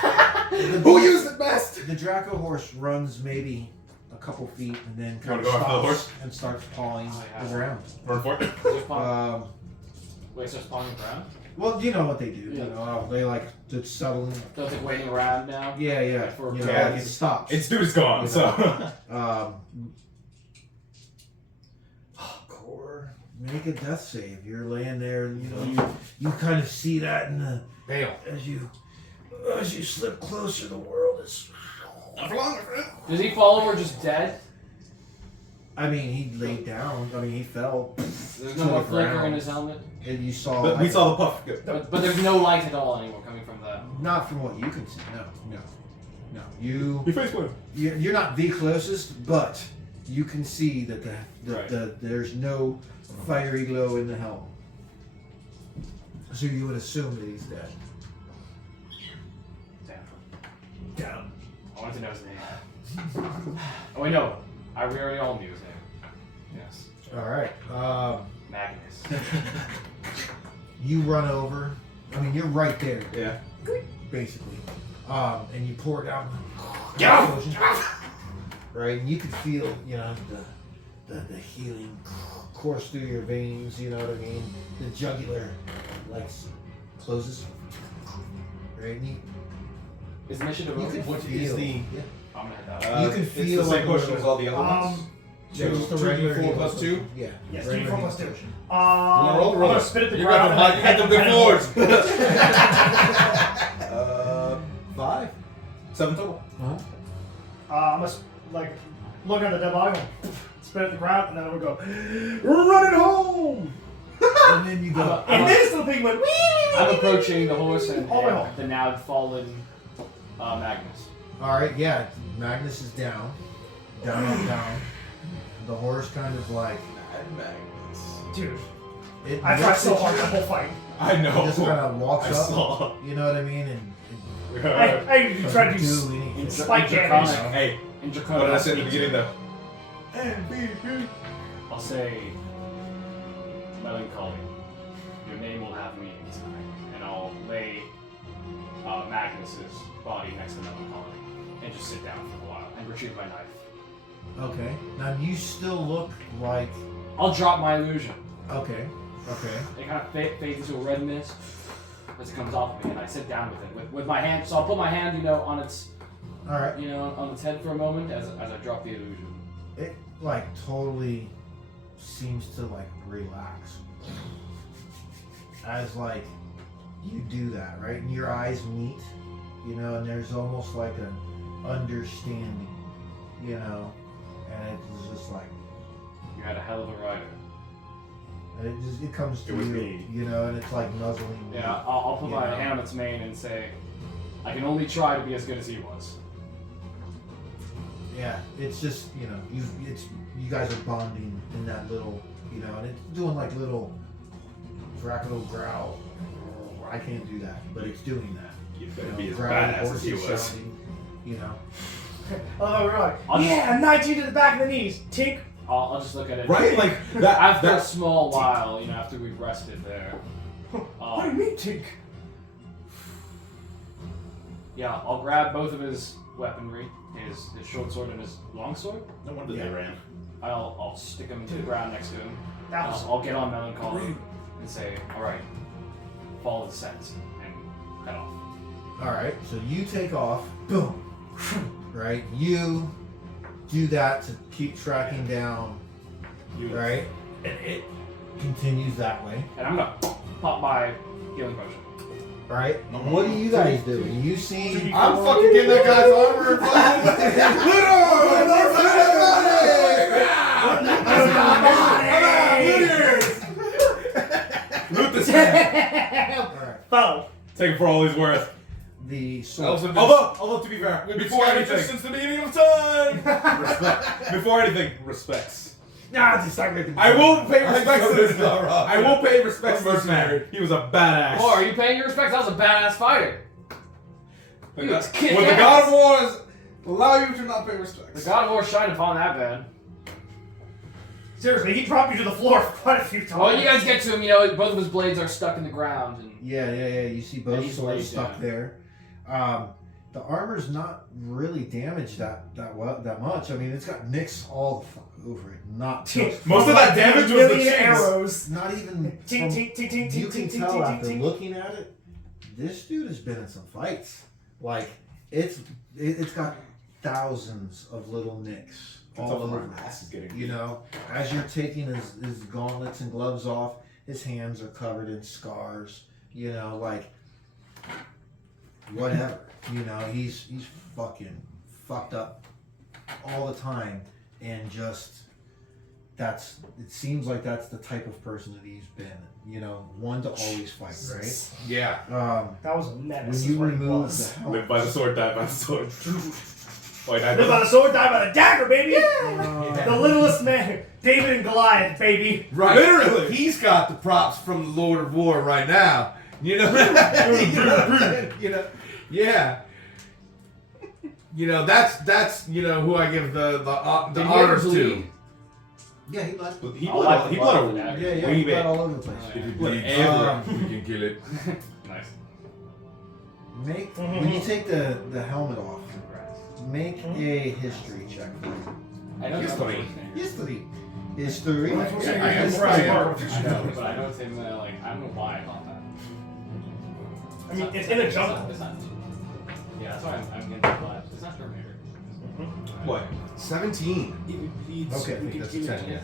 Who used it best? The Draco horse runs maybe a couple feet and then kind of wanna go after the stops horse? and starts pawing Oh, yeah. the ground. Run for it. Wait, so spawning ground? Well, you know what they do. Yeah. They like to settle in. So it's like waiting around now? Yeah. For Like yeah, it stops. Its dude's gone, so. Core, make a death save. You're laying there, and you kind of see that in the Bail. as you slip closer. The world is. Does he fall over just dead? I mean, he laid down. I mean, he fell. There's to no more the flicker ground. in his helmet? And you saw. But we saw the puff. But there's no light at all anymore coming from that. Not from what you can see. No. You. He face planted. You're not the closest, but you can see that Right. there's no fiery glow in the helm. So you would assume that he's dead. Damn. I want to know his name. Oh, wait, no. We already all knew his name. Yes. All right. Magnus. You run over. I mean, you're right there, Yeah. basically. And you pour down. Get off! Right, and you can feel, the healing course through your veins. You know what I mean? The jugular, closes. Right, and Is initiative you over? can What feel. is the- Yeah. I'm gonna hit that. You can It's feel the same like potion as all the other ones. Yeah, just the 2d4 regular plus healing 2? potion. Yeah. Yes, regular 2d4 plus healing 2. potion. roll, I'm roll gonna it. spit at the You're ground. gonna have the good floors. 5. 7 total. I must look at the dead body, spit at the ground, and then I would go, run it home! And then you go. And this little pig went, wee! I'm approaching the horse and All the way home. the now fallen Magnus. All right, yeah. Magnus is down. Down. The horse kind of like Dude, it. I tried looks so at hard you, that whole fight. I know. Just kind of walks I up. saw. You know what I mean? And I tried to do do anything. spike Draconic. damage. Hey, In what Draconic. did I say at the beginning though? I'll say melancholy. Your name will have meaning tonight, and I'll lay Magnus's body next to melancholy and just sit down for a while and retrieve my knife. Okay. Now you still look like. I'll drop my illusion. Okay. It kind of fades into a red mist as it comes off of me, and I sit down with it with my hand. So I'll put my hand, on its, All right. on its head for a moment as I drop the illusion. It totally seems to relax as you do that, right? And your eyes meet, and there's almost like an understanding, and it's just You had a hell of a rider. and it comes to It was you, me. and it's like nuzzling. you. Yeah, I'll put my Yeah. hand on its mane and say, I can only try to be as good as he was. Yeah, it's just you guys are bonding in that little, and it's doing little Draco growl. I can't do that, but it's doing that. You better be as growling, badass as he hoarse was. sounding, Oh, we're like, I'll yeah, 19 to the back of the knees. Tink. I'll just look at it. Right? Like that. After a that small while, after we've rested there. What do you mean, Tink? Yeah, I'll grab both of his weaponry, his short sword and his long sword. no wonder Yeah. they ran. I'll stick them into the ground next to him. That was I'll get on melancholy and say, all right, follow the scent and head off. All right, so you take off, boom, right? You do that to keep tracking down, right? And it continues that way. And I'm gonna pop my healing potion. Right? What do you guys do? You see? I'm fucking getting that guy's armor and fucking loot this guy. Alright. Foul. Take it for all he's worth. The sword. Although to be fair, We've been before scavengers anything, since the beginning of time. respect. Before anything, respects. Nah, just start making. I will pay respects to this. All right. I will pay respects to I'm this man. He was a badass. Oh, are you paying your respects? I was a badass fighter. When You the kick when the ass. God of War is allow you to not pay respects. The God of War shined upon that man. Seriously, he dropped you to the floor quite a few times. Well, when you guys get to him, you know, both of his blades are stuck in the ground. And Yeah. You see And both he's swords laid stuck down. there. The armor's not really damaged that much. I mean, it's got nicks all the fuck over it. Not just, Most of that damage was the million chains. arrows. not even. Tink, from- tink, tink, tink, you tink, can tink, tell tink, after tink. looking at it, this dude has been in some fights. Like it's got thousands of little nicks all over it. ass is getting You know, as you're taking his gauntlets and gloves off, his hands are covered in scars. You know, like whatever. You know, he's fucking fucked up all the time, and just it seems like that's the type of person that he's been. You know, one to always fight, right? Yeah. That was a menace. When you is what he remove was. the helmet, Live by the sword, die by the sword. Wait, I Live by the sword, die by the dagger, baby. uh, The littlest man, David and Goliath, baby. Right. Literally. He's got the props from the Lord of War right now. You know. you know. Yeah. You know that's you know who I give the Did he honors ever to. bleed? yeah, he bled. He I'll wipe bled. the He blood bled. with the dagger. Yeah, Way he bled back. all over the place. If he Blood bleeds, everywhere. we can kill it. Nice. When you take the helmet off, make a history check. I know History. History. History. That's what Yeah, I am History. right. I know, but I know it's in like I don't know why I thought that. I mean, it's in a jungle. It's not. Yeah, that's why I'm getting the vibes. It's not Terminator. What? 17. Okay, I think that's a 10. Yeah.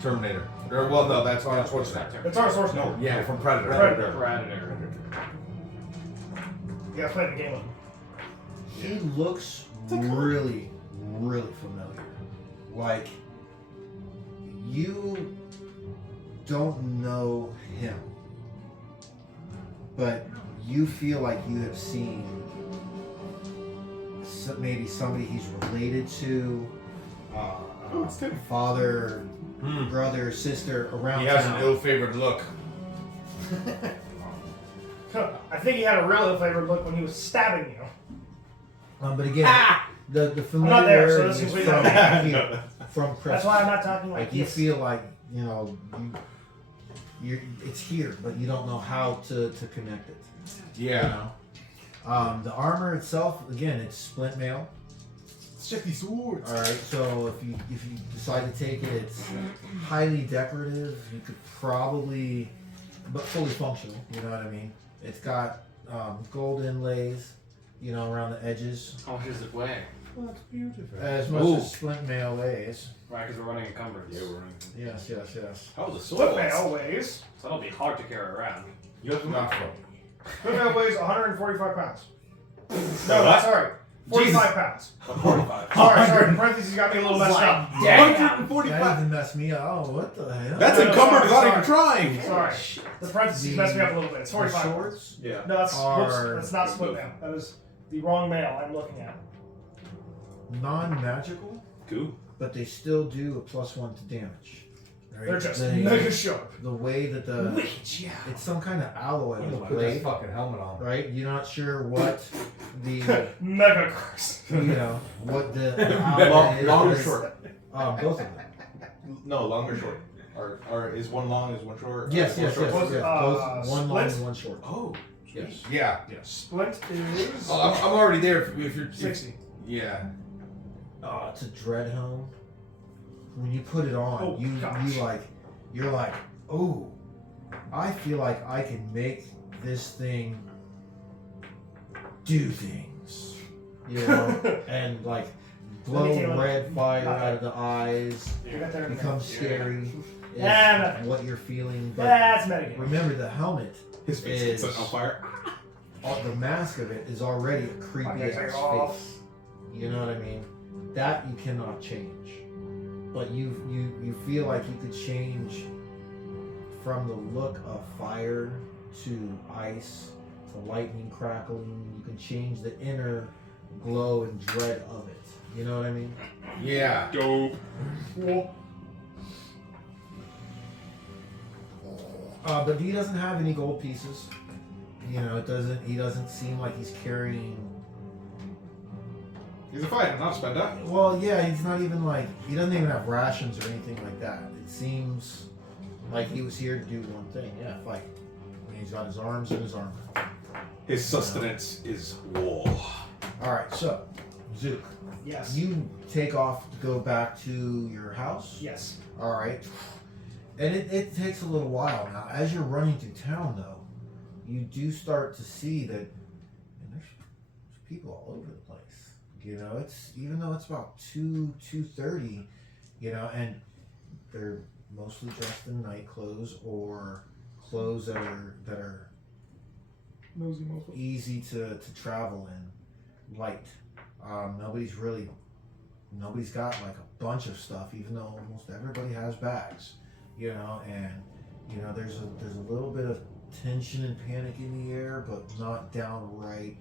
Terminator. Or, well, no, that's Arnold Schwarzenegger. It's our source no. Yeah, from Predator. Predator. You gotta play the game with him. He looks really, really familiar. Like you don't know him, but you feel like you have seen maybe somebody he's related to, father, brother, sister around He has town. an ill-favored look. I think he had a real ill-favored look when he was stabbing you. But again, the not there, so familiarity this is is from, completely here, from That's Preston. why I'm not talking Like like you this. feel like it's here, but you don't know how to connect it. You Yeah. know? The armor itself, again, it's splint mail. Let's check these swords. All right, so if you decide to take it, it's highly decorative. You could probably, but fully functional. You know what I mean? It's got gold inlays, you know, around the edges, How much does it weigh? That's beautiful. as much Ooh. as splint mail weighs. Right, because we're running encumbrance. Yeah, we're running. Yes. How was the Split sword? mail weighs. So that'll be hard to carry around. You have to Not from. Split mail weighs 145 pounds. No, what? sorry. 45 pounds. 45. Sorry, parentheses got me a little messed up. Damn. That 145. even messed me up. Oh, what the hell? That's No, no, encumbered sorry, without sorry. even trying. Sorry. The parentheses messed me up a little bit. It's 45 pounds. Swords Yeah. No, that's, whoops, Are- that's not split mail. That is the wrong mail I'm looking at. non-magical, Cool. but they still do a +1 to damage. Right? They're just They- mega sharp. the way that the Which, yeah. it's some kind of alloy with a Put that blade, fucking helmet on. right? You're not sure what the Mega curse. what the alloy Long, is. long or but short? both of them. No, long or short. Or is one long, is one short? Yes. One short? Was it, Both, one long split? and one short. Oh. Yes. Yeah. Split is Oh, I'm already there if you're. 60. Yeah. It's a dread helm. When you put it on, Oh, gosh. you're like, oh, I feel like I can make this thing do things. you know, and like glow Caleb. red fire out of the eyes, You got that? becomes scary. Is Yeah, what you're feeling, but That's metagame. remember the helmet His face is gets on fire. the mask of it is already a creepy Okay, take ass it off. face. You know what I mean? That you cannot change, but you feel like you could change from the look of fire to ice to lightning crackling. You can change the inner glow and dread of it. You know what I mean? Yeah. Dope. But he doesn't have any gold pieces. You know, he doesn't seem like he's carrying. He's a fighter, not a spender. Well, yeah, he's not even like, he doesn't even have rations or anything like that. It seems like he was here to do one thing, yeah, fight. And he's got his arms and his armor. His sustenance is war. Alright, so, Zook, Yes. you take off to go back to your house. Yes. Alright. And it takes a little while now. As you're running through town, though, you do start to see that there's people all over the place. You know, it's even though it's about 2:30, you know, and they're mostly dressed in night clothes or clothes that are Nosy mofo. easy to travel in, light. Nobody's got like a bunch of stuff, even though almost everybody has bags, you know, and you know there's a little bit of tension and panic in the air, but not downright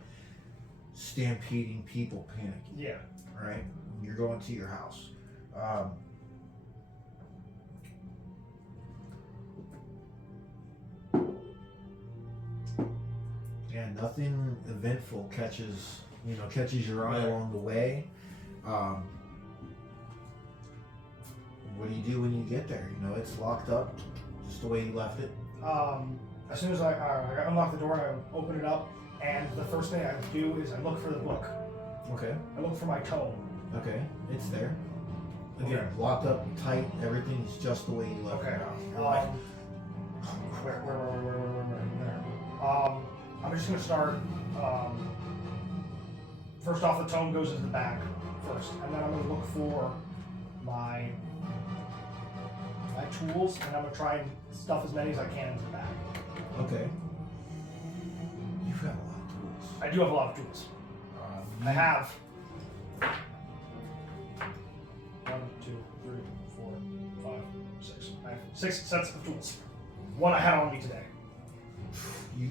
stampeding people panicking. Yeah. Right? You're going to your house. And nothing eventful catches your eye along the way. What do you do when you get there? You know, it's locked up just the way you left it. As soon as I unlock the door and I open it up, and the first thing I do is I look for the book. Okay. I look for my tome. Okay. It's there. Again, Okay. locked up tight. Everything's just the way you left Okay. it out. You're like, Where? I'm just gonna start. First off, the tome goes into the bag first, and then I'm gonna look for my tools, and I'm gonna try and stuff as many as I can into the bag. okay. You've got a lot of tools. I do have a lot of tools. I have 1, 2, 3, 4, 5, 6. I have 6 sets of tools. One I had on me today.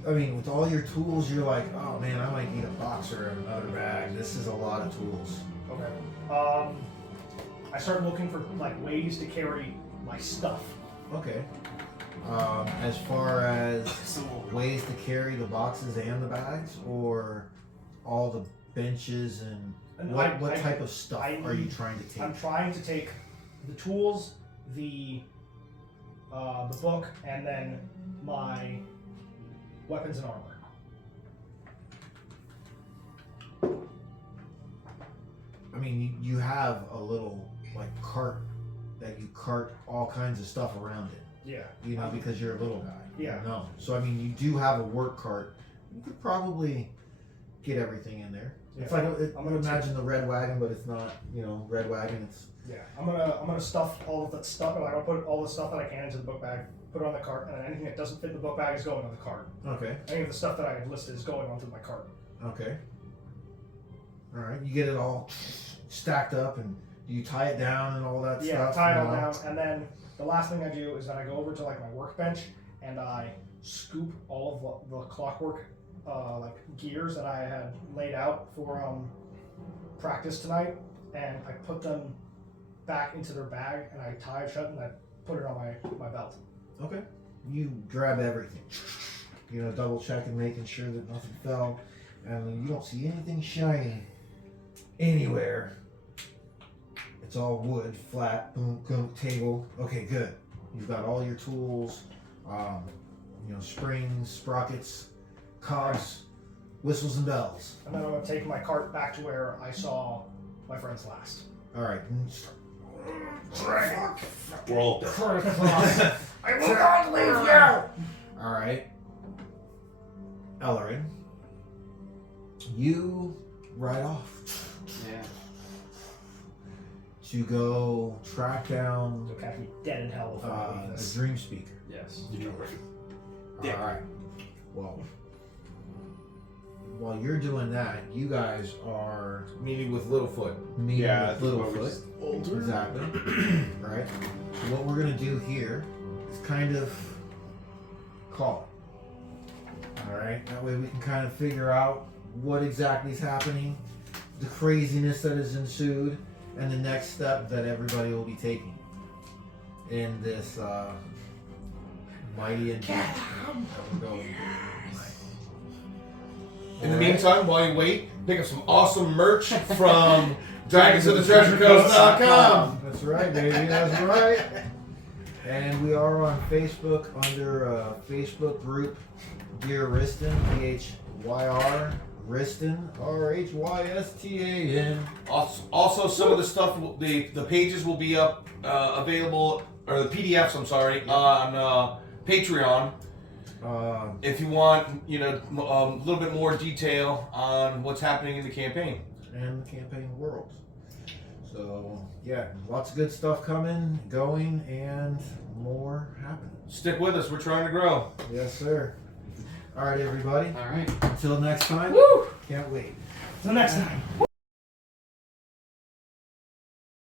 I mean, with all your tools, you're like, oh man, I might need a boxer and another bag. This is a lot of tools. Okay. I started looking for like ways to carry my stuff. Okay. As far as ways to carry the boxes and the bags, or all the benches and what type of stuff are you trying to take? I'm trying to take the tools, the book, and then my weapons and armor. I mean, you have a little like cart that you cart all kinds of stuff around it. Yeah. You know, because you're a little guy. Yeah. No. So I mean, you do have a work cart. You could probably get everything in there. It's Yeah. like I would imagine the red wagon, but it's not. You know, red wagon. It's Yeah. I'm gonna stuff all of that stuff. I'm gonna put all the stuff that I can into the book bag, put it on the cart, and then anything that doesn't fit the book bag is going on the cart. okay. Any of the stuff that I have listed is going onto my cart. Okay. All right. You get it all stacked up, and you tie it down and all that Yeah, stuff. tie it you all know? down, and then the last thing I do is that I go over to like my workbench and I scoop all of the clockwork like gears that I had laid out for practice tonight, and I put them back into their bag and I tie it shut and I put it on my belt. Okay. You grab everything. You know, double checking, making sure that nothing fell, and you don't see anything shiny anywhere. It's all wood, flat, boom, boom, table. Okay, good. You've got all your tools, you know, springs, sprockets, cogs, whistles, and bells. And then I'm gonna take my cart back to where I saw my friends last. All right. We're all dead. I will not leave you. All right, Ellerin, you right off Yeah. to go track down You'll catch me dead in hell before I leave the this. Dream Speaker. Yes. Yeah. All right. Well, while you're doing that, you guys are Meeting with Littlefoot. meeting Yeah, with Littlefoot. just older. Exactly. Right. So what we're gonna do here is kind of call it. All right. That way we can kind of figure out what exactly is happening, the craziness that has ensued, and the next step that everybody will be taking in this mighty endeavor that we're going through. In the All right? meantime, while you wait, pick up some awesome merch from dragonsofthetreasurecoast.com. That's right, baby. That's right. And we are on Facebook under Facebook group Dear Riston, DHYR Riston, RHYSTAN. Also, some of the stuff, the pages will be up, available, or the PDFs, I'm sorry, on Patreon. If you want, a little bit more detail on what's happening in the campaign. And the campaign world. So, yeah, lots of good stuff coming, going, and more happening. Stick with us. We're trying to grow. Yes, sir. All right, everybody. All right. Until next time. Woo! Can't wait. Till next time.